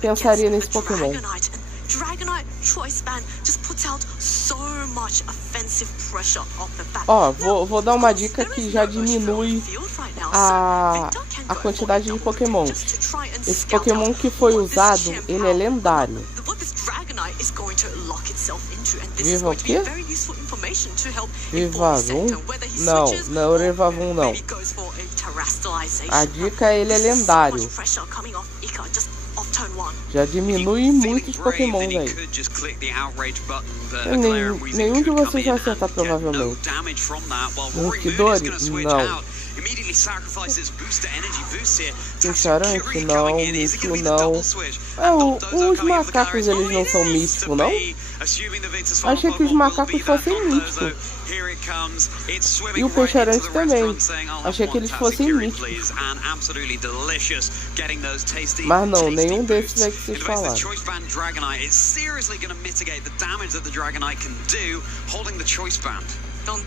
pensaria nesse Pokémon. Ó, vou dar uma dica que já diminui a quantidade de Pokémon. Esse Pokémon que foi usado, ele é lendário. Viva o quê? Vivavum? Não é o Revavum, não. A dica é ele é lendário. Já diminui muitos Pokémon, velho. Nenhum de vocês vai acertar, provavelmente. Multidori? Não. Pincharante? Não. Mítico? Não. Os macacos, eles não são míticos, não? Achei que os macacos fossem míticos. E o Pincharante também. Achei que eles fossem míticos. Mas não, nenhum desses é que vocês falaram.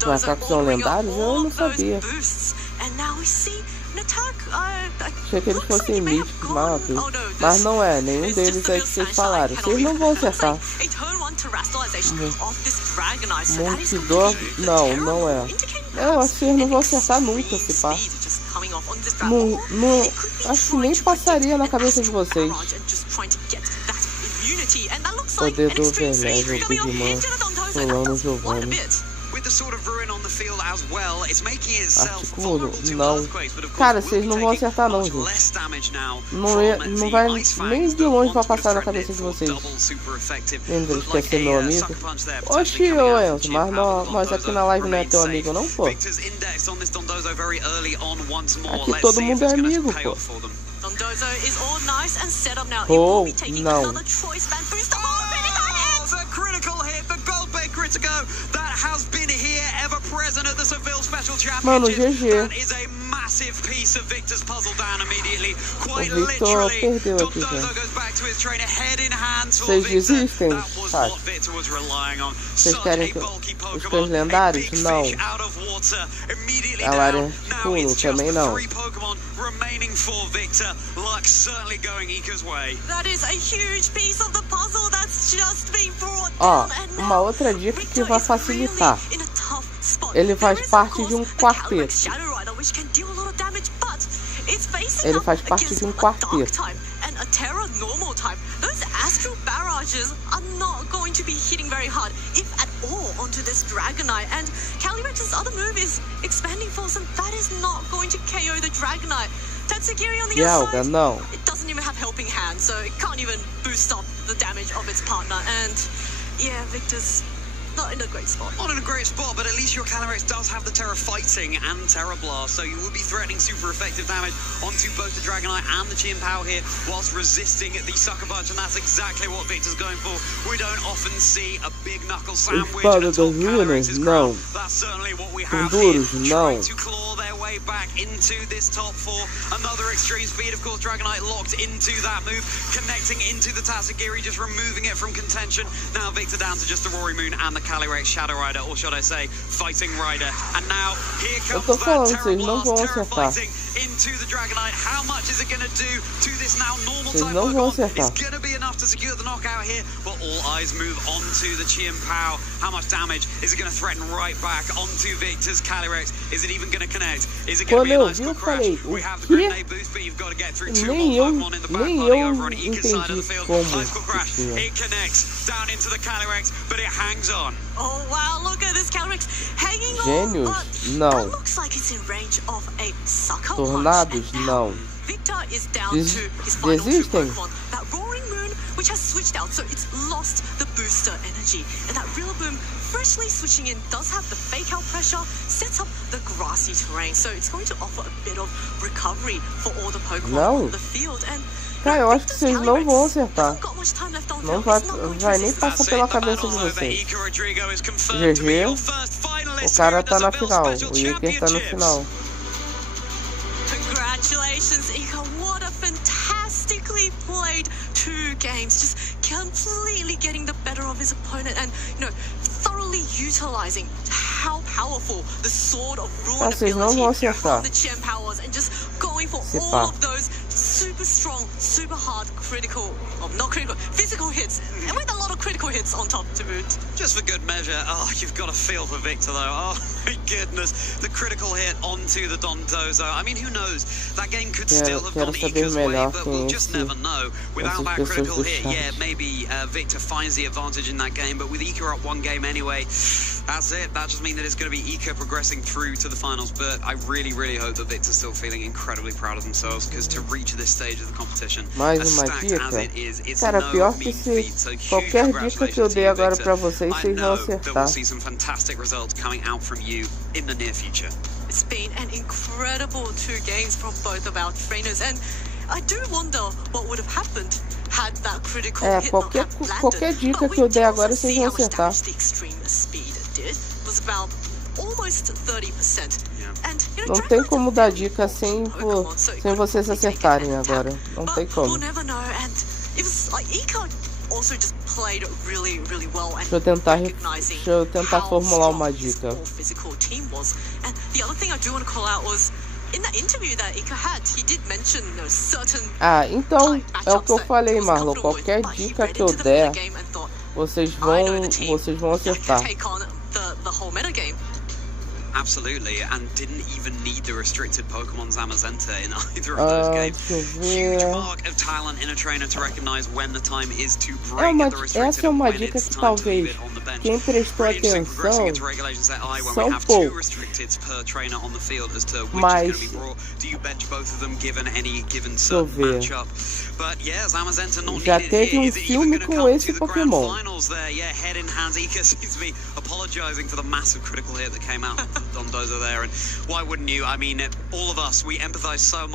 Macacos são lendários? Eu não sabia. Achei que eles fossem míticos, mas não é, nenhum deles é que vocês falaram. Vocês não vão acertar. Multidor? Não é. Eu acho que vocês não vão acertar nunca, se pá. Acho que nem passaria na cabeça de vocês. Poder do Overleve, o Digimon, Solano Giovanni. Articuno? Não. Cara, vocês não vão acertar não, gente. Não vai nem de longe pra passar na cabeça de vocês. Lembra de esquecer meu amigo? Oxi, ô Enzo, mas nós aqui na live não é teu amigo não, pô? Aqui todo mundo é amigo, pô. Oh, não. Mano, GG. O Victor perdeu aqui, já. Vocês desistem? Tá. Vocês querem que os cães lendários? Não. A área pulo também não. Ó, uma outra dica que vai facilitar. Ele faz parte de um quarteto. Ele faz parte de um quarteto. Astral barrages are not going to be hitting very hard, if at all, onto this Dragonite. And Calirex's other move is expanding force, and that is not going to KO the Dragonite. Tatsugiri on the other side, no. It doesn't even have helping hand, so it can't even boost up the damage of its partner. And yeah, Victor's not in a great spot. Not in a great spot, but at least your Calyrex does have the Terra Fighting and Terra Blast, so you will be threatening super effective damage onto both the Dragonite and the Chien Pao here, whilst resisting the Sucker Punch, and that's exactly what Victor's going for. We don't often see a big knuckle sandwich atop Calyrex's crown. That's certainly what we have here, trying to claw their way back into this top four. Another extreme speed, of course, Dragonite locked into that move, connecting into the Tatsugiri, just removing it from contention. Now Victor down to just the Rory Moon and the Calyrex Shadow Rider, or should I say, Fighting Rider. And now, here comes that Terra Blast, Terra Fighting into the Dragonite. How much is it going to do to this now normal type Pokemon? It's going to be enough to secure the knockout here, but all eyes move onto the Chien Pao. How much damage is it going to threaten right back onto Victor's Calyrex? Is it even going to connect? Is it going to be a nice good crash? We have the grenade boost, but you've got to get through two more Pokemon in the back body over on the Eco side of the field. Nice good crash. It connects down into the Calyrex, but it hangs on. Oh wow, look at this Calyrex hanging on, but that looks like it's in range of a Sucker Punch. Now, Victor is down to his final two Pokemon, that Roaring Moon, which has switched out, so it's lost the booster energy, and that Rillaboom, freshly switching in, does have the fake out pressure, sets up the grassy terrain, so it's going to offer a bit of recovery for all the Pokemon on the field. And cara, eu acho que vocês não vão acertar. Não vai nem passar pela cabeça de vocês. GG. O cara tá na final. O Iker tá no final. Congratulations, Iker. What a fantastically played 2 games. Just completely getting the better of his opponent and, you know, thoroughly utilizing how powerful the Sword of Ruin ability from the Chien Pao was, and just going for all of those super strong, super hard critical, not critical, physical hits, and with a lot of critical hits on top to boot. Just for good measure. Oh, you've got a feel for Victor though. Oh my goodness, the critical hit onto the Dondozo. I mean, who knows? That game could still have gone Iker's way, but we'll just never know. Without that critical hit, yeah, maybe Victor finds the advantage in that game, but with Iker up 1 game anyway, that's it. That just means that it's going to be Iker progressing through to the finals, but I really, really hope that Victor's still feeling incredibly proud of themselves, because to reach this stage of the competition, as stacked as it is, it's no mean feat. So huge congratulations to you, Victor. I know that we'll see some fantastic results coming out from you in the near future. It's been an incredible 2 games from both of our trainers, and I do wonder what would have happened had that critical hit not have landed. Qualquer dica que eu der agora vocês vão acertar. The extreme speed it did was about almost 30%. And, you know, não tem como dar dica sem vocês acertarem agora. Não tem como. Deixa eu tentar formular uma dica. Ah, então é o que eu falei, Marlon. Qualquer dica que eu der, vocês vão acertar. Absolutely, and didn't even need the restricted Pokemon Zamazenta in either of those games. Huge mark of talent in a trainer to recognize when the time is to bring the restricted essa é uma dica que talvez quem prestou atenção são poucos. Mas já teve um filme com esse Pokémon.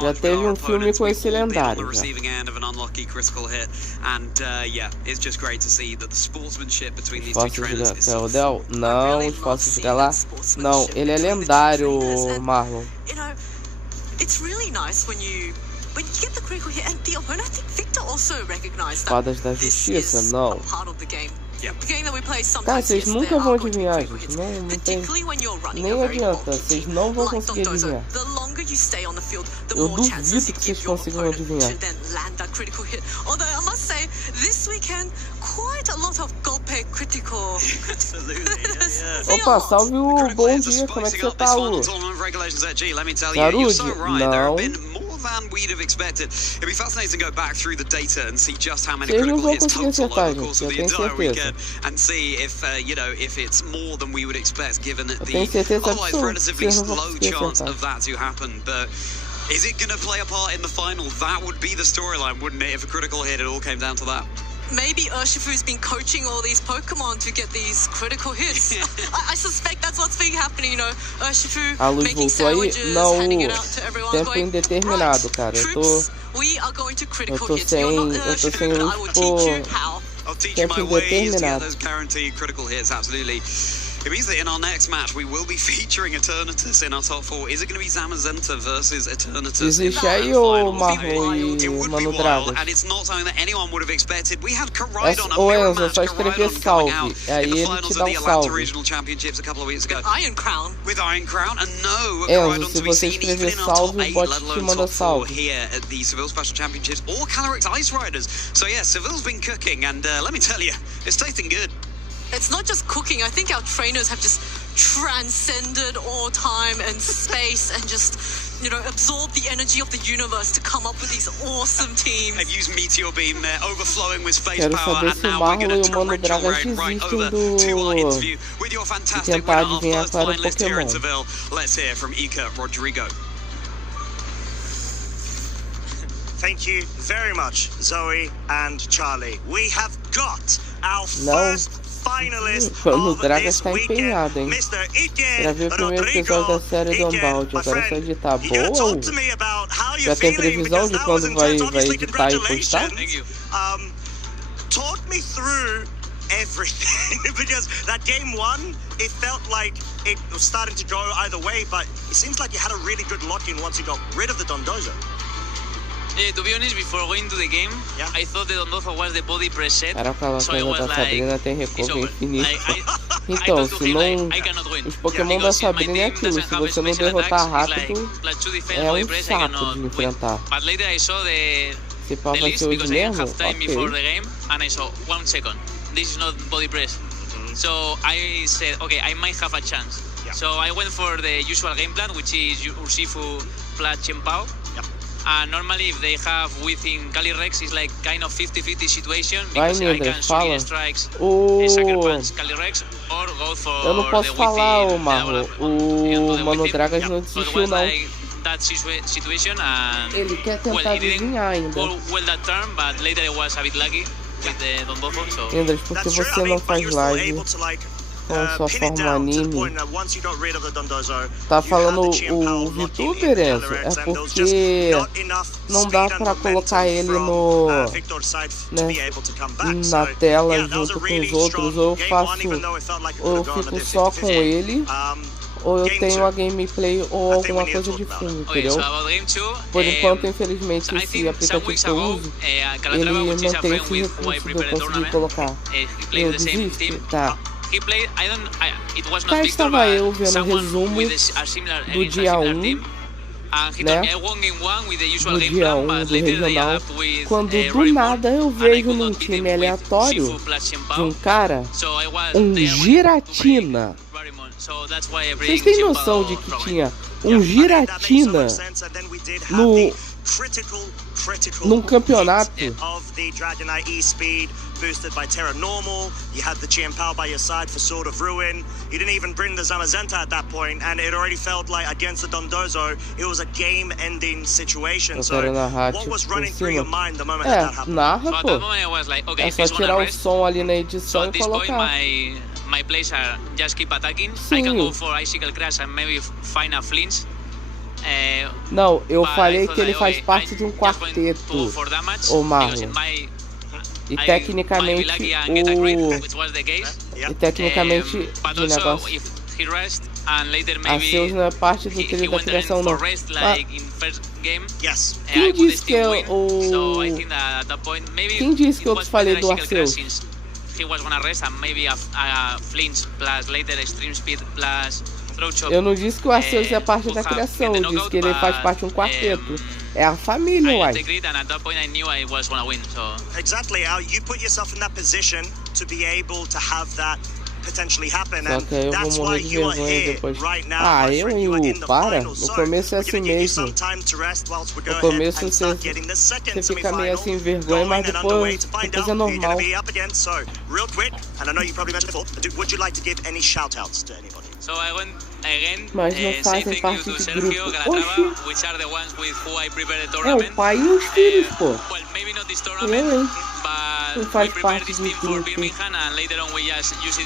Já teve um filme com esse lendário. Caudel? Não, esforço de lá. Não, ele é lendário, Marlon. Espadas da Justiça? Não. Cara, vocês nunca vão adivinhar, gente. Não tem. Nem adianta, vocês não vão conseguir adivinhar. Eu duvido que vocês consigam adivinhar. Opa, salve o bom dia, como é que você tá, Lu? Sarude? Não. We'd have expected. It'd be fascinating to go back through the data and see just how many critical hits total over the course of the entire weekend and see if if it's more than we would expect, given that the otherwise relatively low chance of that to happen. But is it going to play a part in the final? That would be the storyline, wouldn't it? If a critical hit, it all came down to that. Maybe Urshifu's been coaching all these Pokemon to get these critical hits. I suspect that's what's been happening, Urshifu making sandwiches, handing it out to everyone. Tempo indeterminado, cara. Eu tô sem luz por tempo indeterminado. It means that in our next match we will be featuring Eternatus in our top 4. Is it going to be Zamazenta versus Eternatus? Existe aí o Marlon e o Mano Dragas. And it's not something that anyone would have expected. We had Koraidon, Ô Enzo, só escrever salve. Aí ele te dá um salve. With Iron Crown, and no, Enzo, se você escrever salve, o bot te manda salve. Here at the Seville Special Championships or Calyrex Ice Riders. So yeah, Seville's been cooking, and let me tell you, it's tasting good. It's not just cooking. I think our trainers have just transcended all time and space and just, absorbed the energy of the universe to come up with these awesome teams. They've used Meteor Beam there, overflowing with space power, and now we're going to torrential rain right over to our interview with your fantastic winner, our first finalist here in Seville. Let's hear from Ika Rodrigo. Thank you very much, Zoe and Charlie. We have got our first finalist of this weekend, Mr. Ike Rodrigo. Da série do Unbound. Agora só editar boa. Já tem previsão de quando vai editar e postar? Talk me through everything, because that game one, it felt like it was starting to go either way, but it seems like you had a really good lock-in once you got rid of the Dondozo. To be honest, before going to the game, I thought the Dondozo was the body press set, Caraca, so I was da Sabrina like, tem recover infinito. I Então, told se him, não... I cannot win. Os Pokémon da Sabrina é aquilo, se você não derrotar rápido, é um saco de enfrentar. But later I saw the list because I didn't have time before the game, and I saw 1 second. This is not body press. So I said, okay, I might have a chance. So I went for the usual game plan, which is Urshifu plus Chien-Pao. Normally, if they have within Calyrex, it's like kind of 50-50 situation, because I can swing strikes, Sucker Punch Calyrex, or go for eu não posso falar, ô Marlon. O Mano Dragas não desistiu, não. That situation, and ele quer tentar adivinhar ainda. Well that turn, but later I was a bit lucky with the Dondozo, so... Enders, porque você não faz live com sua forma anime? Tá falando o VTuber, Enzo? É porque não dá pra colocar ele no... na tela junto com os outros. Ou eu fico só com ele, ou eu tenho a gameplay ou alguma coisa de fundo, entendeu? Por enquanto, infelizmente, esse aplicativo que eu uso, ele não tem esse recurso de eu conseguir colocar. Eu desisto? Tá. Cá estava eu vendo o resumo do dia 1, né? No dia 1 do regional, quando do nada eu vejo num time aleatório de um cara, um Giratina. Vocês têm noção de que tinha um Giratina num campeonato? Boosted by Terra Normal, you had the Chiampao by your side for Sword of Ruin. You didn't even bring the Zamazenta at that point, and it already felt like against the Dondozo, it was a game-ending situation. So, what was running through your mind the moment that happened? Narra, pô. É só tirar o som ali na edição e colocar. My players are just keep attacking. I can go for Icicle Crash and maybe find a flinch. Não, eu falei que ele faz parte de um quarteto, o Marlon. E tecnicamente de negócio. Arceus não é parte do trilho da criação, não. Quem disse que eu Quem disse que eu te falei do Arceus? Eu não disse que o Arceus é parte da criação, eu disse que ele faz parte de um quarteto. É a família, uai. Exactly, you put yourself in that position to be able to have that potentially happen, and that's why you are here right now. Ah, para. No começo é assim mesmo. No começo você fica meio assim vergonha, mas depois é normal. Real quick, and I know you probably mentioned before, would you like to give any shout-outs to anybody? So I went again, mas não fazem parte de grupo. Which are the ones with who I prepare the É tournament. o pai e os filhos, pô. Well, maybe not this tournament, Não faz parte do grupo.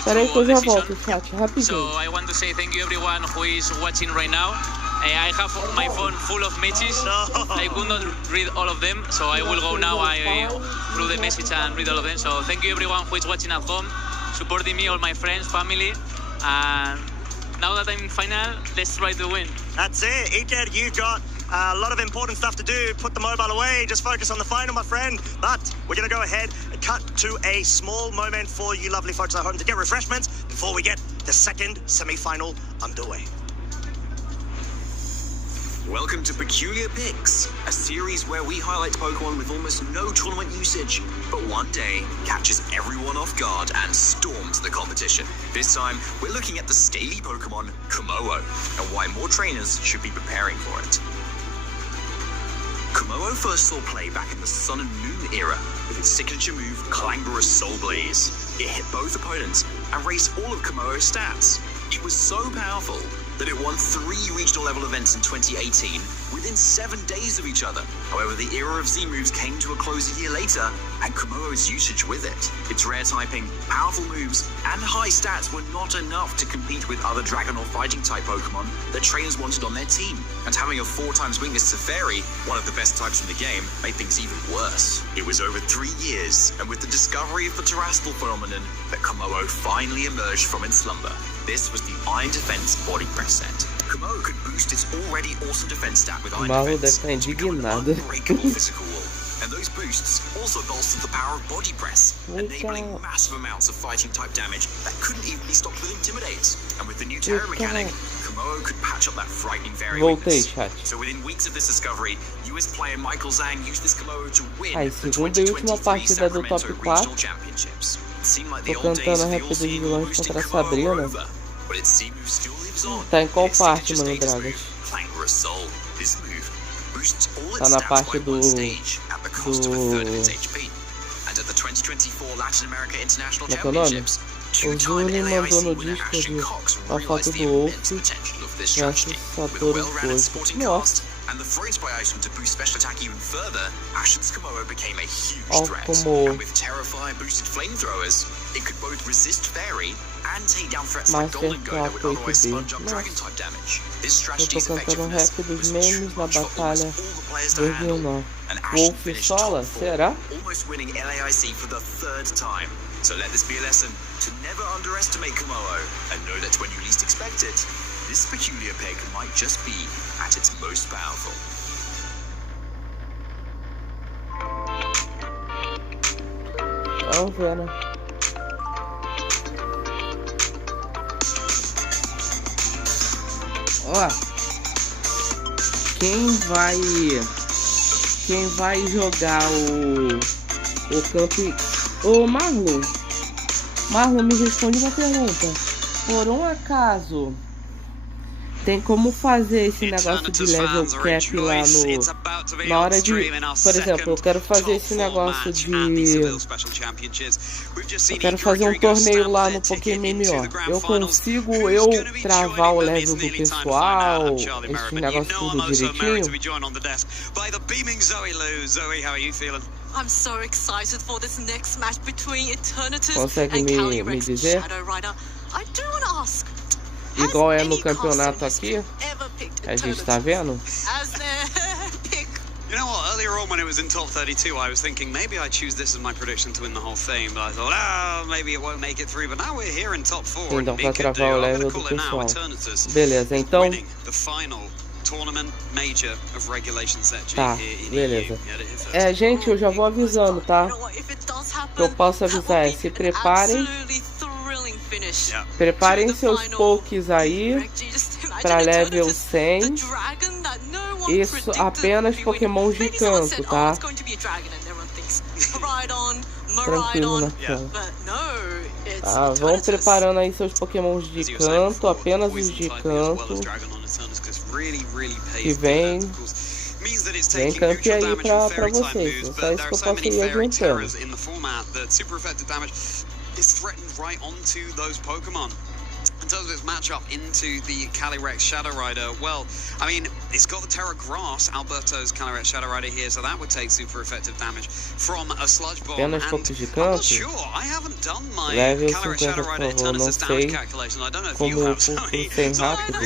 Peraí que eu já volto, chat, rapidinho. So I want to say thank you everyone who is watching right now. I have my phone full of messages. I could not read all of them, so I will go now through the message and read all of them. So thank you everyone who is watching at home, supporting me, all my friends, family, and now that I'm in final, let's try to win. That's it, Iker, you got a lot of important stuff to do. Put the mobile away, just focus on the final, my friend. But we're going to go ahead and cut to a small moment for you lovely folks at home to get refreshments before we get the second semi-final underway. Welcome to Peculiar Picks, a series where we highlight Pokemon with almost no tournament usage, but one day catches everyone off guard and storms the competition. This time, we're looking at the scaly Pokemon, Komodo, and why more trainers should be preparing for it. Komodo first saw play back in the Sun and Moon era with its signature move, Clangorous Soul Blaze. It hit both opponents and raised all of Komodo's stats. It was so powerful that it won 3 regional level events in 2018 within 7 days of each other. However, the era of Z-moves came to a close a year later, and Komodo's usage with it. Its rare typing, powerful moves, and high stats were not enough to compete with other Dragon or Fighting-type Pokemon that trainers wanted on their team. And having a 4x weakness to Fairy, one of the best types in the game, made things even worse. It was over 3 years, and with the discovery of the Terrestrial phenomenon, that Komodo finally emerged from its slumber. This was the Iron Defense Body Press set. Komodo could boost its already awesome defense stat with Iron Defense to become an unbreakable physical wall. And those boosts also bolstered the power of Body Press, enabling massive amounts of fighting-type damage that couldn't even be stopped with Intimidate. And with the new Terra mechanic, Komodo could patch up that frightening Fairy weakness. So within weeks of this discovery, US player Michael Zhang used this Komodo to win the 2023 Sacramento Regional Championships. It seemed like the old days of the all-seeing, all-boosting Komodo were over, but its Z-move still lives on. Tá em qual parte, mano, Dragas? Clangorous Soul. This move boosts all Tá its na stats parte to a one stage at the cost of a third of its HP. And at the 2024 Latin America International Championships, two-time LAIC winner Ashton Cox realized the immense potential of this strategy. With a well-rounded sporting cast and the Frostbite item to boost special attack even further, Ashton's Komodo became a huge threat. And with Terrify boosted flamethrowers, it could both resist Fairy and take down threats like Golden Go that would otherwise sponge up Dragon-type damage. This strategy's effectiveness was true much for almost all the players to handle. And Ashton finished top 4, almost winning LAIC for the 3rd time. So let this be a lesson to never underestimate Komodo, and know that when you least expect it, this peculiar pig might just be at its most powerful. Vamos ver, né? Ó, quem vai jogar o campo? Ô Marlon, me responde uma pergunta. por um acaso tem como fazer esse negócio de level cap lá no... Na hora de... Por exemplo, eu quero fazer esse negócio de... Eu quero fazer um torneio lá no Pokémon. Eu consigo travar o level do pessoal, esse negócio tudo direitinho? I'm so excited for this next match between Eternatus Consegue and me Calyrex dizer? Shadow Rider. I do want to ask, Igual é no campeonato aqui, a gente tá vendo? as their pick? You know what, earlier on when it was in top 32, I was thinking maybe I choose this as my prediction to win the whole thing, but I thought, maybe it won't make it through, but now we're here in top 4, Então, and pra it could do. travar o I'm level gonna do call it now, pessoal. Eternatus Beleza, então... winning the final tournament major of regulation set G Tá, here in beleza. EU. Gente, eu já vou avisando, tá? O que eu posso avisar é, se preparem. Preparem seus pokés aí pra level 100. Isso apenas Pokémon de canto, tá? Tranquilo na tela. Tá, vão preparando aí seus Pokémons de canto, apenas os de canto. Que vem camp aí pra vocês. Só isso que eu posso ir adiantando. In terms of its matchup into the Calyrex Shadow Rider, well, I mean, it's got the Terra Grass, Alberto's Calyrex Shadow Rider here, so that would take super effective damage from a Sludge Bomb. Apenas poucos de canto. Level 50, por favor, não sei como o tem rápido.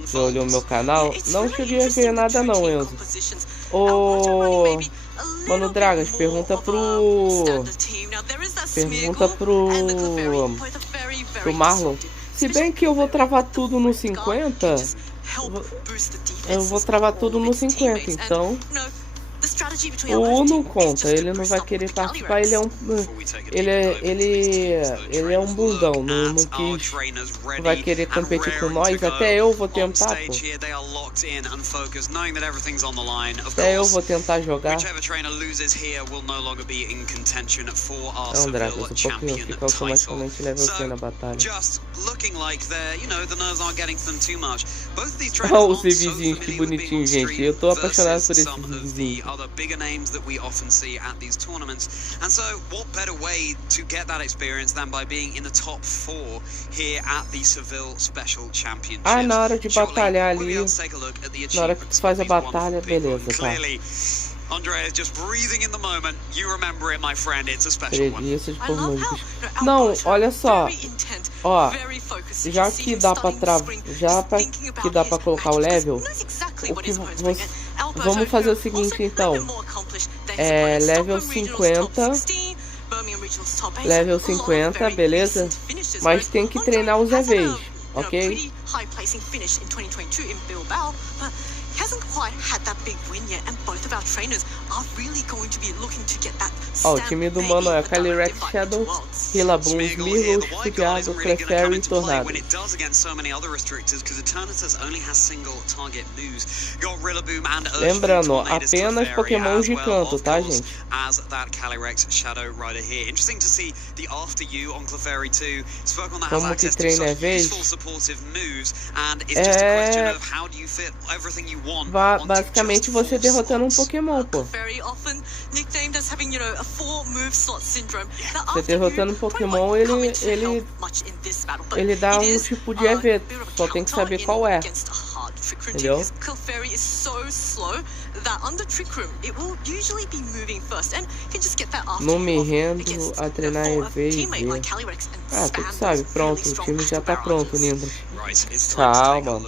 Você olhou meu canal? Não cheguei a ver nada não, Enzo. Ô... Mano Dragas, pergunta pro Marlon. Se bem que eu vou travar tudo no 50, eu vou travar tudo no 50, então o U não conta, ele não vai querer participar, ele é um bundão, não vai querer competir com nós, até eu vou tentar, pô. Até eu vou tentar jogar. Não, Dragas, o Pokémon fica automaticamente level 100 na batalha. Olha os vizinhos, que bonitinho, gente. Eu tô apaixonado por esses vizinhos. Other bigger names that we often see at these tournaments. And so what better way to get that experience than by being in the top 4 here at the Seville Special Championship. Ah, na hora de batalhar ali, na hora que tu faz a batalha, beleza, tá. Andrea is just breathing in the moment. You remember it, my friend. It's a special one. Não, olha só. Ó, já que dá pra colocar o level, vamos fazer o seguinte então. Level 50, beleza? Mas tem que treinar os EVs, ok? Ó, o time do Mano é Calyrex Shadow, Rillaboom, Mirror, Fudiago, Clefairy e Tornado. Lembrando, apenas Pokémon de canto, tá, gente? Como que treina é vez? Basicamente você derrotando um Pokémon, pô. Você derrotando um Pokémon, ele dá um tipo de evento, só tem que saber qual é. Entendeu? Não me rendo a treinar EV. Ah, tu sabe, pronto, o time já tá pronto, Nindra. Calma.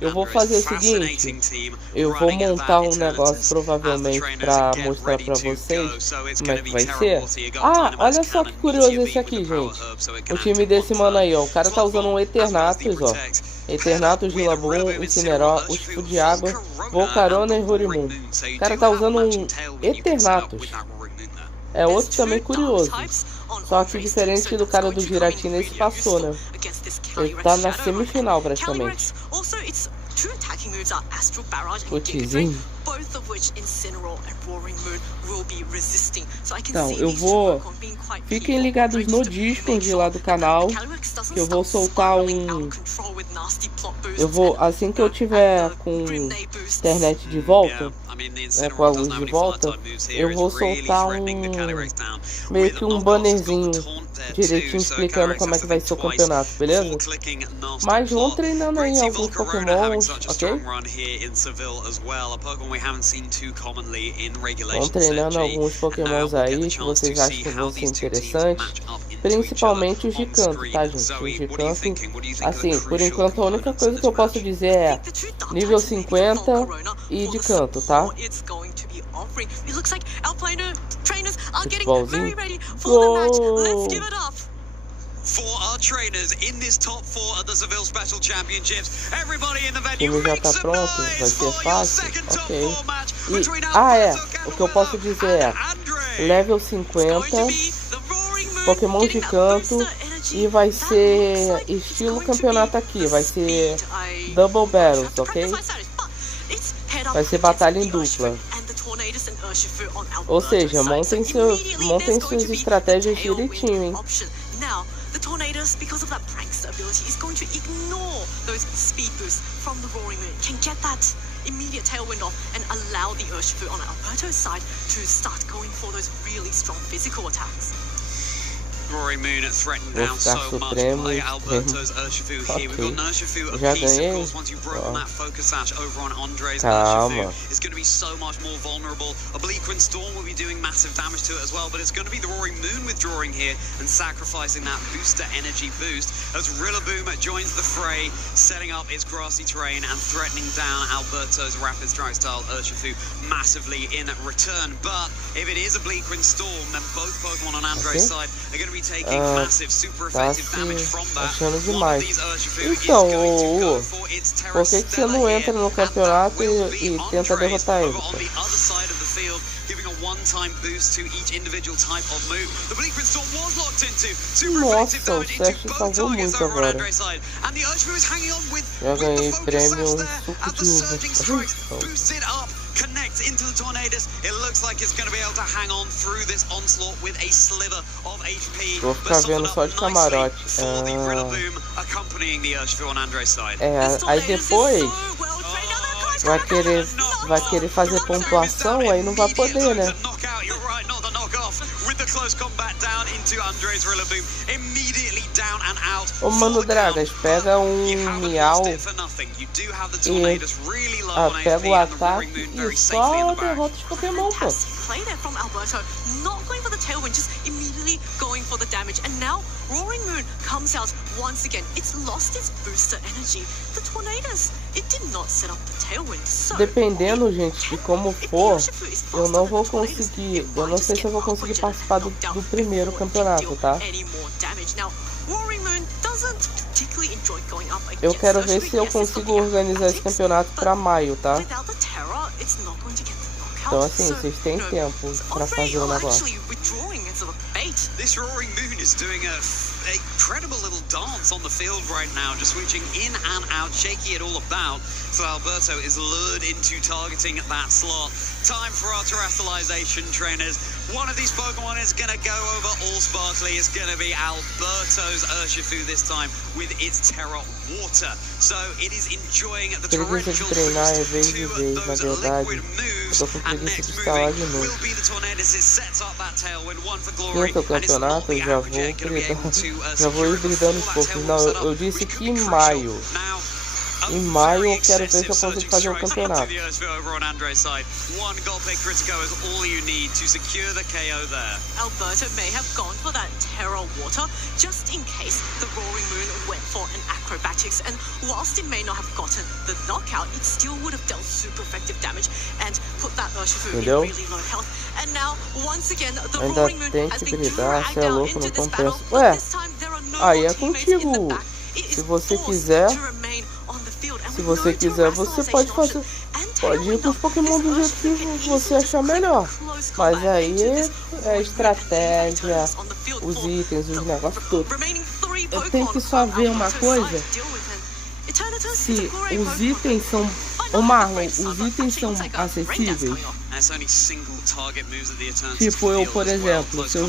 Eu vou fazer o seguinte, eu vou montar um negócio provavelmente pra mostrar pra vocês como é que vai ser. Ah, olha só que curioso esse aqui, gente. O time desse mano aí, ó, o cara tá usando um Eternatus, ó. Eternatus, Rillaboom, Incineroar, Urshifu de Água, Volcarona e Rorimum. O cara tá usando um Eternatus. É outro também curioso. Só que diferente do cara do Giratina, esse passou, né? Ele tá na semifinal praticamente. Putzinho. both of which Incineroar and Roaring Moon will be resisting. So I can Então, see eu these two vou... Pokemon being quite Fiquem ligados no Discord lá do canal, que eu vou soltar um... Eu vou, assim que eu tiver com internet de volta, com a luz de volta, eu vou soltar meio que um bannerzinho direitinho explicando como é que vai ser o campeonato, beleza? Mas vão treinando aí alguns Pokémons, ok? Vão treinando alguns Pokémons aí que vocês acham que vão ser interessantes, principalmente os de canto, tá, gente? Os de canto, assim, por enquanto a única coisa que eu posso dizer é nível 50 e de canto, tá? Futebolzinho. Gol! For our trainers in this top 4 of the Seville Special Championships. Everybody in the O venue, time já tá pronto, vai ser fácil, ok. E, o que eu posso dizer é level 50, Pokémon de canto, e vai ser estilo campeonato aqui, vai ser Double Battles, ok? Vai ser batalha em dupla. Ou seja, montem suas estratégias direitinho, hein? The Tornadus, because of that prankster ability, is going to ignore those speed boosts from the Roaring Moon, can get that immediate tailwind off and allow the Urshifu on Alberto's side to start going for those really strong physical attacks. Roaring Moon threatened down so much by Alberto's Urshifu here. We've got an Urshifu apiece, of course. Once you've broken that focus sash over on Andre's Urshifu, it's going to be so much more vulnerable. A Bleakwind Storm will be doing massive damage to it as well, but it's going to be the Roaring Moon withdrawing here and sacrificing that booster energy boost as Rillaboom joins the fray, setting up its grassy terrain and threatening down Alberto's Rapid Strike style Urshifu massively in return. But if it is a Bleakwind Storm, then both Pokemon on Andre's side are going to be taking massive, super effective damage from that. Demais. Então, por que você não entra no campeonato e tenta derrotar ele? Nossa, o Seth salvou muito agora. Já ganhei prêmio suco de uva. Connects into the Tornadus. It looks like it's going to be able to hang on through this onslaught with a sliver of HP. Vou ficar vendo só de camarote. Aí depois vai querer fazer pontuação, aí não vai poder, né? Ô Mano Dragas, pega um Miau e pega o ataque e só derrota os Pokémon, pô. Play there from Alberto, not going for the tailwind, just immediately going for the damage. And now Roaring Moon comes out once again. It's lost its booster energy. The Tornadus, it did not set up the tailwind. So, dependendo, gente, de como for, eu não vou conseguir. Eu não sei se eu vou conseguir participar do primeiro campeonato, tá? Eu quero ver se eu consigo organizar esse campeonato pra maio, tá? Então assim, vocês têm tempo pra fazer o negócio. This Roaring Moon is doing a incredible little dance on the field right now, just switching in and out, shaking it all about. So Alberto is lured into targeting that slot. Time for our terrestrialization trainers. One of these Pokemon is going to go over all sparkly. It's going to be Alberto's Urshifu this time with its Terra Water. So it is enjoying the torrential boost to those liquid moves. And next moving will be the Tornadus. It sets up that tailwind, one for glory. And it's not the average going to be able to ir bridando os poucos. Não, eu disse que em maio. Em maio eu quero ver se eu consigo fazer um campeonato. Alberto may have gone for that Terra Water just in case the Roaring Moon went for an acrobatics, and whilst it may not have gotten the knockout, it still would have dealt super effective damage and put that Urshifu in really low health. And now once again the Roaring Moon has been dragged down into this battle, but this time there are no more teammates in the back. It is forced to remain on the field. Se você quiser, você pode fazer. Pode ir com os Pokémon do jeito que você achar melhor. Mas aí é estratégia, os itens, os negócios tudo. Eu tenho que só ver uma coisa. Se os itens são Ô Marlon, os itens são acessíveis? Tipo, eu, por exemplo, se eu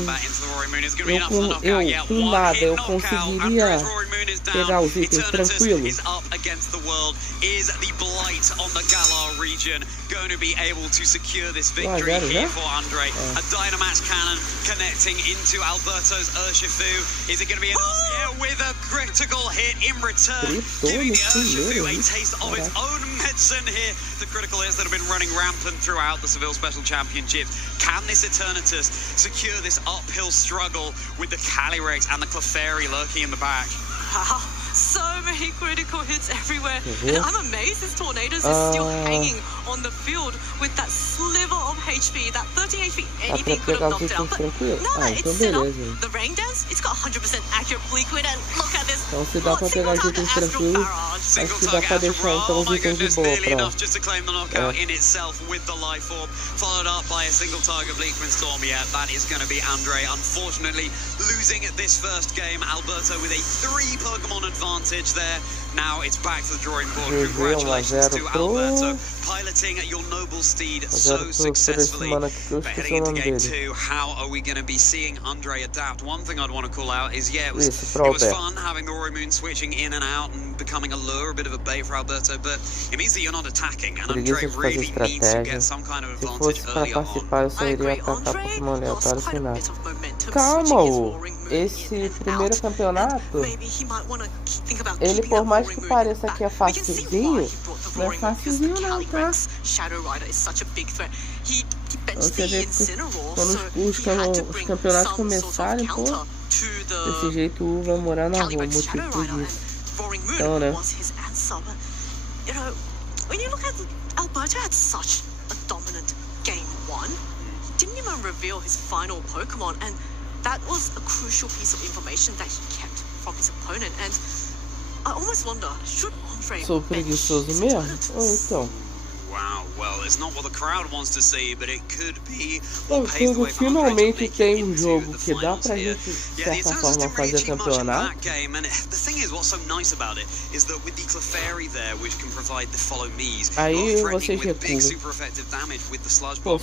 com nada eu conseguiria pegar os itens tranquilos? With a critical hit in return, giving the Urshifu a taste of its own medicine here. The critical hits that have been running rampant throughout the Seville Special Championships. Can this Eternatus secure this uphill struggle with the Calyrex and the Clefairy lurking in the back? So many critical hits everywhere, and I'm amazed this Tornadoes is still hanging on the field with that sliver of HP, that 13 HP, anything could have knocked out. But now that it's set up, the Rain Dance, it's got 100% accurate Liquid, and look at this. Então se dá pra pegar os itens tranquilos, acho que dá pra deixar então os itens de boa enough just to claim the knockout in itself with the life orb, followed up by a single target Bleak Storm. Yeah, that is going to be Andre, unfortunately losing this first game. Alberto with a 3 Pokemon advantage there. Now it's back to the drawing board. Congratulations to Alberto, piloting your noble steed so successfully. But heading into game 2, how are we going to be seeing Andre adapt? One thing I'd want to call out is, yeah, it was fun having the Rory Moon switching in and out and becoming a lure, a bit of a bait for Alberto, but it means that you're not attacking, and Andre really needs to get some kind of advantage early on. Eu iria atacar Pokémon aleatório final. Calma, esse primeiro campeonato, ele por mais que pareça que é facilzinho, não é facilzinho não, tá? Você vê que quando os campeonatos começarem, pô, desse jeito o vai morar na rua, motivo disso. Então, né? When you look at Alberto had such a dominant game 1, he didn't even reveal his final Pokemon, and that was a crucial piece of information that he kept from his opponent. And I almost wonder, should Andre Sou preguiçoso mesmo? Então. Wow, well, it's not what the crowd wants to see, but it could be what paves the way for Andre to make it into the finals here. Yeah, the Eternals didn't really achieve much in that game, and the thing is, what's so nice about it is that with the Clefairy there, which can provide the follow me's, you're threatening with big super effective damage with the Sludge Bomb.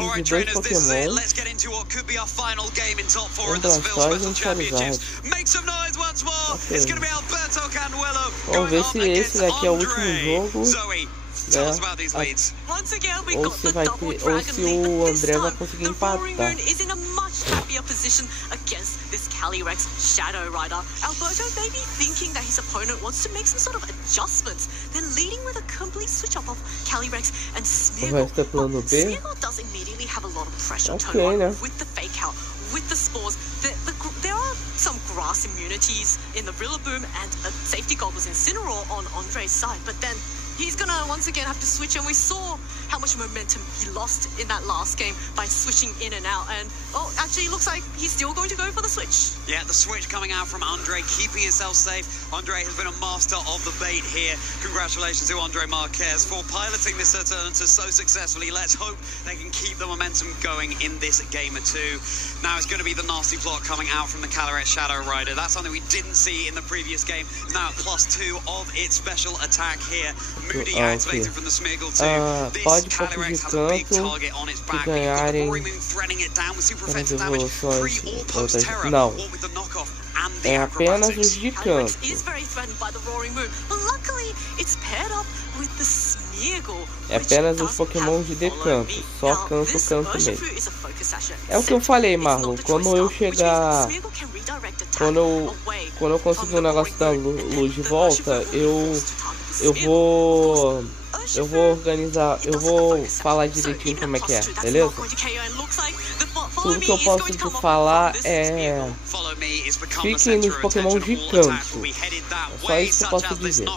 Alright, trainers, this is it. Let's get into what could be our final game in top 4 in the Seville Special Championships. Make some noise once more. It's going to be Alberto Canuello going up against Andre. Zoe, tell us about these leads. Once again, we got the double dragon lead, but this time the Roaring Moon is in a much happier position against this Calyrex Shadow Rider. Alberto may be thinking that his opponent wants to make some sort of adjustments, then leading with a complete switch up of Calyrex and Smeargle. Smeargle does immediately have a lot of pressure turned on with the fake out, with the spores. There are some grass immunities in the Rillaboom and safety goggles Incineroar on Andre's side, but then he's gonna once again have to switch, and we saw how much momentum he lost in that last game by switching in and out. And oh, actually, it looks like he's still going to go for the switch. Yeah, the switch coming out from Andre, keeping himself safe. Andre has been a master of the bait here. Congratulations to Andre Marquez for piloting this Eternatus so successfully. Let's hope they can keep the momentum going in this game or 2. Now it's going to be the nasty plot coming out from the Calyrex Shadow Rider. That's something we didn't see in the previous game. It's now at +2 of its special attack here. Moody activated from the Smeargle too. This Calyrex has a big target on its back. We've got the Roaring Moon threading it down with super effective damage pre or post terror, or with the knockoff and the acrobatics. Calyrex is very threatened by the Roaring Moon, but luckily it's paired up with the Smeargle. É apenas os Pokémon de decanto, só canto mesmo. É o que eu falei, Marlon, quando eu chegar, quando eu conseguir o negócio da luz de volta, eu vou organizar, eu vou falar direitinho como é que é, beleza? Tudo que eu posso te falar é fiquem nos Pokémon de canto. É só isso que eu posso dizer.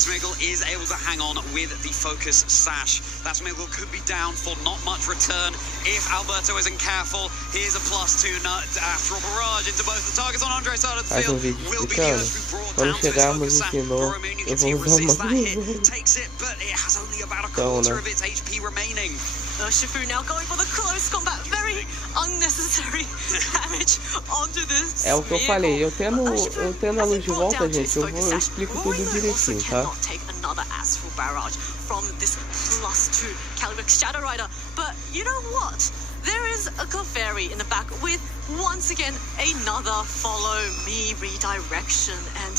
Smeargle is able to hang on with the focus sash. That Smeargle could be down for not much return if Alberto isn't careful. Here's a +2 Astral Barrage into both the targets on Andre's side of the field. Will be the Earth be brought down to his best effort. Roaring Moon, you can see resist that hit, takes it, but it has only about a quarter of its HP remaining. Urshifu now going for the close combat, very unnecessary damage onto this. É o que eu falei, eu tendo a luz de volta, gente, eu explico tudo direitinho, tá? from this +2 Calyrex Shadow Rider. But you know what? There is a Clefairy in the back with, once again, another follow me redirection. And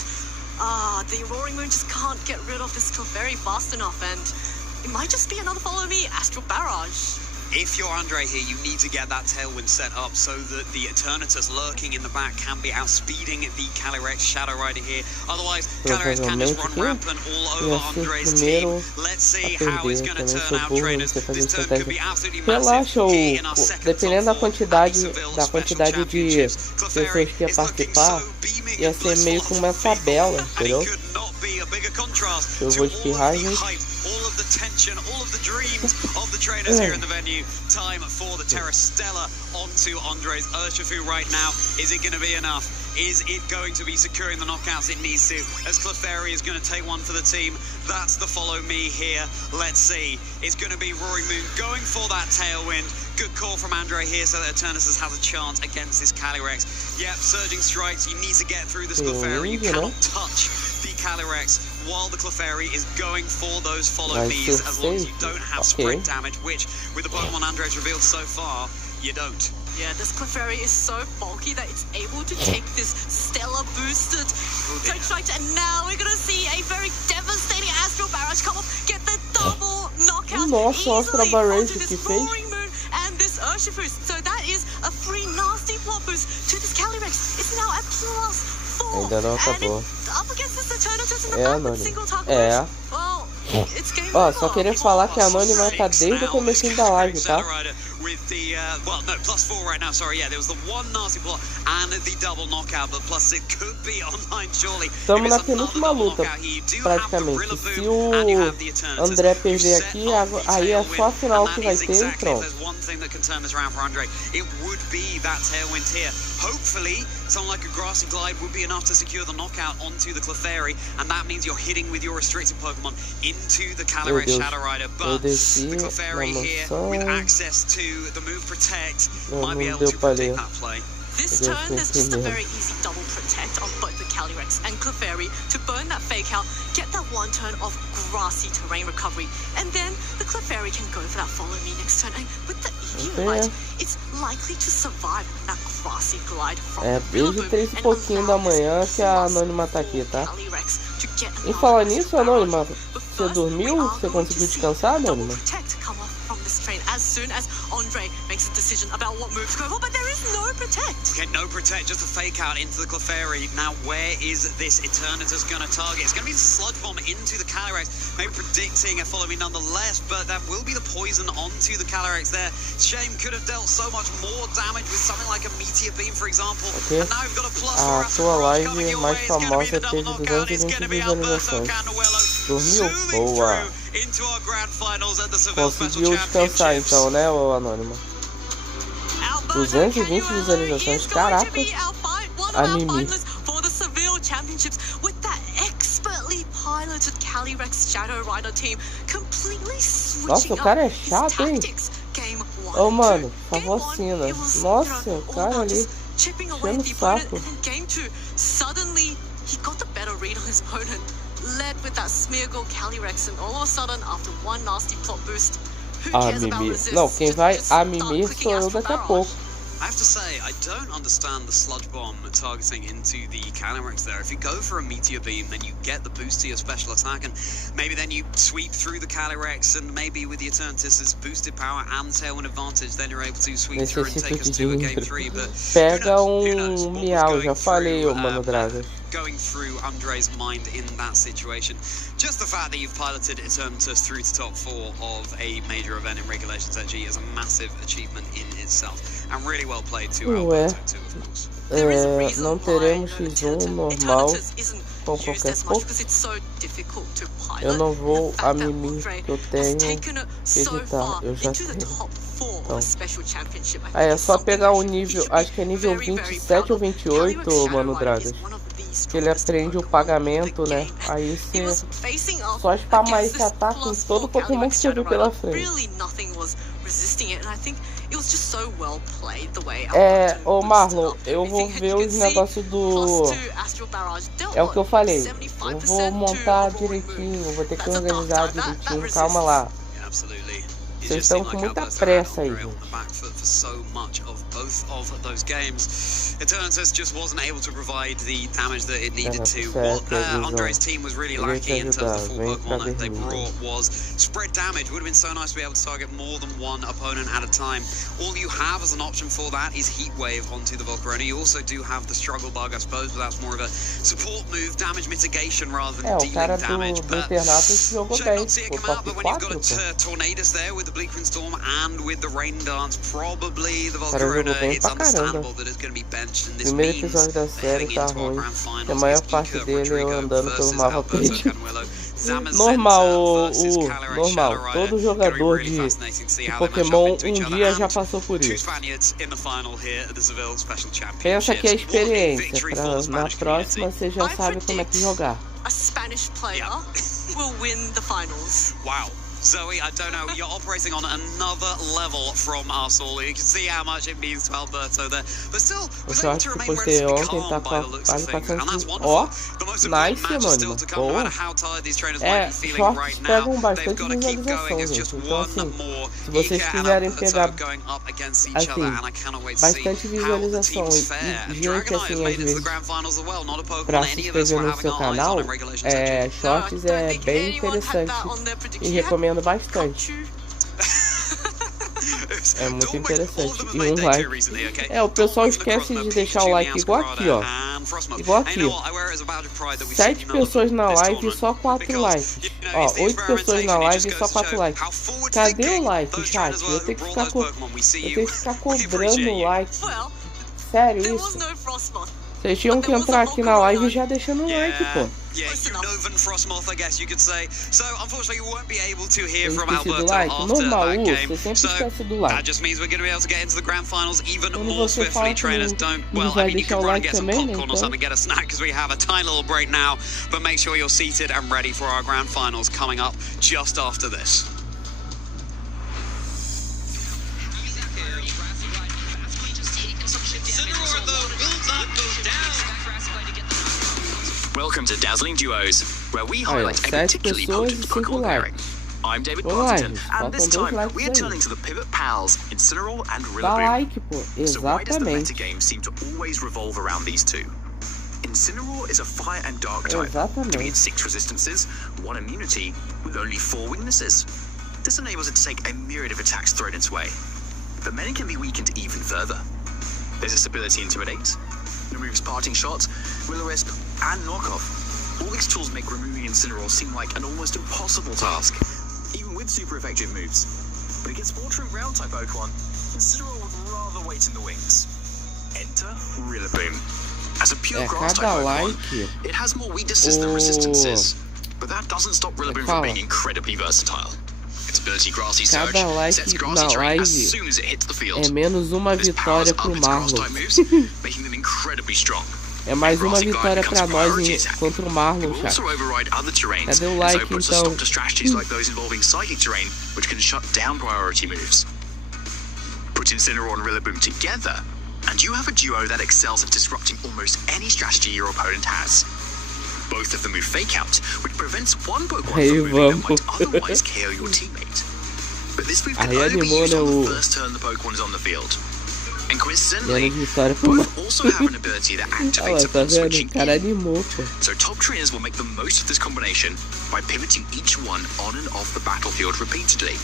the Roaring Moon just can't get rid of this Clefairy fast enough. And it might just be another follow me Astral Barrage. If you're Andre here, you need to get that Tailwind set up so that the Eternatus lurking in the back can be outspeeding the Calyrex Shadow Rider here. Otherwise, Calyrex can just run rampant all over Andre's team. Let's see how it's going to turn out, trainers. This turn could be absolutely massive here in our second dependendo da top four quantidade at Seville de Special Championships. pessoas que ia participar, ia ser meio que uma tabela, entendeu? Eu vou espirrar, gente. All of the tension, all of the dreams of the trainers here in the venue. Time for the Terra Stella onto Andre's Urshifu right now. Is it going to be enough? Is it going to be securing the knockouts it needs to? As Clefairy is going to take one for the team. That's the follow me here. Let's see. It's going to be Roaring Moon going for that Tailwind. Good call from Andre here so that Eternatus has a chance against this Calyrex. Yep, Surging Strikes. You need to get through this Clefairy. You cannot touch the Calyrex while the Clefairy is going for those follow me's, as long as you don't have sprint damage, which with the Pokemon Andre's revealed so far, you don't. Yeah, this Clefairy is so bulky that it's able to take this Stellar boosted Surge Strike, and now we're gonna see a very devastating Astral Barrage come off, get the double knockout easily onto this Roaring Moon and this Urshifu. So that is a free nasty plot boost to this Calyrex. It's now at +4. Ainda não acabou. Up against this Eternatus in the back with single target. Well, it's game Ó, só queria falar que a Anônima tá desde o comecinho da live, tá? With the, well, no, +4 right now, sorry, yeah, there was the one nasty block and the double knockout, but plus it could be online, surely. Estamos na penúltima luta, praticamente. Se o André perder aqui, aí é só a final que vai ter e pronto. One thing that can turn this around for Andre, it would be that Tailwind here. Hopefully, something like a Grassy Glide would be enough to secure the knockout onto the Clefairy, and that means you're hitting with your restricted Pokemon into the Calyrex Shadow Rider. But the Clefairy here, with access to the move Protect, might be able to predict that play. This turn, there's just a very easy double protect on both the Calyrex and Clefairy to burn that fake out, get that one turn of grassy terrain recovery, and then the Clefairy can go for that follow me next turn. And with the EV light, it's likely to survive that grassy glide from the desde 3 e pouquinho da manhã que a Anônima tá aqui, tá? E falar nisso, Anônima, você dormiu? Você conseguiu descansar, Anônima? As soon as Andre makes a decision about what move to go for, but there is no protect. Okay, no protect, just a fake out into the Clefairy. Now, where is this Eternatus going to target? It's going to be the Sludge Bomb into the Calyrex, maybe predicting a follow me nonetheless, but that will be the poison onto the Calyrex there. Shame could have dealt so much more damage with something like a Meteor Beam, for example. And now we've got a +4 sua live mais famosa teve 220 visualizações. Dormiu? Boa! Conseguiu descansar então, né, ô Anônima? 220 visualizações, caraca! A Mimi. Nossa, o cara é chato, hein? Ô, mano, favocina. Nossa, o cara ali enchendo o saco. Led with that Smeargle Calyrex, and all of a sudden, after one nasty plot boost, who A cares about Mimi. resistance? Não, quem vai a Mimi sou eu daqui a pouco. I have to say, I don't understand the Sludge Bomb targeting into the Calyrex there. If you go for a Meteor Beam, then you get the boost to your special attack, and maybe then you sweep through the Calyrex, and maybe with the Eternatus' boosted power and Tailwind advantage, then you're able to sweep through and take us to a Game 3, but Pega Miau, já falei, Mano Dragas. Going through Andre's mind in that situation. Just the fact that you've piloted Eternatus through to top 4 of a major event in Regulations XG is a massive achievement in itself. And really well played to Alberto too, of course. Não teremos X1 normal com qualquer pouco. Eu não vou a Mimi que eu tenho que editar, eu já tenho. Então. Aí é só pegar o nível, acho que é nível 27 ou 28, Mano Dragas. Que ele aprende o pagamento, né? Aí você só spamar esse ataque em todo Pokémon que você viu pela frente. it was just so well played the way. Ô Marlon, eu vou ver os negócios do... É o que eu falei. Eu vou montar direitinho, vou ter que organizar direitinho. Calma lá. Vocês estão com muita pressa aí, gente. Eternatus just wasn't able to provide the damage that it needed to. What Andre's team was really lacking in terms of the full Pokemon that they brought was spread damage. Would have been so nice to be able to target more than one opponent at a time. All you have as an option for that is Heat Wave onto the Volcarona. You also do have the Struggle Bug, I suppose, but that's more of a support move, damage mitigation rather than dealing damage. But should not see it come out, but when you've got a Tornadus there with the Bleakwind Storm and with the Rain Dance, probably the Volcarona, it's understandable that it's going to be bent. Primeiro episódio da série tá ruim, a maior parte dele eu andando pelo mapa perdido. Normal, todo jogador de Pokémon um dia já passou por isso. Pensa que é experiência, pra na próxima você já sabe como é que jogar. A Spanish player will win the finals. Wow. Zoe, I don't know, you're operating on another level from us all. You can see how much it means to Alberto there. But still, was able to remain relatively calm by the looks of things. And that's wonderful. The most important match is still to come, no matter how tired these trainers might be feeling right now. They've got to keep going. It's just one more. Ika and Alberto going up against each other. And I cannot wait to see how the teams fare. And Dragonite has made it to the grand finals as well. Not a Pokemon any of us were having our eyes on in Regulation Section. Shorts é bem interessante e recomendo bastante. É muito interessante. E um like. O pessoal esquece de deixar o like igual aqui, ó. Igual aqui. 7 pessoas na live e só 4 likes. Ó, 8 pessoas na live e só 4 likes. Cadê o like, chat? Eu tenho que ficar cobrando o like. Sério isso? Vocês tinham que entrar aqui na live já deixando um like, pô. Yeah, Unovan Frostmoth, I guess you could say. So, unfortunately, you won't be able to hear from Alberto after that game. So, that just means we're going to be able to get into the grand finals even more swiftly. Trainers don't, well, I mean, you can run and get some popcorn or something, get a snack, because we have a tiny little break now. But make sure you're seated and ready for our grand finals coming up just after this. Welcome to Dazzling Duos, where we highlight a particularly potent Pokemon pairing. I'm David Partington, and this time we are turning to the Pivot Pals, Incineroar and Rillaboom. So why does the metagame seem to always revolve around these two? Incineroar is a fire and dark type, giving it 6 resistances, 1 immunity, with only 4 weaknesses. This enables it to take a myriad of attacks thrown its way, but many can be weakened even further. There's its ability Intimidate, removes Parting Shot, Will-O-Wisp, and Knockoff. All these tools make removing Incineroar seem like an almost impossible task, even with super effective moves. But against Water and Ground type Pokemon, Incineroar would rather wait in the wings. Enter Rillaboom. As a pure grass type Pokemon, it has more weaknesses than resistances, but that doesn't stop Rillaboom from being incredibly versatile. Its ability Grassy Surge sets grassy terrain as soon as it hits the field. Menos uma vitória pro Marlon. Making them incredibly strong. É mais uma vitória pra nós contra o Marlon, chat. Cadê o like, então? Strategies like those involving psychic terrain, which can shut down priority moves. Put Incineroar and Rillaboom together, and you have a duo that excels at disrupting almost any strategy your opponent has. Both of them move Fake Out, which prevents one Pokemon from moving that might otherwise KO your teammate. But this move can only be used on the first turn the Pokemon is on the field. And coincidentally, both also have an ability that activates upon switching in. So top trainers will make the most of this combination by pivoting each one on and off the battlefield repeatedly.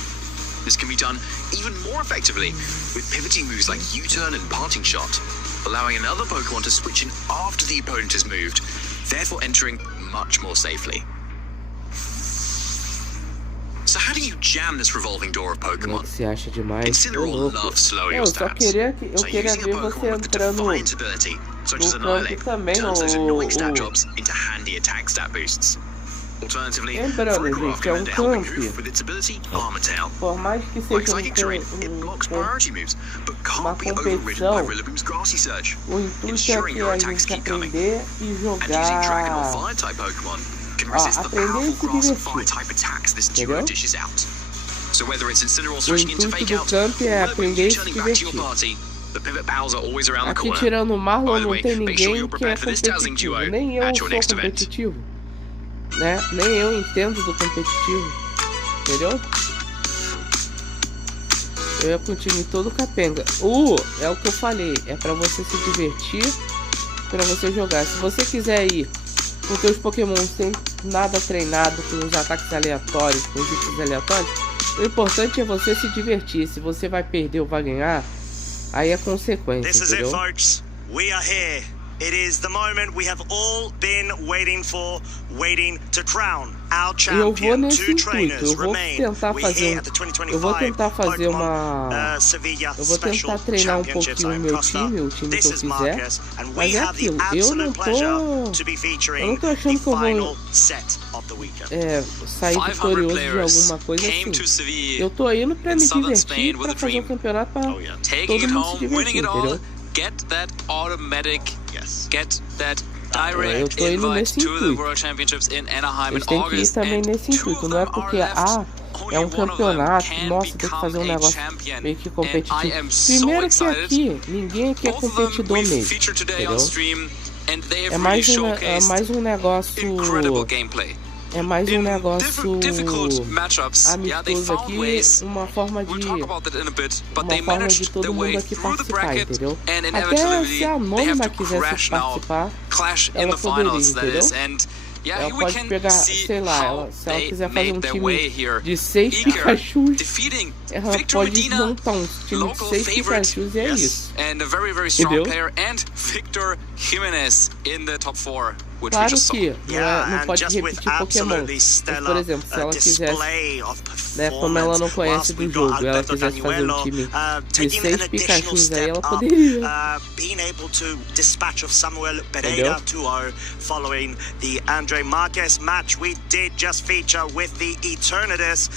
This can be done even more effectively with pivoting moves like U-Turn and Parting Shot, allowing another Pokemon to switch in after the opponent has moved, therefore entering much more safely. So how do you jam this revolving door of Pokemon? Incineroar loves slowing your stats. So using a Pokemon with a Defiant ability, such as Annihilate, turns those annoying stat drops into handy attack stat boosts. Alternatively, Farigiraf can lend a helping hoof with its ability Armor Tail. Like Psychic Terrain, it blocks priority moves, but can't be overridden by Rillaboom's Grassy Surge, ensuring your attacks keep coming. And using Dragon or Fire-type Pokemon can resist the powerful Grass and Fire-type attacks this duo dishes out. So whether it's Incineroar O switching into intuito fake do out, camp é or aprender e se returning back to your divertir. party, the pivot pals are always around the Aqui, corner. tirando o Marlon, By the não way, tem make sure ninguém you're que é prepared for this dazzling competitivo. duo Nem eu at sou your next event. competitivo. Né? Nem eu entendo do competitivo. Entendeu? Eu ia com o time todo capenga. É o que eu falei. É pra você se divertir, pra você jogar. Se você quiser ir com seus Pokémon sem nada treinado, com os ataques aleatórios, com os itens aleatórios, o importante é você se divertir. Se você vai perder ou vai ganhar, aí é consequência, This is it, entendeu? folks. We are here. It is the moment we have all been waiting for, waiting to crown our Eu vou champion. nesse Two intuito. trainers Eu vou remain. tentar We fazer here at the 2025 eu vou tentar fazer uma Sevilla eu vou Special tentar treinar um Championships. pouquinho o I'm meu Costa. time, o time This que eu is quiser. Marcus, and we Mas é have the aquilo, eu não absolute pleasure tô to be eu featuring não tô the achando que eu final vou set of the weekend. sair vitorioso de alguma coisa assim. Eu tô indo pra me divertir, pra fazer um campeonato pra todo mundo se divertir, entendeu? Get that automatic, get that Eu direct tô indo invite nesse to the intuito. World Championships in Anaheim in Eles têm que ir August, também and nesse intuito, não é porque é um campeonato, nossa, tem que fazer um negócio meio que competitivo. Primeiro que aqui, ninguém aqui é competidor mesmo, entendeu? É mais um negócio É mais um negócio amistoso aqui, uma forma de todo mundo aqui participar, entendeu? Até se a Anônima quisesse participar, ela poderia, entendeu? Ela pode pegar, sei lá, se ela quiser fazer um time de 6 Pikachus, ela pode montar um time de 6 Pikachus e é isso. Entendeu? Claro que não pode repetir Pokémon, mas, por exemplo, se ela quisesse, né, como ela não conhece do jogo, ela quisesse fazer um time de 6 Pikachus aí, ela poderia. Entendeu? Following the Andre Marquez match, we did just feature with the Eternatus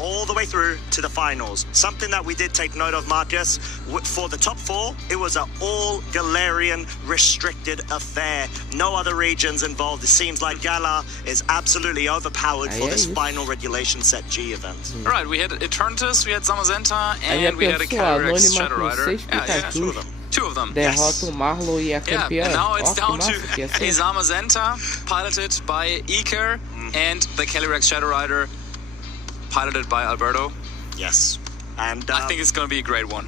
all the way through to the finals. Something that we did take note of, Marcus, for the top 4, it was an all Galarian restricted affair. No other regions involved. It seems like Galar is absolutely overpowered for this final regulation set G event. All right, we had Eternatus, we had Zamazenta, and we had a Calyrex Shadow Rider. Yeah, two of them. Derrota o Marlon e a campeã. Yeah, and now it's down to que a Zamazenta, piloted by Iker, and the Calyrex Shadow Rider, piloted by Alberto. Yes. And I think it's going to be a great one.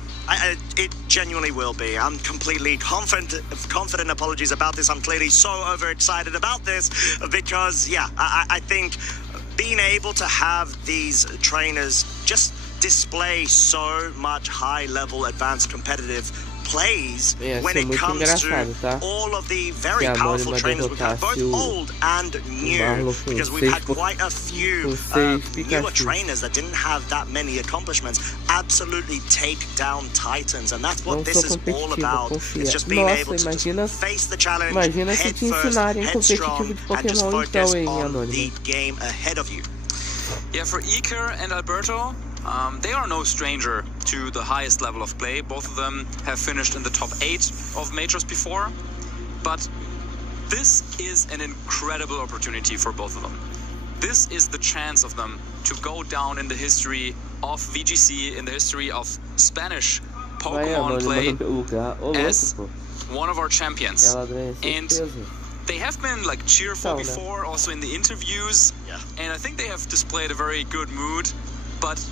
It genuinely will be. I'm completely confident, apologies about this. I'm clearly so overexcited about this because, yeah, I think being able to have these trainers just display so much high-level advanced competitive plays when it comes to all of the very powerful trainers we've had, both old and new, because we've had quite a few newer trainers that didn't have that many accomplishments absolutely take down titans, and that's what this is all about. It's just being able to face the challenge head first, headstrong, and just focus on the game ahead of you. Yeah, for Iker and Alberto, they are no stranger to the highest level of play. Both of them have finished in the top 8 of majors before, but this is an incredible opportunity for both of them. This is the chance of them to go down in the history of VGC, in the history of Spanish Pokemon play as one of our champions. And they have been like cheerful before, also in the interviews, and I think they have displayed a very good mood, but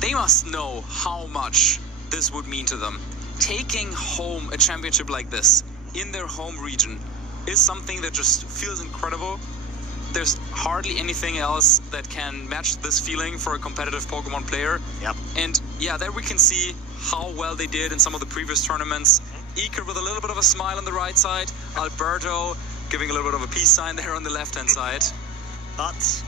they must know how much this would mean to them. Taking home a championship like this in their home region is something that just feels incredible. There's hardly anything else that can match this feeling for a competitive Pokemon player. And yeah, there we can see how well they did in some of the previous tournaments. Iker with a little bit of a smile on the right side, Alberto giving a little bit of a peace sign there on the left-hand side. But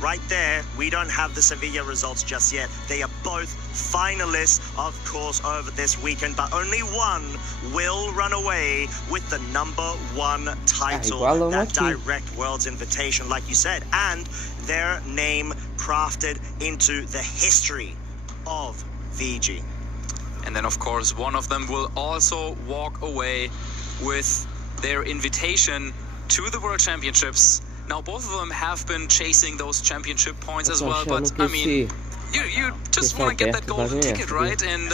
right there, we don't have the Sevilla results just yet. They are both finalists, of course, over this weekend, but only one will run away with the #1 title, that direct World's Invitation, like you said, and their name crafted into the history of VG. And then, of course, one of them will also walk away with their invitation to the World Championships. Now, both of them have been chasing those championship points as well, but I mean, you just want to get that golden ticket, right? And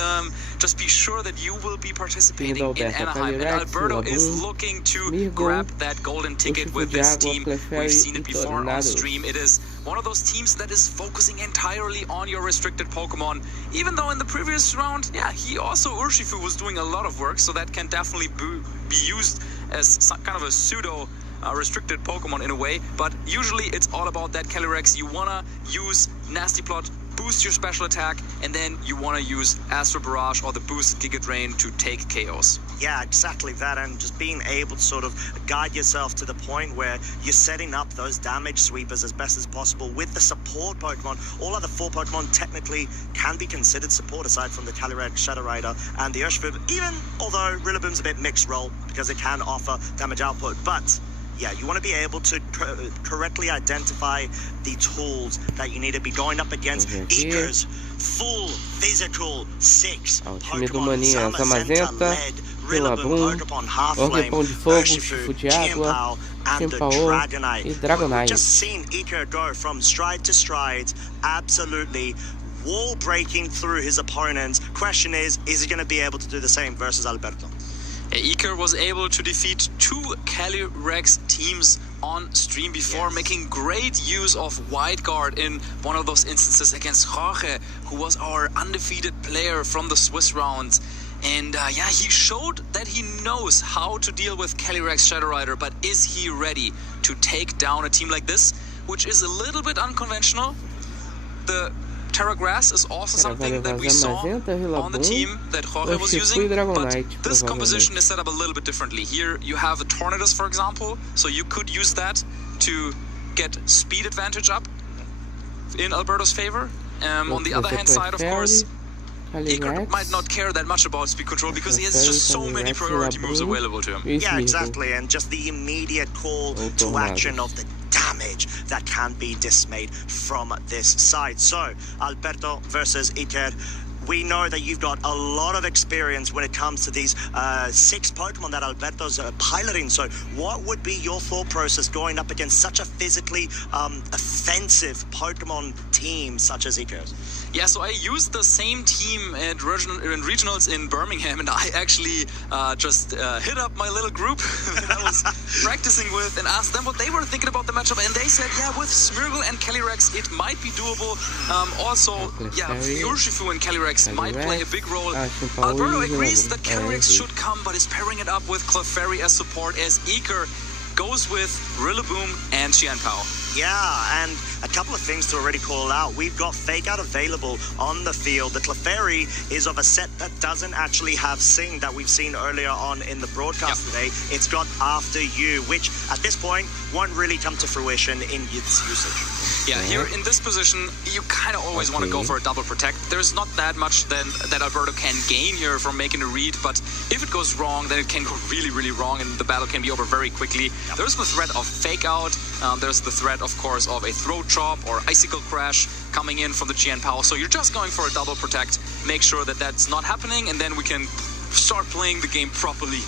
just be sure that you will be participating in Anaheim. And Alberto is looking to grab that golden ticket with this team. We've seen it before on stream. It is one of those teams that is focusing entirely on your restricted Pokemon. Even though in the previous round, yeah, he also, Urshifu, was doing a lot of work, so that can definitely be used as some kind of a pseudo restricted Pokemon in a way, but usually it's all about that Calyrex. You wanna use Nasty Plot, boost your special attack, and then you wanna use Astral Barrage or the boosted Giga Drain to take KOs. Yeah, exactly that, and just being able to sort of guide yourself to the point where you're setting up those damage sweepers as best as possible with the support Pokemon. All other 4 Pokemon technically can be considered support aside from the Calyrex, Shadow Rider, and the Urshifu, even although Rillaboom's a bit mixed role because it can offer damage output, but yeah, you want to be able to correctly identify the tools that you need to be going up against. Iker's full physical 6 Pokemon, Zamazenta led, Rillaboom, Pokemon Half-Flame, Urshifu, Chien-Pao, and the Dragonite. We've just seen Iker go from stride to stride, absolutely wall breaking through his opponents. Question is he going to be able to do the same versus Alberto? Iker was able to defeat 2 Calyrex teams on stream before, making great use of Wide Guard in one of those instances against Jorge, who was our undefeated player from the Swiss rounds. And yeah, he showed that he knows how to deal with Calyrex Shadow Rider, but is he ready to take down a team like this, which is a little bit unconventional? The Terra Grass is also something that we saw on the team that Jorge was using, but this composition is set up a little bit differently. Here you have a Tornadus, for example, so you could use that to get speed advantage up in Alberto's favor. On the other hand side, of course, Iker might not care that much about speed control because he has just so many priority moves available to him. Yeah, exactly, and just the immediate call to action of the damage that can be dismayed from this side. So, Alberto versus Iker. We know that you've got a lot of experience when it comes to these 6 Pokemon that Alberto's piloting. So what would be your thought process going up against such a physically offensive Pokemon team such as Iker's? Yeah, so I used the same team at regionals in Birmingham, and I actually just hit up my little group that I was practicing with and asked them what they were thinking about the matchup, and they said, yeah, with Smeargle and Calyrex, it might be doable. Also, yeah, Urshifu and Calyrex might play a big role. Alberto agrees that Calyrex should come, but is pairing it up with Clefairy as support as Iker goes with Rillaboom and Chien-Pao. Yeah, and a couple of things to already call out. We've got Fake Out available on the field. The Clefairy is of a set that doesn't actually have Sing that we've seen earlier on in the broadcast today. It's got After You, which at this point won't really come to fruition in its usage. Yeah, here in this position, you kind of always want to go for a double protect. There's not that much then that Alberto can gain here from making a read, but if it goes wrong, then it can go really, really wrong, and the battle can be over very quickly. There's the threat of Fake Out. There's the threat, of course, of a Throat Chop or Icicle Crash coming in from the Chien-Pao. So you're just going for a double protect. Make sure that that's not happening, and then we can start playing the game properly.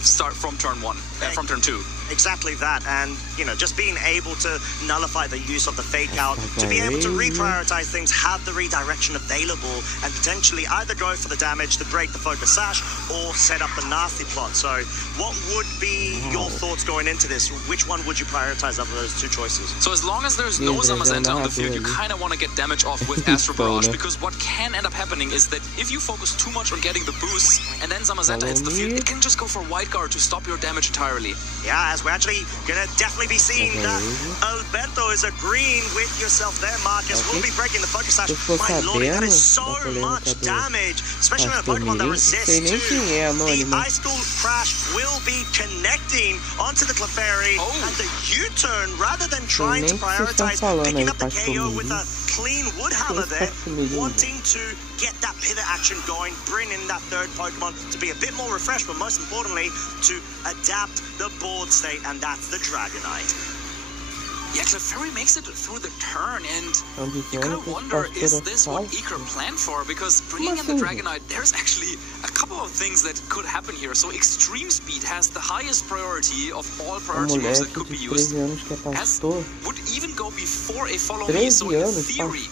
Start from turn 1, from turn 2. Exactly that, and you know, just being able to nullify the use of the Fake Out, to be able to reprioritize things, have the redirection available, and potentially either go for the damage to break the Focus Sash or set up the Nasty Plot. So what would be your thoughts going into this? Which one would you prioritize of those 2 choices? So as long as there's no Zamazenta on the field, you kind of want to get damage off with Astral Barrage, because what can end up happening is that if you focus too much on getting the boosts and then Zamazenta hits the field, it can just go for Wide Guard to stop your damage entirely. Yeah, as we're actually going to definitely be seeing that Alberto is agreeing with yourself there, Marcus. We'll be breaking the Focus Sash. My lord, that is so much damage, especially on a Pokemon that resists too. The Icicle Crash will be connecting onto the Clefairy, and the U-turn, rather than trying to prioritize picking up the KO with a clean Woodhammer there, wanting to get that pivot action going, bring in that 3rd Pokemon to be a bit more refreshed, but most importantly, to adapt the board state, and that's the Dragonite. Yeah, Clefairy makes it through the turn, and you kind of wonder, is this what Iker planned for? Because bringing in the Dragonite, there's actually a couple of things that could happen here. So Extreme Speed has the highest priority of all priority moves that could be used. Would even go before a Follow Me, so in theory,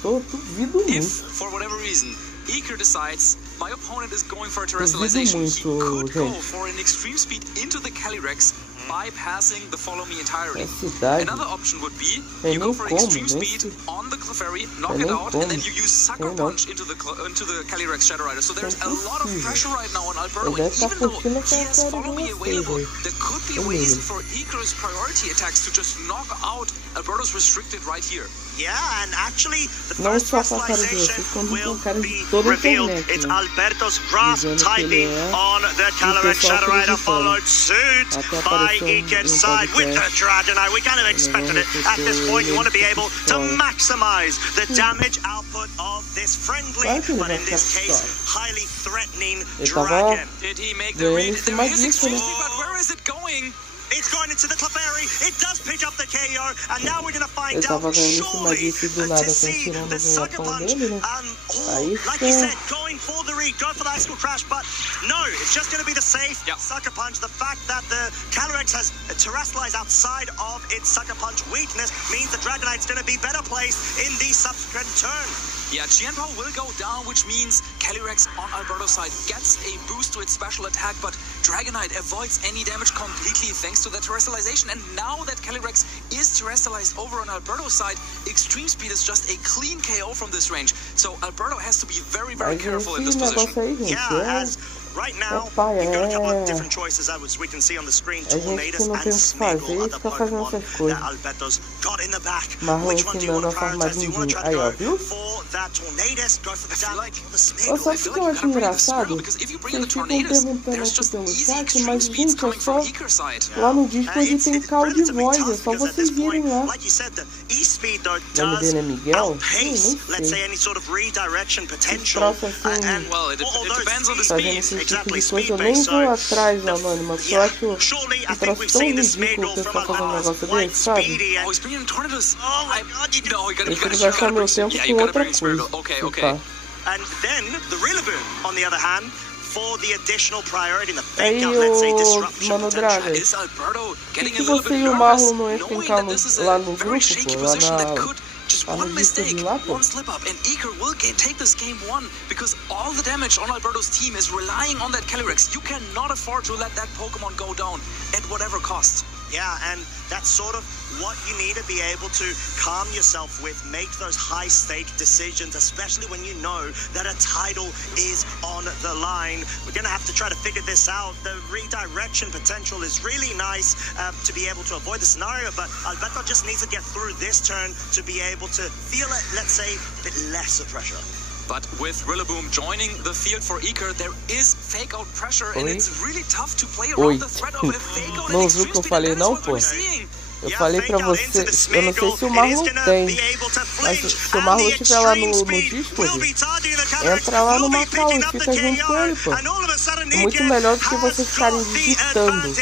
if for whatever reason Iker decides my opponent is going for a terrestrialization, he could go for an Extreme Speed into the Calyrex, bypassing the Follow Me entirely. Another option would be you go for Extreme Speed on the Clefairy, knock it out, and then you use Sucker Punch into the Calyrex Shadow Rider. So there's a lot of pressure right now on Alberto, and even though he has Follow Me available, there could be ways for Iker's priority attacks to just knock out Alberto's restricted right here. Yeah, and actually, the first terrestrialization will be revealed. It's Alberto's grass typing on the Calyrex Shadow Rider, followed suit by Iker's side with the Dragonite. We kind of expected it at this point. You want to be able to maximize the damage output of this friendly, but in this case, highly threatening dragon. Did he make the read? There is Extreme Speed, but where is it going? It's going into the Clefairy. It does pick up the KO, and now we're going to find out surely to see the Sucker Punch. Like you said, going for the read, go for the Icicle Crash, but no, it's just going to be the safe Sucker Punch. The fact that the Calyrex has terrestrialized outside of its Sucker Punch weakness means the Dragonite's going to be better placed in the subsequent turn. Yeah, Qianpao will go down, which means Calyrex on Alberto's side gets a boost to its special attack, but Dragonite avoids any damage completely thanks to the terrestrialization. And now that Calyrex is terrestrialized over on Alberto's side, Extreme Speed is just a clean KO from this range. So Alberto has to be very, very careful in this position. Yeah, as right now, we've got a couple of different choices as we can see on the screen. Tornadus and Smeagol are the Pokemon that Alberto's got in the back. Which one do you want to prioritize? Do you want to try to go for that Tornadus? Go for the damage or the Smeagol? Sabe o que eu acho engraçado? Vocês ficam perguntando aqui pelo chat, mas gente, é só lá no Discord tem call de voz, é só vocês virem lá. O nome dele é Miguel? Não sei. Troço assim, fazendo esse tipo de coisa, eu nem vou atrás, Anônima, porque eu acho um troço tão ridículo o pessoal fazer um negócio desse, sabe? Eu quero gastar meu tempo com outra coisa. And then the Rillaboom, on the other hand, for the additional priority in the fake out, let's say, disruption potential. Is Alberto getting a little bit nervous, knowing that this is a very shaky position that could just one mistake, one slip up, and Iker will take this game one because all the damage on Alberto's team is relying on that Calyrex. You cannot afford to let that Pokemon go down at whatever cost. Yeah, and that's sort of what you need to be able to calm yourself with, make those high-stake decisions, especially when you know that a title is on the line. We're going to have to try to figure this out. The redirection potential is really nice to be able to avoid the scenario, but Alberto just needs to get through this turn to be able to feel it, let's say, a bit less of pressure. But with Rillaboom joining the field for Iker, there is fake-out pressure, and it's really tough to play around the threat of a fake-out and Extreme Speed, and that is what we're seeing. Eu falei pra você, eu não sei se o Marlon tem, mas se o Marlon estiver lá no Discord, entra lá no Macau e fica junto com ele, pô. É muito melhor do que vocês ficarem digitando.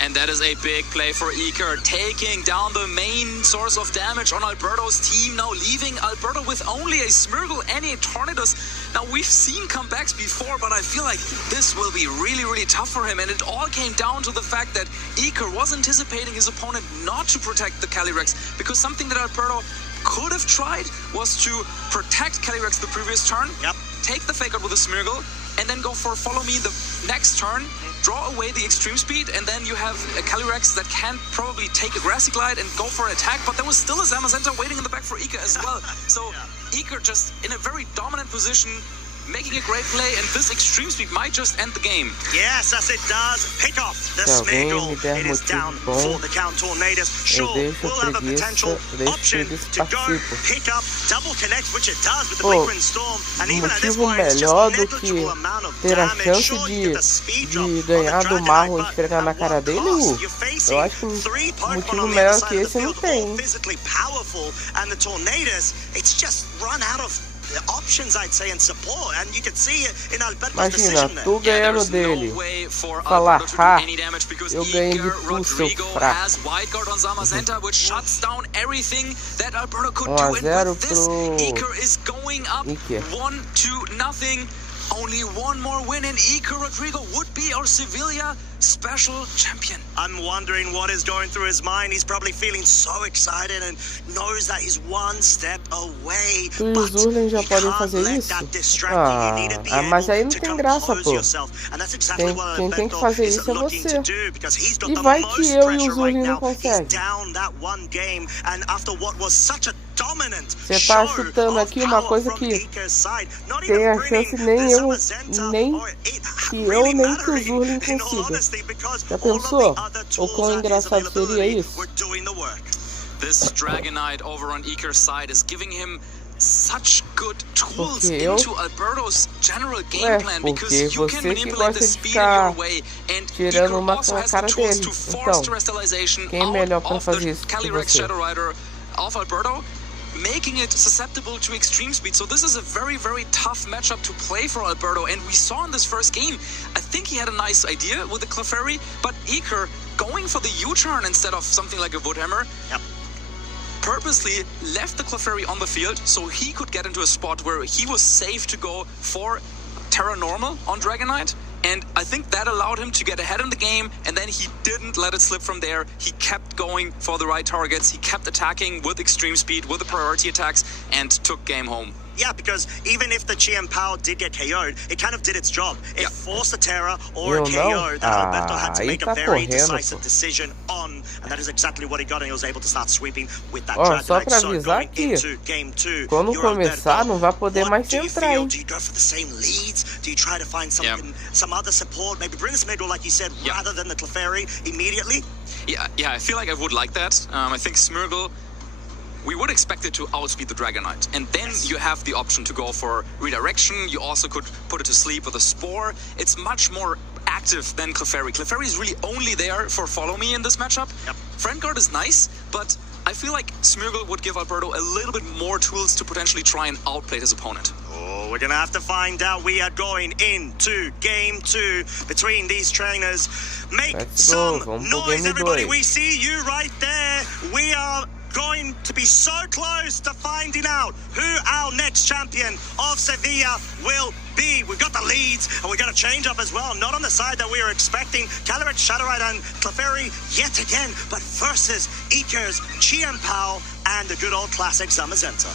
And that is a big play for Iker, taking down the main source of damage on Alberto's team, now leaving Alberto with only a Smeargle and a Tornadus. Now, we've seen comebacks before, but I feel like this will be really, really tough for him, and it all came down to the fact that Iker was anticipating his opponent not to protect the Calyrex, because something that Alberto could have tried was to protect Calyrex the previous turn, take the fake out with a Smeargle, and then go for Follow Me the next turn, draw away the Extreme Speed, and then you have a Calyrex that can probably take a Grassy Glide and go for an attack, but there was still a Zamazenta waiting in the back for Iker as well. So Iker just in a very dominant position, making a great play, and this Extreme Speed might just end the game. Yes, as it does. Pick off the Smeagol. It is down for the count. Tornadus. Sure, will have a potential option to go pick up double connect, which it does with the Liquid Storm. And even at this point, it's just a negligible amount of damage. Sure, you get the speed drop on the Dragonite. Eu acho que motivo melhor que esse não tem. Physically powerful, and the Tornadus, it's just run out of options, I'd say, and support. And you can see it in Alberto's Imagina, decision there. tu ganhando dele. Falar, eu ganhei de tu, seu fraco. has wildcard on Zamazenta, which shuts down everything that Alberto could 1 do. a And 0 with this, pro Iker is going up Iker. 1-0. Only one more win and Iker Rodrigo would be our Sevilla special champion. I'm wondering what is going through his mind. He's probably feeling so excited and knows that he's one step away. Tu e o Zurlen já podem fazer isso? Mas aí não tem graça, pô. Quem tem que fazer isso é você. E vai que eu e o Zurlen não conseguem. Você tá chutando aqui uma coisa que tem a chance nem que o Zurlen consiga. Já pensou? O quão engraçado seria isso? This Dragonite over on Iker's side is giving him such good tools into Alberto's general game plan, because you can manipulate the speed in your way, and Iker also has the tools to force terrestrialization out of the Calyrex Shadow Rider of Alberto, making it susceptible to extreme speed. So this is a very, very tough matchup to play for Alberto, and we saw in this first game, I think he had a nice idea with the Clefairy, but Iker going for the U-turn instead of something like a Woodhammer, purposely left the Clefairy on the field so he could get into a spot where he was safe to go for Terra Normal on Dragonite. And I think that allowed him to get ahead in the game, and then he didn't let it slip from there. He kept going for the right targets. He kept attacking with extreme speed, with the priority attacks, and took game home. Yeah, because even if the Chi and Pao did get KO'd, it kind of did its job. It forced a Terra or a KO that Alberto had to make a very decisive decision on, and that is exactly what he got, and he was able to start sweeping with that Dragonite. Só pra avisar que quando começar não vai poder mais entrar, hein? Do you go for the same leads? Do you try to find something, some other support? Maybe bring this middle, like you said, rather than the Clefairy immediately? Yeah, I feel like I would like that. I think Smeargle, we would expect it to outspeed the Dragonite, and then you have the option to go for redirection. You also could put it to sleep with a Spore. It's much more active than Clefairy. Clefairy is really only there for follow me in this matchup. Friend Guard is nice, but I feel like Smeargle would give Alberto a little bit more tools to potentially try and outplay his opponent. Oh, we're gonna have to find out. We are going into game 2 between these trainers. Make some noise, everybody. We see you right there. We are going to be so close to finding out who our next champion of Sevilla will be. We've got the leads, and we're going to change up as well. Not on the side that we were expecting. Calyrex, Shadowrite, and Clefairy yet again, but versus Iker's Chi and Pao and the good old classic Zamazenta.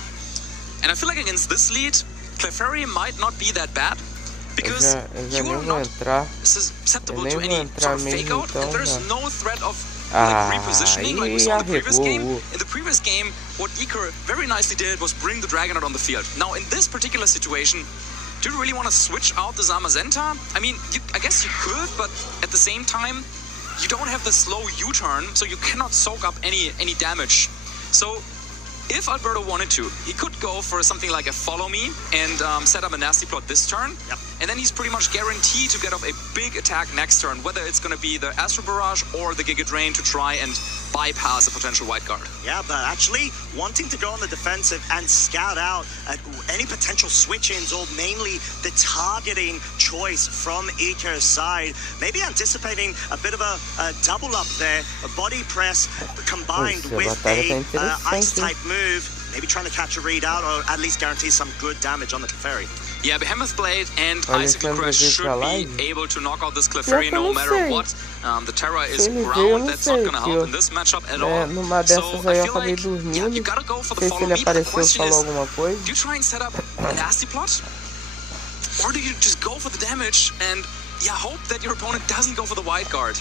And I feel like against this lead, Clefairy might not be that bad, because you are not susceptible to any sort of fake out, and there's no threat of repositioning like we saw in the previous game. In the previous game, what Iker very nicely did was bring the Dragonite on the field. Now, in this particular situation, do you really want to switch out the Zamazenta? I mean, I guess you could, but at the same time, you don't have the slow U-turn, so you cannot soak up any damage. So if Alberto wanted to, he could go for something like a follow me and set up a nasty plot this turn. And then he's pretty much guaranteed to get off a big attack next turn, whether it's going to be the Astro Barrage or the Giga Drain to try and bypass a potential white guard. Yeah, but actually wanting to go on the defensive and scout out any potential switch-ins, or mainly the targeting choice from Iker's side. Maybe anticipating a bit of a double up there, a body press combined with a ice-type move. Maybe trying to catch a read out, or at least guarantee some good damage on the Clefairy. Yeah, Behemoth Blade and Icicle Crash should be able to knock out this Clefairy no matter what. The Terra is ground, that's not going to help in this matchup at all. So I feel like you gotta go for the follow me, but the question is, do you try and set up a nasty plot? Or do you just go for the damage and hope that your opponent doesn't go for the white guard?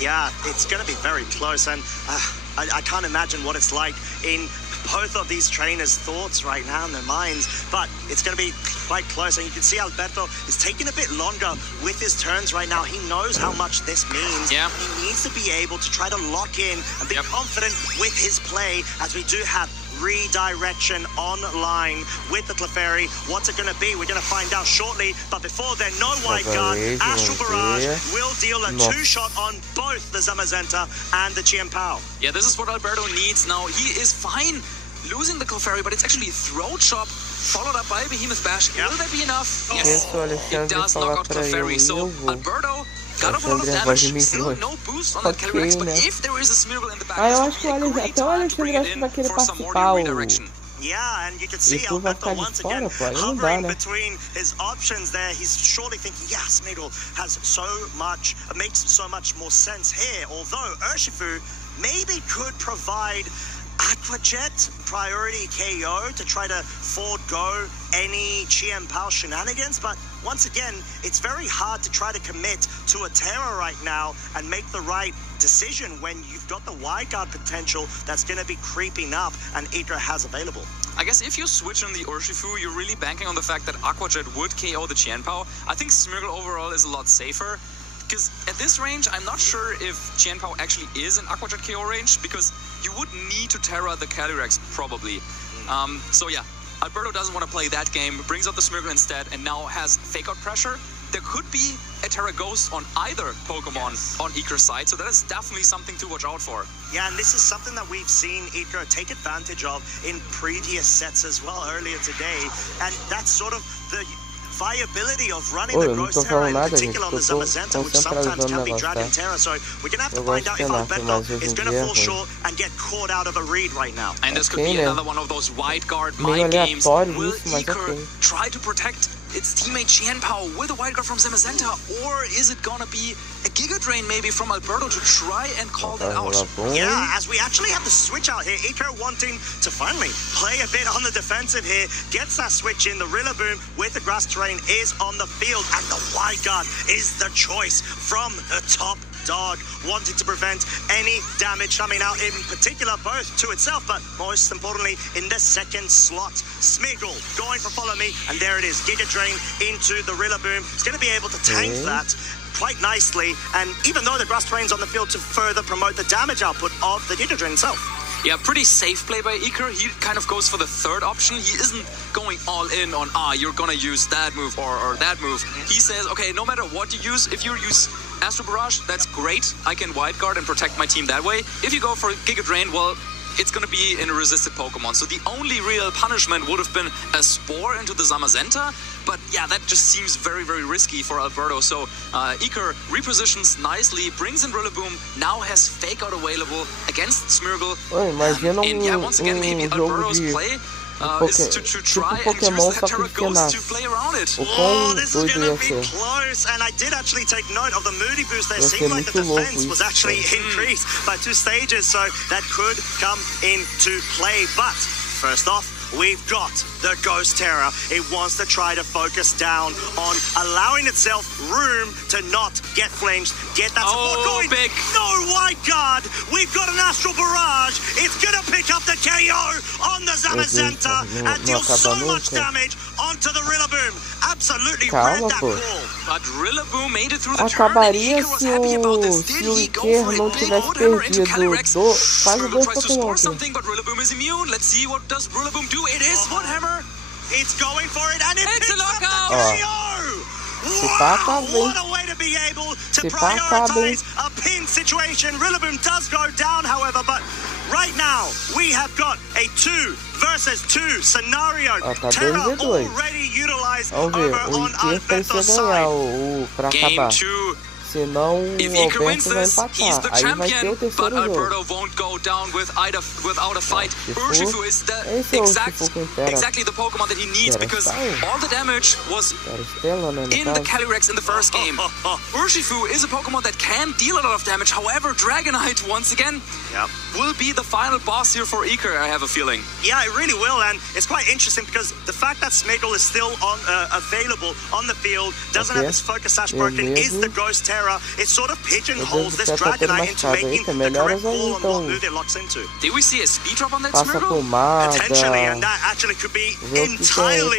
Yeah, it's going to be very close, and I can't imagine what it's like in both of these trainers' thoughts right now in their minds, but it's going to be quite close, and you can see Alberto is taking a bit longer with his turns right now. He knows how much this means. He needs to be able to try to lock in and be confident with his play, as we do have redirection online with the Clefairy. What's it going to be? We're going to find out shortly, but before then, no white guard. Astral Barrage will deal a two-shot on both the Zamazenta and the Chi and Pao. Yeah, this is what Alberto needs now. He is fine losing the Clefairy, but it's actually Throat Chop followed up by Behemoth Bash. Will that be enough? Yes, it does knock out Clefairy. So Alberto got off a lot of damage, still no boost on that Calyrex, but if there is a Smeargle in the back, eu acho que até o Alexandre acho que vai querer participar. Yeah, and you can see Alberto once again hovering between his options there. He's surely thinking, yeah, Smeargle has makes so much more sense here. Although Urshifu maybe could provide Aqua Jet priority KO to try to forego any Chien Pao shenanigans, but once again, it's very hard to try to commit to a Terra right now and make the right decision when you've got the wildcard potential that's going to be creeping up and Idra has available. I guess if you switch on the Urshifu, you're really banking on the fact that Aqua Jet would KO the Chien Pao. I think Smeargle overall is a lot safer, because at this range, I'm not sure if Chien Pao actually is in Aqua Jet KO range, because you would need to Terra the Calyrex, probably. So yeah, Alberto doesn't want to play that game, brings out the Smeargle instead, and now has Fake Out pressure. There could be a Terra Ghost on either Pokemon on Iker's side, so that is definitely something to watch out for. Yeah, and this is something that we've seen Iker take advantage of in previous sets as well earlier today, and that's sort of the viability of running the Ghost Terra in particular on the Zamazenta, which sometimes can be Dragon Terra, so we're going to have to find out if Alberto is going to fall short and get caught out of a read right now. And this could be another one of those wide guard mind games. Will Iker try to protect its teammate Chien Pao with a wide guard from Zamazenta, or is it gonna be a Giga Drain maybe from Alberto to try and call that out? Yeah, as we actually have the switch out here, Iker wanting to finally play a bit on the defensive here, gets that switch in, the Rillaboom with the grass terrain is on the field, and the wide guard is the choice from the top dog, wanting to prevent any damage coming out, in particular both to itself, but most importantly in the second slot. Smeargle going for Follow Me, and there it is, Giga Drain into the Rillaboom. It's going to be able to tank that quite nicely, and even though the grass terrain's on the field, to further promote the damage output of the Giga Drain itself. Yeah, pretty safe play by Iker. He kind of goes for the third option. He isn't going all in on, you're gonna use that move or that move. He says, okay, no matter what you use, if you use Astro Barrage, that's great. I can wide guard and protect my team that way. If you go for Giga Drain, well, it's gonna be in a resisted Pokemon. So the only real punishment would have been a Spore into the Zamazenta. But yeah, that just seems very, very risky for Alberto. So Iker repositions nicely, brings in Rillaboom, now has Fake Out available against Smeargle. And yeah, once again, maybe Alberto's play is to try and use that Terra Ghost to play around it. Oh, this is going to be close. And I did actually take note of the Moody boost there. It seemed like the defense was actually increased by 2 stages, so that could come into play. But first off, we've got the Ghost Terra. It wants to try to focus down on allowing itself room to not get flinched, get that support going. Big. No wide guard. We've got an Astral Barrage. It's going to pick up the KO on the Zamazenta and deal so much damage onto the Rillaboom. Absolutely read that call. But Rillaboom made it through the turn, and Iker was happy about this. Did he go for a big Woodhammer into Calyrex? Smeargle tries to spore something, but Rillaboom is immune. Let's see what does Rillaboom do. It is Woodhammer. It's going for it, and it's a knockout. Wow, what a way to be able to prioritize a pin situation. Rillaboom does go down, however, but right now we have got a 2 versus 2 scenario. Terra already utilized over on Alberto's side. Game 2. If Iker wins this, he's the champion, but Alberto won't go down without a fight. Urshifu is exactly the Pokemon that he needs, because all the damage was in the Calyrex in the first game. Urshifu is a Pokemon that can deal a lot of damage. However, Dragonite, once again, will be the final boss here for Iker, I have a feeling. Yeah, it really will, and it's quite interesting because the fact that Smeargle is still available on the field, doesn't have its Focus Sash broken, is the Ghost Terra. It sort of pigeonholes this Dragonite into making the correct call on what move it locks into. Did we see a speed drop on that Smeargle? Potentially, and that actually could be entirely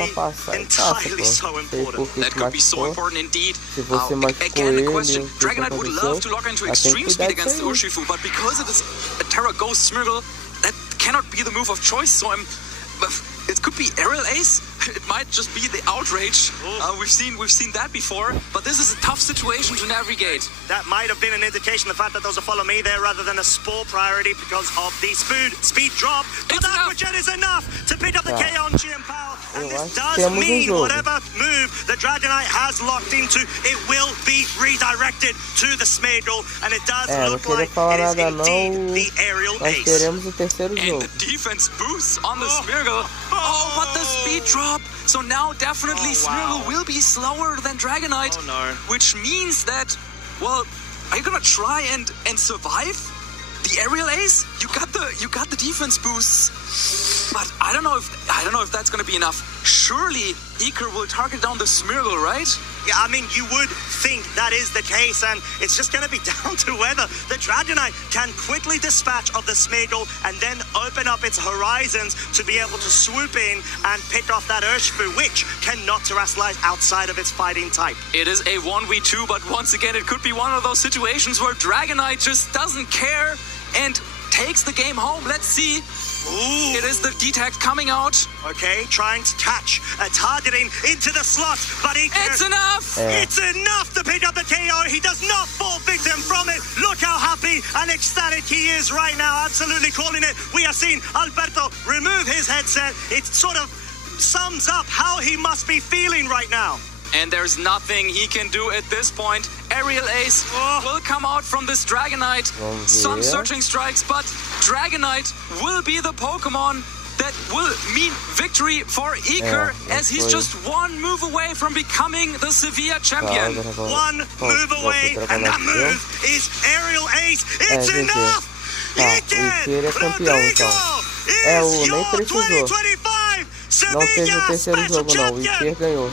so important. That could be so important indeed. Again, the question, Dragonite would love to lock into extreme speed against the Urshifu, but because it is a Terra Ghost Smeargle, that cannot be the move of choice, so it could be Aerial Ace. it might just be the outrage. We've seen that before, but this is a tough situation to navigate. That might have been an indication, the fact that there was a follow me there rather than a spore priority because of the speed drop. But that Aquajet is enough to pick up the KO on Chien-Pao. And this does mean whatever move the Dragonite has locked into, it will be redirected to the Smeagol. And it does look like it is indeed the aerial ace. Teremos o terceiro jogo. And the defense boosts on the Smeagol. Oh, but the speed drop. So now definitely Smeagol will be slower than Dragonite. Oh, no. Which means that, well, are you gonna try and survive the aerial ace? You got the defense boosts, but I don't know if that's gonna be enough. Surely Iker will target down the Smeagol, right? Yeah, I mean, you would think that is the case, and it's just going to be down to whether the Dragonite can quickly dispatch of the Smeagol and then open up its horizons to be able to swoop in and pick off that Urshifu, which cannot terrestrialize outside of its fighting type. It is a 1v2, but once again, it could be one of those situations where Dragonite just doesn't care and takes the game home. Let's see. Ooh. It is the detect coming out. Okay, trying to catch, targeting into the slot, but it's enough! It's enough to pick up the KO. He does not fall victim from it. Look how happy and ecstatic he is right now, absolutely calling it. We have seen Alberto remove his headset. It sort of sums up how he must be feeling right now. And there's nothing he can do at this point. Aerial Ace will come out from this Dragonite. Some searching strikes, but Dragonite will be the Pokemon that will mean victory for Iker, as he's just one move away from becoming the Sevilla champion. One move away, and that move is Aerial Ace. It's enough! Iker Rodrigo is your 2025 Sevilla Special Champion!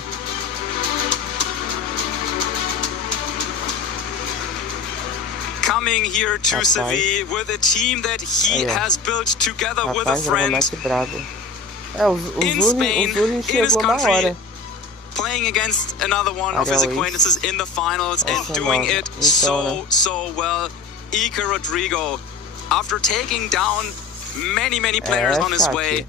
Coming here to Sevilla with a team that he has built together with a friend in Spain, in his country, playing against another one of his acquaintances in the finals and doing it so well. Iker Rodrigo, after taking down many players on his way,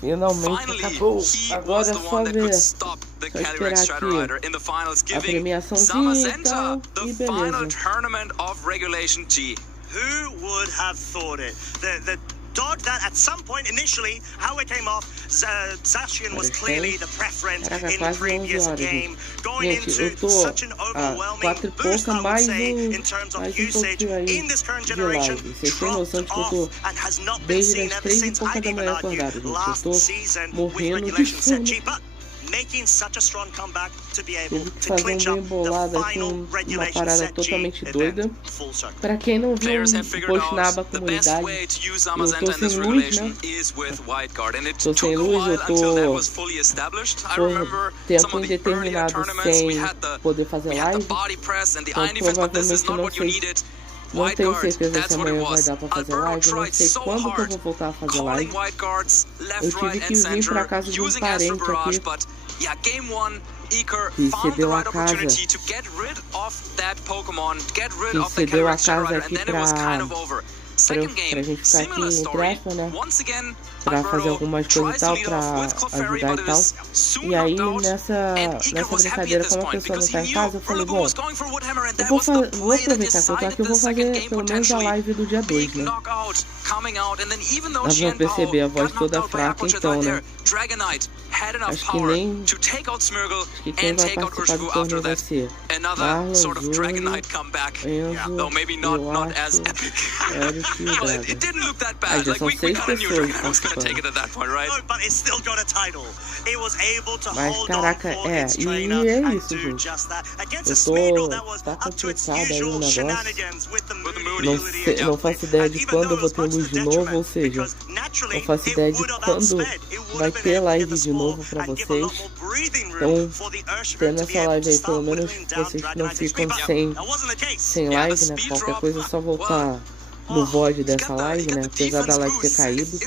finally he was the one that could stop the Calyrex Strider in the finals, giving Zamazenta the final tournament of Regulation G. Who would have thought it? The dog that at some point initially, how it came off, Zacian was clearly the preference in the previous game, going into such an overwhelming boost, I would say, in terms of usage in this current generation, dropped off and has not been seen ever since, I'd even argue, last season with Regulation Set G, but making such a strong comeback to be able to clinch up the final Regulation Set G event full circle. Pra quem não viu o post na aba comunidade, eu tô sem luz, né? Tô sem luz, eu tô por tempo indeterminado sem poder fazer live, então provavelmente não tenho certeza se amanhã vai dar pra fazer live, eu não sei quando que eu vou voltar a fazer live. Eu tive que vir pra casa de um parente aqui e cedeu a casa. E cedeu a casa aqui pra gente ficar aqui entre aspas, né? Pra fazer algumas coisas e tal, pra ajudar e tal. E aí nessa brincadeira, como a pessoa não tá em casa, eu falei, bom, eu vou aproveitar que eu tô aqui, eu vou fazer pelo menos a live do dia 2, né? Nós vamos perceber a voz toda fraca, então, né? Acho que nem... Acho que quem vai participar do torneio vai ser Marlon, Júnior, Enzo, eu acho, Eric e Braga. Aí já são 6 pessoas participando. Mas caraca, e é isso, gente. Eu tô... tá complicado aí o negócio. Não faço ideia de quando eu vou ter luz de novo, ou seja, não faço ideia de quando vai ter live de novo pra vocês. Então, tendo essa live aí, pelo menos vocês não ficam sem live, né? Qualquer coisa é só voltar no VOD dessa live, né? Apesar da live ter caído.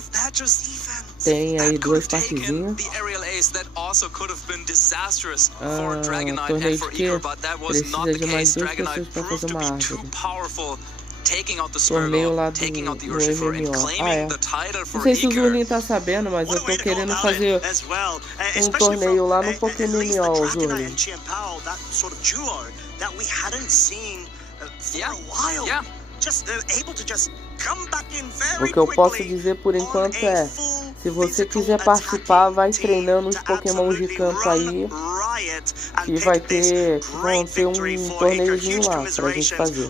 Tem aí 2 partezinhas. Torneio de que precisa de mais 2 pessoas pra fazer uma árvore. torneio lá do MMO. Não sei se o Zurlin tá sabendo, mas eu tô querendo fazer torneio lá no Pokémon MMO, Zurlin. O que eu posso dizer por enquanto é, se você quiser participar, vai treinando os Pokémon de campo aí, que vão ter um torneiozinho lá pra gente fazer.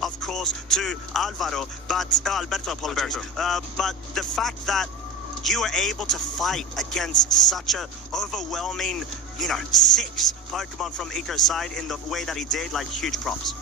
You were able to fight against such a overwhelming, 6 Pokemon from Eco's side in the way that he did, like, huge props.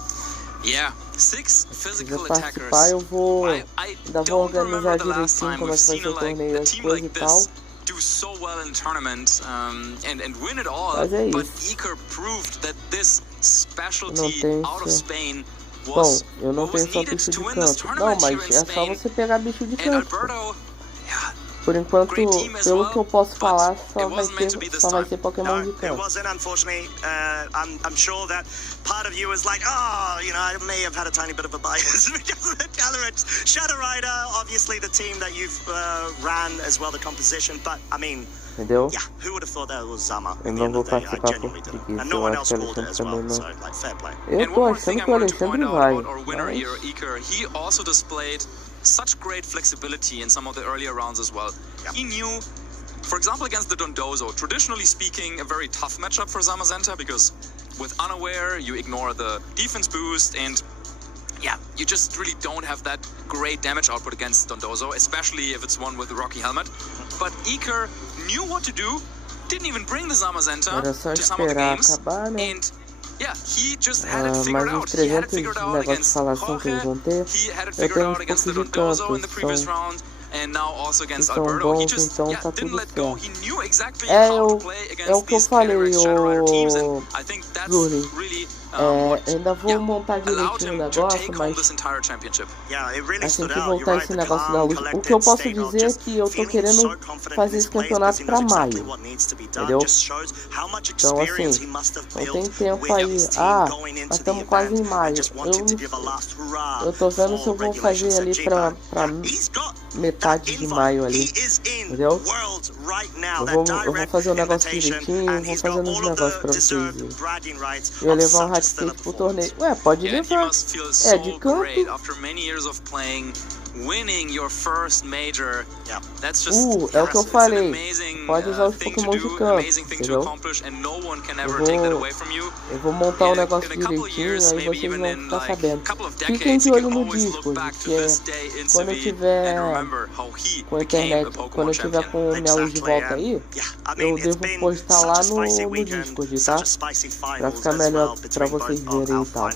Yeah, 6 physical attackers. Se participar, eu vou ainda vou organizar direitinho como é que vai ser o torneio, as coisas e tal. Do so well in tournament and win it all, but Iker proved that this specialty out of Spain was eu não tenho só bicho de campo. Não, mas é só você pegar bicho de campo. Por enquanto, pelo que eu posso falar, só vai ser Pokémon de campo. It wasn't, unfortunately. I'm sure that part of you is like, I may have had a tiny bit of a bias because of the Calyrex. Shadow Rider, obviously the team that you've ran as well, the composition, but I mean, entendeu? Yeah, who would have thought that was Zama? Eu não vou participar por preguiça, eu acho que o Alexandre também não. Eu tô achando que o Alexandre vai. He also displayed such great flexibility in some of the earlier rounds as well. He knew, for example, against the Dondozo, traditionally speaking, a very tough matchup for Zamazenta, because with Unaware, you ignore the defense boost, and yeah, you just really don't have that great damage output against Dondozo, especially if it's one with the Rocky Helmet. But Iker knew what to do, didn't even bring the Zamazenta to some of the games, and yeah, he just had it figured out. He had it figured out against Jorge, he had it figured out against the Dondozo in the previous round, and now also against Alberto. He just didn't let go. He knew exactly how to play against these Calyrex Shadow Rider teams, and I think that's really ainda vou montar direitinho o negócio, mas assim que voltar esse negócio da luz, o que eu posso dizer é que eu tô querendo fazer esse campeonato pra maio, entendeu? Então assim, não tem tempo aí, nós estamos quase em maio, eu tô vendo se eu vou fazer ali pra metade de maio ali, entendeu? Eu vou fazer um negócio direitinho, vou fazendo uns negócios pra vocês verem. Eu ia levar um Skate pro torneio. Ué, pode levar. É de campo. É o que eu falei. Pode usar os Pokémon de campo, entendeu? Eu vou montar um negócio direitinho, aí vocês vão ficar sabendo. Fiquem de olho no Discord, que é quando eu tiver com a internet, quando eu tiver com minha luz de volta aí, eu devo postar lá no Discord, tá? Pra ficar melhor pra vocês verem e tal.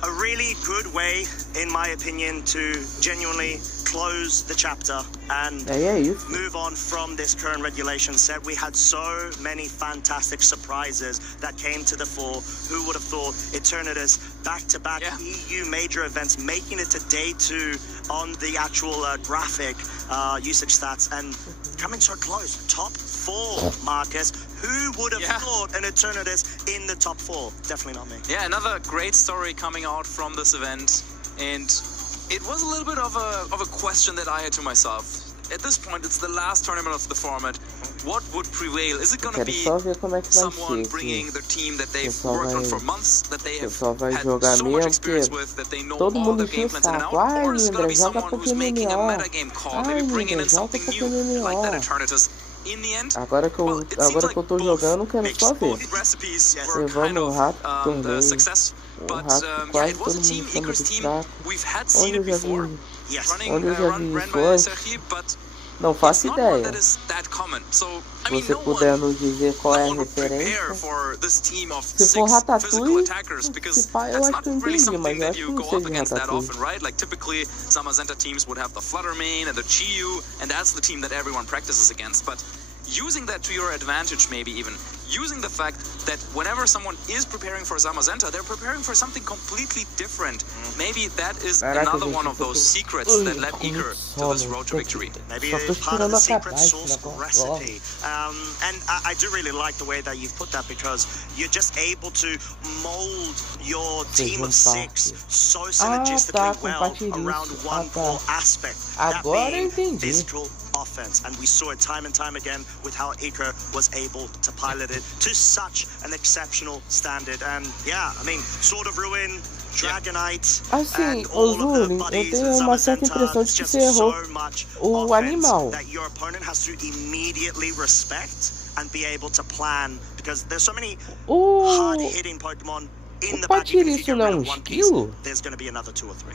A really good way, in my opinion, to genuinely close the chapter and move on from this current regulation set. We had so many fantastic surprises that came to the fore. Who would have thought Eternatus back-to-back EU major events, making it to day 2 on the actual graphic usage stats and coming so close. Top 4, Marcus. Who would have thought an Eternatus in the top 4? Definitely not me. Yeah, another great story coming out from this event, and it was a little bit of a question that I had to myself. At this point, it's the last tournament of the format. What would prevail? Is it going to be someone bringing the team that they've worked on for months, that they have had so much experience with, that they know all the game plans in and out, or is it going to be someone who's making a metagame call, maybe bringing in something new, like that Eternatus? Agora que eu tô jogando, quero só ver. Levando rápido, torneio. Rápido, quase todo mundo chama de fraco. Onde eu já vi isso antes? Não faço ideia. Se você puder nos dizer qual é a referência. Se for Ratatouille, se pá, eu acho que eu entendi, mas eu acho que não sei de Ratatouille. Zamazenta teams would have the Fluttermane and the Chi-Yu, and that's the team that everyone practices against. But using that to your advantage, maybe even using the fact that whenever someone is preparing for Zamazenta, they're preparing for something completely different. Maybe that is another one of those secrets that led Iker to this road to victory. Maybe it's part of the secret sauce recipe. And I do really like the way that you've put that, because you're just able to mold your team of 6 so synergistically well around one core aspect, that being physical offense. And we saw it time and time again with how Iker was able to pilot it to such an exceptional standard. And yeah, I mean, Sword of Ruin, Dragonite, assim, ô Zuri, eu tenho uma certa impressão de que você errou o animal. That your opponent has to immediately respect and be able to plan, because there's so many hard-hitting Pokemon in the back. If you get rid of one piece, there's going to be another 2 or 3.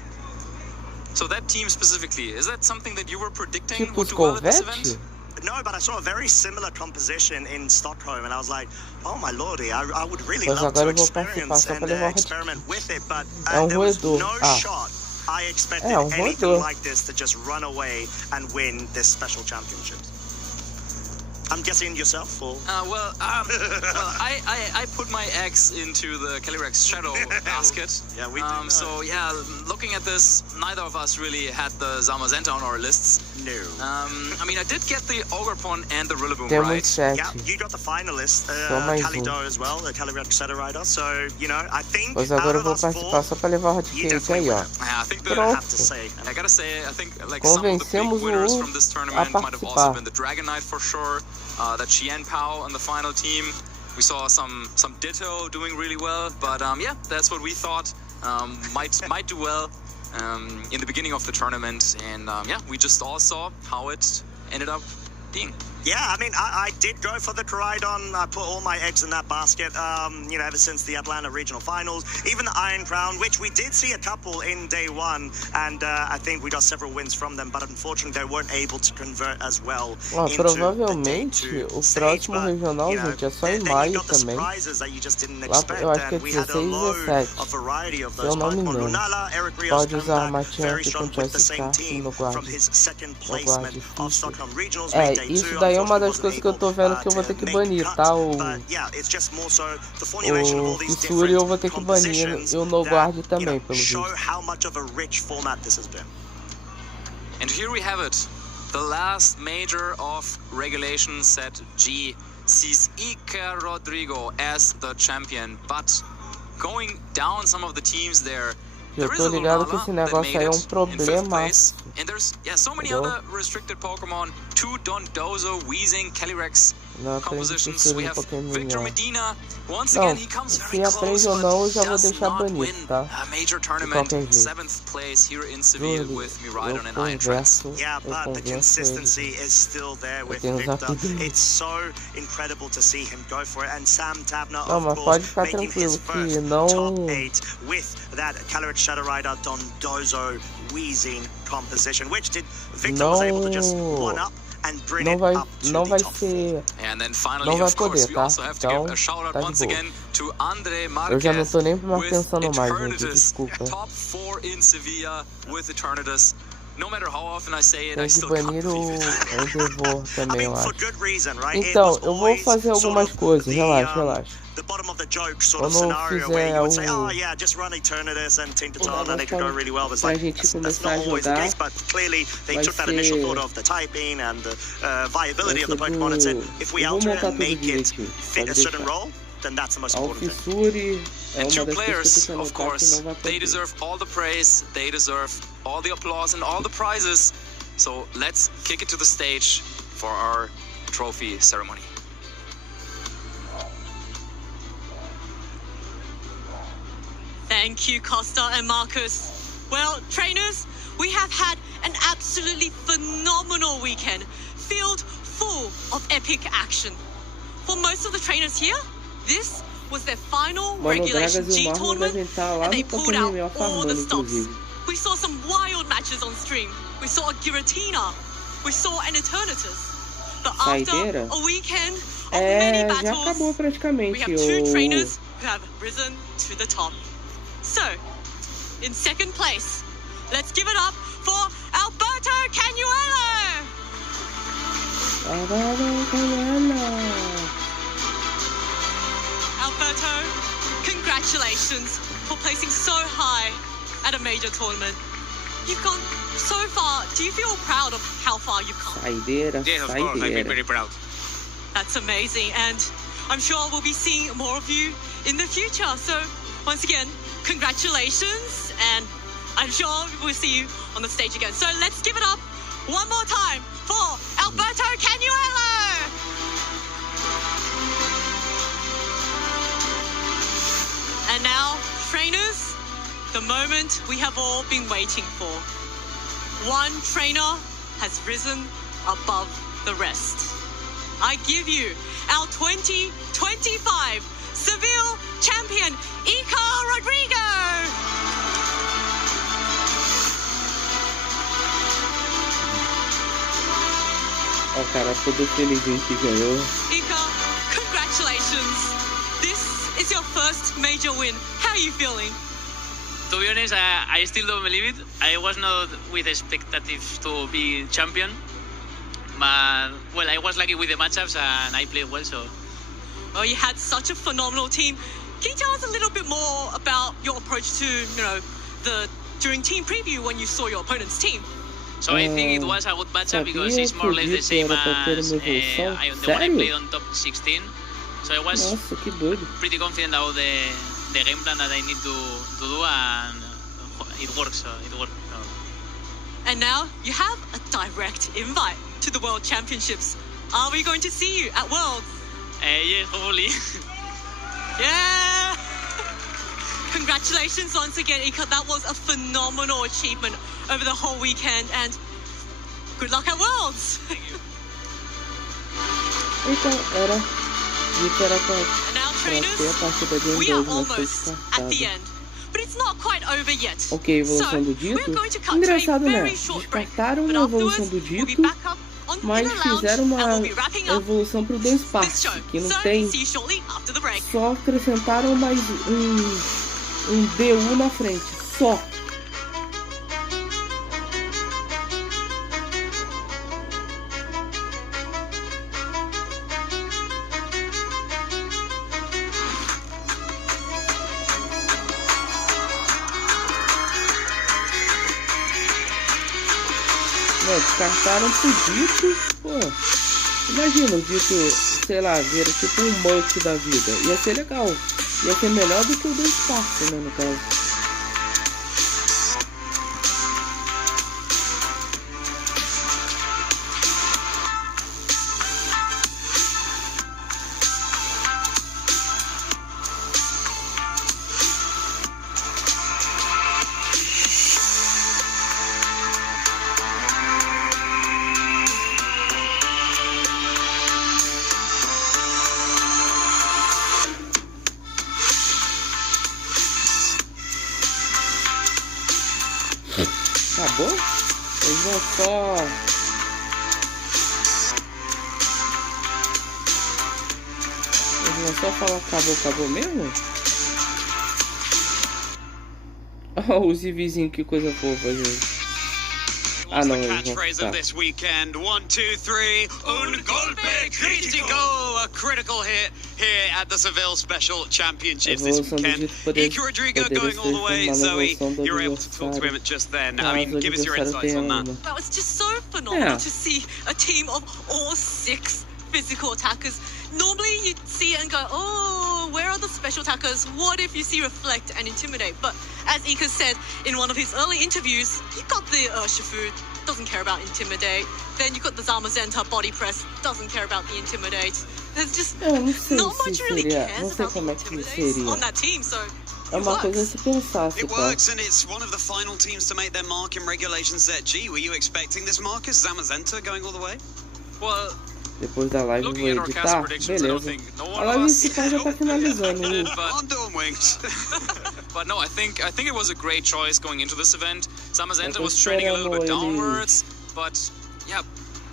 So that team specifically, is that something that you were predicting Tipo would do well at this event? No, but I saw a very similar composition in Stockholm, and I was like, oh my lordy, I would really love to experience and experiment with it, but there was no shot I expected anything like this to just run away and win this special championship. I'm guessing yourself, or? I put my eggs into the Calyrex Shadow basket. Yeah, we do. So yeah, looking at this, neither of us really had the Zamazenta on our lists. No. I mean, I did get the Ogerpon and the Rillaboom right. Yeah, you got the finalist, Calido as well, the Calyrex Shadow Rider. So, you know, I think Pois agora eu vou participar só pra levar o hotcake aí, ó. I think I gotta say, I think like Convencemos some of the big winners from this a tournament might have also participar. been the Dragonite for sure. That Chien Pao on the final team. We saw some Ditto doing really well, but yeah, that's what we thought might do well in the beginning of the tournament, and yeah, we just all saw how it ended up being. Yeah, I mean, I did go for the Koraidon. I put all my eggs in that basket, you know, ever since the Atlanta Regional Finals. Even the Iron Crown, which we did see a couple in day 1, and I think we got several wins from them, but unfortunately they weren't able to convert as well. Provavelmente o próximo regional, gente, é só em maio também. Lá, eu acho que é 16 e 17. Se eu não me engano. Pode usar a matinha aqui com Choice Scarf no guarda. Isso daí é uma das coisas que eu tô vendo que eu vou ter que banir, tá? O Fissure eu vou ter que banir, eu no guard também, pelo visto. And here we have it. The last major of Regulation Set G sees Iker Rodrigo as the champion, but going down some of the teams there. Eu tô ligado que esse negócio aí é problema. And there's so many other restricted Pokemon. 2 Dondozo, Weezing, Calyrex compositions. We have Victor Medina. Once again, he comes very close, but does not win a major tournament. 7th place here in Sevilla with Miraidon and Iron Trance. Yeah, but the consistency is still there with Victor. It's so incredible to see him go for it. And Sam Tabner, of course, making his first top 8 with that Calyrex Shadow Rider Dondozo Weezing composition, which Victor was able to just one up and bring it up to the top 4. And then finally, of course, we also have to give a shout out once again to Andre Eu já não Marquez tô nem mais with pensando mais, gente, Eternatus, desculpa. top 4 in Sevilla with Eternatus. No matter how often I say it, I Tem que still can't banir believe it. o Endeavor também, eu acho. Então, eu vou fazer algumas coisas, relaxa. Quando eu fizer o... pra gente começar a jogar, vai ser... Eu vou montar tudo direitinho, pode deixar. A Fissure é And uma two das coisas players, que eu of notar que course, não vai they poder. deserve all the praise, they deserve all the applause and all the prizes. So let's kick it to the stage for our trophy ceremony. Thank you, Costa and Marcus. Well, trainers, we have had an absolutely phenomenal weekend, filled full of epic action. For most of the trainers here, this was their final Regulation G tournament, and they pulled out all the stops. We saw some wild matches on stream. We saw a Giratina. We saw an Eternatus. But after a weekend of many battles, we have 2 trainers who have risen to the top. So, in second place, let's give it up for Alberto Canuello! Alberto, congratulations for placing so high at a major tournament. You've gone so far. Do you feel proud of how far you've come? Saideira, Yes, of course, I feel saideira. very proud. That's amazing, and I'm sure we'll be seeing more of you in the future. So, once again, congratulations, and I'm sure we'll see you on the stage again. So let's give it up one more time for Alberto Canuello! And now, trainers, the moment we have all been waiting for. One trainer has risen above the rest. I give you our 2025 Seville champion, Iker Rodrigo! Ó, o cara todo felizinho que ganhou. Iker, congratulations. This is your first major win. How are you feeling? To be honest, I still don't believe it. I was not with expectations to be champion. But, well, I was lucky with the matchups and I played well, so... Well, you had such a phenomenal team. Can you tell us a little bit more about your approach to, during team preview when you saw your opponent's team? So I think it was a good matchup because it's more or less the same as the one I played on top 16. So I was Nossa, que doido. pretty confident about the game plan that I need to do, and it works. So it worked. And now you have a direct invite to the World Championships. Are we going to see you at Worlds? Yeah, hopefully. Yeah! Congratulations once again, Iker. That was a phenomenal achievement over the whole weekend, and good luck at Worlds! Thank you. Então, era. Isso era pra Now, ter trainers, a partida de we are Enduro, mas foi almost at the descartado. end. But it's not quite over yet. Ok, evolução do So, Dito. we're going to cut to a Engraçado, né? very short break. Descartaram But a evolução afterwards, do we'll be Dito, back up on mas in the lounge, fizeram and uma we'll be wrapping up evolução pro Dance Park, this show. que não So, tem. see you shortly after the break. Só acrescentaram mais um DU na frente. Só. Não, descartaram pro Dito. Pô, imagina o Dito, sei lá, vira tipo um Muck da vida. Ia ser legal. Ia ser melhor do que o do espaço, né, no caso. Acabou? Eles vão só... Eles vão só falar acabou mesmo? Olha o Zivizinho, que coisa fofa, gente. Ah, não, eles vão Catchphrase ficar. of this weekend. 1, 2, 3. Un golpe critico. A critical hit here at the Seville Special Championships this Evolução do weekend. Dito poderia Iker Rodrigo ser going all the way. uma Zoe, evolução do you were able to talk to him just then. I mean, Caso o give us your adversário insights tenha on that. uma. That was just so phenomenal Yeah. to see a team of all 6 physical attackers. Normally you'd see it and go, oh, where are the special attackers? What if you see Reflect and Intimidate? But as Iker said in one of his early interviews, you got the Urshifu, doesn't care about Intimidate. Then you got the Zamazenta Body Press, doesn't care about the Intimidate. There's just Eu não sei not se much really seria, cares não sei about como é the que Intimidates seria. on that team, so É uma coisa a se pensar, se It pá. works, and it's one of the final teams to make their mark in Regulation Set G. Were you expecting this, Marcus? Zamazenta going all the way? Well, Depois da live eu vou looking at our cast editar, predictions, I don't beleza. think no A one of live us esse cara já tá finalizando. On Dawn Wings. But no, I think it was a great choice going into this event. Zamazenta Eu tô was trending a little bit esperando eles- downwards, but yeah,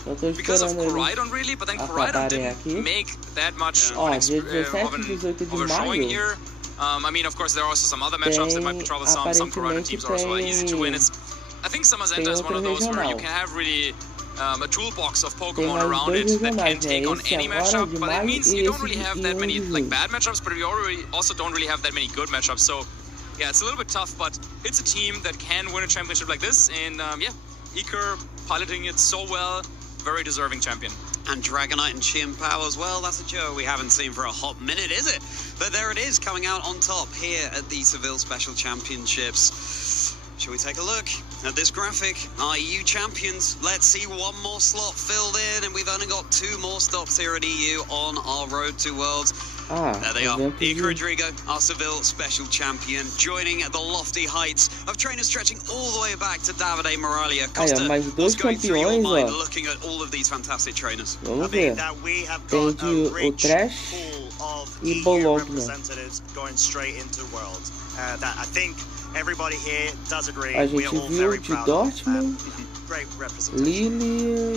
Eu tô because of esperando eles Koraidon really, but then Koraidon acabarem didn't aqui. make that much Ó, of dia 17 an, e 18 of de a showing maio here. I mean, of course, there are also some other matchups that might be troublesome. Some Koraidon teams are also easy to win. I think Zamazenta is one of those where you can have really a toolbox of Pokemon around it that can take on any matchup, but it means you don't really have that many like bad matchups, but you also don't really have that many good matchups. So yeah, it's a little bit tough, but it's a team that can win a championship like this, and yeah, Iker piloting it so well, very deserving champion. And Dragonite and Chien Pao as well. That's a duo we haven't seen for a hot minute, is it? But there it is, coming out on top here at the Seville Special Championships. Shall we take a look at this graphic? Our EU champions. Let's see one more slot filled in, and we've only got 2 more stops here at EU on our road to Worlds. There they are. Iker Rodrigo, our Seville Special Champion, joining at the lofty heights of trainers stretching all the way back to Davide Moralia. Costa, what's going through your mind looking at all of these fantastic trainers? I mean that we have got a rich pool of EU representatives going straight into Worlds. That I think everybody here does agree. We are all very proud of. Great representation.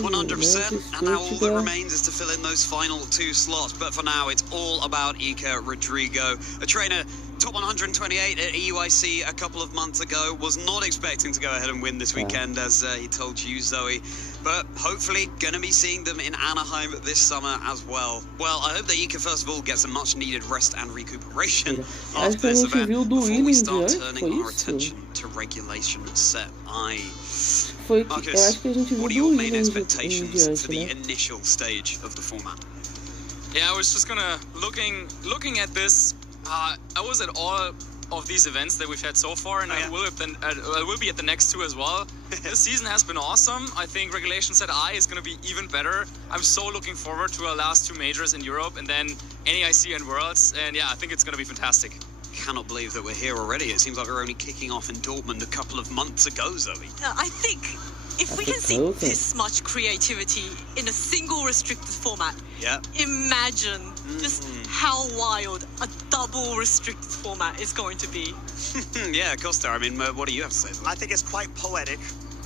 100%, and now all that remains is to fill in those final 2 slots. But for now, it's all about Iker Rodrigo, a trainer top 128 at EUIC a couple of months ago. Was not expecting to go ahead and win this weekend, as he told you, Zoe. But hopefully, going to be seeing them in Anaheim this summer as well. Well, I hope that Iker, first of all, gets a much-needed rest and recuperation after this event before we start turning our attention to Regulation Set I. Marcus, what are your main expectations for the initial stage of the format? Yeah, I was just gonna looking at this. I was at all of these events that we've had so far, and I will be at the next 2 as well. This season has been awesome. I think Regulation Set I is gonna be even better. I'm so looking forward to our last 2 majors in Europe, and then NAIC and Worlds. And yeah, I think it's gonna be fantastic. Cannot believe that we're here already. It seems like we're only kicking off in Dortmund a couple of months ago, Zoe. I think if we can see this much creativity in a single restricted format, imagine just how wild a double restricted format is going to be. Yeah, Costa, I mean, what do you have to say? I think it's quite poetic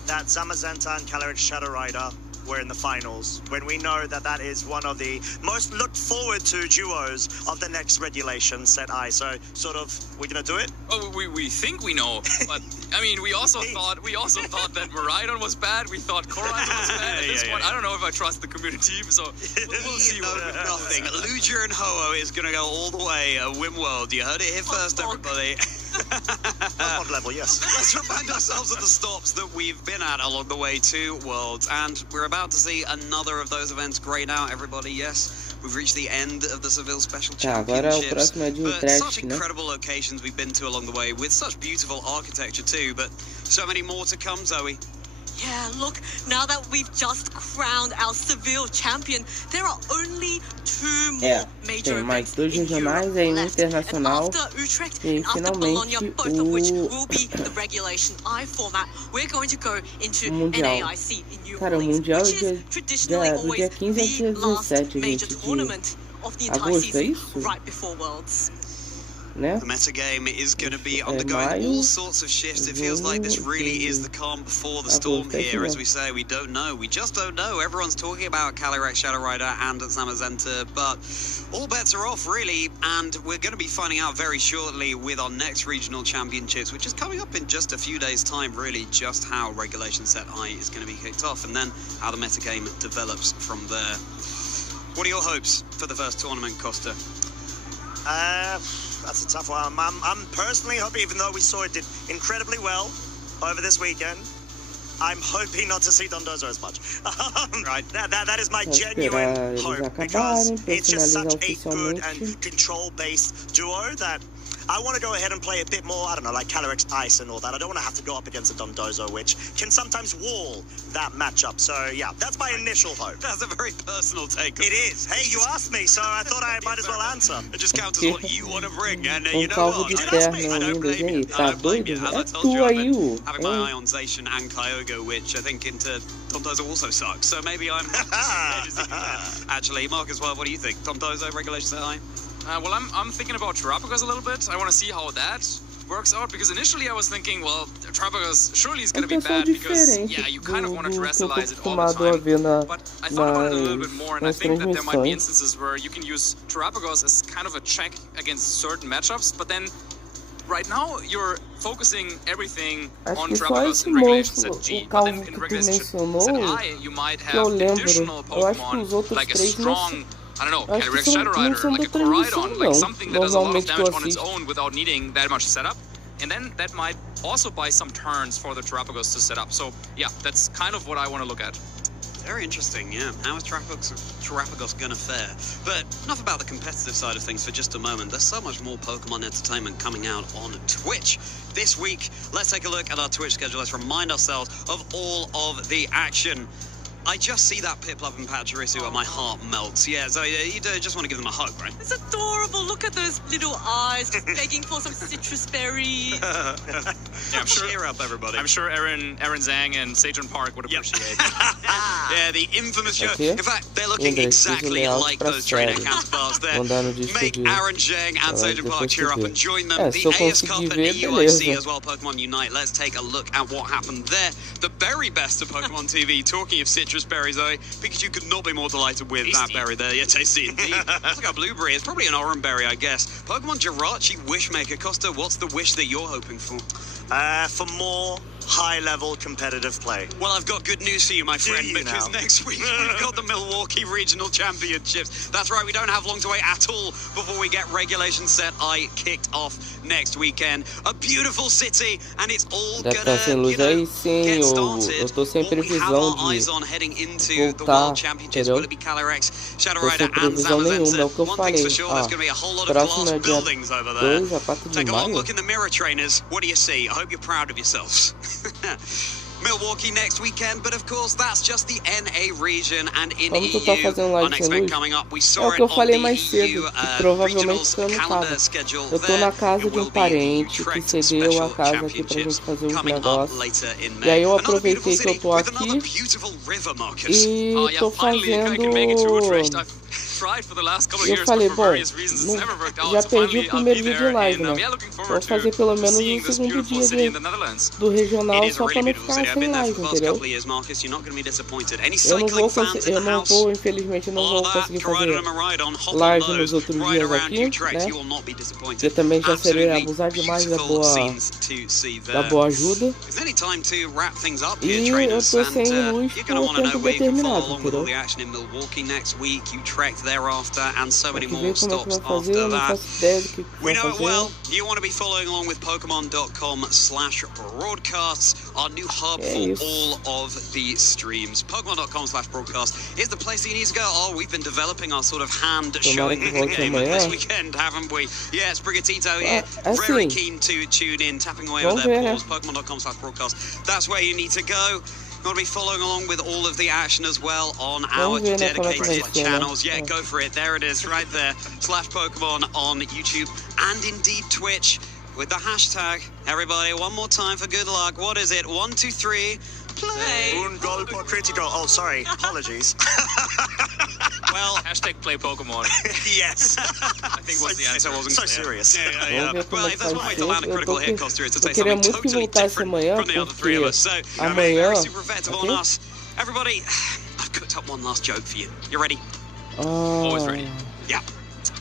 that Zamazenta and Calyrex Shadow Rider were in the finals, when we know that that is one of the most looked forward to duos of the next Regulation Set I. So, sort of, we're gonna do it? Oh, we think we know, but I mean, we also thought that Miraidon was bad. We thought Corazon was bad. At this point, I don't know if I trust the community, so we'll see. Nothing. Lugia and Ho-Oh is gonna go all the way at Wimworld. You heard it here first, everybody. On level, yes. Let's remind ourselves of the stops that we've been at along the way to Worlds, and we're about to see another of those events grayed out, everybody. Yes, we've reached the end of the Seville Special Championships, but such incredible locations we've been to along the way, with such beautiful architecture too, but so many more to come, Zoe. Yeah, look, now that we've just crowned our Seville champion, there are only 2 more major events in Europe left. And after Utrecht and after Bologna, both of which will be the Regulation I format, we're going to go into NAIC in New Orleans, which is traditionally always the last major tournament of the entire season, right before Worlds. The metagame is going to be undergoing all sorts of shifts. It feels like this really is the calm before the storm here. As we say, we don't know. We just don't know. Everyone's talking about Calyrex Shadow Rider and Zamazenta, but all bets are off, really. And we're going to be finding out very shortly with our next regional championships, which is coming up in just a few days' time, really, just how Regulation Set I is going to be kicked off, and then how the metagame develops from there. What are your hopes for the first tournament, Costa? That's a tough one. I'm personally hoping, even though we saw it did incredibly well over this weekend, I'm hoping not to see Dondozo as much. Right. That is my genuine hope, because it's just such a good and control-based duo that I want to go ahead and play a bit more, I don't know, like Calyrex Ice and all that. I don't want to have to go up against a Dondozo, which can sometimes wall that matchup. So, yeah, that's my initial hope. That's a very personal take. It is. Hey, you asked me, so I thought I might as well answer. It just counts as what you want to bring, and you know what? I don't blame you. I don't blame you. As I told you, I've been having my eye on Zacian and Kyogre, which I think into Dondozo also sucks. So maybe I'm actually, Mark as well, what do you think? Dondozo, Regulation Set I? Well, I'm thinking about Terrapagos a little bit. I want to see how that works out, because initially I was thinking, well, Terrapagos surely is going to be bad, because, yeah, you kind of want to terrestrialize it all the time. But I thought about it a little bit more, and I think that there might be instances where you can use Terrapagos as kind of a check against certain matchups, but then right now you're focusing everything Acho on que só Terrapagos esse in regulations monstro, at G, o but calvo then in que tu regulations mencionou, at I, you might que eu have lembro, additional eu acho que os Pokemon outros like a três não strong, I don't know, acho que Calyrex são, Shadow não Rider, são da like a transmissão Koraidon, like não, something that does a lot of normalmente que eu damage on its assisto. own without needing that much setup. And then that might also buy some turns for the Terrapagos to set up. So yeah, that's kind of what I want to look at. Very interesting, yeah. How is Terrapagos gonna fare? But enough about the competitive side of things for just a moment. There's so much more Pokemon entertainment coming out on Twitch this week. Let's take a look at our Twitch schedule. Let's remind ourselves of all of the action. I just see that Piplup and Pachirisu and my heart melts. Yeah, so you just want to give them a hug, right? It's adorable. Look at those little eyes, just begging for some citrus berries. Yeah, I'm sure. Cheer up, everybody. I'm sure Aaron Zhang and Sejun Park would appreciate. Yeah, the infamous joke. In fact, they're looking exactly like those trainer counterparts there. Make Aaron Zhang and Sejun Park cheer up and join them. The AS Cup and EUIC as well, Pokemon Unite. Let's take a look at what happened there. The very best of Pokemon TV. Talking of citrus berries, though, Pikachu could not be more delighted with that berry there. Yeah, tasty indeed. It's like a blueberry. It's probably an orange berry, I guess. Pokemon Jirachi Wishmaker. Costa, what's the wish that you're hoping for? For more high-level competitive play. Well, I've got good news for you, my friend, because next week we've got the Milwaukee Regional Championships. That's right, we don't have long to wait at all before we get Regulation Set I kicked off next weekend. A beautiful city, and it's all Já tá sem luz aí, sim, eu tô sem previsão de voltar, entendeu? Tô sem previsão nenhuma, é o que eu falei. Próximo é dia 2 a 4 de Take a long maio. look in the mirror, trainers. What do you see? I hope you're proud of yourselves. Milwaukee next weekend, but of course that's just the NA region, and in Como tu tá EU, fazendo our live next sem event luz? coming up, we É saw o it que eu on falei the mais cedo, EU que provavelmente regionals você não tava. calendar schedule Eu tô na casa de will um be the parente que Utrecht cedeu a Special casa aqui pra gente Championships fazer uns coming up negócios. later in E aí May. eu Another aproveitei beautiful que eu city tô with another aqui beautiful river, Marcus. e Oh yeah, tô finally I can make it to Utrecht. fazendo. I've tried for the last couple of Eu years, falei, but for bom, various reasons it's never worked out. já So perdi finally o I'll be primeiro dia de there, live, and né? yeah, looking Vou forward fazer pelo to menos seeing o this segundo beautiful dia city in the Netherlands. do regional It is a só really pra não beautiful ficar city. I've sem been there live, for the past entendeu? couple of years, Marcus. You're not going to be disappointed. Any Eu não cycling vou, fans in eu the não house? vou, infelizmente, não vou conseguir fazer live nos outros dias aqui, né? Eu também já serei abusar demais da boa ajuda. E eu tô sem luz por tempo determinado, entendeu? Tem que ver como é que vai fazer, eu não faço ideia do que We vai know it fazer. well. You want to be following along with Pokemon.com/broadcasts, our new hub for all of the streams. Pokemon.com/broadcast is the place that you need to go. Oh, we've been developing our sort of hand showing game this weekend, haven't we? Yes, Brigatito here, very keen to tune in, tapping away with their paws. Pokemon.com/broadcast. That's where you need to go. You want to be following along with all of the action as well on our dedicated channels. Yeah, go for it. There it is, right there. /Pokemon on YouTube and indeed Twitch with the hashtag. Everybody, one more time for good luck. What is it? 1, 2, 3. Play. Un golpe critico. Oh, sorry. Apologies. Well, hashtag play Pokemon. Yes. I think was the answer. Wasn't so clear. serious. Yeah. Well, if that's one way to land a critical hit, Costa, is to say Eu queria something muito que totally voltasse different amanhã, from the other three of porque us. So, amanhã, very super effective on us. Everybody, I've cooked up one last joke for you. You ready? Always ready. Yeah.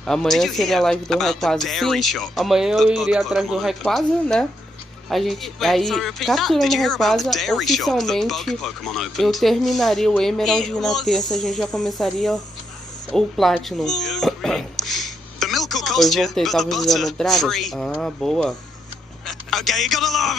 Amanhã seria a live do Rayquaza. Sim, amanhã eu iria atrás do Rayquaza, né? A gente, aí, capturando o Rayquaza, oficialmente, eu terminaria o Emerald e na terça a gente já começaria o Platinum. Pois voltei, tava usando Dragon. Ah, boa. Okay, you gotta laugh,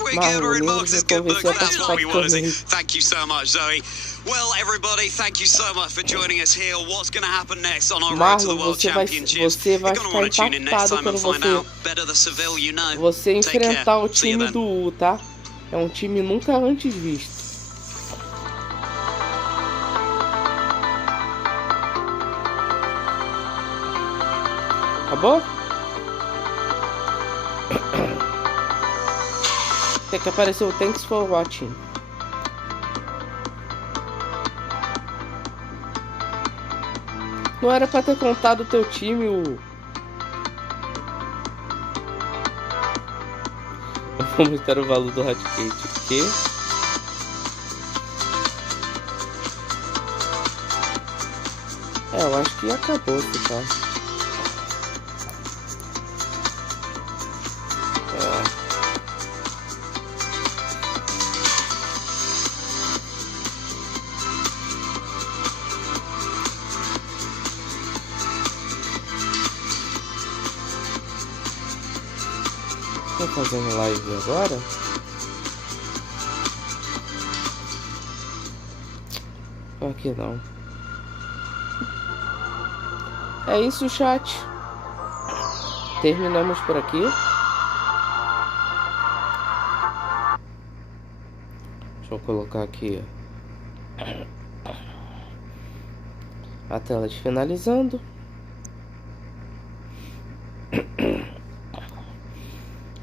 We're good, we're in Marcus' good book. That's what we want to see. Thank you so much, Zoe. Well, everybody, thank you so much for joining us here. What's going to happen next on our road to the World Championships? Você vai ficar impactado quando você enfrentar o time do U, tá? É um time nunca antes visto. Acabou? Tem que aparecer o Thanks for Watching. Não era pra ter contado o teu time, o... Eu vou mostrar o valor do Raticate aqui. Eu acho que acabou, tá? Tô fazendo live agora. Aqui não. É isso, chat. Terminamos por aqui. Deixa eu colocar aqui a tela de finalizando.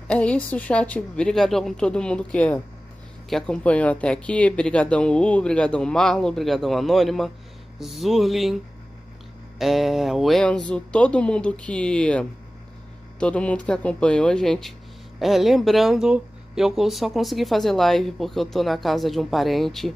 É isso, chat. Brigadão a todo mundo que acompanhou até aqui. Brigadão U, brigadão Marlon, brigadão Anônima, Zurlin, o Enzo, todo mundo que acompanhou, gente. Lembrando, eu só consegui fazer live porque eu tô na casa de um parente.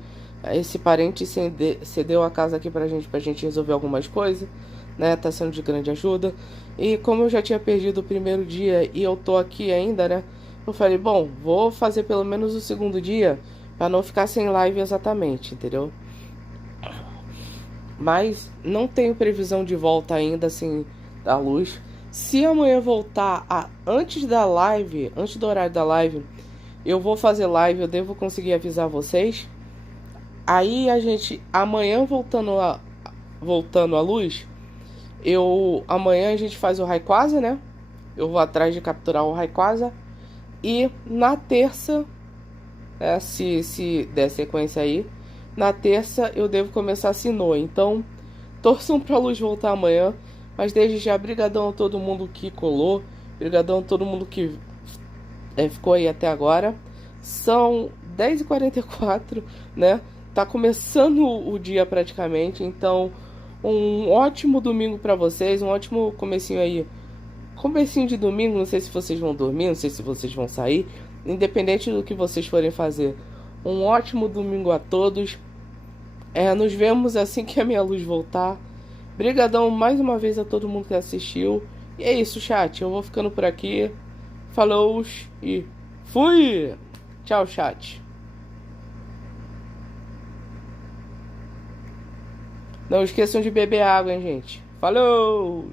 Esse parente cedeu a casa aqui pra gente resolver algumas coisas, né? Tá sendo de grande ajuda. E como eu já tinha perdido o primeiro dia e eu tô aqui ainda, né? Eu falei, bom, vou fazer pelo menos o segundo dia pra não ficar sem live exatamente, entendeu? Mas não tenho previsão de volta ainda assim da luz. Se amanhã voltar antes da live, antes do horário da live, eu vou fazer live, eu devo conseguir avisar vocês. Aí a gente, amanhã voltando a luz, amanhã a gente faz o Rayquaza, né? Eu vou atrás de capturar o Rayquaza. E na terça, se der sequência aí, na terça eu devo começar a Sinnoh. Então, torçam pra luz voltar amanhã. Mas desde já, brigadão a todo mundo que colou. Brigadão a todo mundo que ficou aí até agora. São 10h44, né? Tá começando o dia praticamente. Então, um ótimo domingo pra vocês. Um ótimo comecinho aí. Comecinho de domingo. Não sei se vocês vão dormir, não sei se vocês vão sair. Independente do que vocês forem fazer. Um ótimo domingo a todos. Nos vemos assim que a minha luz voltar. Brigadão mais uma vez a todo mundo que assistiu. E é isso, chat. Eu vou ficando por aqui. Falou e fui! Tchau, chat. Não esqueçam de beber água, hein, gente. Falou!